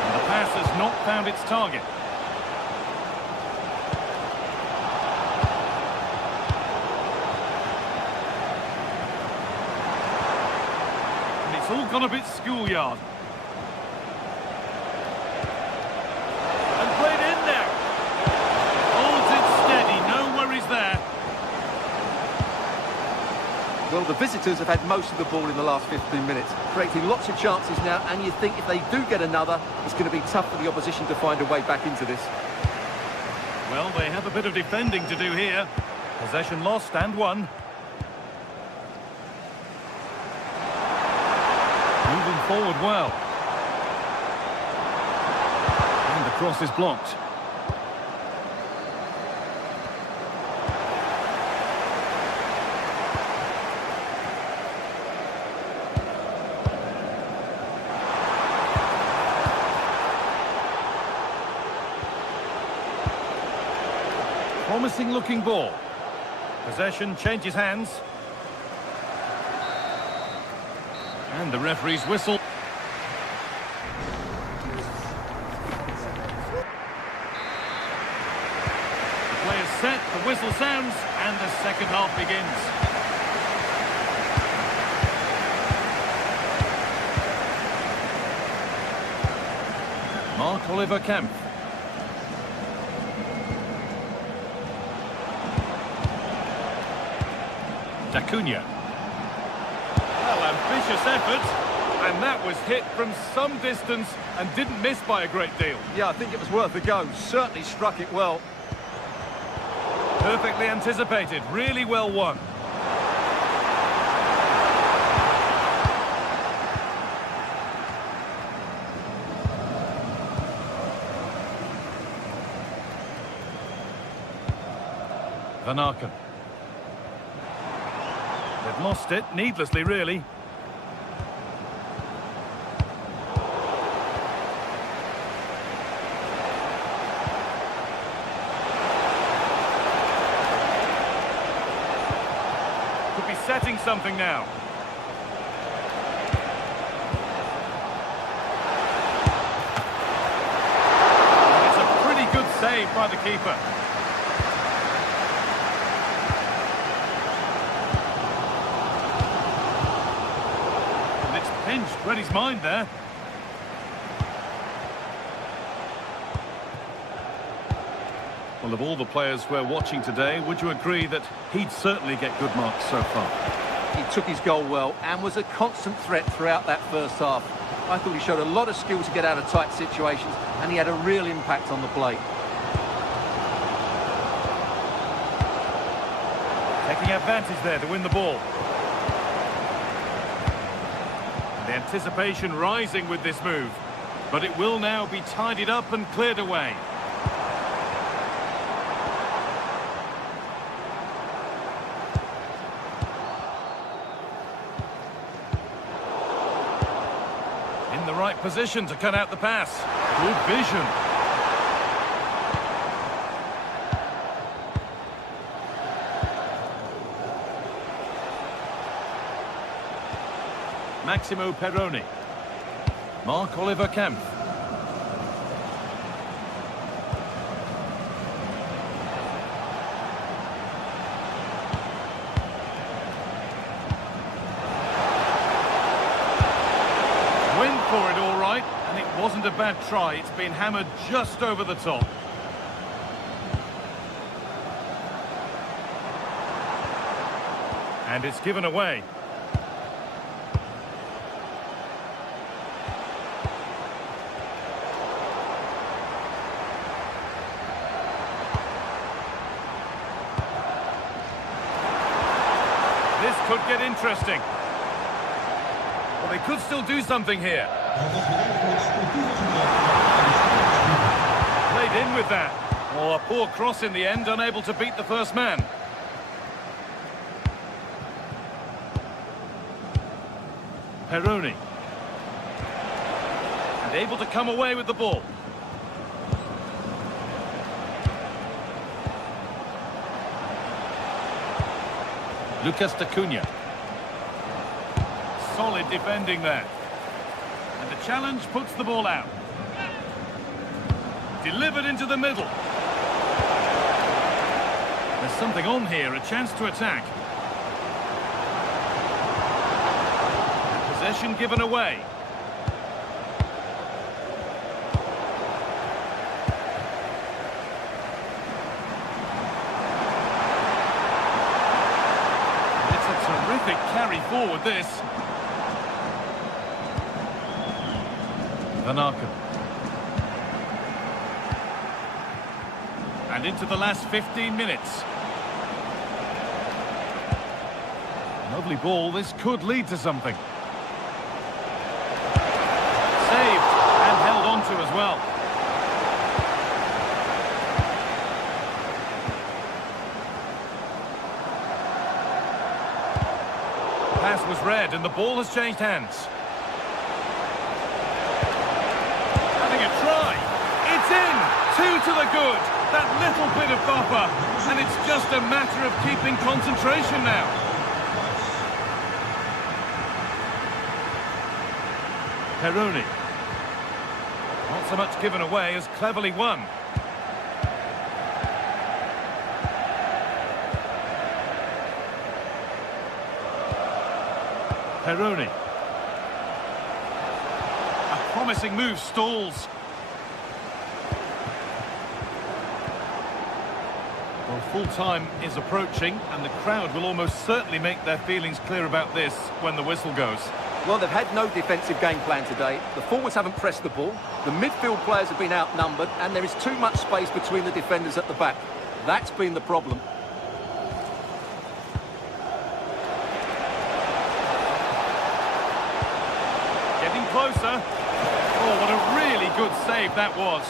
And the pass has not found its target. And it's all gone a bit schoolyard. And played in now. Holds it steady, no worries there. Well, the visitors have had most of the ball in the last 15 minutes, creating lots of chances now, and you think if they do get another, it's going to be tough for the opposition to find a way back into this. Well, they have a bit of defending to do here. Possession lost and won. Moving forward well. And the cross is blocked. Promising looking ball. Possession changes hands. And the referee's whistle. The play is set, the whistle sounds, and the second half begins. Marc-Oliver Kempf. Acuna. Well, ambitious effort, and that was hit from some distance and didn't miss by a great deal. Yeah, I think it was worth a go. Certainly struck it well. Perfectly anticipated, really well won. Van Aken. They've lost it, needlessly, really. Could be setting something now. It's a pretty good save by the keeper. Pinched, read his mind there. Well, of all the players we're watching today, would you agree that he'd certainly get good marks so far? He took his goal well and was a constant threat throughout that first half. I thought he showed a lot of skill to get out of tight situations, and he had a real impact on the play. Taking advantage there to win the ball. The anticipation rising with this move, but it will now be tidied up and cleared away. In the right position to cut out the pass. Good vision. Maximo Perroni. Marc-Oliver Kempf. Went for it all right, and it wasn't a bad try. It's been hammered just over the top. And it's given away. This could get interesting. Well, they could still do something here. Played in with that. Oh, a poor cross in the end, unable to beat the first man. Perroni. And able to come away with the ball. Lucas Acuna. Solid defending there. And the challenge puts the ball out. Delivered into the middle. There's something on here, a chance to attack. Possession given away. Terrific carry forward, this. Van Aken. And into the last 15 minutes. Lovely ball. This could lead to something. Saved and held on to as well. Pass was read and the ball has changed hands. Having a try. It's in. 2 to the good. That little bit of buffer. And it's just a matter of keeping concentration now. Peroni. Not so much given away as cleverly won. Peroni. A promising move stalls. Well, full time is approaching and the crowd will almost certainly make their feelings clear about this when the whistle goes. Well, they've had no defensive game plan today. The forwards haven't pressed the ball. The midfield players have been outnumbered and there is too much space between the defenders at the back. That's been the problem. Getting closer. Oh, what a really good save that was.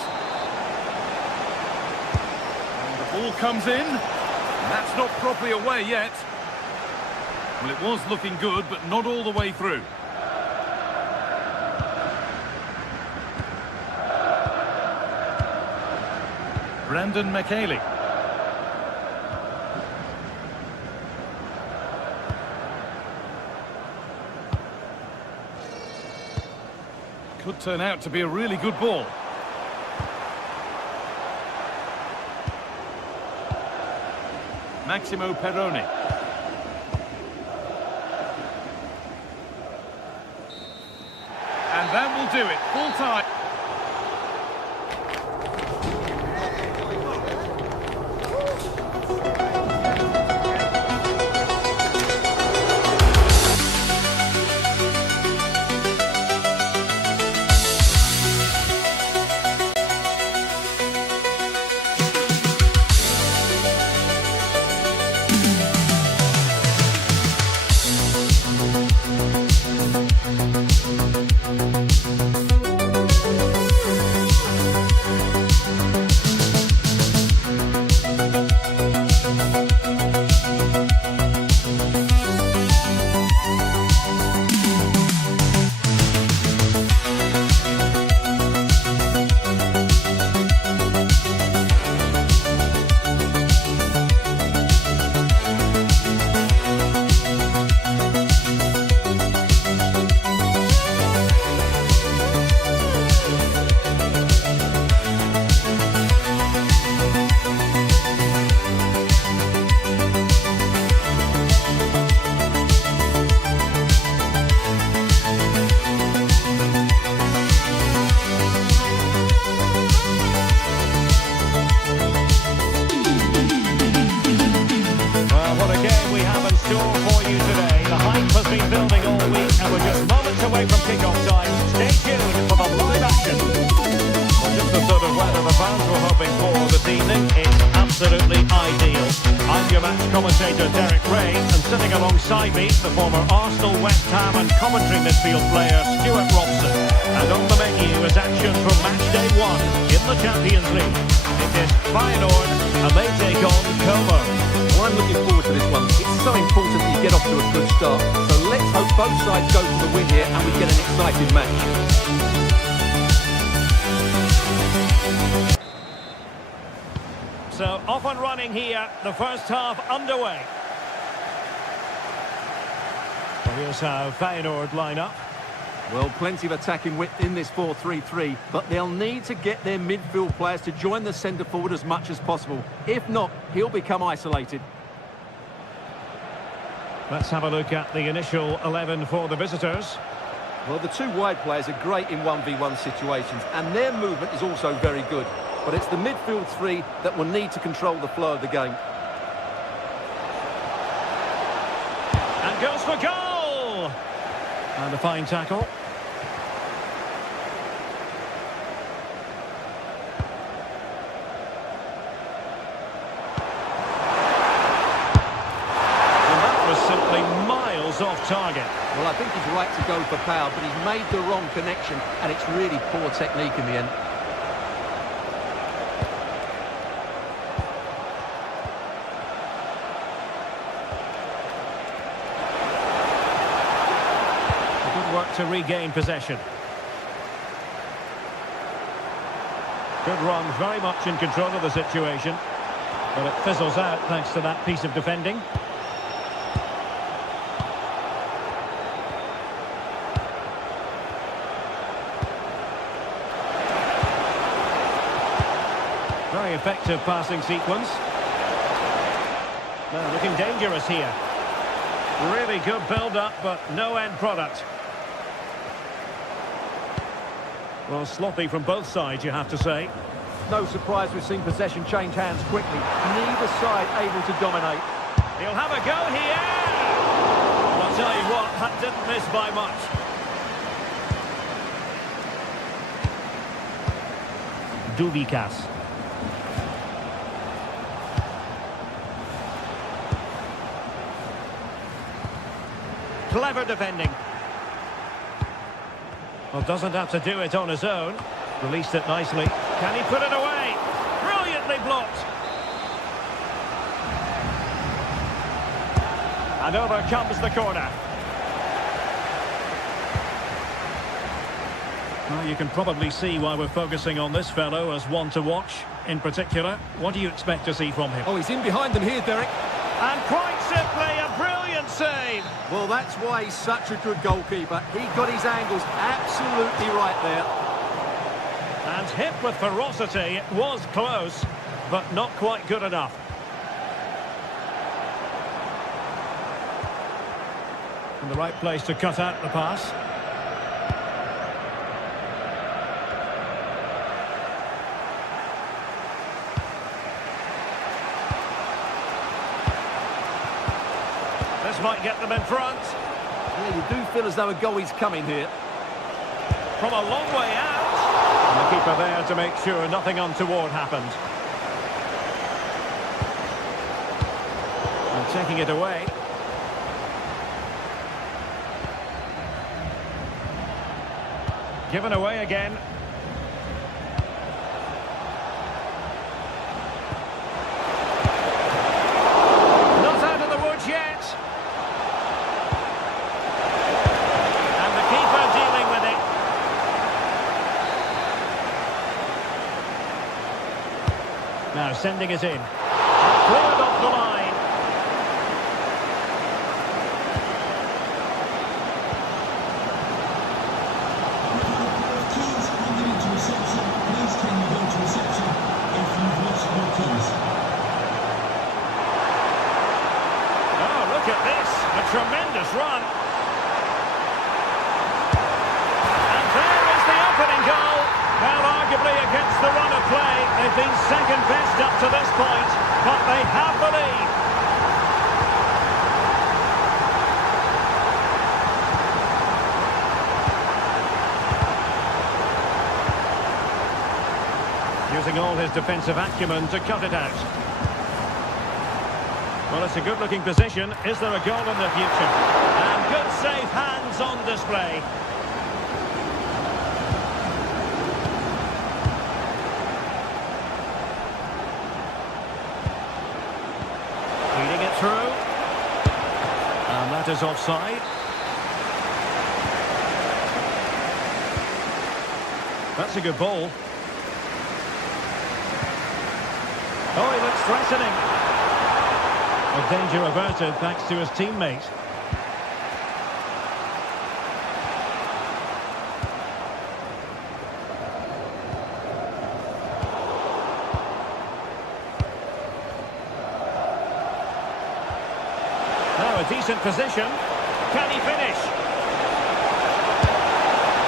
And the ball comes in. And that's not properly away yet. Well, it was looking good, but not all the way through. Brandon McHaley. Could turn out to be a really good ball. Maximo Peroni. And that will do it, full time. Commentator Derek Ray, and sitting alongside me, the former Arsenal, West Ham and commentary midfield player Stuart Robson. And on the menu is action from match day 1 in the Champions League. It is Feyenoord, and they take on Como. Well, I'm looking forward to this one. It's so important that you get off to a good start. So let's hope both sides go for the win here and we get an exciting match. So off and running here, the first half underway. Well, here's how Feyenoord line up. Well, plenty of attacking width in this 4-3-3, but they'll need to get their midfield players to join the centre forward as much as possible. If not, he'll become isolated. Let's have a look at the initial 11 for the visitors. Well, the two wide players are great in 1v1 situations, and their movement is also very good. But it's the midfield three that will need to control the flow of the game. And goes for goal! And a fine tackle. target. Well, I think he's right to go for power, but he's made the wrong connection, and it's really poor technique in the end. Good work to regain possession. Good run, very much in control of the situation. But it fizzles out thanks to that piece of defending. Very effective passing sequence. Well, looking dangerous here. Really good build-up, but no end product. Well, sloppy from both sides, you have to say. No surprise we've seen possession change hands quickly. Neither side able to dominate. He'll have a go here! I'll tell you what, that didn't miss by much. Duvikas. Clever defending. Well, doesn't have to do it on his own. Released it nicely. Can he put it away? Brilliantly blocked. And over comes the corner. Well, you can probably see why we're focusing on this fellow as one to watch. In particular, what do you expect to see from him? Oh, he's in behind them here, Derek. And quite simply, a brilliant save. Well, that's why he's such a good goalkeeper. He got his angles absolutely right there. And hit with ferocity. It was close, but not quite good enough. In the right place to cut out the pass. This might get them in front. Yeah, you do feel as though a goal is coming here. From a long way out. And the keeper there to make sure nothing untoward happened. And taking it away. Given away again. Not out of the woods yet. And the keeper dealing with it. Now sending it in. Cleared off the line. Keys handing it to reception. Please can you go to reception if you've lost your keys? Oh, look at this. A tremendous run. And there is the opening goal. Well, arguably against the run of play, they've been second best up to this point, but they have the lead. Using all his defensive acumen to cut it out. Well, it's a good-looking position. Is there a goal in the future? And good safe hands on display. Feeding it through. And that is offside. That's a good ball. Oh, he looks threatening. Well, danger averted thanks to his teammate. Now a decent position. Can he finish?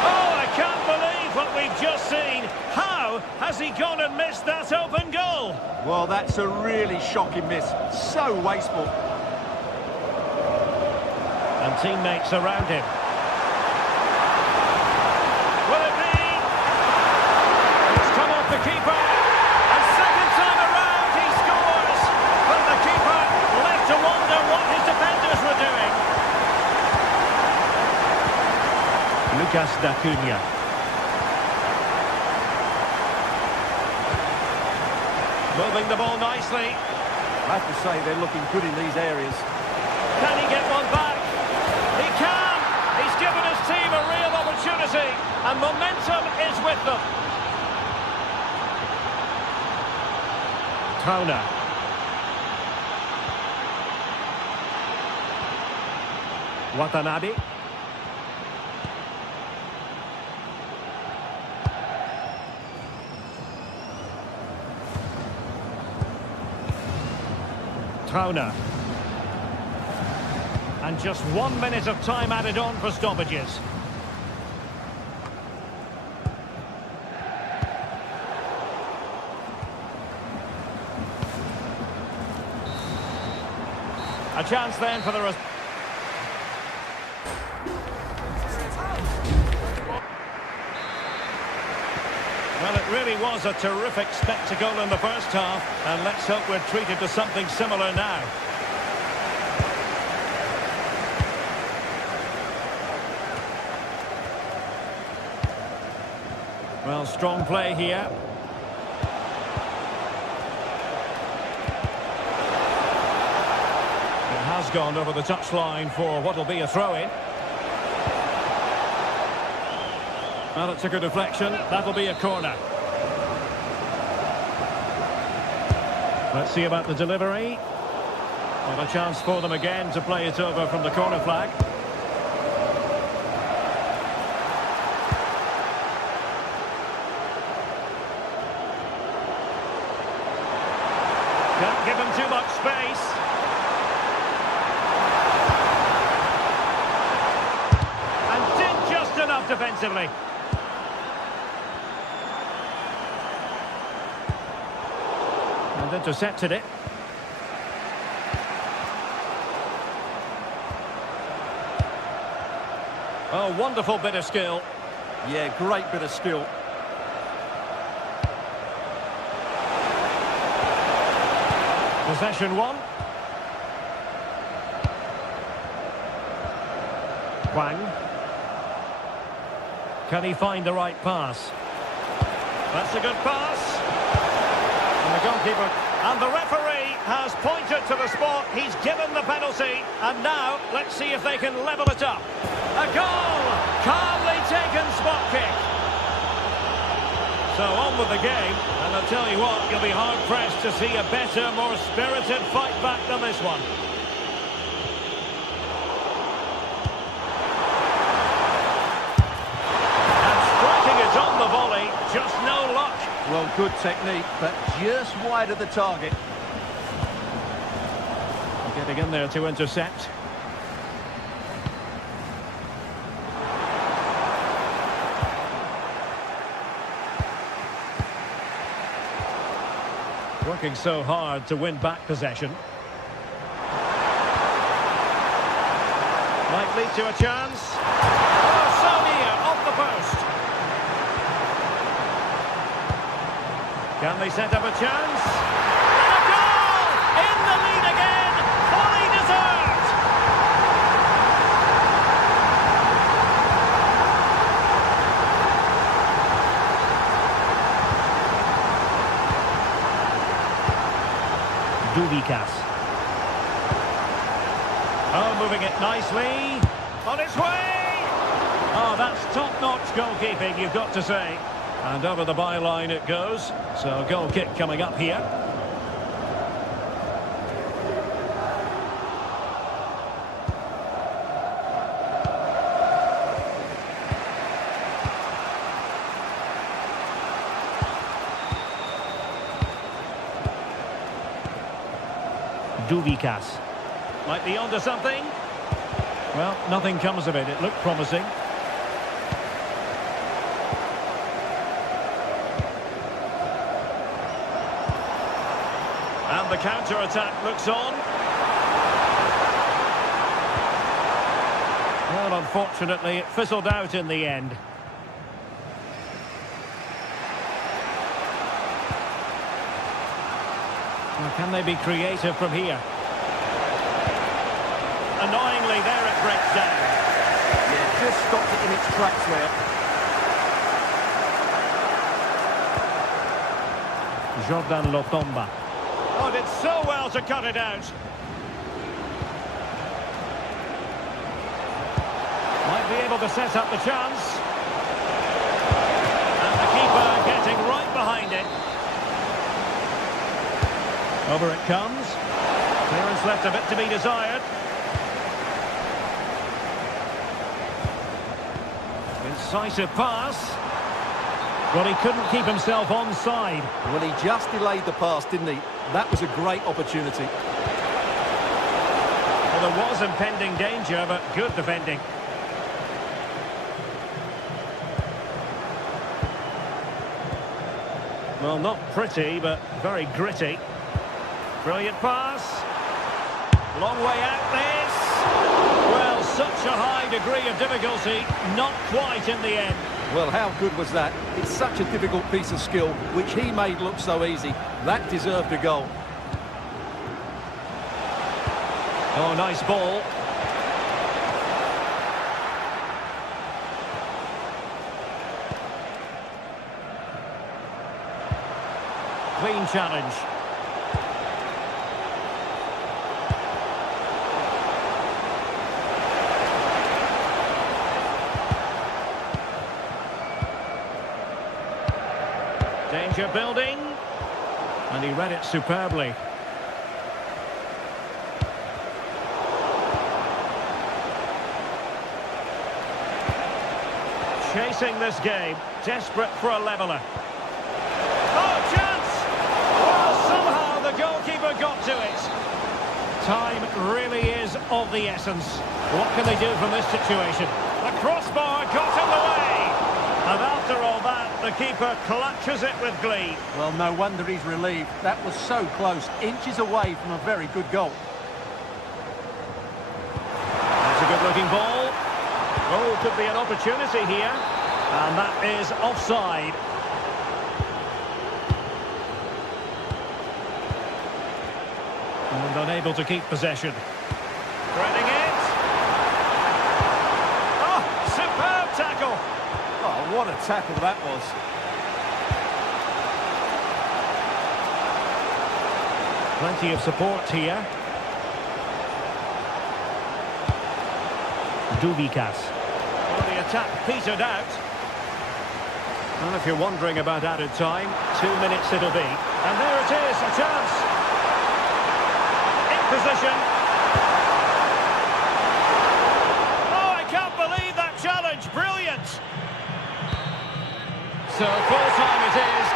Oh, I can't believe what we've just seen. How has he gone and missed that open goal? Well, that's a really shocking miss. So wasteful. And teammates around him. Will it be? It's come off the keeper. And second time around he scores. But the keeper left to wonder what his defenders were doing. Lucas d'Acuna. Moving the ball nicely. I have to say they're looking good in these areas. Can he get one back? He can! He's given his team a real opportunity, and momentum is with them. Trauner. Watanabe. Trauner. And just 1 minute of time added on for stoppages. A chance then for the... Well, it really was a terrific spectacle in the first half, and let's hope we're treated to something similar now. Well, strong play here. It has gone over the touchline for what will be a throw-in. Well, it took a deflection. That'll be a corner. Let's see about the delivery. Well, a chance for them again to play it over from the corner flag. Can't give him too much space. And did just enough defensively. And intercepted it. Oh, wonderful bit of skill. Yeah, great bit of skill. Possession one. Wang. Can he find the right pass? That's a good pass. And the goalkeeper. And the referee has pointed to the spot. He's given the penalty. And now, let's see if they can level it up. A goal! Calmly taken spot kick. So on with the game, and I'll tell you what, you'll be hard-pressed to see a better, more spirited fight back than this one. And striking it on the volley, just no luck. Well, good technique, but just wide of the target. Getting in there to intercept. Working so hard to win back possession. Might lead to a chance. Oh, so near, off the post. Can they set up a chance? And a goal! In the lead again! Fully deserved! Duvikas. Oh, moving it nicely. On its way! Oh, that's top-notch goalkeeping, you've got to say. And over the byline it goes. So a goal kick coming up here. Duvikas. Might be onto something. Well, nothing comes of it. It looked promising. And the counter-attack looks on. Well, unfortunately, it fizzled out in the end. Well, can they be creative from here? Annoyingly, there it breaks down. Yeah, just stopped it in its tracks there. Jordan Lotomba. Oh, did so well to cut it out. Might be able to set up the chance. And the keeper getting right behind it. Over it comes. Clearance left a bit to be desired. Incisive pass. But he couldn't keep himself onside. Well, he just delayed the pass, didn't he? That was a great opportunity. Well, there was impending danger, but good defending. Well, not pretty, but very gritty. Brilliant pass. Long way out this. Well, such a high degree of difficulty, not quite in the end. Well, how good was that? It's such a difficult piece of skill, which he made look so easy. That deserved a goal. Oh, nice ball. Clean challenge. Danger building. And he read it superbly. Chasing this game, desperate for a leveller. Oh, chance! Well, somehow the goalkeeper got to it. Time really is of the essence. What can they do from this situation? The crossbar got in the way. And after all that, the keeper clutches it with glee. Well, no wonder he's relieved. That was so close, inches away from a very good goal. That's a good-looking ball. Oh, could be an opportunity here. And that is offside. And unable to keep possession. Threading it. Oh, superb tackle. Oh, what a tackle that was. Plenty of support here. Duvikas. Well, the attack petered out. Well, if you're wondering about added time, 2 minutes it'll be. And there it is, a chance. In position. Oh, I can't believe that challenge. Brilliant. So full time it is.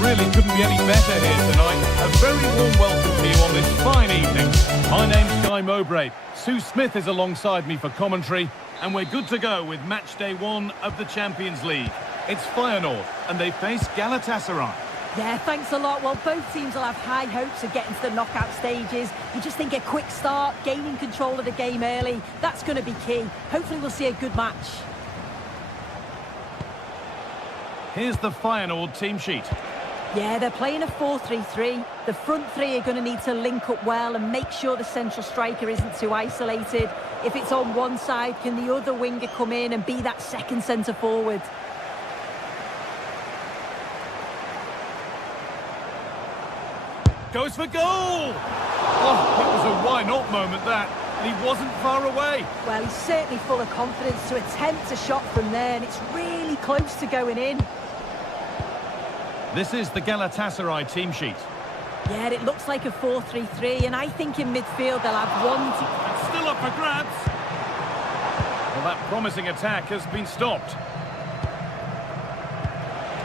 Really couldn't be any better here tonight. A very warm welcome to you on this fine evening. My name's Guy Mowbray. Sue Smith is alongside me for commentary, and we're good to go with match day 1 of the Champions League. It's Feyenoord, and they face Galatasaray. Yeah, thanks a lot. Well, both teams will have high hopes of getting to the knockout stages. You just think a quick start, gaining control of the game early, that's going to be key. Hopefully we'll see a good match. Here's the Feyenoord team sheet. Yeah, they're playing a 4-3-3. The front three are going to need to link up well and make sure the central striker isn't too isolated. If it's on one side, can the other winger come in and be that second centre forward? Goes for goal! Oh, it was a why-not moment, that. And he wasn't far away. Well, he's certainly full of confidence to attempt a shot from there, and it's really close to going in. This is the Galatasaray team sheet. Yeah, it looks like a 4-3-3, and I think in midfield they'll have one... It's still up for grabs. Well, that promising attack has been stopped.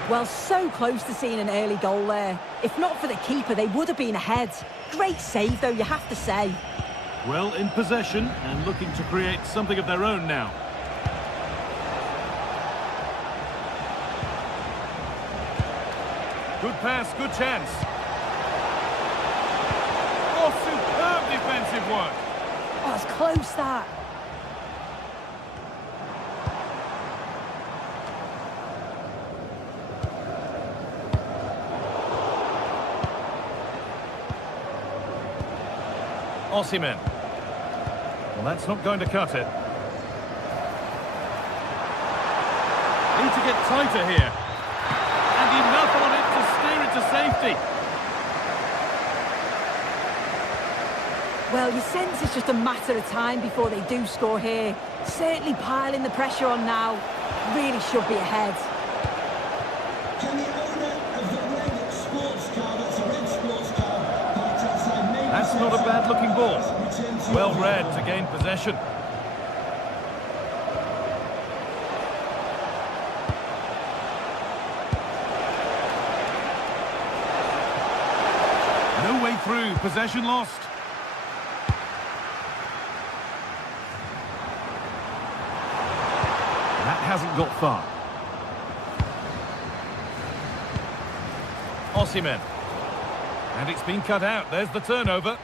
Well, so close to seeing an early goal there. If not for the keeper, they would have been ahead. Great save, though, you have to say. Well, in possession and looking to create something of their own now. Good pass, good chance. Oh, superb defensive work. Oh, it's close, that. Osimhen. Well, that's not going to cut it. Need to get tighter here. And enough on it to steer it to safety. Well, you sense it's just a matter of time before they do score here. Certainly piling the pressure on now. Really should be ahead. Can the owner of the red sports car, that's a red sports car, parked outside Main That's not a bad-looking ball. return to Well your read car? to gain possession. No way through. Possession lost. That hasn't got far. Osimhen. And it's been cut out. There's the turnover.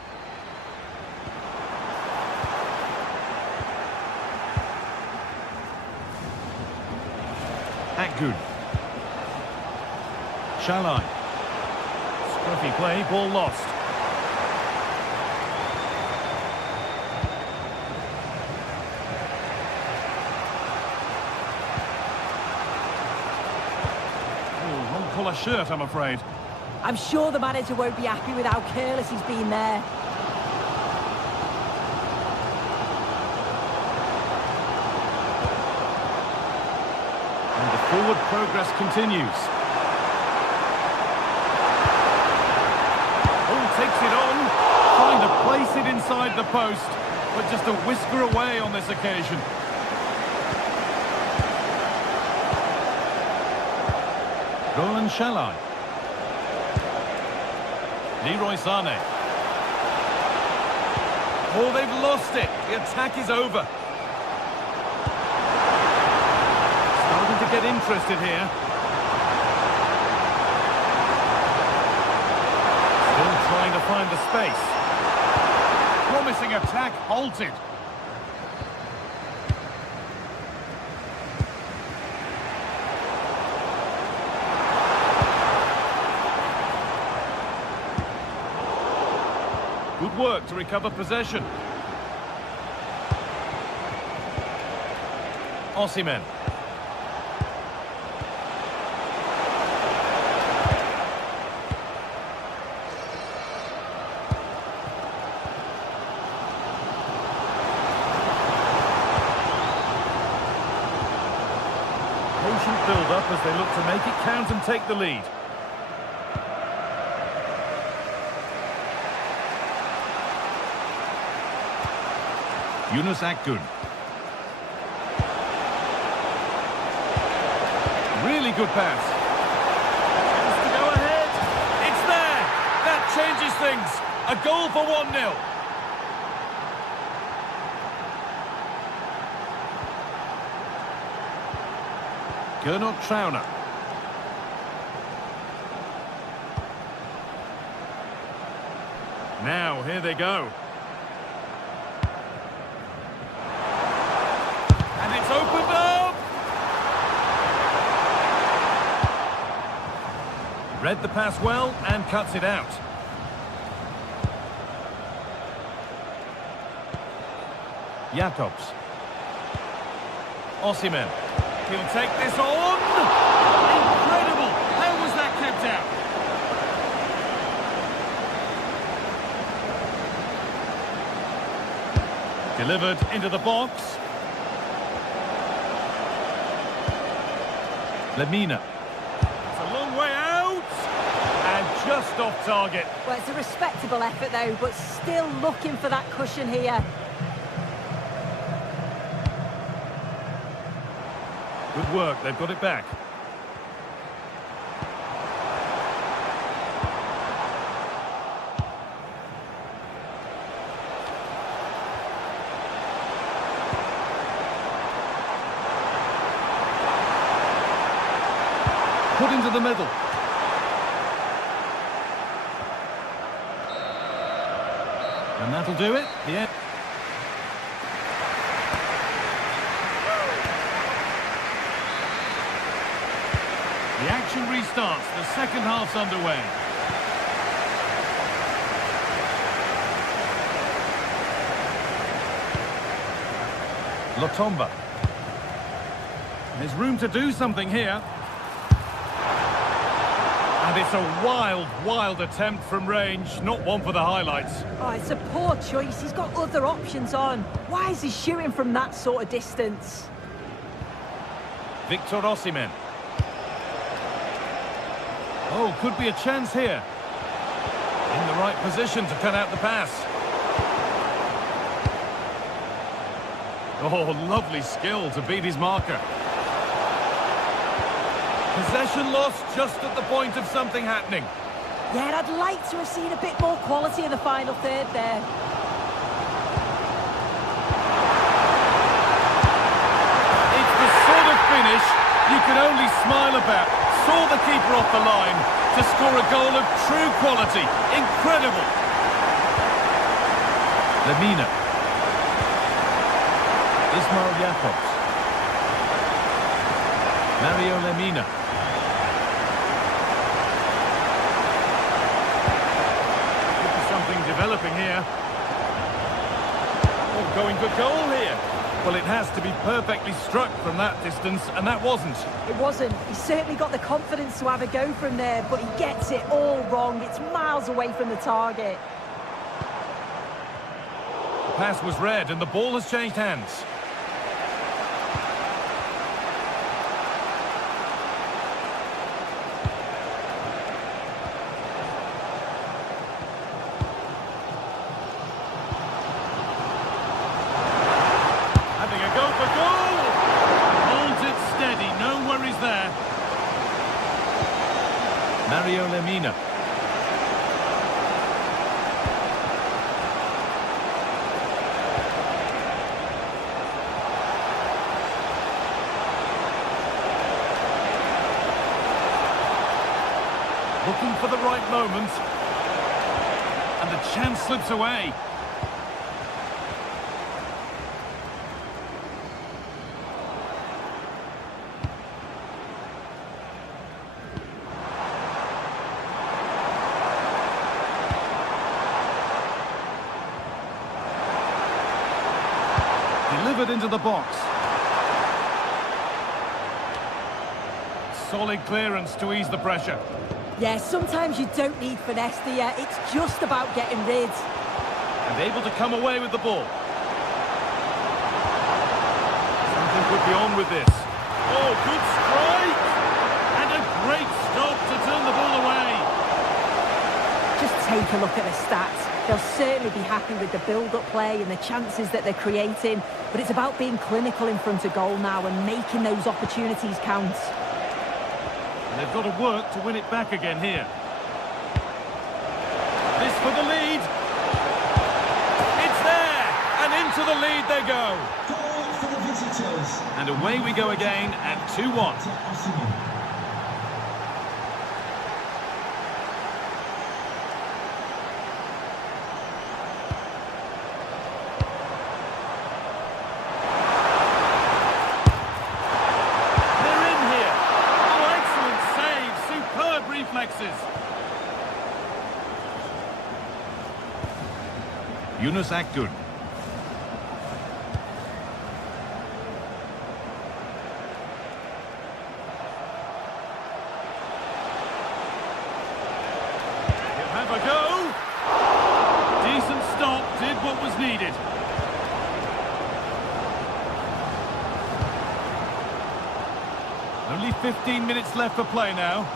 Good. Shalai. Scruffy play, ball lost. Oh, wrong colour shirt, I'm afraid. I'm sure the manager won't be happy with how careless he's been there. Forward progress continues. Oh, takes it on. Trying to place it inside the post, but just a whisker away on this occasion. Roland Shalai. Leroy Sané. Oh, they've lost it. The attack is over. To get interested here. Still trying to find the space. Promising attack halted. Good work to recover possession. Osimhen. Patient build-up as they look to make it count and take the lead. Yunus Akgün. Really good pass. Chance to go ahead. It's there. That changes things. A goal for 1-0. Gernot Trauner. Now, here they go. And it's opened up! Read the pass well and cuts it out. Jakobs. Osimhen. He'll take this on. Incredible! How was that kept out? Delivered into the box. Lemina. It's a long way out. just off target. Well, it's a respectable effort though, but still looking for that cushion here. Good work, they've got it back. Put into the middle. And that'll do it. Yeah. The action restarts. The second half's underway. Lotomba. There's room to do something here. And it's a wild, wild attempt from range. Not one for the highlights. Oh, it's a poor choice. He's got other options on. Why is he shooting from that sort of distance? Victor Osimhen. Oh, could be a chance here. In the right position to cut out the pass. Oh, lovely skill to beat his marker. Possession lost just at the point of something happening. Yeah, I'd like to have seen a bit more quality in the final third there. It's the sort of finish you can only smile about. Saw the keeper off the line to score a goal of true quality. Incredible. Lemina. Ismail Jakobs. Mario Lemina. Something developing here. Oh, going for goal here. Well, it has to be perfectly struck from that distance, and that wasn't. It wasn't. He's certainly got the confidence to have a go from there, but he gets it all wrong. It's miles away from the target. The pass was read, and the ball has changed hands. Mario Lemina. Looking for the right moment. And the chance slips away. Delivered into the box. Solid clearance to ease the pressure. Yeah, sometimes you don't need finesse, do you? It's just about getting rid. And able to come away with the ball. Something could be on with this. Oh, good strike! And a great stop to turn the ball away. Just take a look at the stats. They'll certainly be happy with the build-up play and the chances that they're creating, but it's about being clinical in front of goal now and making those opportunities count. And they've got to work to win it back again here. This for the lead. It's there, and into the lead they go. Goal for the visitors. And away we go again at 2-1. Yunus Akgün. He'll have a go. Decent stop, did what was needed. Only 15 minutes left for play now.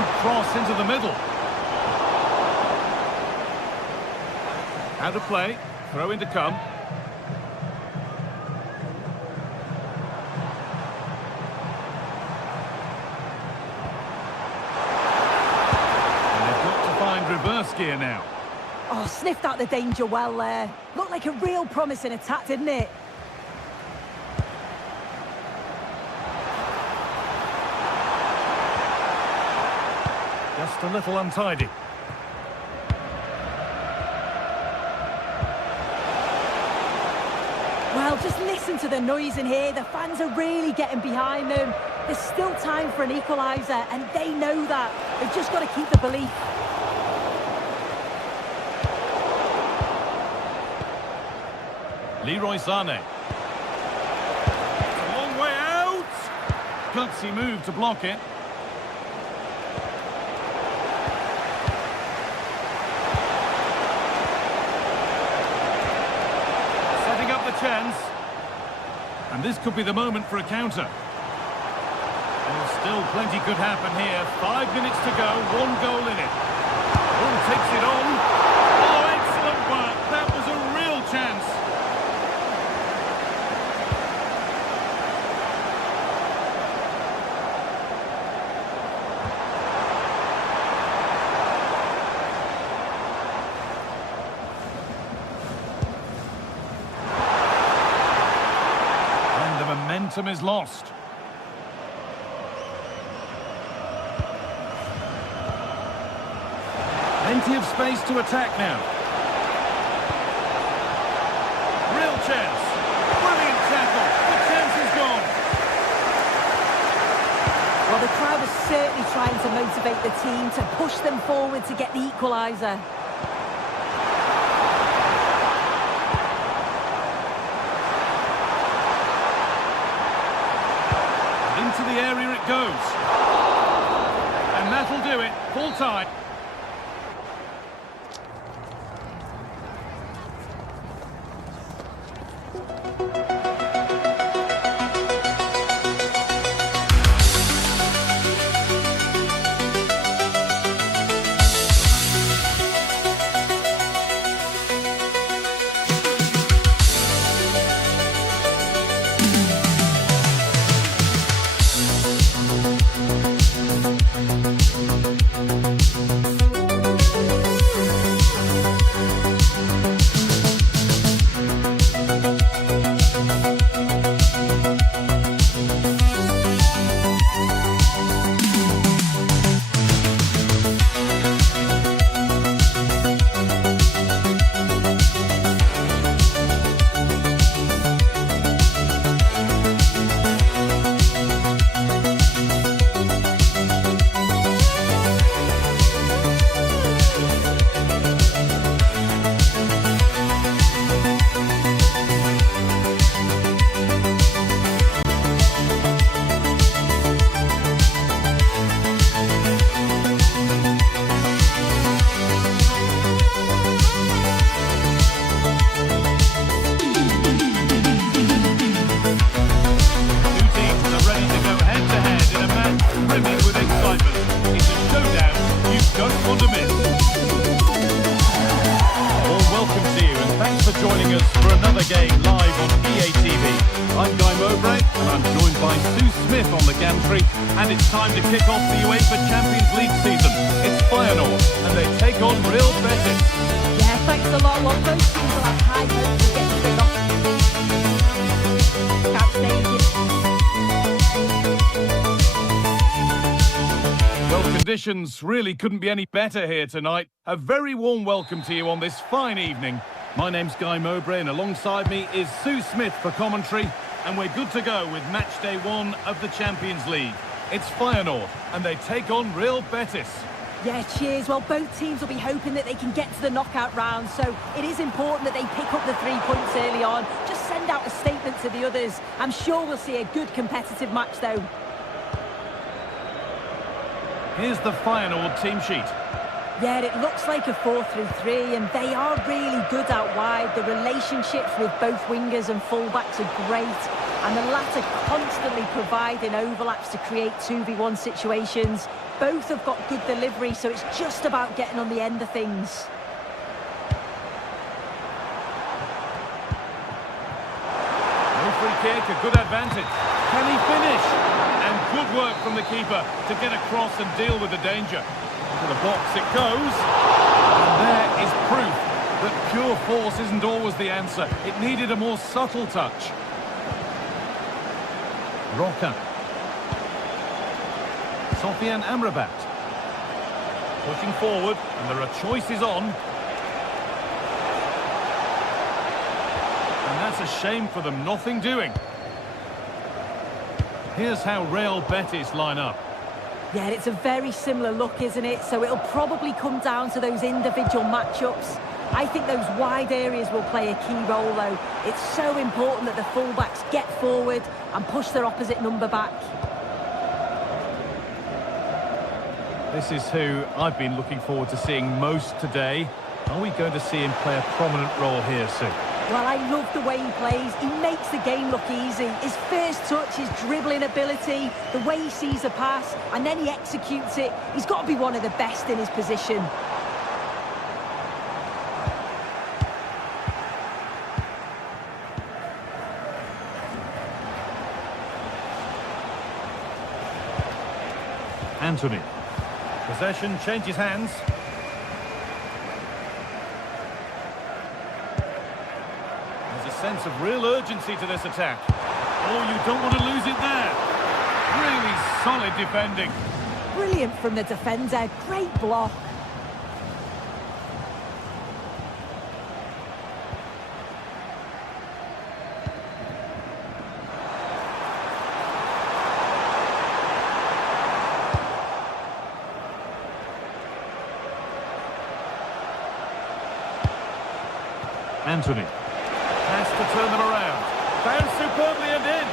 Good cross into the middle. Out of play. Throw in to come. And they've got to find reverse gear now. Oh, sniffed out the danger well there. Looked like a real promising attack, didn't it? Just a little untidy. Well, just listen to the noise in here. The fans are really getting behind them. There's still time for an equaliser, and they know that. They've just got to keep the belief. Leroy Sané. It's a long way out. Gutsy move to block it. Setting up the chance. And this could be the moment for a counter. Well, still plenty could happen here. 5 minutes to go, 1 goal in it. Oh, takes it on. Oh, excellent work. That was a real chance. And the momentum is lost. Plenty of space to attack now. Real chance. Brilliant tackle. The chance is gone. Well, the crowd is certainly trying to motivate the team to push them forward to get the equaliser. Into the area it goes. And that'll do it. Full time. Joining us for another game live on EA TV. I'm Guy Mowbray and I'm joined by Sue Smith on the gantry, and it's time to kick off the UEFA Champions League season. It's Feyenoord and they take on Real Betis. Yeah, thanks a lot. Well, both teams will have high hopes of getting things off. Can't stay. Well, conditions really couldn't be any better here tonight. A very warm welcome to you on this fine evening. My name's Guy Mowbray and alongside me is Sue Smith for commentary, and we're good to go with match day 1 of the Champions League. It's Feyenoord and they take on Real Betis. Yeah, cheers. Well, both teams will be hoping that they can get to the knockout round, so it is important that they pick up the 3 points early on. Just send out a statement to the others. I'm sure we'll see a good competitive match though. Here's the Feyenoord team sheet. Yeah, it looks like a 4-3-3, and they are really good out wide. The relationships with both wingers and fullbacks are great, and the latter constantly providing overlaps to create 2v1 situations. Both have got good delivery, so it's just about getting on the end of things. No free kick, a good advantage. Can he finish? And good work from the keeper to get across and deal with the danger. To the box it goes. And there is proof that pure force isn't always the answer. It needed a more subtle touch. Roca. Sofian Amrabat. Pushing forward, and there are choices on. And that's a shame for them, nothing doing. Here's how Real Betis line up. Yeah, it's a very similar look, isn't it? So it'll probably come down to those individual matchups. I think those wide areas will play a key role, though. It's so important that the fullbacks get forward and push their opposite number back. This is who I've been looking forward to seeing most today. Are we going to see him play a prominent role here soon? Well, I love the way he plays. He makes the game look easy. His first touch, his dribbling ability, the way he sees a pass, and then he executes it. He's got to be one of the best in his position. Anthony. Possession changes hands. There's a sense of real urgency to this attack. Oh, you don't want to lose it there. Really solid defending. Brilliant from the defender. Great block. Anthony has to turn them around. Found superbly and in.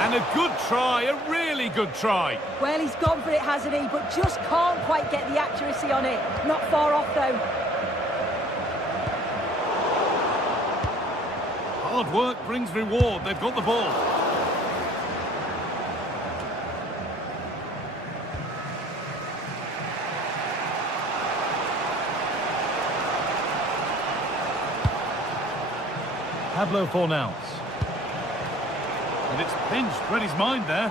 And a good try, a really good try. Well, he's gone for it, hasn't he? But just can't quite get the accuracy on it. Not far off, though. Hard work brings reward. They've got the ball. Pablo Fornals. And it's pinched, read his mind there.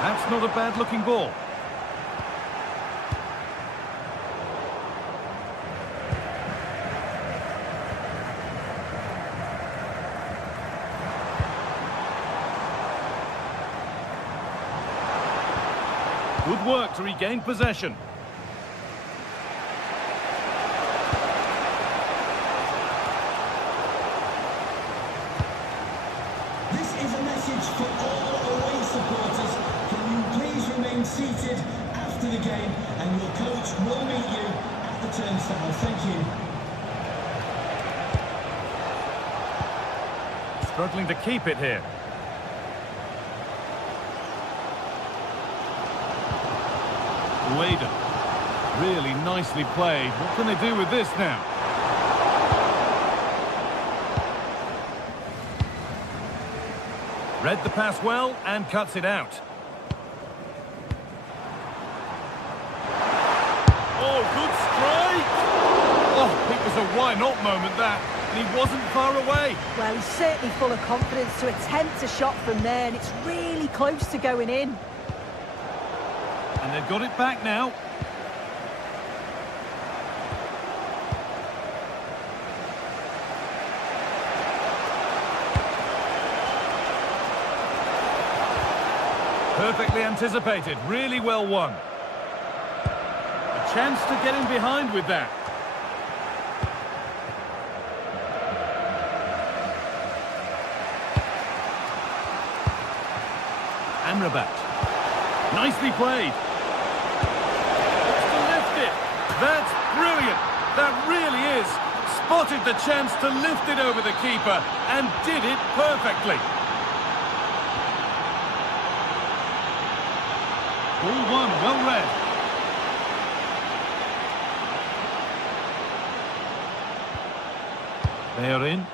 That's not a bad-looking ball. Good work to regain possession. For all away supporters, can you please remain seated after the game, and your coach will meet you at the turnstile. Thank you. Struggling to keep it here. Wader. Really nicely played. What can they do with this now? Read the pass well and cuts it out. Oh, good strike! Oh, it was a why-not moment, that. And he wasn't far away. Well, he's certainly full of confidence to attempt a shot from there, and it's really close to going in. And they've got it back now. Perfectly anticipated, really well won. A chance to get in behind with that. Amrabat. Nicely played. Looks to lift it. That's brilliant. That really is. Spotted the chance to lift it over the keeper and did it perfectly. Ball one, well read. They are in.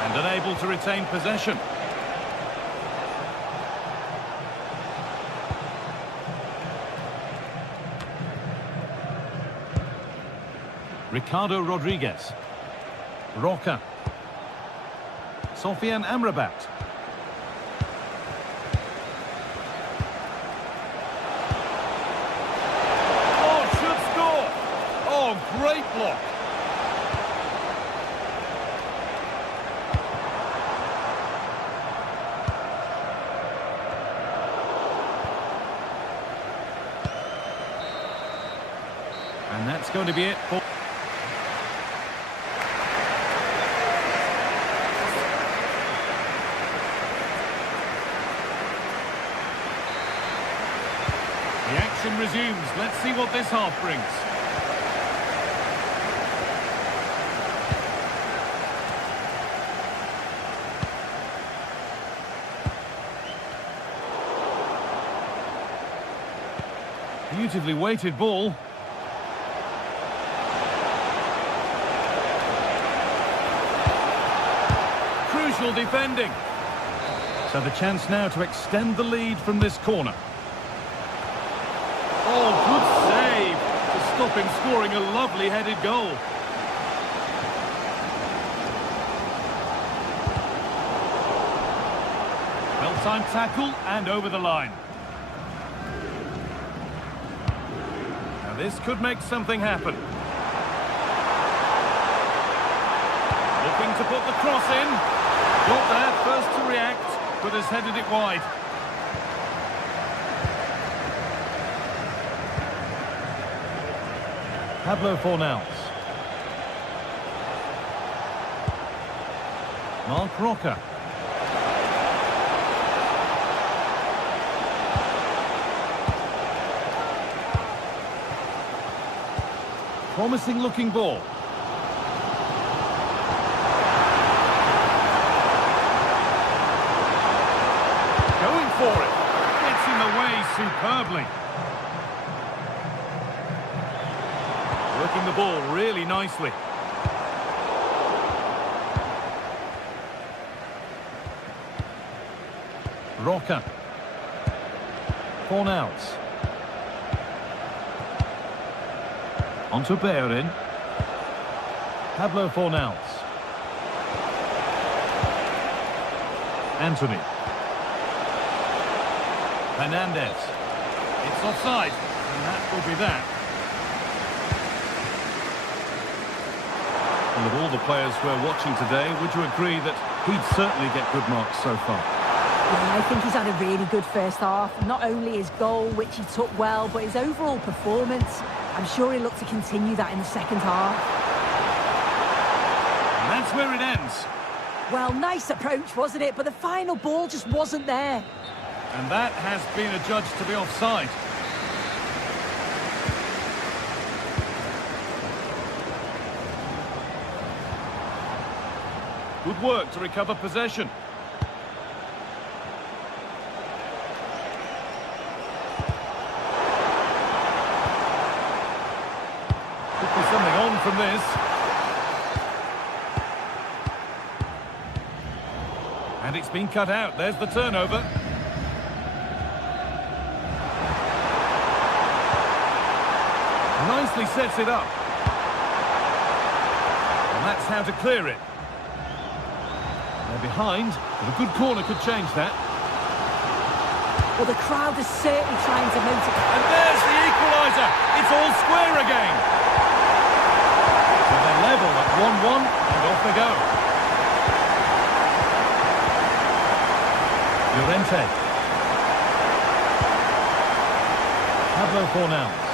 And unable to retain possession. Ricardo Rodriguez. Roca. Sofian Amrabat. Oh, should score! Oh, great block. And that's going to be it for... The action resumes. Let's see what this half brings. Beautifully weighted ball. Crucial defending. So the chance now to extend the lead from this corner. Oh, good save to stop him scoring a lovely headed goal. Well-timed tackle and over the line. Now this could make something happen. Looking to put the cross in. Got there first to react, but has headed it wide. Pablo Fornals. Marc Roca. Promising looking ball. Going for it. Gets in the way superbly. Working the ball really nicely. Roca. Fornals. Onto Bellerin. Pablo Fornals. Anthony. Hernandez. It's offside, and that will be that. And with all the players we're watching today, would you agree that he'd certainly get good marks so far? Yeah, I think he's had a really good first half. Not only his goal, which he took well, but his overall performance. I'm sure he'll look to continue that in the second half. And that's where it ends. Well, nice approach, wasn't it? But the final ball just wasn't there. And that has been adjudged to be offside. Good work to recover possession. Could be something on from this. And it's been cut out. There's the turnover. Nicely sets it up. And that's how to clear it. They're behind, but a good corner could change that. Well, the crowd is certainly trying to motivate. And there's the equaliser. It's all square again. And they're level at 1-1, and off they go. Llorente. Pablo Fornals.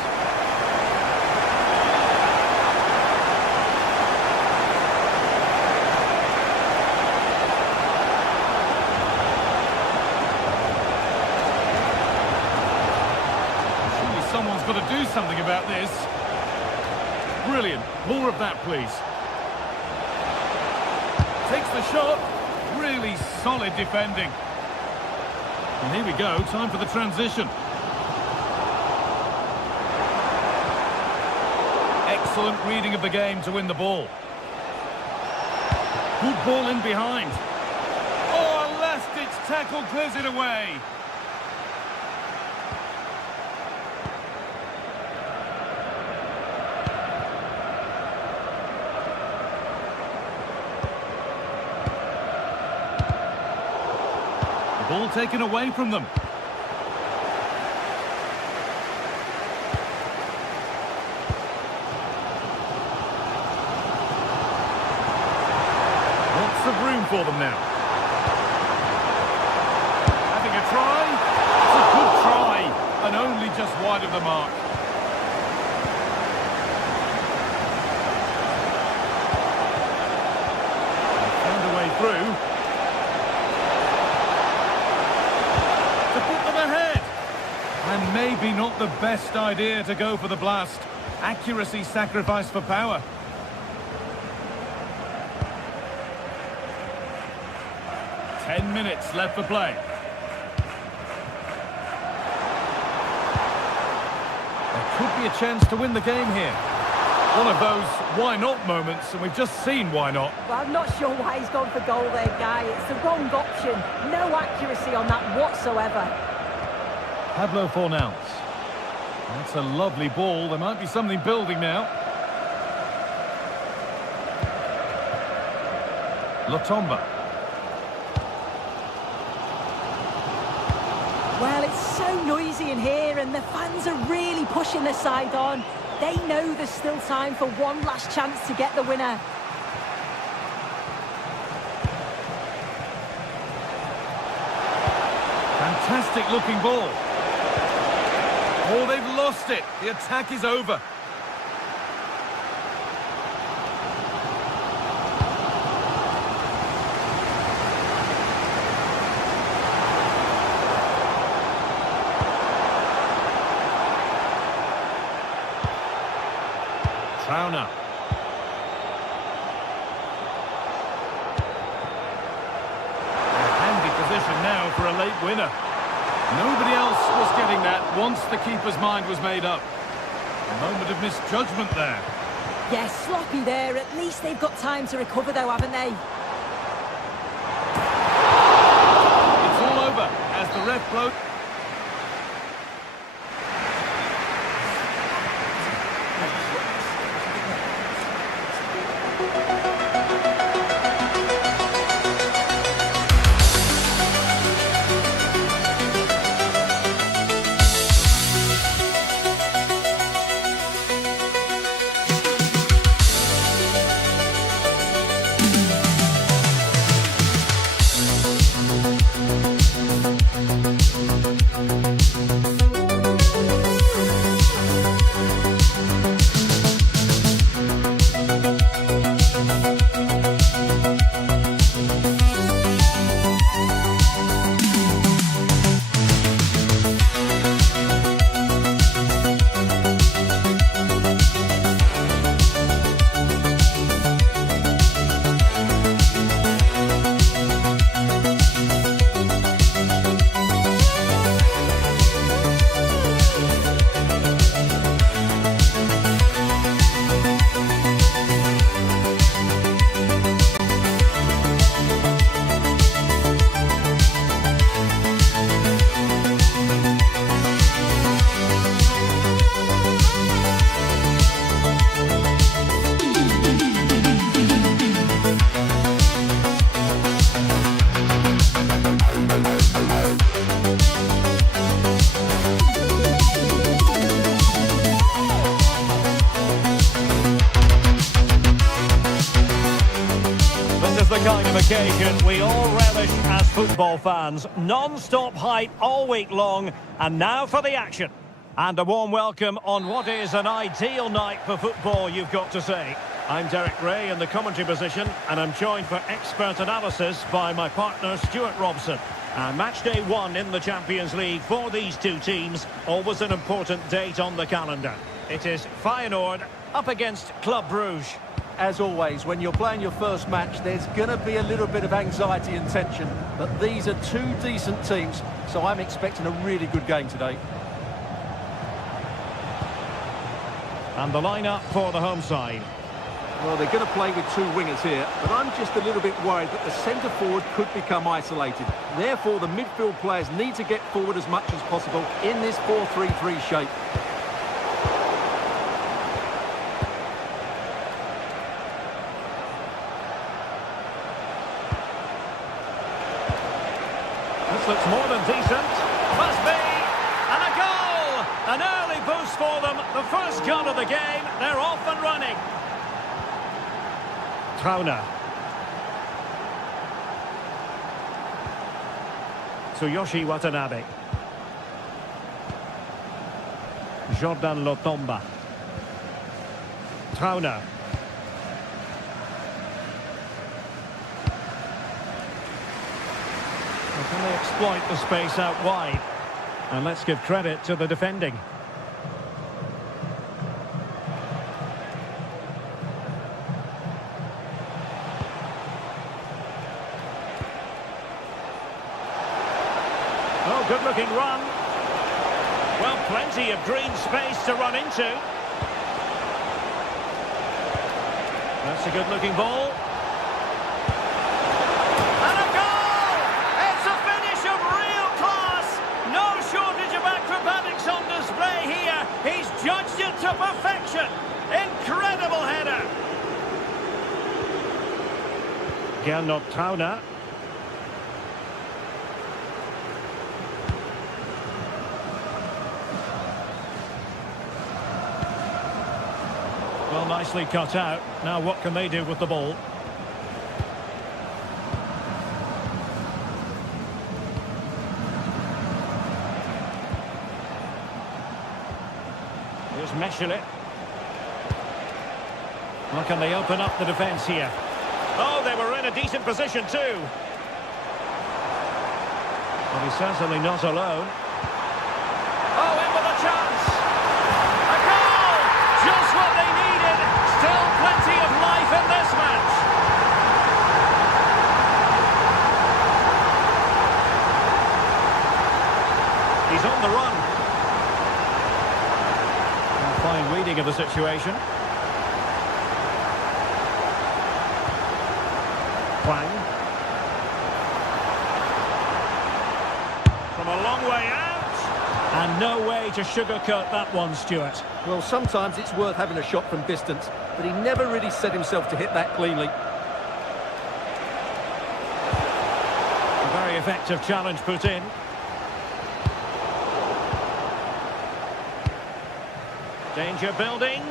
Someone's got to do something about this. Brilliant. More of that, please. Takes the shot. Really solid defending. And here we go, time for the transition. Excellent reading of the game to win the ball. Good ball in behind. Oh, a last-ditch tackle clears it away. The ball taken away from them. Lots of room for them now. Having a try. It's a good try, and only just wide of the mark. Found a way through. To put them ahead. And maybe not the best idea to go for the blast. Accuracy sacrificed for power. Ten minutes left for play. There could be a chance to win the game here. One of those why not moments, and we've just seen why not. Well, I'm not sure why he's gone for goal there, Guy. It's the wrong option. No accuracy on that whatsoever. Pablo Fornals. That's a lovely ball. There might be something building now. Lotomba. Well, it's so noisy in here, and the fans are really pushing their side on. They know there's still time for one last chance to get the winner. Fantastic looking ball. Oh, they've lost it. The attack is over. Trauner. A handy position now for a late winner. Nobody else was getting that once the keeper's mind was made up. A moment of misjudgment there. Yes, sloppy there. At least they've got time to recover though, haven't they? It's all over as the ref blows. The kind of occasion we all relish as football fans. Non-stop hype all week long, and now for the action. And a warm welcome on what is an ideal night for football, you've got to say. I'm Derek Ray in the commentary position, and I'm joined for expert analysis by my partner Stuart Robson. And match day 1 in the Champions League for these two teams, always an important date on the calendar. It is Feyenoord up against Club Brugge. as always, when you're playing your first match, there's going to be a little bit of anxiety and tension. But these are two decent teams, so I'm expecting a really good game today. And the lineup for the home side. Well, they're going to play with two wingers here, but I'm just a little bit worried that the centre-forward could become isolated. Therefore, the midfield players need to get forward as much as possible in this 4-3-3 shape. This looks more than decent. Must be. And a goal! An early boost for them. The first goal of the game. They're off and running. Trauner. Tsuyoshi Watanabe. Jordan Lotomba. Trauner. Can they exploit the space out wide? And let's give credit to the defending. Oh, good-looking run. Well, plenty of green space to run into. That's a good-looking ball. And a goal! It's a finish of real class. No shortage of acrobatics on display here. He's judged it to perfection. Incredible header. Gernot Trauner. Well, nicely cut out. Now what can they do with the ball? Here's Meshele. Well, can they open up the defence here? Oh, they were in a decent position too. Well, he's certainly not alone. Oh, in with a chance! A goal! Just what they needed! Still plenty of life in this match! He's on the run. A fine reading of the situation. Wang. From a long way out. And no way to sugarcoat that one, Stuart. Well, sometimes it's worth having a shot from distance, but he never really set himself to hit that cleanly. A very effective challenge put in. Danger building.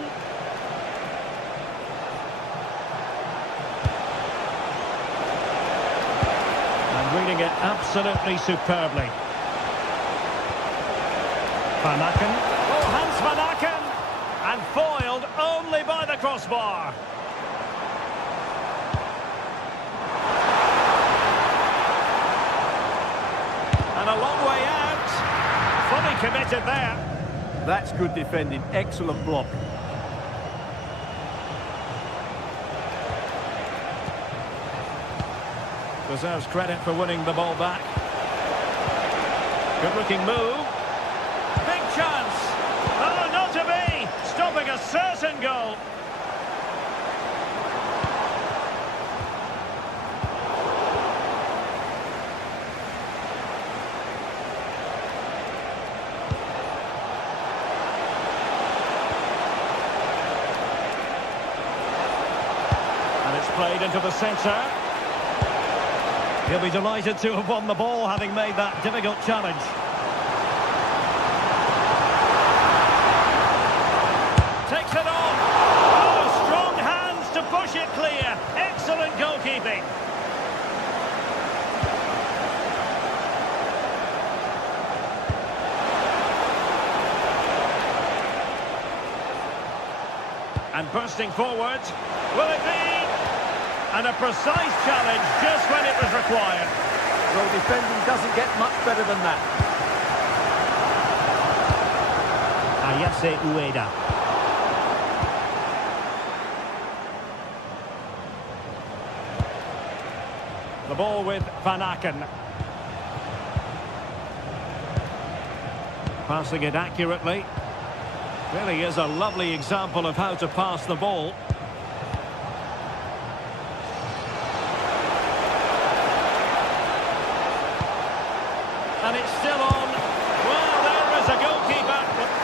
And reading it absolutely superbly. Van Aken. Oh, Hans Van Aken! And foiled only by the crossbar. And a long way out. Fully committed there. That's good defending. Excellent block. Deserves credit for winning the ball back. Good-looking move. Big chance. Oh, not to be. Stopping a certain goal. And it's played into the centre. He'll be delighted to have won the ball, having made that difficult challenge. Takes it on. Oh, strong hands to push it clear. Excellent goalkeeping. And bursting forward. Will it be? And a precise challenge just when it was required. Well, defending doesn't get much better than that. Ayase Ueda. The ball with Van Aken. Passing it accurately. Really is a lovely example of how to pass the ball. And it's still on. Well, there is a goalkeeper.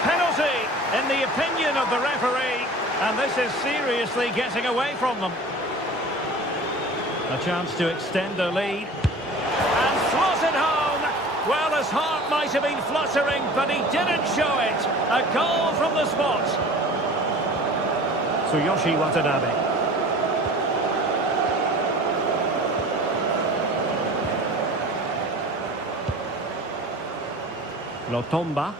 Penalty, in the opinion of the referee. And this is seriously getting away from them. A chance to extend their lead. And slots it home. Well, his heart might have been fluttering, but he didn't show it. A goal from the spot. Tsuyoshi Watanabe. Lotomba.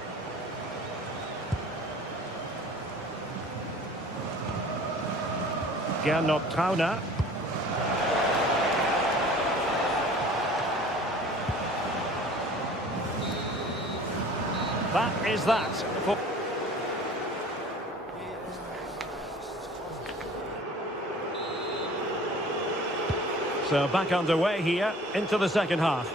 Gernot Trauner. That is that. So back underway here into the second half.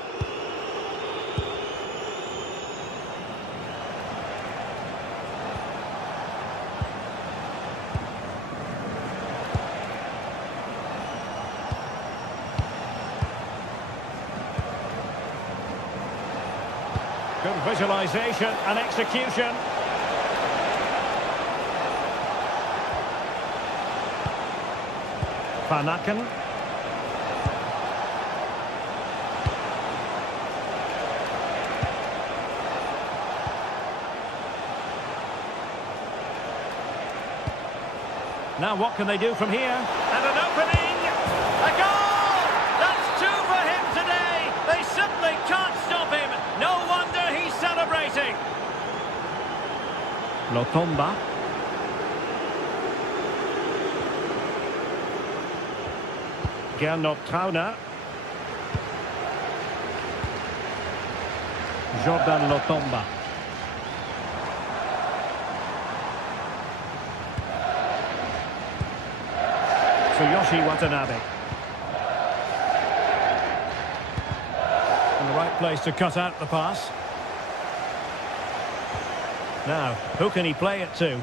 Good visualization and execution. Van Aken. Now what can they do from here? And an opening! A goal! That's two for him today! They simply can't stop him! No wonder he's celebrating! Lotomba. Gernot Trauner. Jordan Lotomba. Tsuyoshi Watanabe. In the right place to cut out the pass. Now, who can he play it to?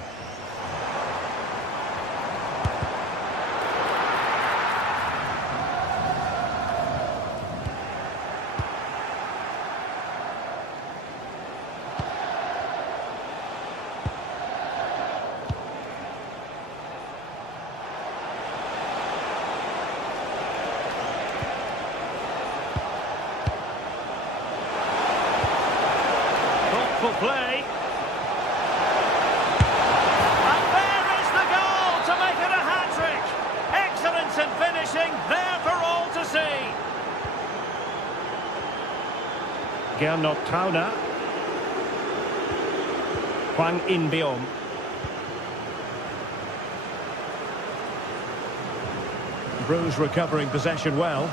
Play. And there is the goal to make it a hat-trick. Excellence in finishing, there for all to see. Gernot Trauner. Hwang In-beom. Bruce recovering possession well.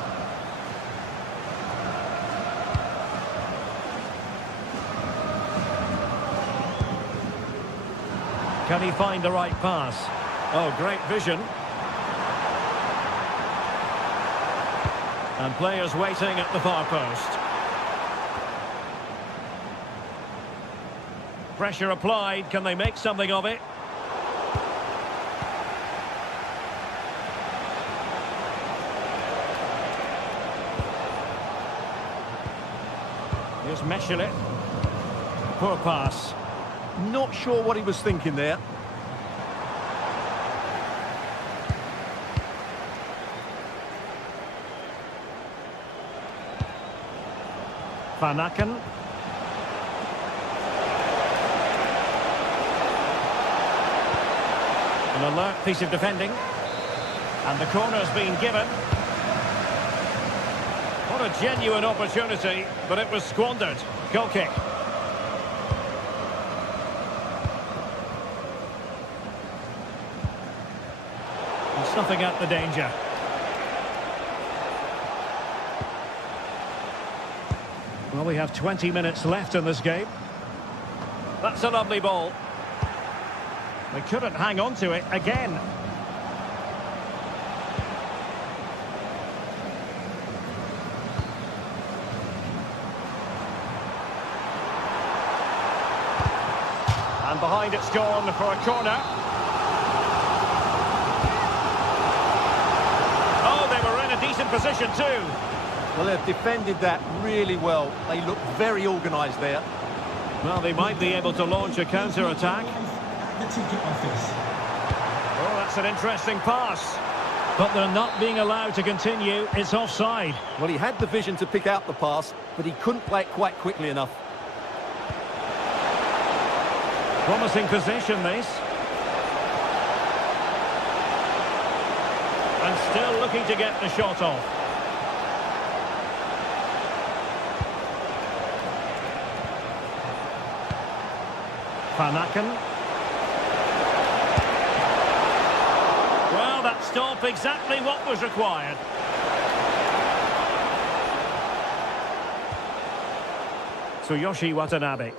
Can he find the right pass? Oh, great vision. And players waiting at the far post. Pressure applied. Can they make something of it? Here's Meshelet. Poor pass. Not sure what he was thinking there. Van Aken. An alert piece of defending. And the corner's been given. What a genuine opportunity, but it was squandered. Goal kick. Snuffing out the danger. Well, we have 20 minutes left in this game. That's a lovely ball. They couldn't hang on to it again. And behind it's gone for a corner. Oh, they were in a decent position too. Well, they've defended that really well. They look very organised there. Well, they might be able to launch a counter-attack. At the ticket office. Oh, that's an interesting pass. But they're not being allowed to continue. It's offside. Well, he had the vision to pick out the pass, but he couldn't play it quite quickly enough. Promising position, this. And still looking to get the shot off. Van Aken. Well, that stop exactly what was required. Tsuyoshi Watanabe.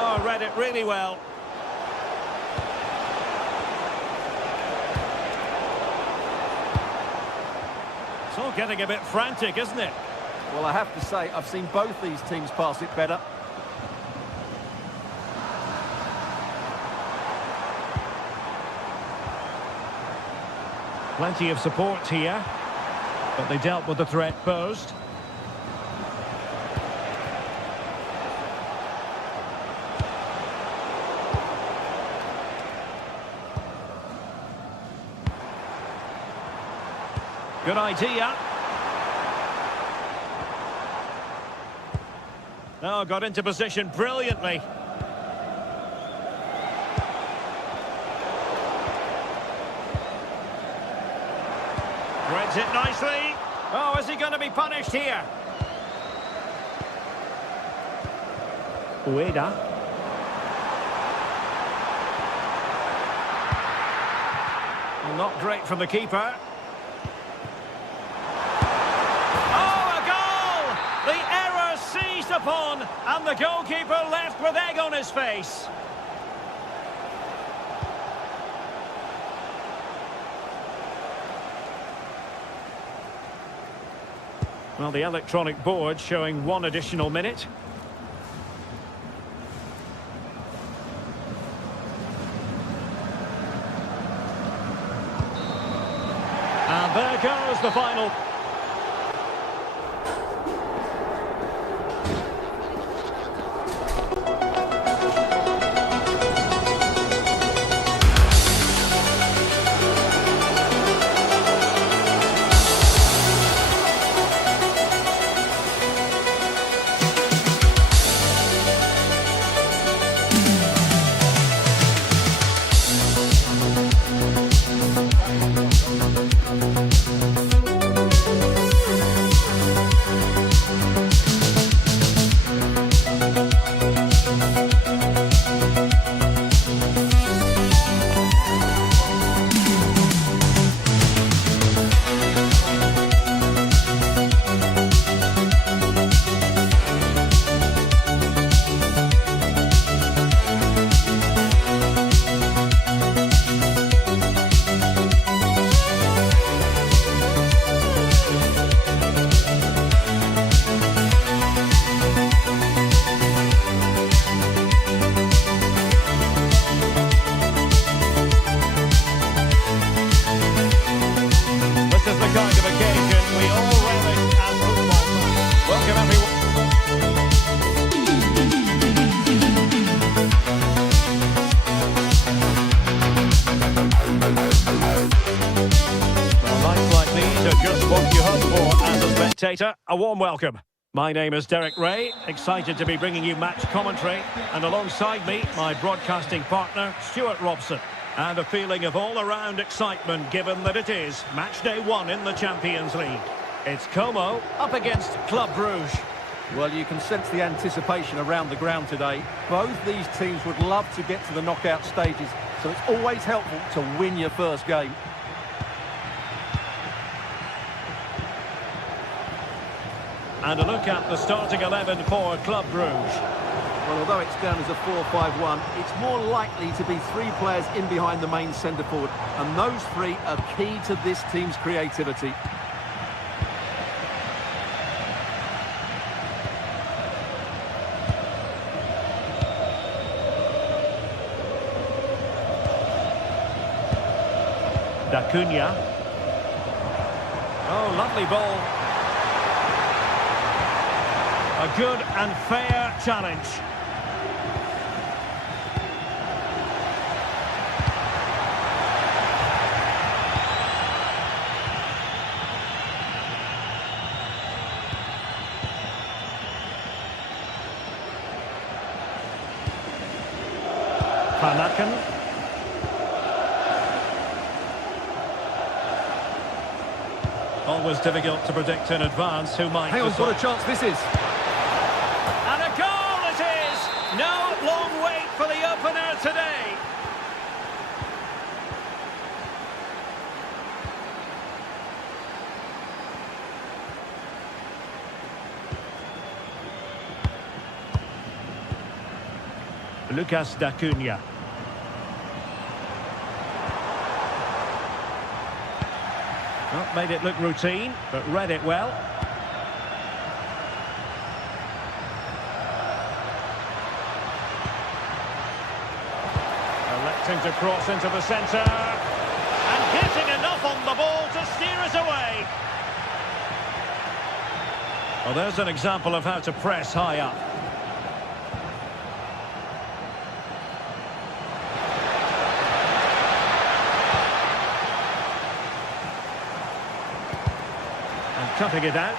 Oh, read it really well. It's all getting a bit frantic, isn't it? Well, I have to say, I've seen both these teams pass it better. Plenty of support here, but they dealt with the threat posed. Good idea. Oh, got into position brilliantly. Threads it nicely. Oh, is he going to be punished here? Ueda. Well, not great from the keeper. Seized upon, and the goalkeeper left with egg on his face. Well, the electronic board showing 1 additional minute. And there goes the final. A warm welcome. My name is Derek Ray, excited to be bringing you match commentary, and alongside me, my broadcasting partner, Stuart Robson, and a feeling of all-around excitement given that it is match day 1 in the Champions League. It's Como up against Club Brugge. Well, you can sense the anticipation around the ground today. Both these teams would love to get to the knockout stages, so it's always helpful to win your first game. And a look at the starting 11 for Club Brugge. Well, although it's down as a 4-5-1, it's more likely to be 3 players in behind the main centre forward, and those 3 are key to this team's creativity. D'Acunha. Oh, lovely ball. A good and fair challenge. Van Aken. Always difficult to predict in advance who might... Hang on, what a chance this is. And a goal it is! No long wait for the opener today. Lucas D'Acunha. Not made it look routine, but read it well. Electing to cross into the centre. And getting enough on the ball to steer us away. Well, there's an example of how to press high up. Cutting it out.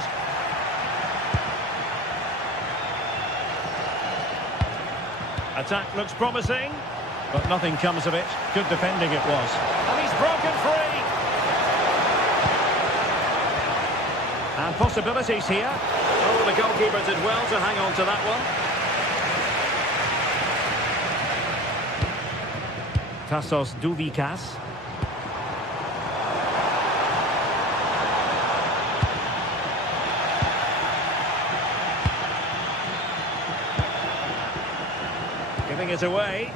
Attack looks promising, but nothing comes of it. Good defending it was. And he's broken free. And possibilities here. Oh, the goalkeeper did well to hang on to that one. Tassos Douvikas. Giving it away.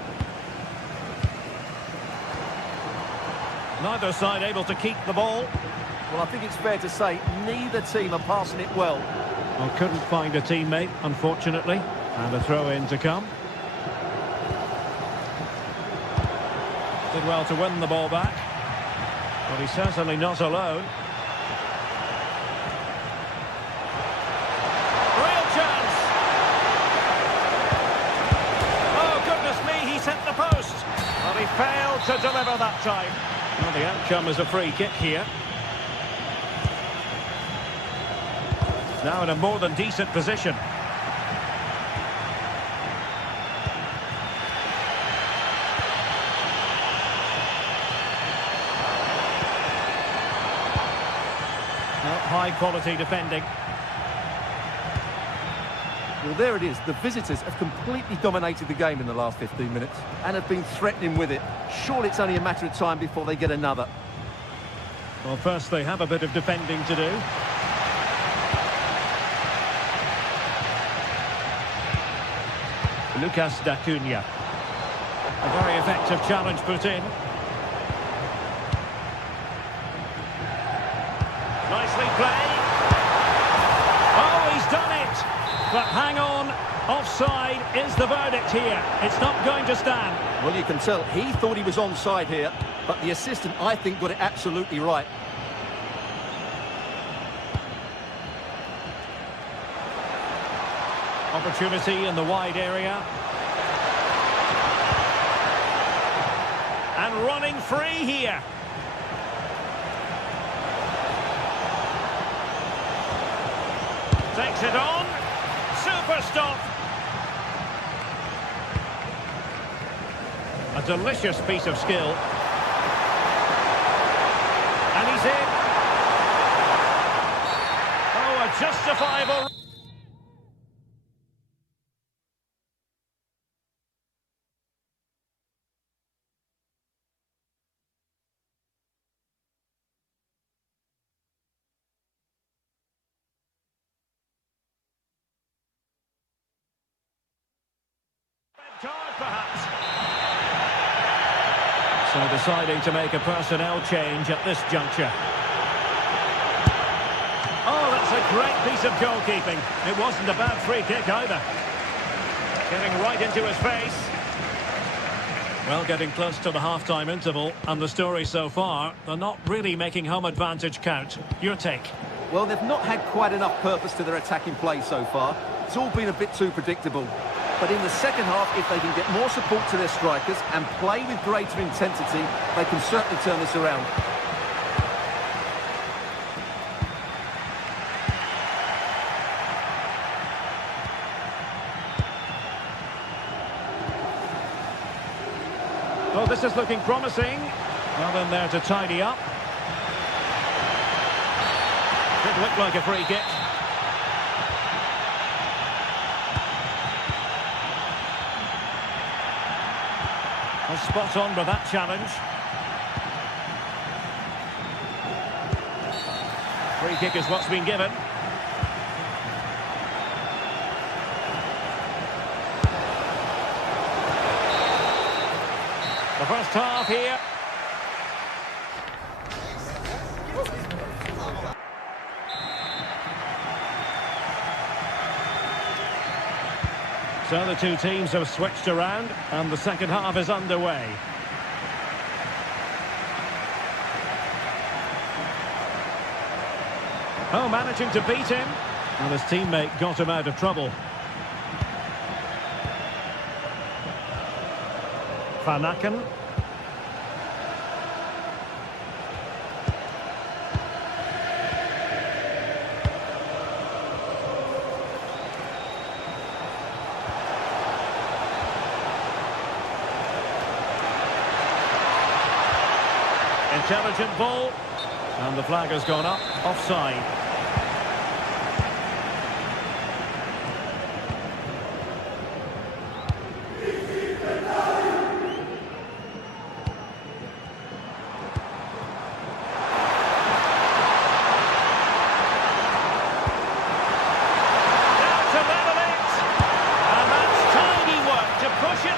Neither side able to keep the ball. Well, I think it's fair to say neither team are passing it well. Well, couldn't find a teammate, unfortunately. And a throw-in to come. Did well to win the ball back. But he's certainly not alone. Real chance! Oh, goodness me, he's hit the post. Well, he failed to deliver that time. Well, the outcome is a free kick here. Now in a more than decent position. High quality defending. Well, there it is. The visitors have completely dominated the game in the last 15 minutes and have been threatening with it. Surely it's only a matter of time before they get another. Well, first they have a bit of defending to do. Lucas D'Acunha. A very effective challenge put in. Nicely played. Oh, he's done it. But hang on, offside is the verdict here. It's not going to stand. Well, you can tell he thought he was onside here, but the assistant, I think, got it absolutely right. Opportunity in the wide area. And running free here. Takes it on. Super stop. A delicious piece of skill. And he's in. Oh, a justifiable... card, perhaps. So deciding to make a personnel change at this juncture. Oh, that's a great piece of goalkeeping. It wasn't a bad free kick either. Getting right into his face. Well, getting close to the half-time interval, and the story so far, they're not really making home advantage count. Your take? Well, they've not had quite enough purpose to their attacking play so far. It's all been a bit too predictable. But in the second half, if they can get more support to their strikers and play with greater intensity, they can certainly turn this around. Oh, this is looking promising. Well in there to tidy up. Could look like a free kick. A spot on with that challenge. Free kick is what's been given. The first half here. So the two teams have switched around and the second half is underway. Oh, managing to beat him. And his teammate got him out of trouble. Van Aken. Intelligent ball. And the flag has gone up. Offside.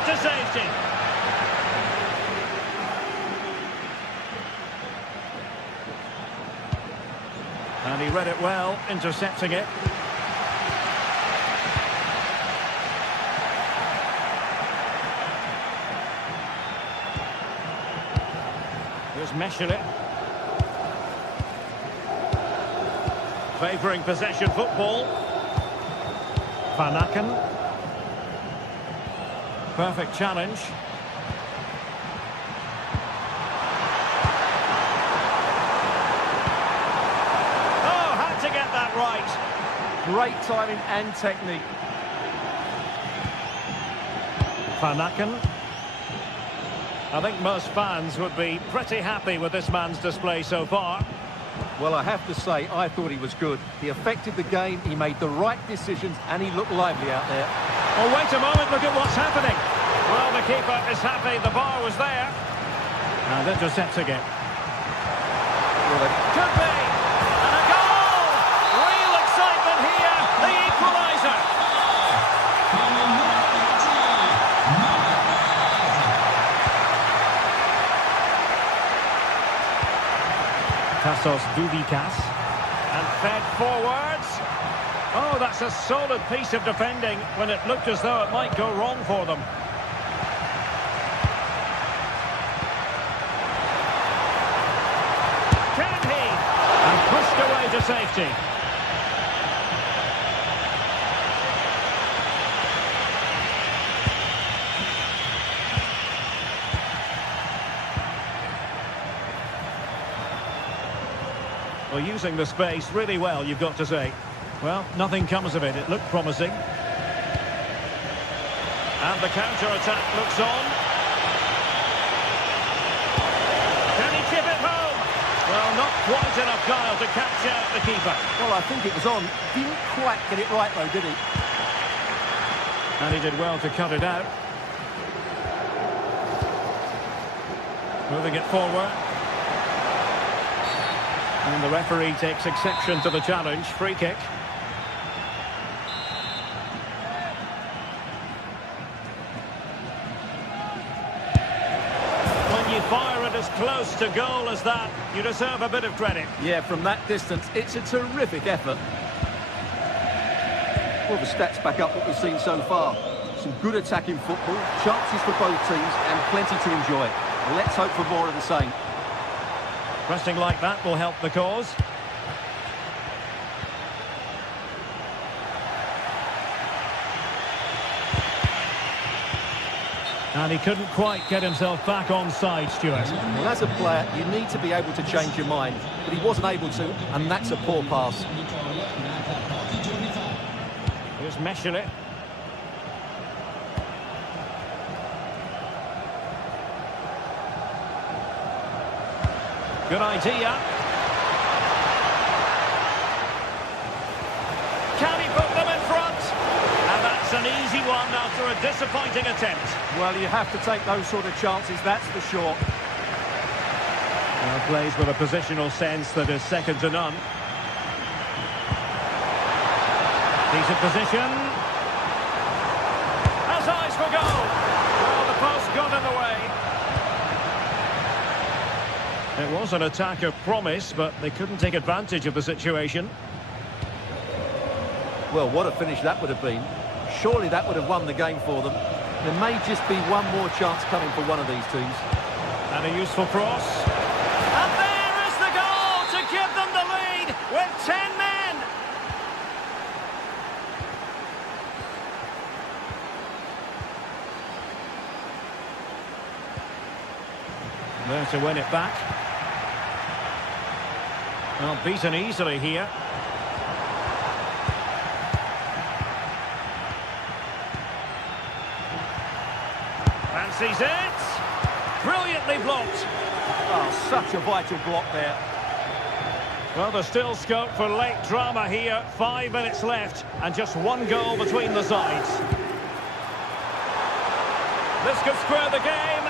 To safety. And he read it well, intercepting it. Here's Meshelet. Favouring possession football. Van Aken. Perfect challenge. Oh, had to get that right. Great timing and technique. Van Aken. I think most fans would be pretty happy with this man's display so far. Well, I have to say, I thought he was good. He affected the game, he made the right decisions, and he looked lively out there. Oh, wait a moment, look at what's happening. Well, the keeper is happy, the bar was there. And intercepts again. Could be! And a goal! Real excitement here, the equaliser. Tassos Doudikas. And fed forwards. Oh, that's a solid piece of defending when it looked as though it might go wrong for them. Can he? And pushed away to safety. Well, using the space really well, you've got to say. Well, nothing comes of it. It looked promising. And the counter-attack looks on. Can he chip it home? Well, not quite enough guile to catch out the keeper. Well, I think it was on. Didn't quite get it right, though, did he? And he did well to cut it out. Moving it forward. And the referee takes exception to the challenge. Free kick. When you fire it as close to goal as that, you deserve a bit of credit. Yeah, from that distance, it's a terrific effort. Well, the stats back up what we've seen so far. Some good attacking football, chances for both teams and plenty to enjoy. Let's hope for more of the same. Pressing like that will help the cause. And he couldn't quite get himself back on side, Stuart. Well, as a player, you need to be able to change your mind, but he wasn't able to, and that's a poor pass. Here's Meshele. Good idea. Can he put them in front? And that's an easy one after a disappointing attempt. Well, you have to take those sort of chances, that's for sure. Well, plays with a positional sense that is second to none. Decent position. Has eyes for goal. Well, the post got in the way. It was an attack of promise, but they couldn't take advantage of the situation. Well, what a finish that would have been. Surely that would have won the game for them. There may just be one more chance coming for one of these teams. And a useful cross. And there is the goal to give them the lead with 10 men. There to win it back. Well, beaten easily here. Fancies it. Brilliantly blocked. Oh, such a vital block there. Well, there's still scope for late drama here. 5 minutes left and just one goal between the sides. This could square the game.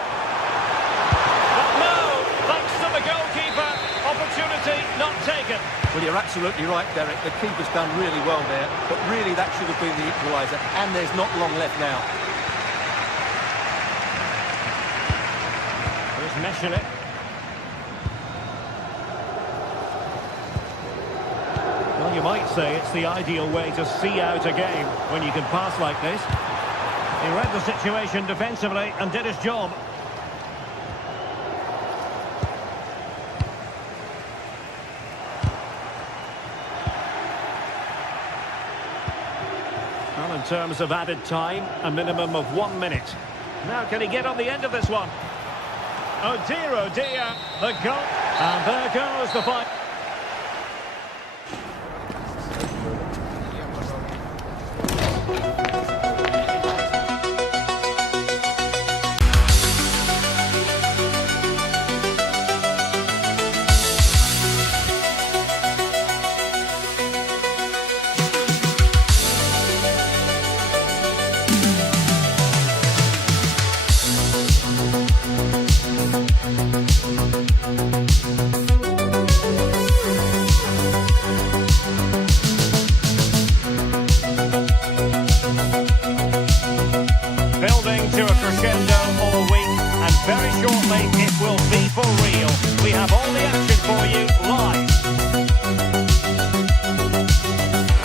But no, thanks to the goalkeeper. Opportunity not taken. Well, you're absolutely right, Derek. The keeper's done really well there, but really that should have been the equaliser, and there's not long left now. There's Meshele. Well, you might say it's the ideal way to see out a game when you can pass like this. He read the situation defensively and did his job. Well, in terms of added time, a minimum of 1 minute. Now, can he get on the end of this one? Oh dear, the goal. And there goes the fight. Building to a crescendo all week, and very shortly it will be for real. We have all the action for you live.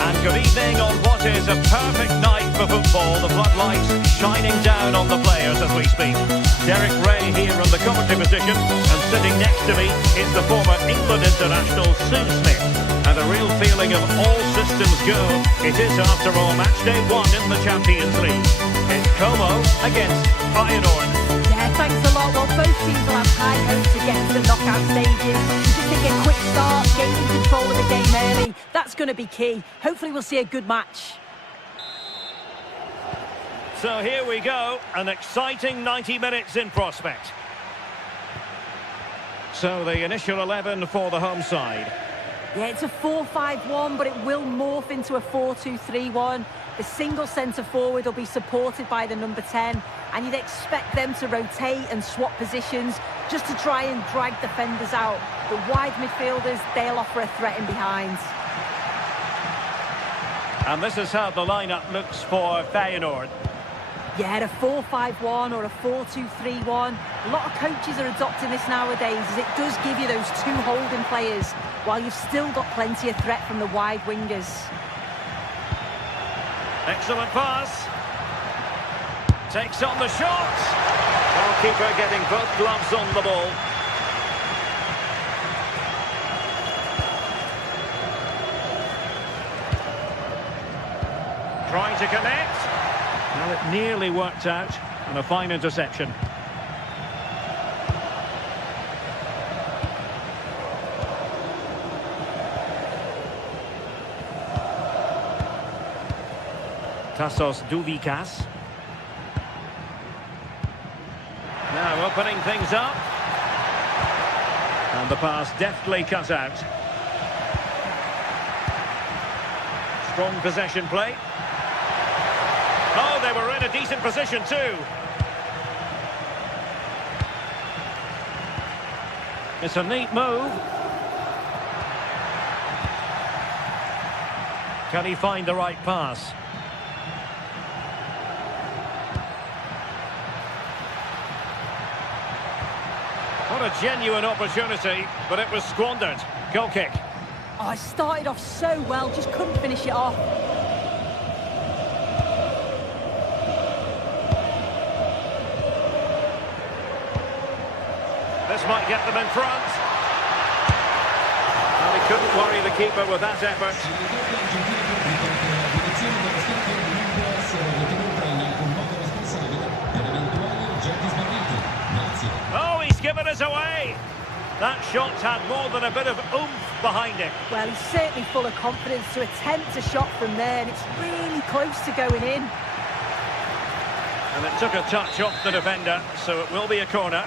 And good evening on what is a perfect night for football. The floodlights shining down on the players as we speak. Derek Ray here in the commentary position, and sitting next to me is the former England international Sue Smith. And a real feeling of all systems go. It is, after all, match day 1 in the Champions League. It's Como against Feyenoord. Yeah, thanks a lot. Well, both teams will have high hopes to get to the knockout stages. We just need a quick start, gaining control of the game early. That's going to be key. Hopefully we'll see a good match. So here we go, an exciting 90 minutes in prospect. So the initial 11 for the home side. Yeah, it's a 4-5-1, but it will morph into a 4-2-3-1. The single centre-forward will be supported by the number 10, and you'd expect them to rotate and swap positions just to try and drag defenders out. The wide midfielders, they'll offer a threat in behind. And this is how the lineup looks for Feyenoord. Yeah, a 4-5-1 or a 4-2-3-1. A lot of coaches are adopting this nowadays, as it does give you those two holding players, while you've still got plenty of threat from the wide wingers. Excellent pass. Takes on the shot. Goalkeeper getting both gloves on the ball. Trying to connect. Well, it nearly worked out, and a fine interception. Tassos Douvikas. Now opening things up. And the pass deftly cut out. Strong possession play. Oh, they were in a decent position too. It's a neat move. Can he find the right pass? What a genuine opportunity, but it was squandered. Goal kick. Oh, it started off so well, just couldn't finish it off. This might get them in front. Well, he couldn't worry the keeper with that effort. Oh, he's given us away. That shot had more than a bit of oomph behind it. Well, he's certainly full of confidence to attempt a shot from there, and it's really close to going in. And it took a touch off the defender, so it will be a corner.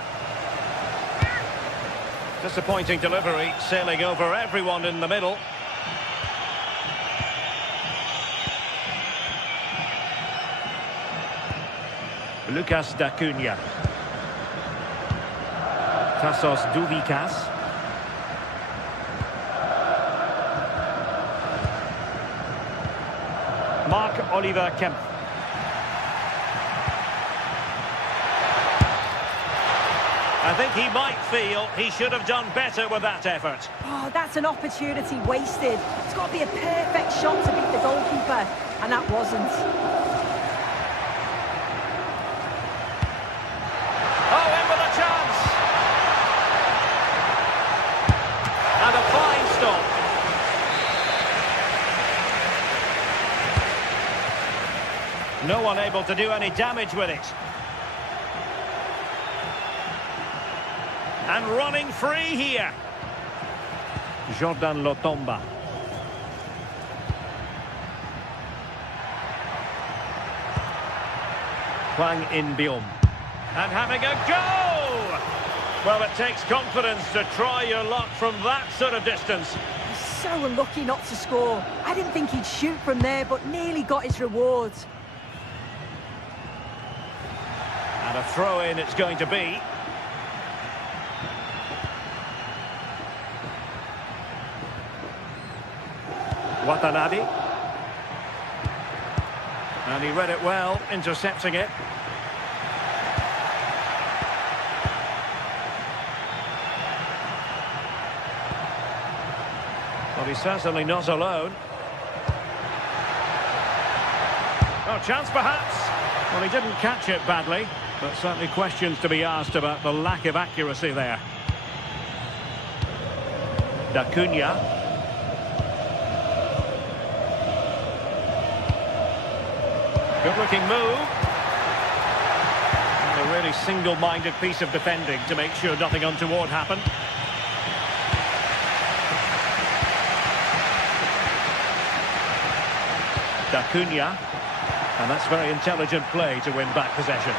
Disappointing delivery, sailing over everyone in the middle. Lucas D'Acunha. Tassos Douvikas. Marc-Oliver Kemp. I think he might feel he should have done better with that effort. Oh, that's an opportunity wasted. It's got to be a perfect shot to beat the goalkeeper, and that wasn't. Oh, in with a chance! And a fine stop. No one able to do any damage with it. And running free here. Jordan Lotomba. Hwang In-beom. And having a go! Well, it takes confidence to try your luck from that sort of distance. He's so unlucky not to score. I didn't think he'd shoot from there, but nearly got his rewards. And a throw-in it's going to be. Watanabe. And he read it well, intercepting it. Well, he's certainly not alone. Oh, chance perhaps. Well, he didn't catch it badly, but certainly questions to be asked about the lack of accuracy there. D'Acunha. Good-looking move. And a really single-minded piece of defending to make sure nothing untoward happened. D'Acunha. And that's very intelligent play to win back possession.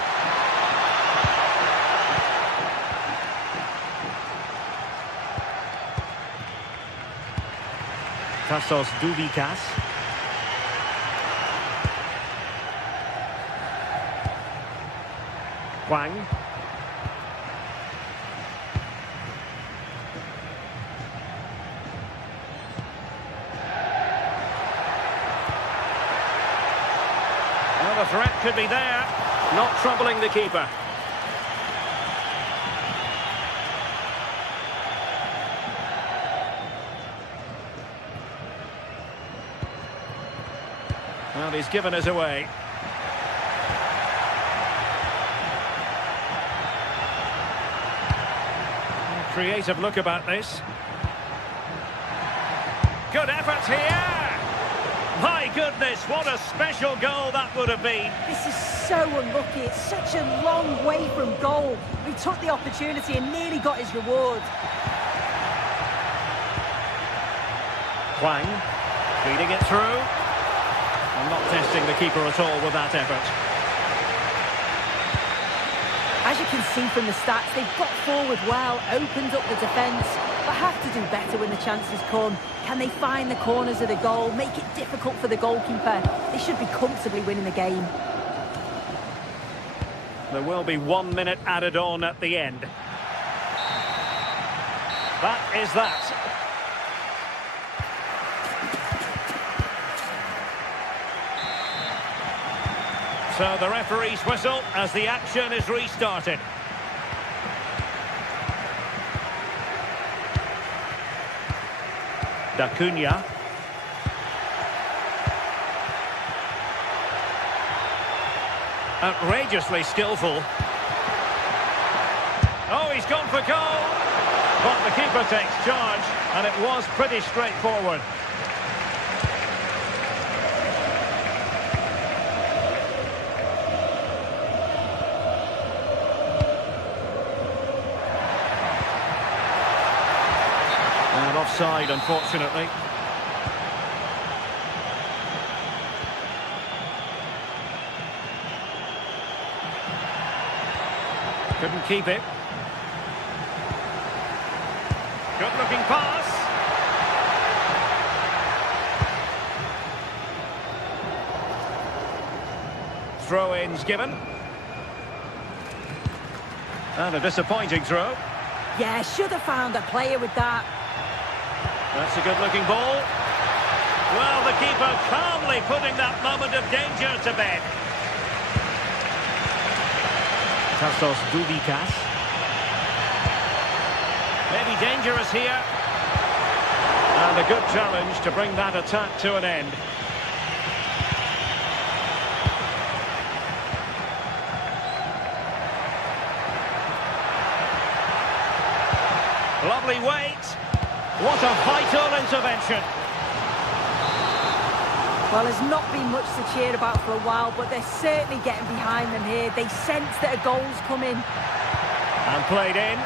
Tassos Douvikas. Hwang. Well, the threat could be there, not troubling the keeper. Well, he's given us away. creative look about this. Good effort here! My goodness, what a special goal that would have been. This is so unlucky. It's such a long way from goal. He took the opportunity and nearly got his reward. Hwang, feeding it through. And not testing the keeper at all with that effort. As you can see from the stats, they've got forward well, opened up the defence, but have to do better when the chances come. Can they find the corners of the goal, make it difficult for the goalkeeper? They should be comfortably winning the game. There will be 1 minute added on at the end. That is that. So the referee's whistle as the action is restarted. D'Acunha. Outrageously skillful. Oh, he's gone for goal. But the keeper takes charge, and it was pretty straightforward. And offside, unfortunately. Couldn't keep it. Good-looking pass. Throw-ins given. And a disappointing throw. Yeah, should have found a player with that. That's a good-looking ball. Well, the keeper calmly putting that moment of danger to bed. Tassos Dudikas. Maybe dangerous here. And a good challenge to bring that attack to an end. Lovely weight. What a vital intervention. Well, there's not been much to cheer about for a while, but they're certainly getting behind them here. They sense that a goal's coming. And played in.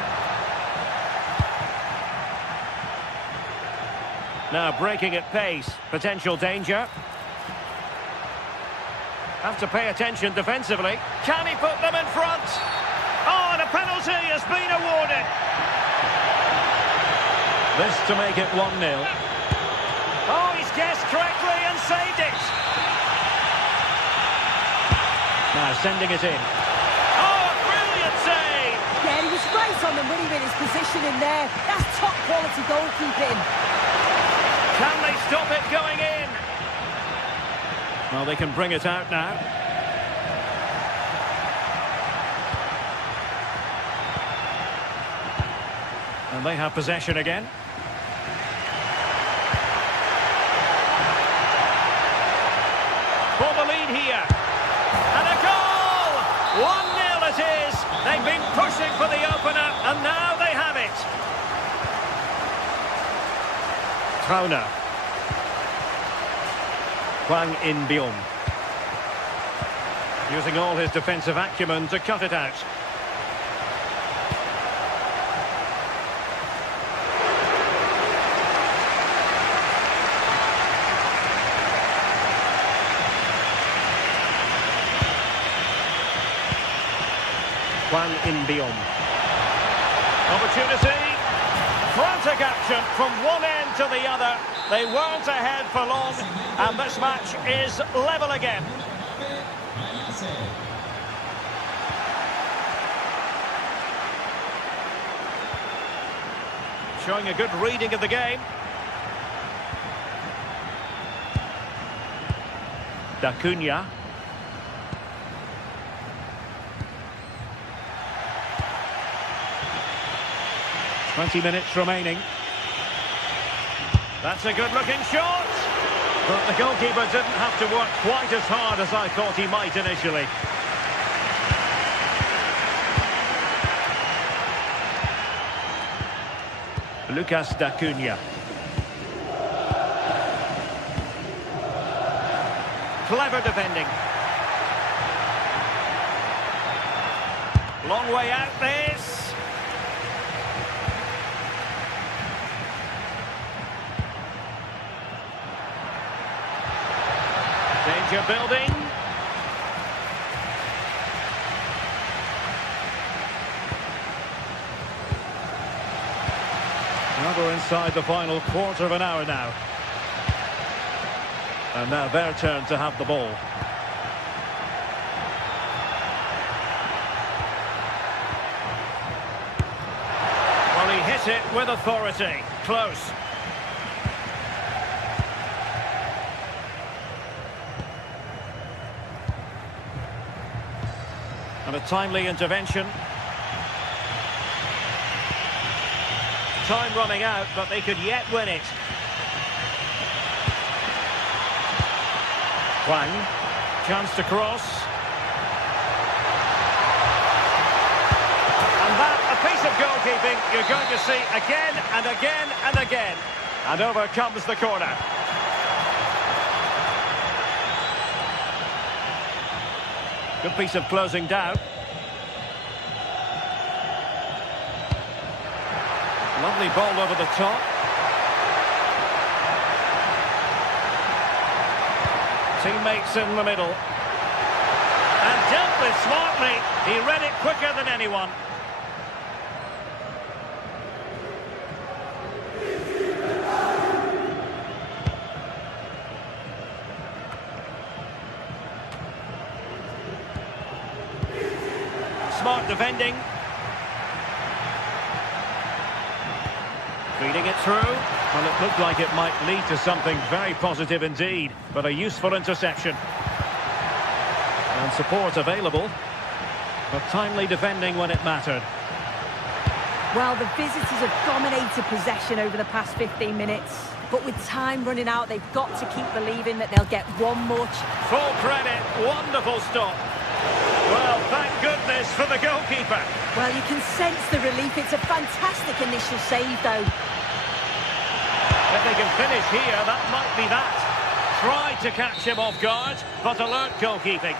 Now breaking at pace. Potential danger. Have to pay attention defensively. Can he put them in front? Oh, and a penalty has been awarded. This to make it 1-0. Oh, he's guessed correctly and saved it. Now sending it in. Oh, a brilliant save! Yeah, he was right on the money with his position in there. That's top quality goalkeeping. Can they stop it going in? Well, they can bring it out now. And they have possession again. For the lead here. And a goal! 1-0 it is. They've been pushing for the opener, and now they have it. Trauner. Hwang In-beom. Using all his defensive acumen to cut it out. Hwang In-beom. Opportunity. Frantic action from one end to the other. They weren't ahead for long, and this match is level again. Showing a good reading of the game. D'Acunha. "20 minutes remaining. That's a good-looking shot. But the goalkeeper didn't have to work quite as hard as I thought he might initially. Lucas D'Acunha. Clever defending. Long way out this. Danger building. Well, we're inside the final quarter of an hour now. And now their turn to have the ball. Well, he hit it with authority. Close. And a timely intervention. Time running out, but they could yet win it. Wang, chance to cross. And that, a piece of goalkeeping you're going to see again and again and again. And over comes the corner. Good piece of closing down. Lovely ball over the top. Teammates in the middle. And dealt with smartly. He read it quicker than anyone. Smart defending. Feeding it through. Well, it looked like it might lead to something very positive indeed, but a useful interception. And support available, but timely defending when it mattered. Well, the visitors have dominated possession over the past 15 minutes. But with time running out, they've got to keep believing that they'll get one more Full credit, wonderful stop. Well, thank goodness for the goalkeeper. Well, you can sense the relief. It's a fantastic initial save, though. If they can finish here, that might be that. Tried to catch him off guard, but alert goalkeeping.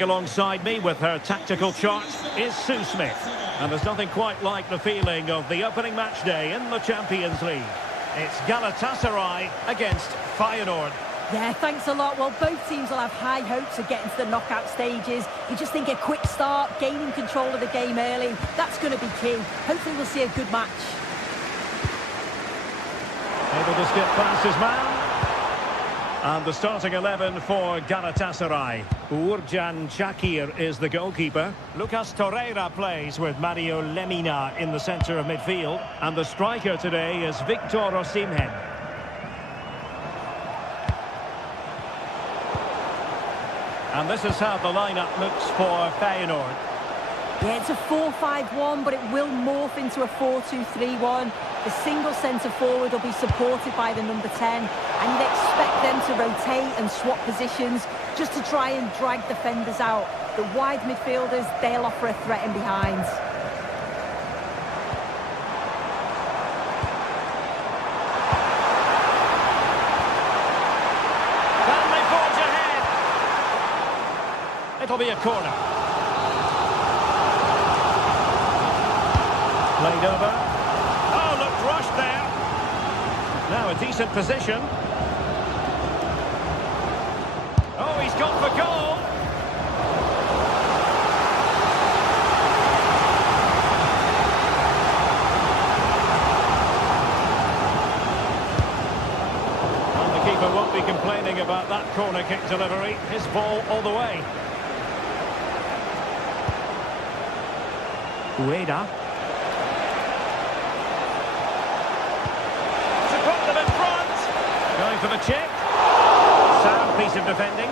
Alongside me with her tactical chart is Sue Smith. And there's nothing quite like the feeling of the opening match day in the Champions League. It's Galatasaray against Feyenoord. Yeah, thanks a lot. Well, both teams will have high hopes of getting to the knockout stages. You just think a quick start, gaining control of the game early, that's going to be key. Hopefully we'll see a good match. Able to skip past his man. And the starting 11 for Galatasaray. Uğurcan Çakır is the goalkeeper. Lucas Torreira plays with Mario Lemina in the centre of midfield. And the striker today is Victor Osimhen. And this is how the lineup looks for Feyenoord. Yeah, it's a 4-5-1, but it will morph into a 4-2-3-1. The single centre-forward will be supported by the number 10, and you'd expect them to rotate and swap positions just to try and drag defenders out. The wide midfielders, they'll offer a threat in behind. Family forge ahead. It'll be a corner. Played over. Oh, looked rushed there. Now a decent position. Oh, he's gone for goal. And the keeper won't be complaining about that corner kick delivery. His ball all the way. Ueda. Going for the chip. Sound piece of defending.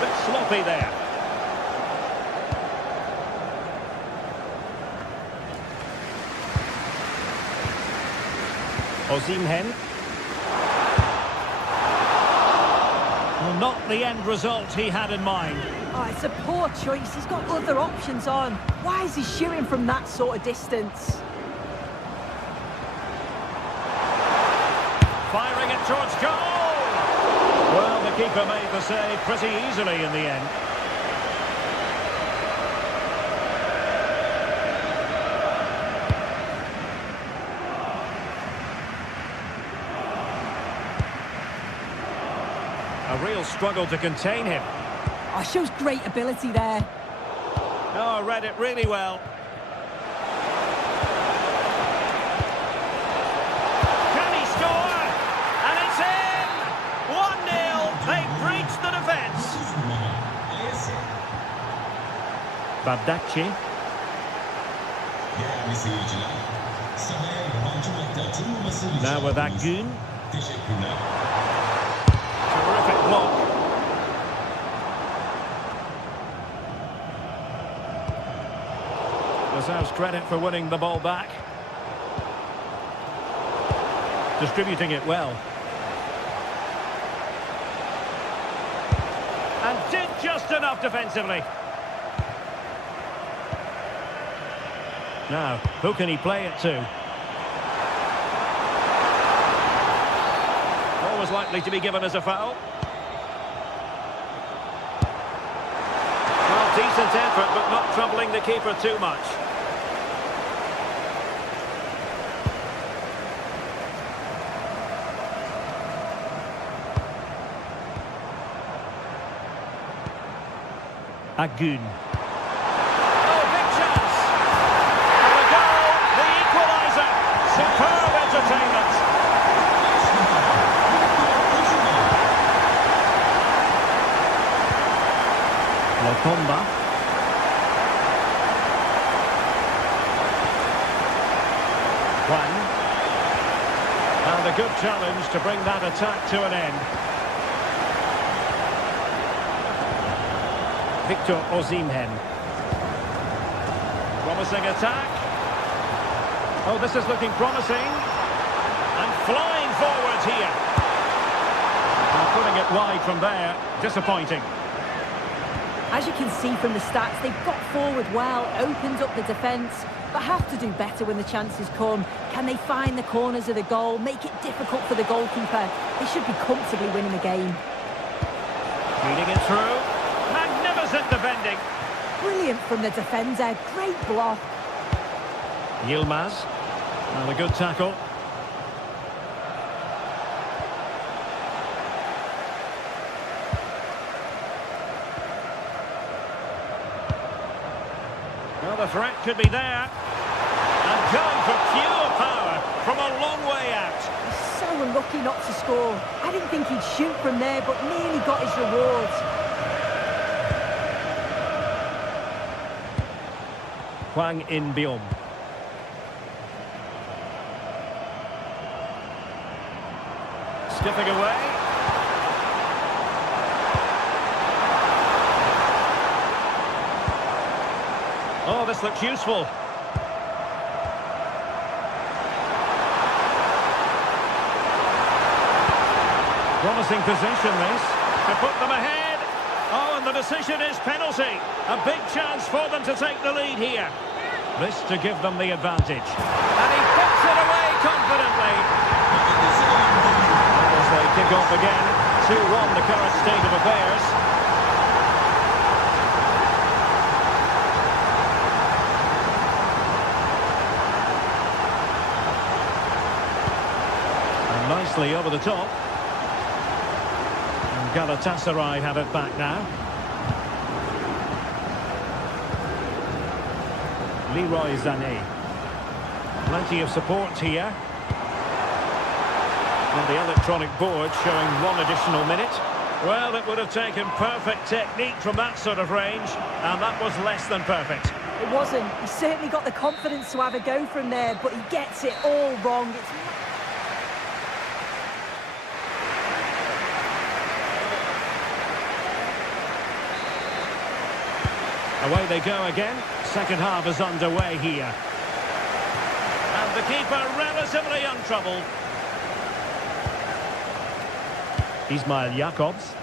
Bit sloppy there. Osimhen. Well, not the end result he had in mind. Oh, it's a poor choice. He's got other options on. Why is he shooting from that sort of distance? Firing it towards goal! Well, the keeper made the save pretty easily in the end. A real struggle to contain him. Oh, shows great ability there. Oh, read it really well. Bardacci. Now with Agun. Terrific block. Deserves credit for winning the ball back. Distributing it well. And did just enough defensively. Now, who can he play it to? Always likely to be given as a foul. Well, decent effort, but not troubling the keeper too much. Agun. Superb entertainment. Lokomba. Juan. And a good challenge to bring that attack to an end. Victor Osimhen. Promising attack. Oh, this is looking promising. And flying forward here. And putting it wide from there. Disappointing. As you can see from the stats, they've got forward well, opened up the defence, but have to do better when the chances come. Can they find the corners of the goal, make it difficult for the goalkeeper? They should be comfortably winning the game. Reading it through. Magnificent defending. Brilliant from the defender. Great block. Yilmaz. And a good tackle. Well, the threat could be there. And going for pure power from a long way out. He's so unlucky not to score. I didn't think he'd shoot from there, but nearly got his rewards. Hwang In-beom. Skipping away. this looks useful. Promising position, this. To put them ahead. Oh, and the decision is penalty. A big chance for them to take the lead here. This to give them the advantage. And he puts it away confidently. As they kick off again. 2-1 the current state of affairs. And nicely over the top. Galatasaray have it back now. Leroy Sané. Plenty of support here. And the electronic board showing 1 additional minute. Well, it would have taken perfect technique from that sort of range, and that was less than perfect. It wasn't. He certainly got the confidence to have a go from there, but he gets it all wrong. Away they go again. Second half is underway here. And the keeper relatively untroubled. Ismail Jakobs.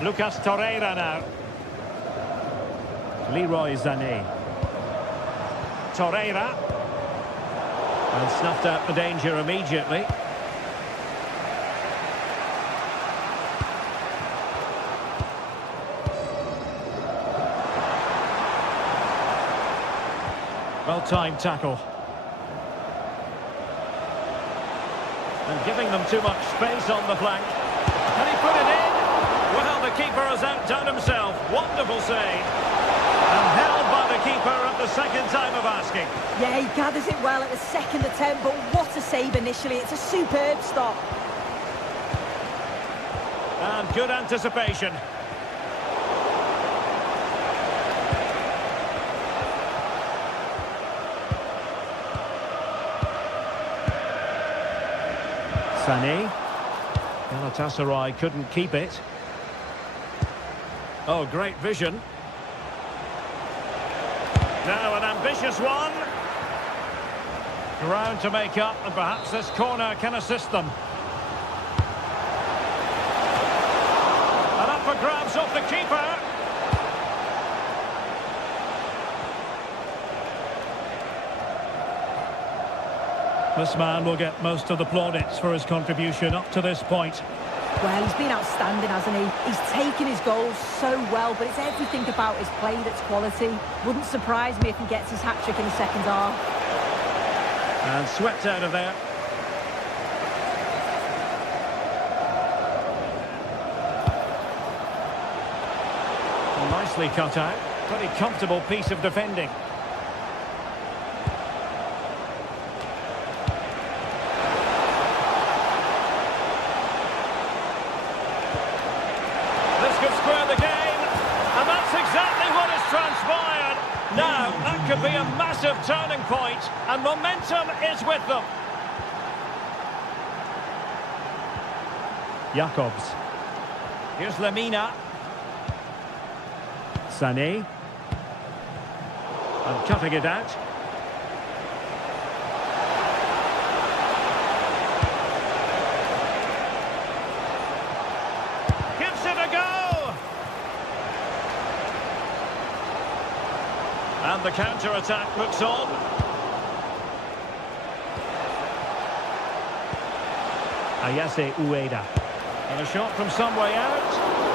Lucas Torreira now. Leroy Sané. Torreira. And snuffed out the danger immediately. Well-timed tackle. And giving them too much space on the flank. And he put it in. Well, the keeper has outdone himself. Wonderful save. And held by the keeper at the second time of asking. Yeah, he gathers it well at the second attempt, but what a save initially. It's a superb stop. And good anticipation. Sané. Galatasaray couldn't keep it. Oh, great vision. Now an ambitious one. Ground to make up, and perhaps this corner can assist them. And up for grabs off the keeper. This man will get most of the plaudits for his contribution up to this point. Well, he's been outstanding, hasn't he? He's taken his goals so well, but it's everything about his play that's quality. Wouldn't surprise me if he gets his hat-trick in the second half. And swept out of there. Well, nicely cut out. Pretty comfortable piece of defending. Transpired. Now, that could be a massive turning point, and momentum is with them. Jakobs. Here's Lemina. Sané. And cutting it out. Gives it a go. And the counter-attack looks on. Ayase Ueda. And a shot from some way out.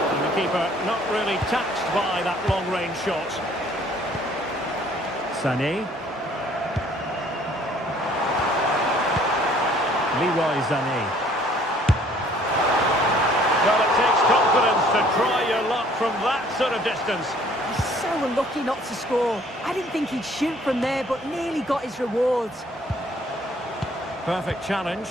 And the keeper not really touched by that long-range shot. Sané. Leroy Sané. Well, it takes confidence to try your luck from that sort of distance. He's so unlucky not to score. I didn't think he'd shoot from there, but nearly got his rewards. Perfect challenge.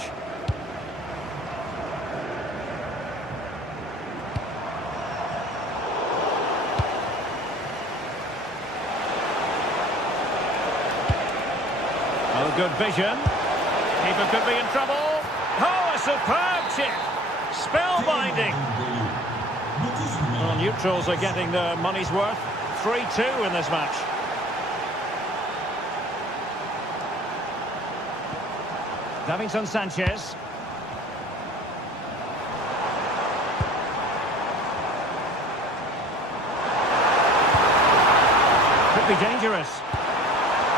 Oh, good vision. Keeper could be in trouble. Oh, a superb chip. Spellbinding. Well, neutrals are getting their money's worth. 3-2 in this match. Davinson Sanchez. Could be dangerous.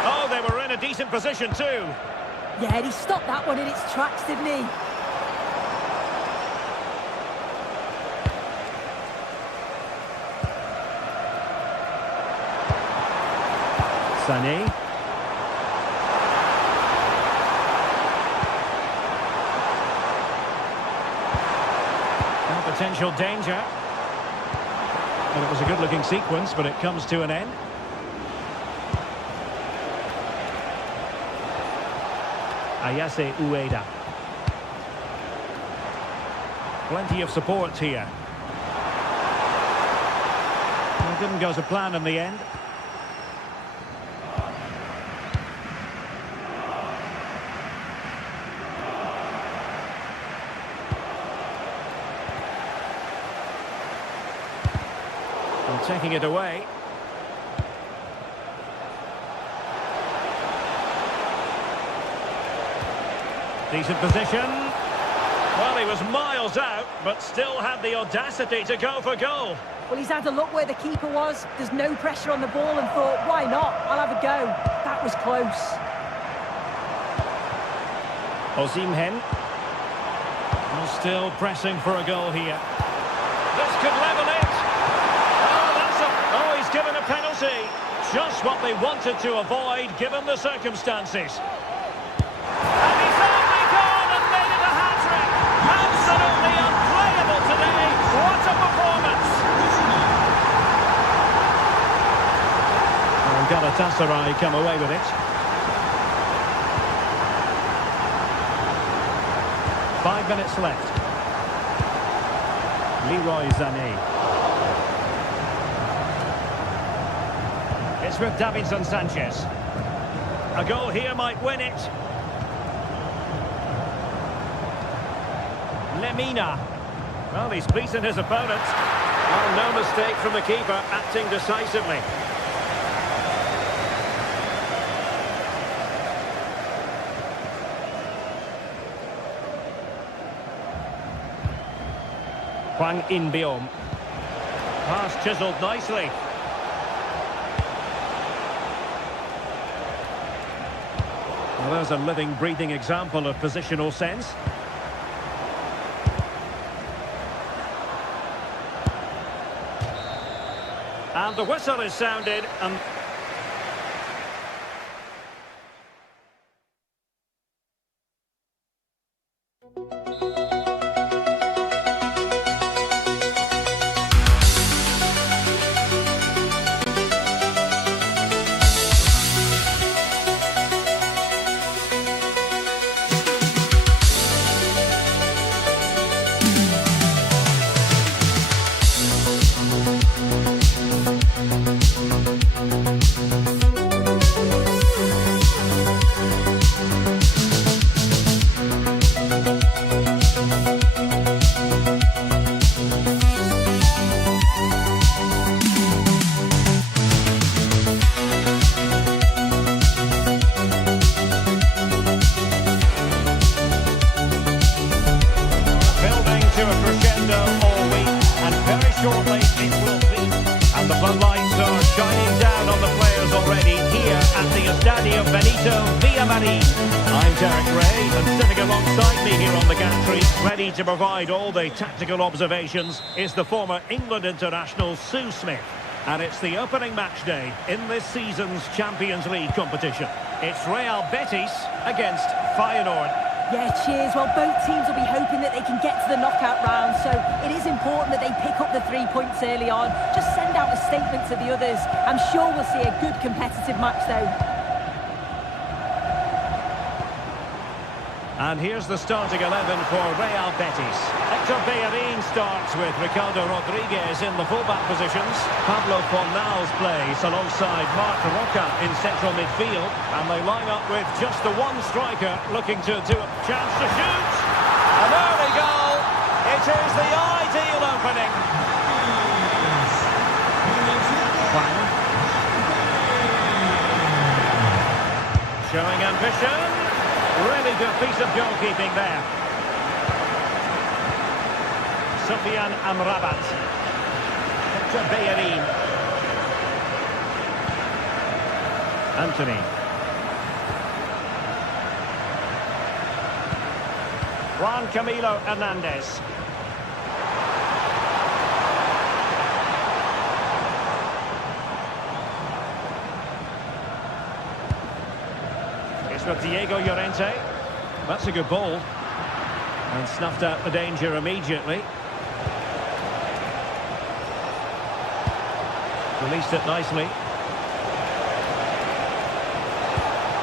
Oh, they were in a decent position too. Yeah, he stopped that one in its tracks, didn't he? Sané. Now potential danger. Well, it was a good-looking sequence, but it comes to an end. Ayase Ueda. Plenty of support here. It didn't go to plan in the end. And taking it away. Decent position. Well, he was miles out, but still had the audacity to go for goal. Well, he's had a look where the keeper was. There's no pressure on the ball and thought, why not? I'll have a go. That was close. Osimhen. Well, still pressing for a goal here. This could level it. Oh, he's given a penalty. Just what they wanted to avoid, given the circumstances. And he's only gone and made it a hat-trick. Absolutely unplayable today. What a performance. And Galatasaray come away with it. 5 minutes left. Leroy Sané. It's with Davinson Sanchez. A goal here might win it. Lemina. Well, he's beaten his opponent. Well, no mistake from the keeper, acting decisively. Hwang In-beom. Pass chiselled nicely. Well, there's a living, breathing example of positional sense. And the whistle is sounded, and shortly it will be. And the floodlights are shining down on the players already here at the Estadio Benito Villamarín. I'm Derek Ray, and sitting alongside me here on the gantry, ready to provide all the tactical observations, is the former England international Sue Smith. And it's the opening match day in this season's Champions League competition. It's Real Betis against Feyenoord. Yeah, cheers. Well, both teams will be hoping that they can get to the knockout round, so it is important that they pick up the 3 points early on. Just send out a statement to the others. I'm sure we'll see a good competitive match, though. And here's the starting 11 for Real Betis. Hector Bellerin starts with Ricardo Rodriguez in the fullback positions. Pablo Fornals plays alongside Marc Roca in central midfield. And they line up with just the one striker looking to do a chance to shoot. An early goal. It is the ideal opening. Hwang. Showing ambition. Really good piece of goalkeeping there. Sofian Amrabat. To Bellerin. Anthony. Juan Camilo Hernandez. It's with Diego Llorente. That's a good ball. And snuffed out the danger immediately. Released it nicely.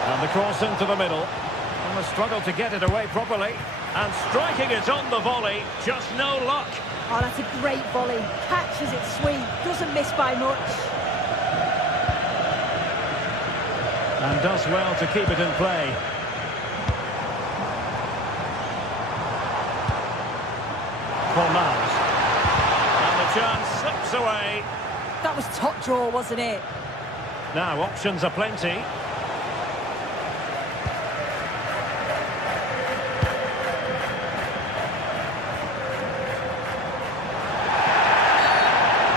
And the cross into the middle. And the struggle to get it away properly. And striking it on the volley. Just no luck. Oh, that's a great volley. Catches it sweet. Doesn't miss by much. And does well to keep it in play. Fornals. And the chance slips away. That was top draw, wasn't it? Now, options are plenty.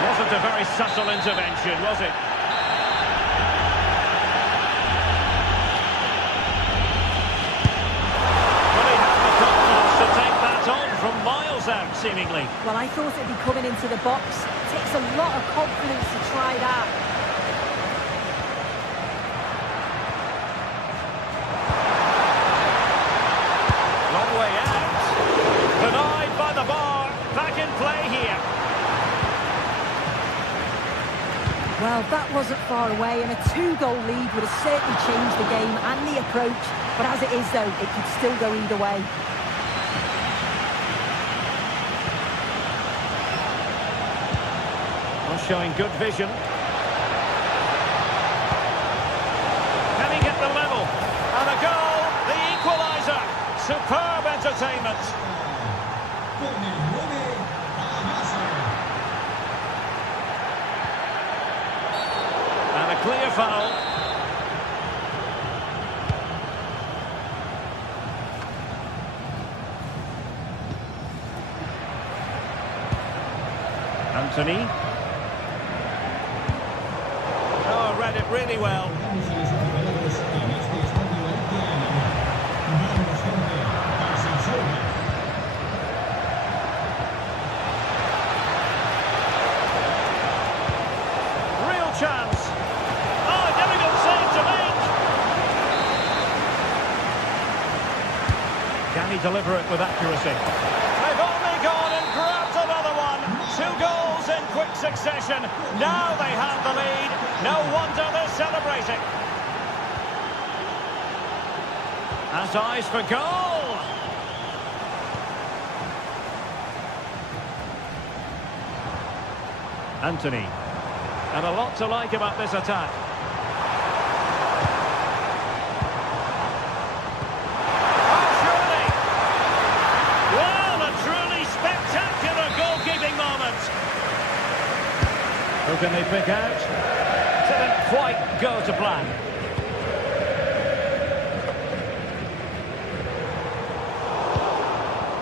Wasn't a very subtle intervention, was it? Well, he had the confidence to take that on from miles out, seemingly. Well, I thought it'd be coming into the box. It takes a lot of confidence to try that. Long way out. Denied by the bar. Back in play here. Well, that wasn't far away, and a 2-goal lead would have certainly changed the game and the approach. But as it is, though, it could still go either way. Well, showing good vision. Can he get the level? And a goal, the equaliser. Superb entertainment. And a clear foul. Anthony. Oh, read it really well. Real chance. Oh, difficult save to make. Can he deliver it with accuracy? They've only gone and grabbed another one. 2 goals in quick succession. Now they have the lead. No wonder they're celebrating. Has eyes for goal. Anthony. And a lot to like about this attack. Oh, surely. Well, a truly spectacular goalkeeping moment. Who can they pick out? Didn't quite go to plan.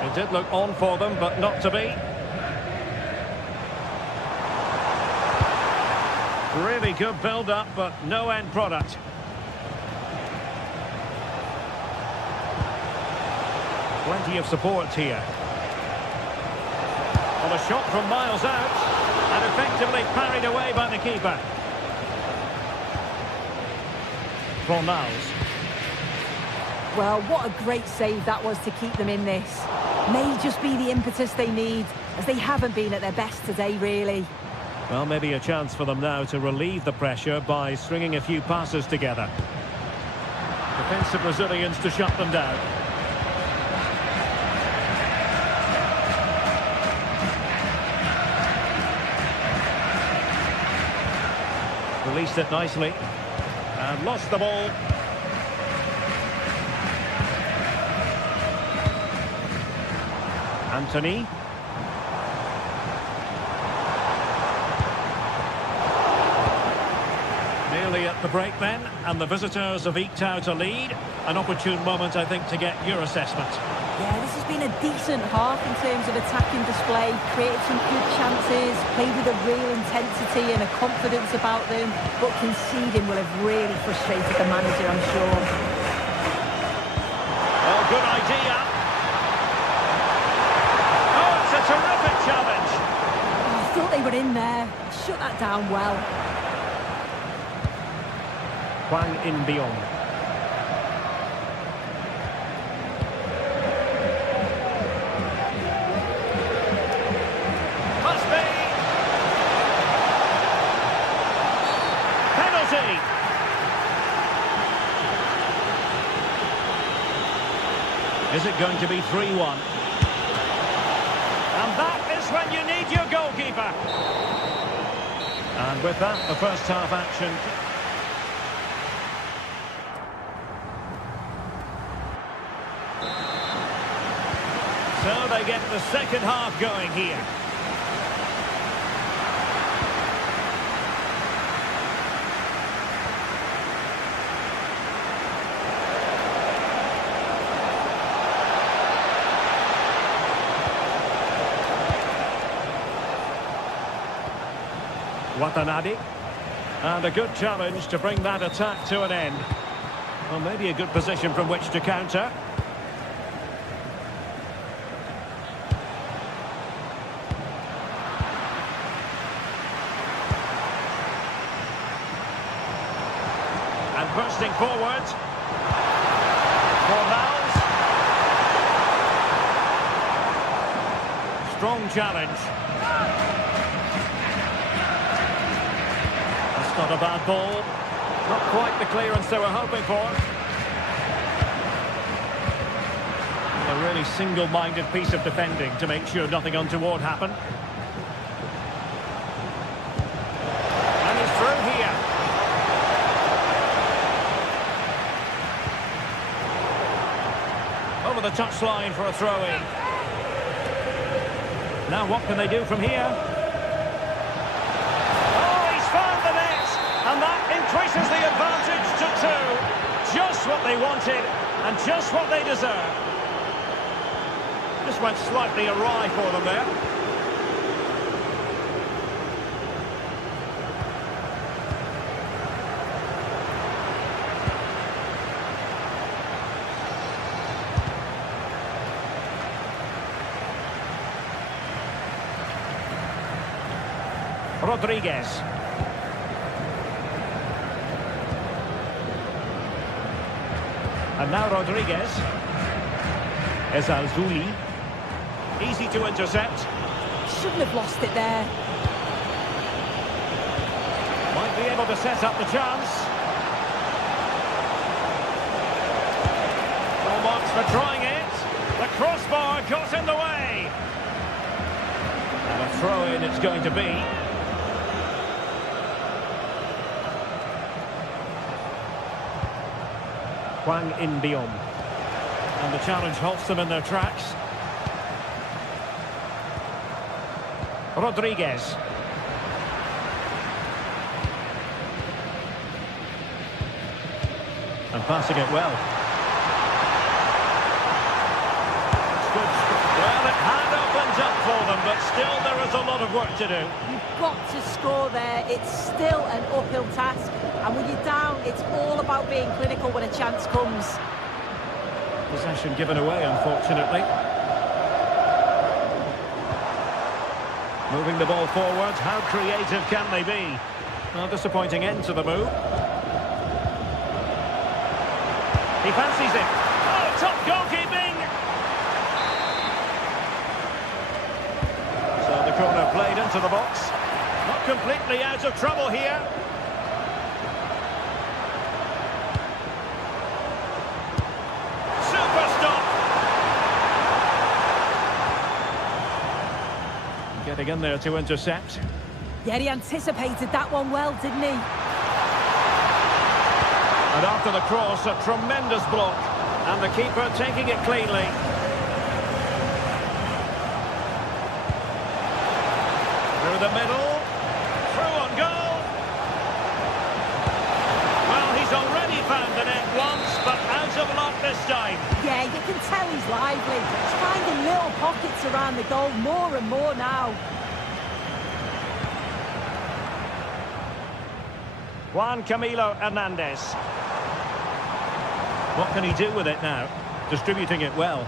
It did look on for them, but not to be. Really good build-up, but no end product. Plenty of support here. Well, a shot from miles out, and effectively parried away by the keeper. Fornals. Well, what a great save that was to keep them in this. May just be the impetus they need, as they haven't been at their best today, really. Well, maybe a chance for them now to relieve the pressure by stringing a few passes together. Defensive Brazilians to shut them down. Released it nicely. And lost the ball. Anthony. Nearly at The break then, and the visitors have eked out a lead. An opportune moment, I think, to get your assessment. Yeah, this has been a decent half in terms of attacking display, created some good chances, played with a real intensity and a confidence about them, but conceding will have really frustrated the manager, I'm sure. Oh, good idea. Oh, it's a terrific challenge. Oh, I thought they were in there. Shut that down well. Hwang In-beom. Must be. Penalty. Is it going to be 3-1? And that is when you need your goalkeeper. And with that, the first half action. So they get the second half going here. Watanabe. And a good challenge to bring that attack to an end. Well, maybe a good position from which to counter. And bursting forward. Fornals. Strong challenge. That's not a bad ball. Not quite the clearance they were hoping for. A really single-minded piece of defending to make sure nothing untoward happened. And he's through here. Over the touchline for a throw-in. Now what can they do from here? Oh, he's found the net! And that increases the advantage to 2. Just what they wanted and just what they deserve. Just went slightly awry for them there. Rodriguez. And now Rodriguez. Ezalzouli. Easy to intercept. Shouldn't have lost it there. Might be able to set up the chance. Full marks for trying it. The crossbar got in the way. And a throw-in it's going to be. Hwang In-beom. And the challenge halts them in their tracks. Rodriguez. And passing it well. Good. Well, it had opened up for them, but still there is a lot of work to do. You've got to score there. It's still an uphill task. And when you're down, it's all about being clinical when a chance comes. Possession given away, unfortunately. Moving the ball forward, how creative can they be? A disappointing end to the move. He fancies it. Oh, top goalkeeping! So the corner played into the box. Not completely out of trouble here. Super stop! Getting in there to intercept. Yeah, he anticipated that one well, didn't he? And after the cross, a tremendous block. And the keeper taking it cleanly. Through the middle. Through on goal. this time. Yeah, you can tell he's lively. He's finding little pockets around the goal more and more now. Juan Camilo Hernandez. What can he do with it now? Distributing it well.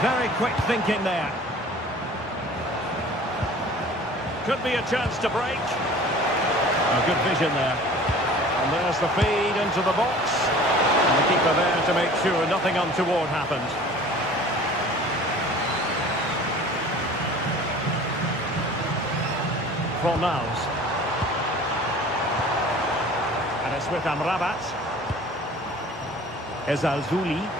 Very quick thinking there. Could be a chance to break. A good vision there. And there's the feed into the box. And the keeper there to make sure nothing untoward happened. Fornals. And it's with Amrabat. Ezalzouli.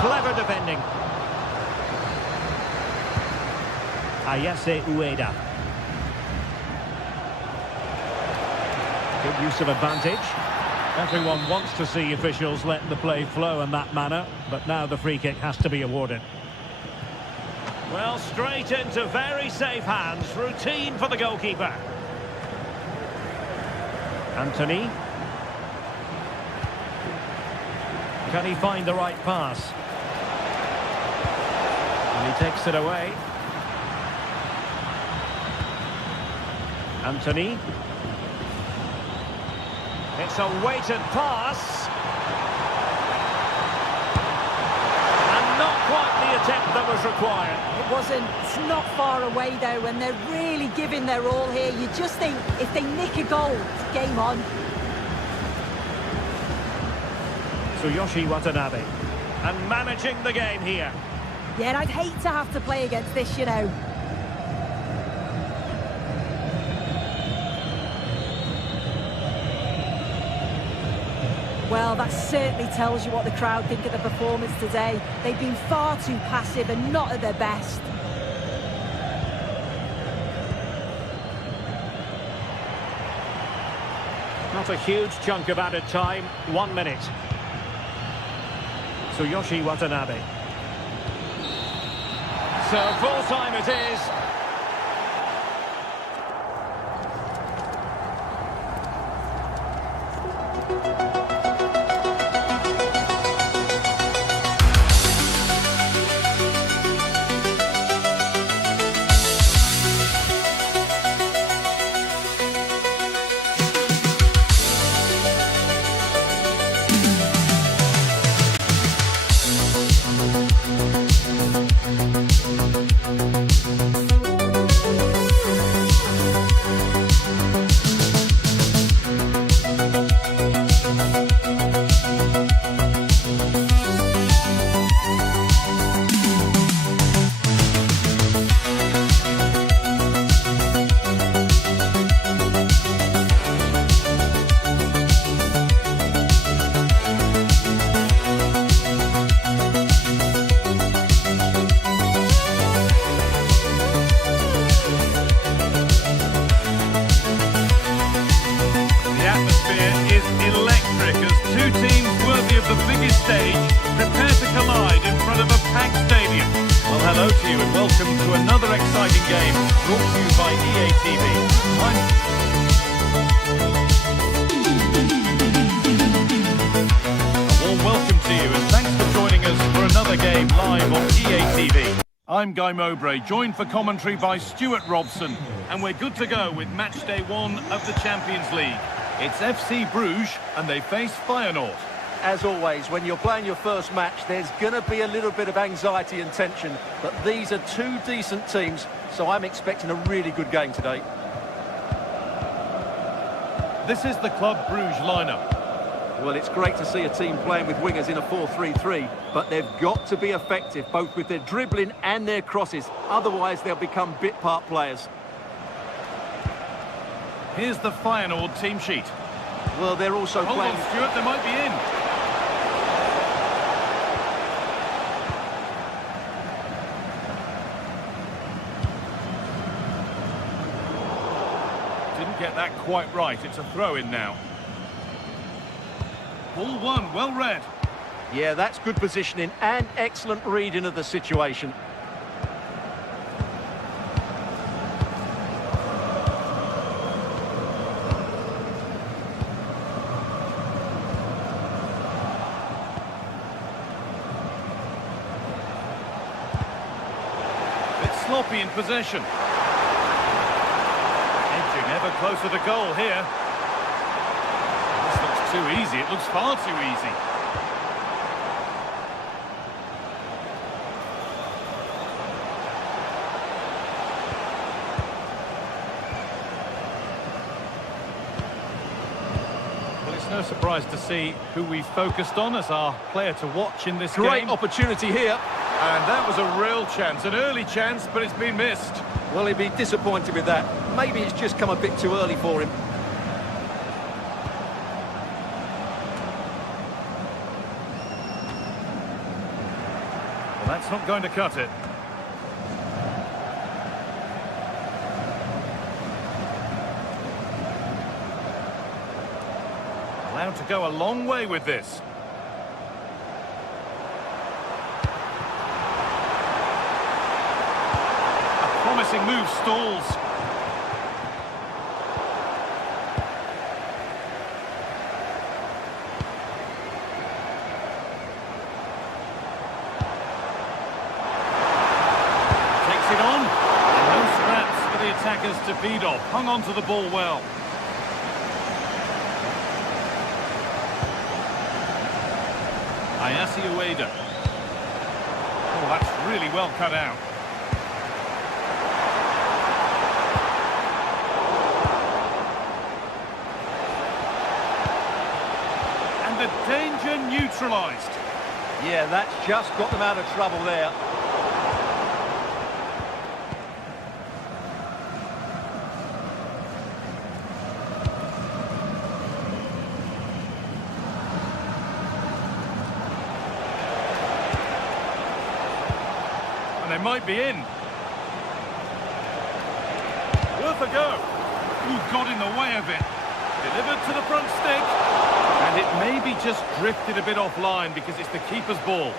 Clever defending. Ayase Ueda. Good use of advantage. Everyone wants to see officials let the play flow in that manner, but now the free kick has to be awarded. Well, straight into very safe hands. Routine for the goalkeeper. Anthony. Can he find the right pass? And he takes it away. Anthony. It's a weighted pass. And not quite the attempt that was required. It wasn't. It's not far away though, and they're really giving their all here. You just think if they nick a goal, it's game on. Tsuyoshi Watanabe. And managing the game here. Yeah, and I'd hate to have to play against this, you know. Well, that certainly tells you what the crowd think of the performance today. They've been far too passive and not at their best. Not a huge chunk of added time. 1 minute. Tsuyoshi Watanabe. So full time it is. Prepare to collide in front of a packed stadium. Well, hello to you and welcome to another exciting game brought to you by EA TV. A warm welcome to you and thanks for joining us for another game live on EA TV. I'm Guy Mowbray, joined for commentary by Stuart Robson, and we're good to go with match day 1 of the Champions League. It's FC Bruges and they face Feyenoord. As always, when you're playing your first match, there's going to be a little bit of anxiety and tension, but these are two decent teams, so I'm expecting a really good game today. This is the Club Bruges lineup. Well, it's great to see a team playing with wingers in a 4-3-3, but they've got to be effective, both with their dribbling and their crosses. Otherwise, they'll become bit-part players. Here's the Feyenoord team sheet. Well, they're also Hold playing... on, Stuart, they might be in. Didn't didn't get that quite right. It's a throw-in now. Ball one, well read. Yeah, that's good positioning and excellent reading of the situation. Sloppy in possession. Edging ever closer to goal here. This looks too easy. It looks far too easy. Well, it's no surprise to see who we focused on as our player to watch in this Great game. opportunity here. And that was a real chance, an early chance, but it's been missed. Well, he'd be disappointed with that. Maybe it's just come a bit too early for him. Well, that's not going to cut it. Allowed to go a long way with this. Promising move stalls. Takes it on. And no scraps for the attackers to feed off. Hung on to the ball well. Ayase Ueda. Oh, that's really well cut out. The danger neutralised. Yeah, that's just got them out of trouble there. And they might be in. Worth a go. Ooh, got in the way of it. Delivered to the front stick. And it maybe just drifted a bit offline because it's the keeper's ball.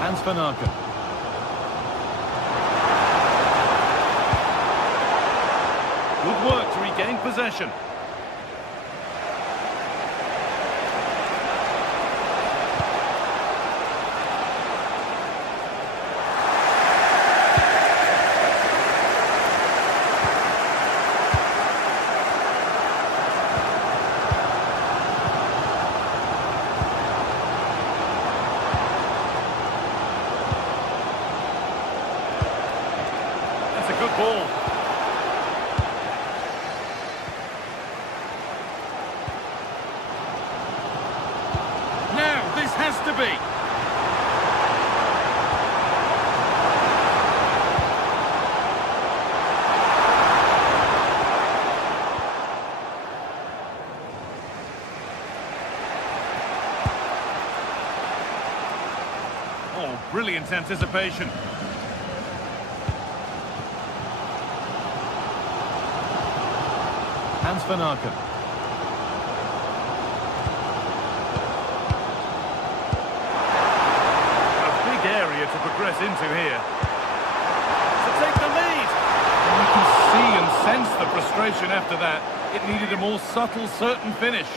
Hans van Aken. Good work to regain possession. Good ball. Now, this has to be. Oh, brilliant anticipation. Hans van Aken. A big area to progress into here. To take the lead. And you can see and sense the frustration after that. It needed a more subtle, certain finish.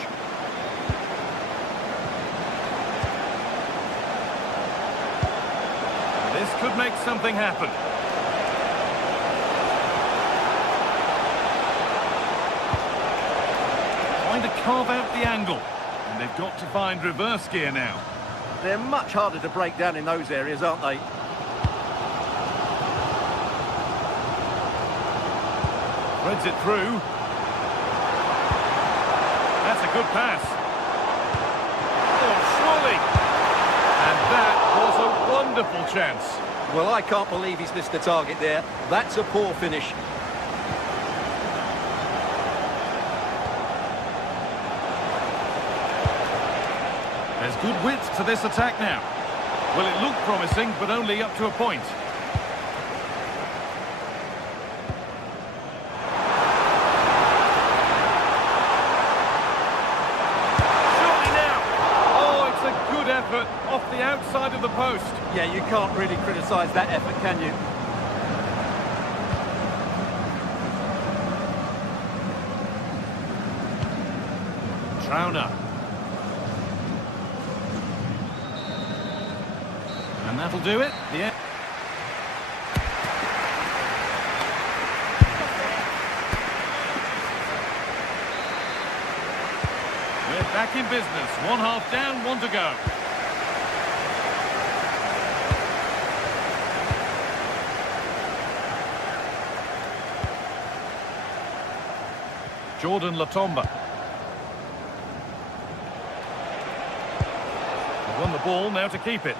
This could make something happen. To carve out the angle, and they've got to find reverse gear now. They're much harder to break down in those areas, aren't they? Threads it through. That's a good pass. Oh, surely. And that was a wonderful chance. Well, I can't believe he's missed the target there. That's a poor finish. There's good width to this attack now. Well, it looked promising, but only up to a point. Surely now! Oh, it's a good effort off the outside of the post. Yeah, you can't really criticise that effort, can you? Trauner. And that'll do it. The end. We're back in business. 1 half down, 1 to go. Jordan Latomba. They've won the ball, now to keep it.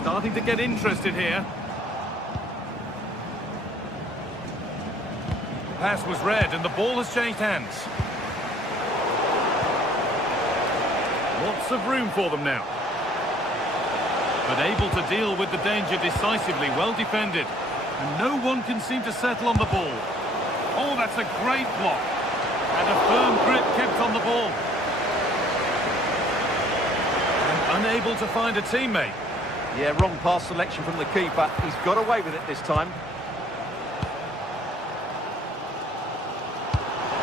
Starting to get interested here. Pass was read and the ball has changed hands. Lots of room for them now. But able to deal with the danger decisively, well defended. And no one can seem to settle on the ball. Oh, that's a great block. And a firm grip kept on the ball. And unable to find a teammate. Yeah, wrong pass selection from the keeper. He's got away with it this time.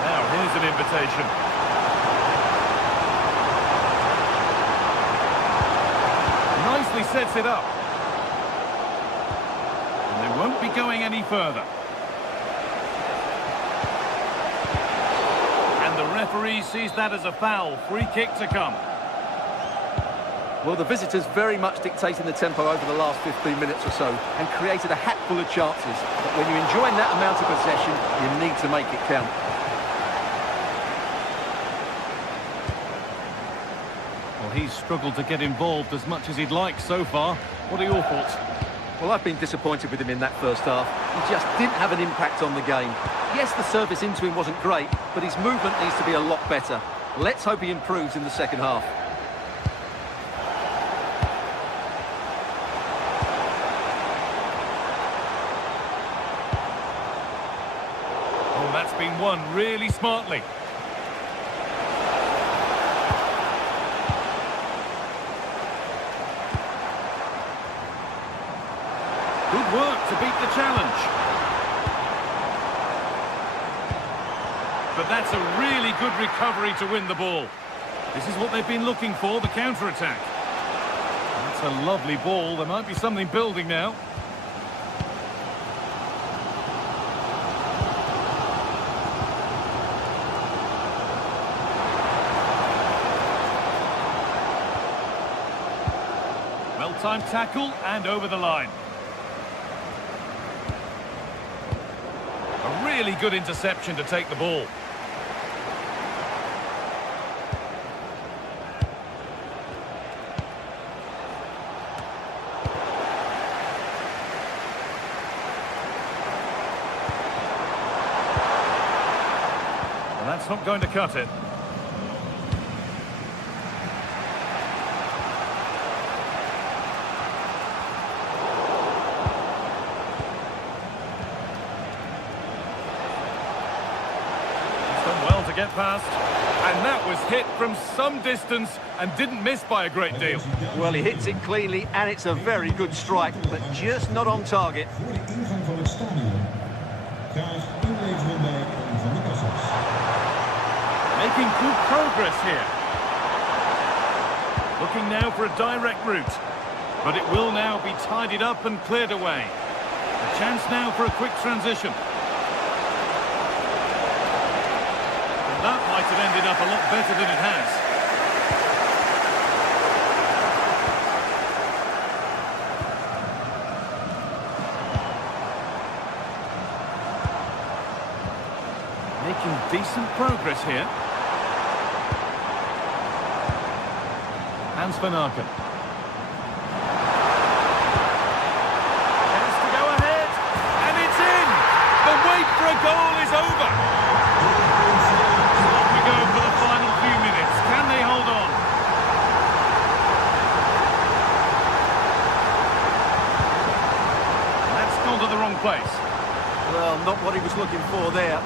Now, here's an invitation. Nicely sets it up. And they won't be going any further. And the referee sees that as a foul. Free kick to come. Well, the visitors very much dictating the tempo over the last 15 minutes or so and created a hatful of chances. But when you're enjoying that amount of possession, you need to make it count. Well, he's struggled to get involved as much as he'd like so far. What are your thoughts? Well, I've been disappointed with him in that first half. He just didn't have an impact on the game. Yes, the service into him wasn't great, but his movement needs to be a lot better. Let's hope he improves in the second half. That's been won really smartly. Good work to beat the challenge. But that's a really good recovery to win the ball. This is what they've been looking for, the counter-attack. That's a lovely ball. There might be something building now. Well-timed tackle and over the line. A really good interception to take the ball. And that's not going to cut it. Get past, and that was hit from some distance and didn't miss by a great deal. Well, he hits it cleanly and it's a very good strike, but just not on target. Making good progress here. Looking now for a direct route, but it will now be tidied up and cleared away. A chance now for a quick transition. That might have ended up a lot better than it has. Making decent progress here. Hans van Aken. Has to go ahead, and it's in! The wait for a goal is over! Off we go for the final few minutes. Can they hold on? That's gone to the wrong place. Well, not what he was looking for there.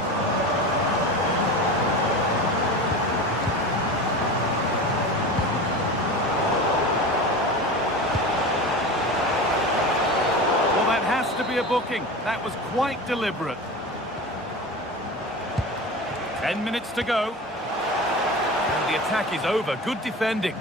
Well, that has to be a booking. That was quite deliberate. 10 minutes to go. And the attack is over. Good defending.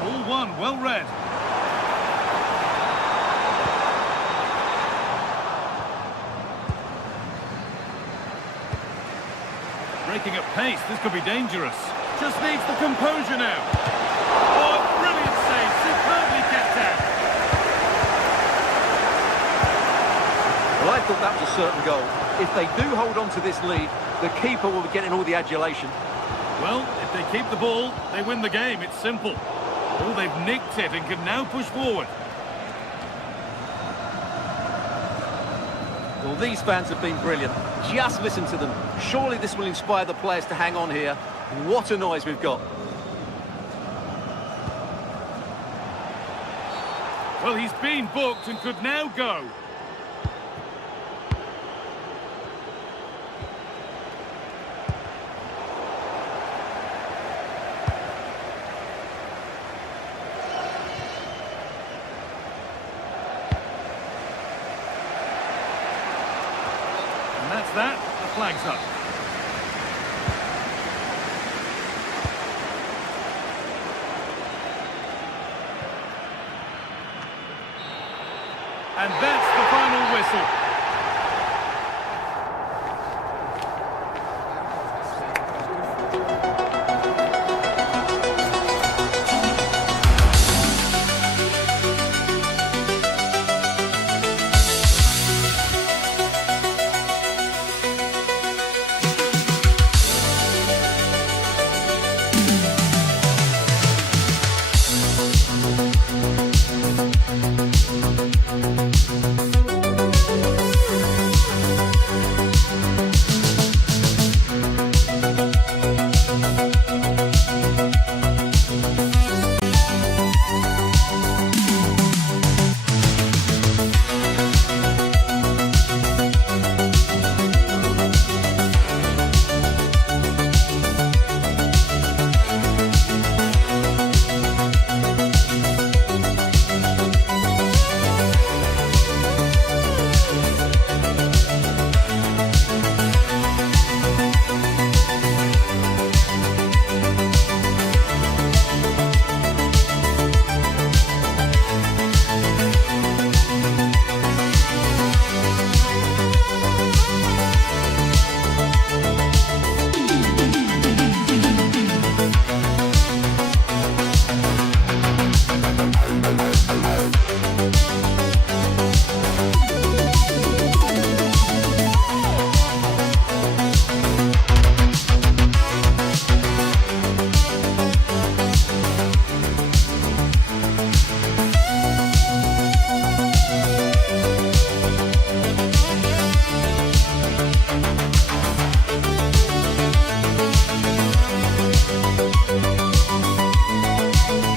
Ball one, well read. Breaking at pace, this could be dangerous. Just needs the composure now. Oh, brilliant save, superbly kept out. Well, I thought that was a certain goal. If they do hold on to this lead, the keeper will be getting all the adulation. Well, if they keep the ball, they win the game. It's simple. Oh, they've nicked it and can now push forward. Well, these fans have been brilliant. Just listen to them. Surely this will inspire the players to hang on here. What a noise we've got. Well, he's been booked and could now go. And that's that. The flag's up. And that's the final whistle.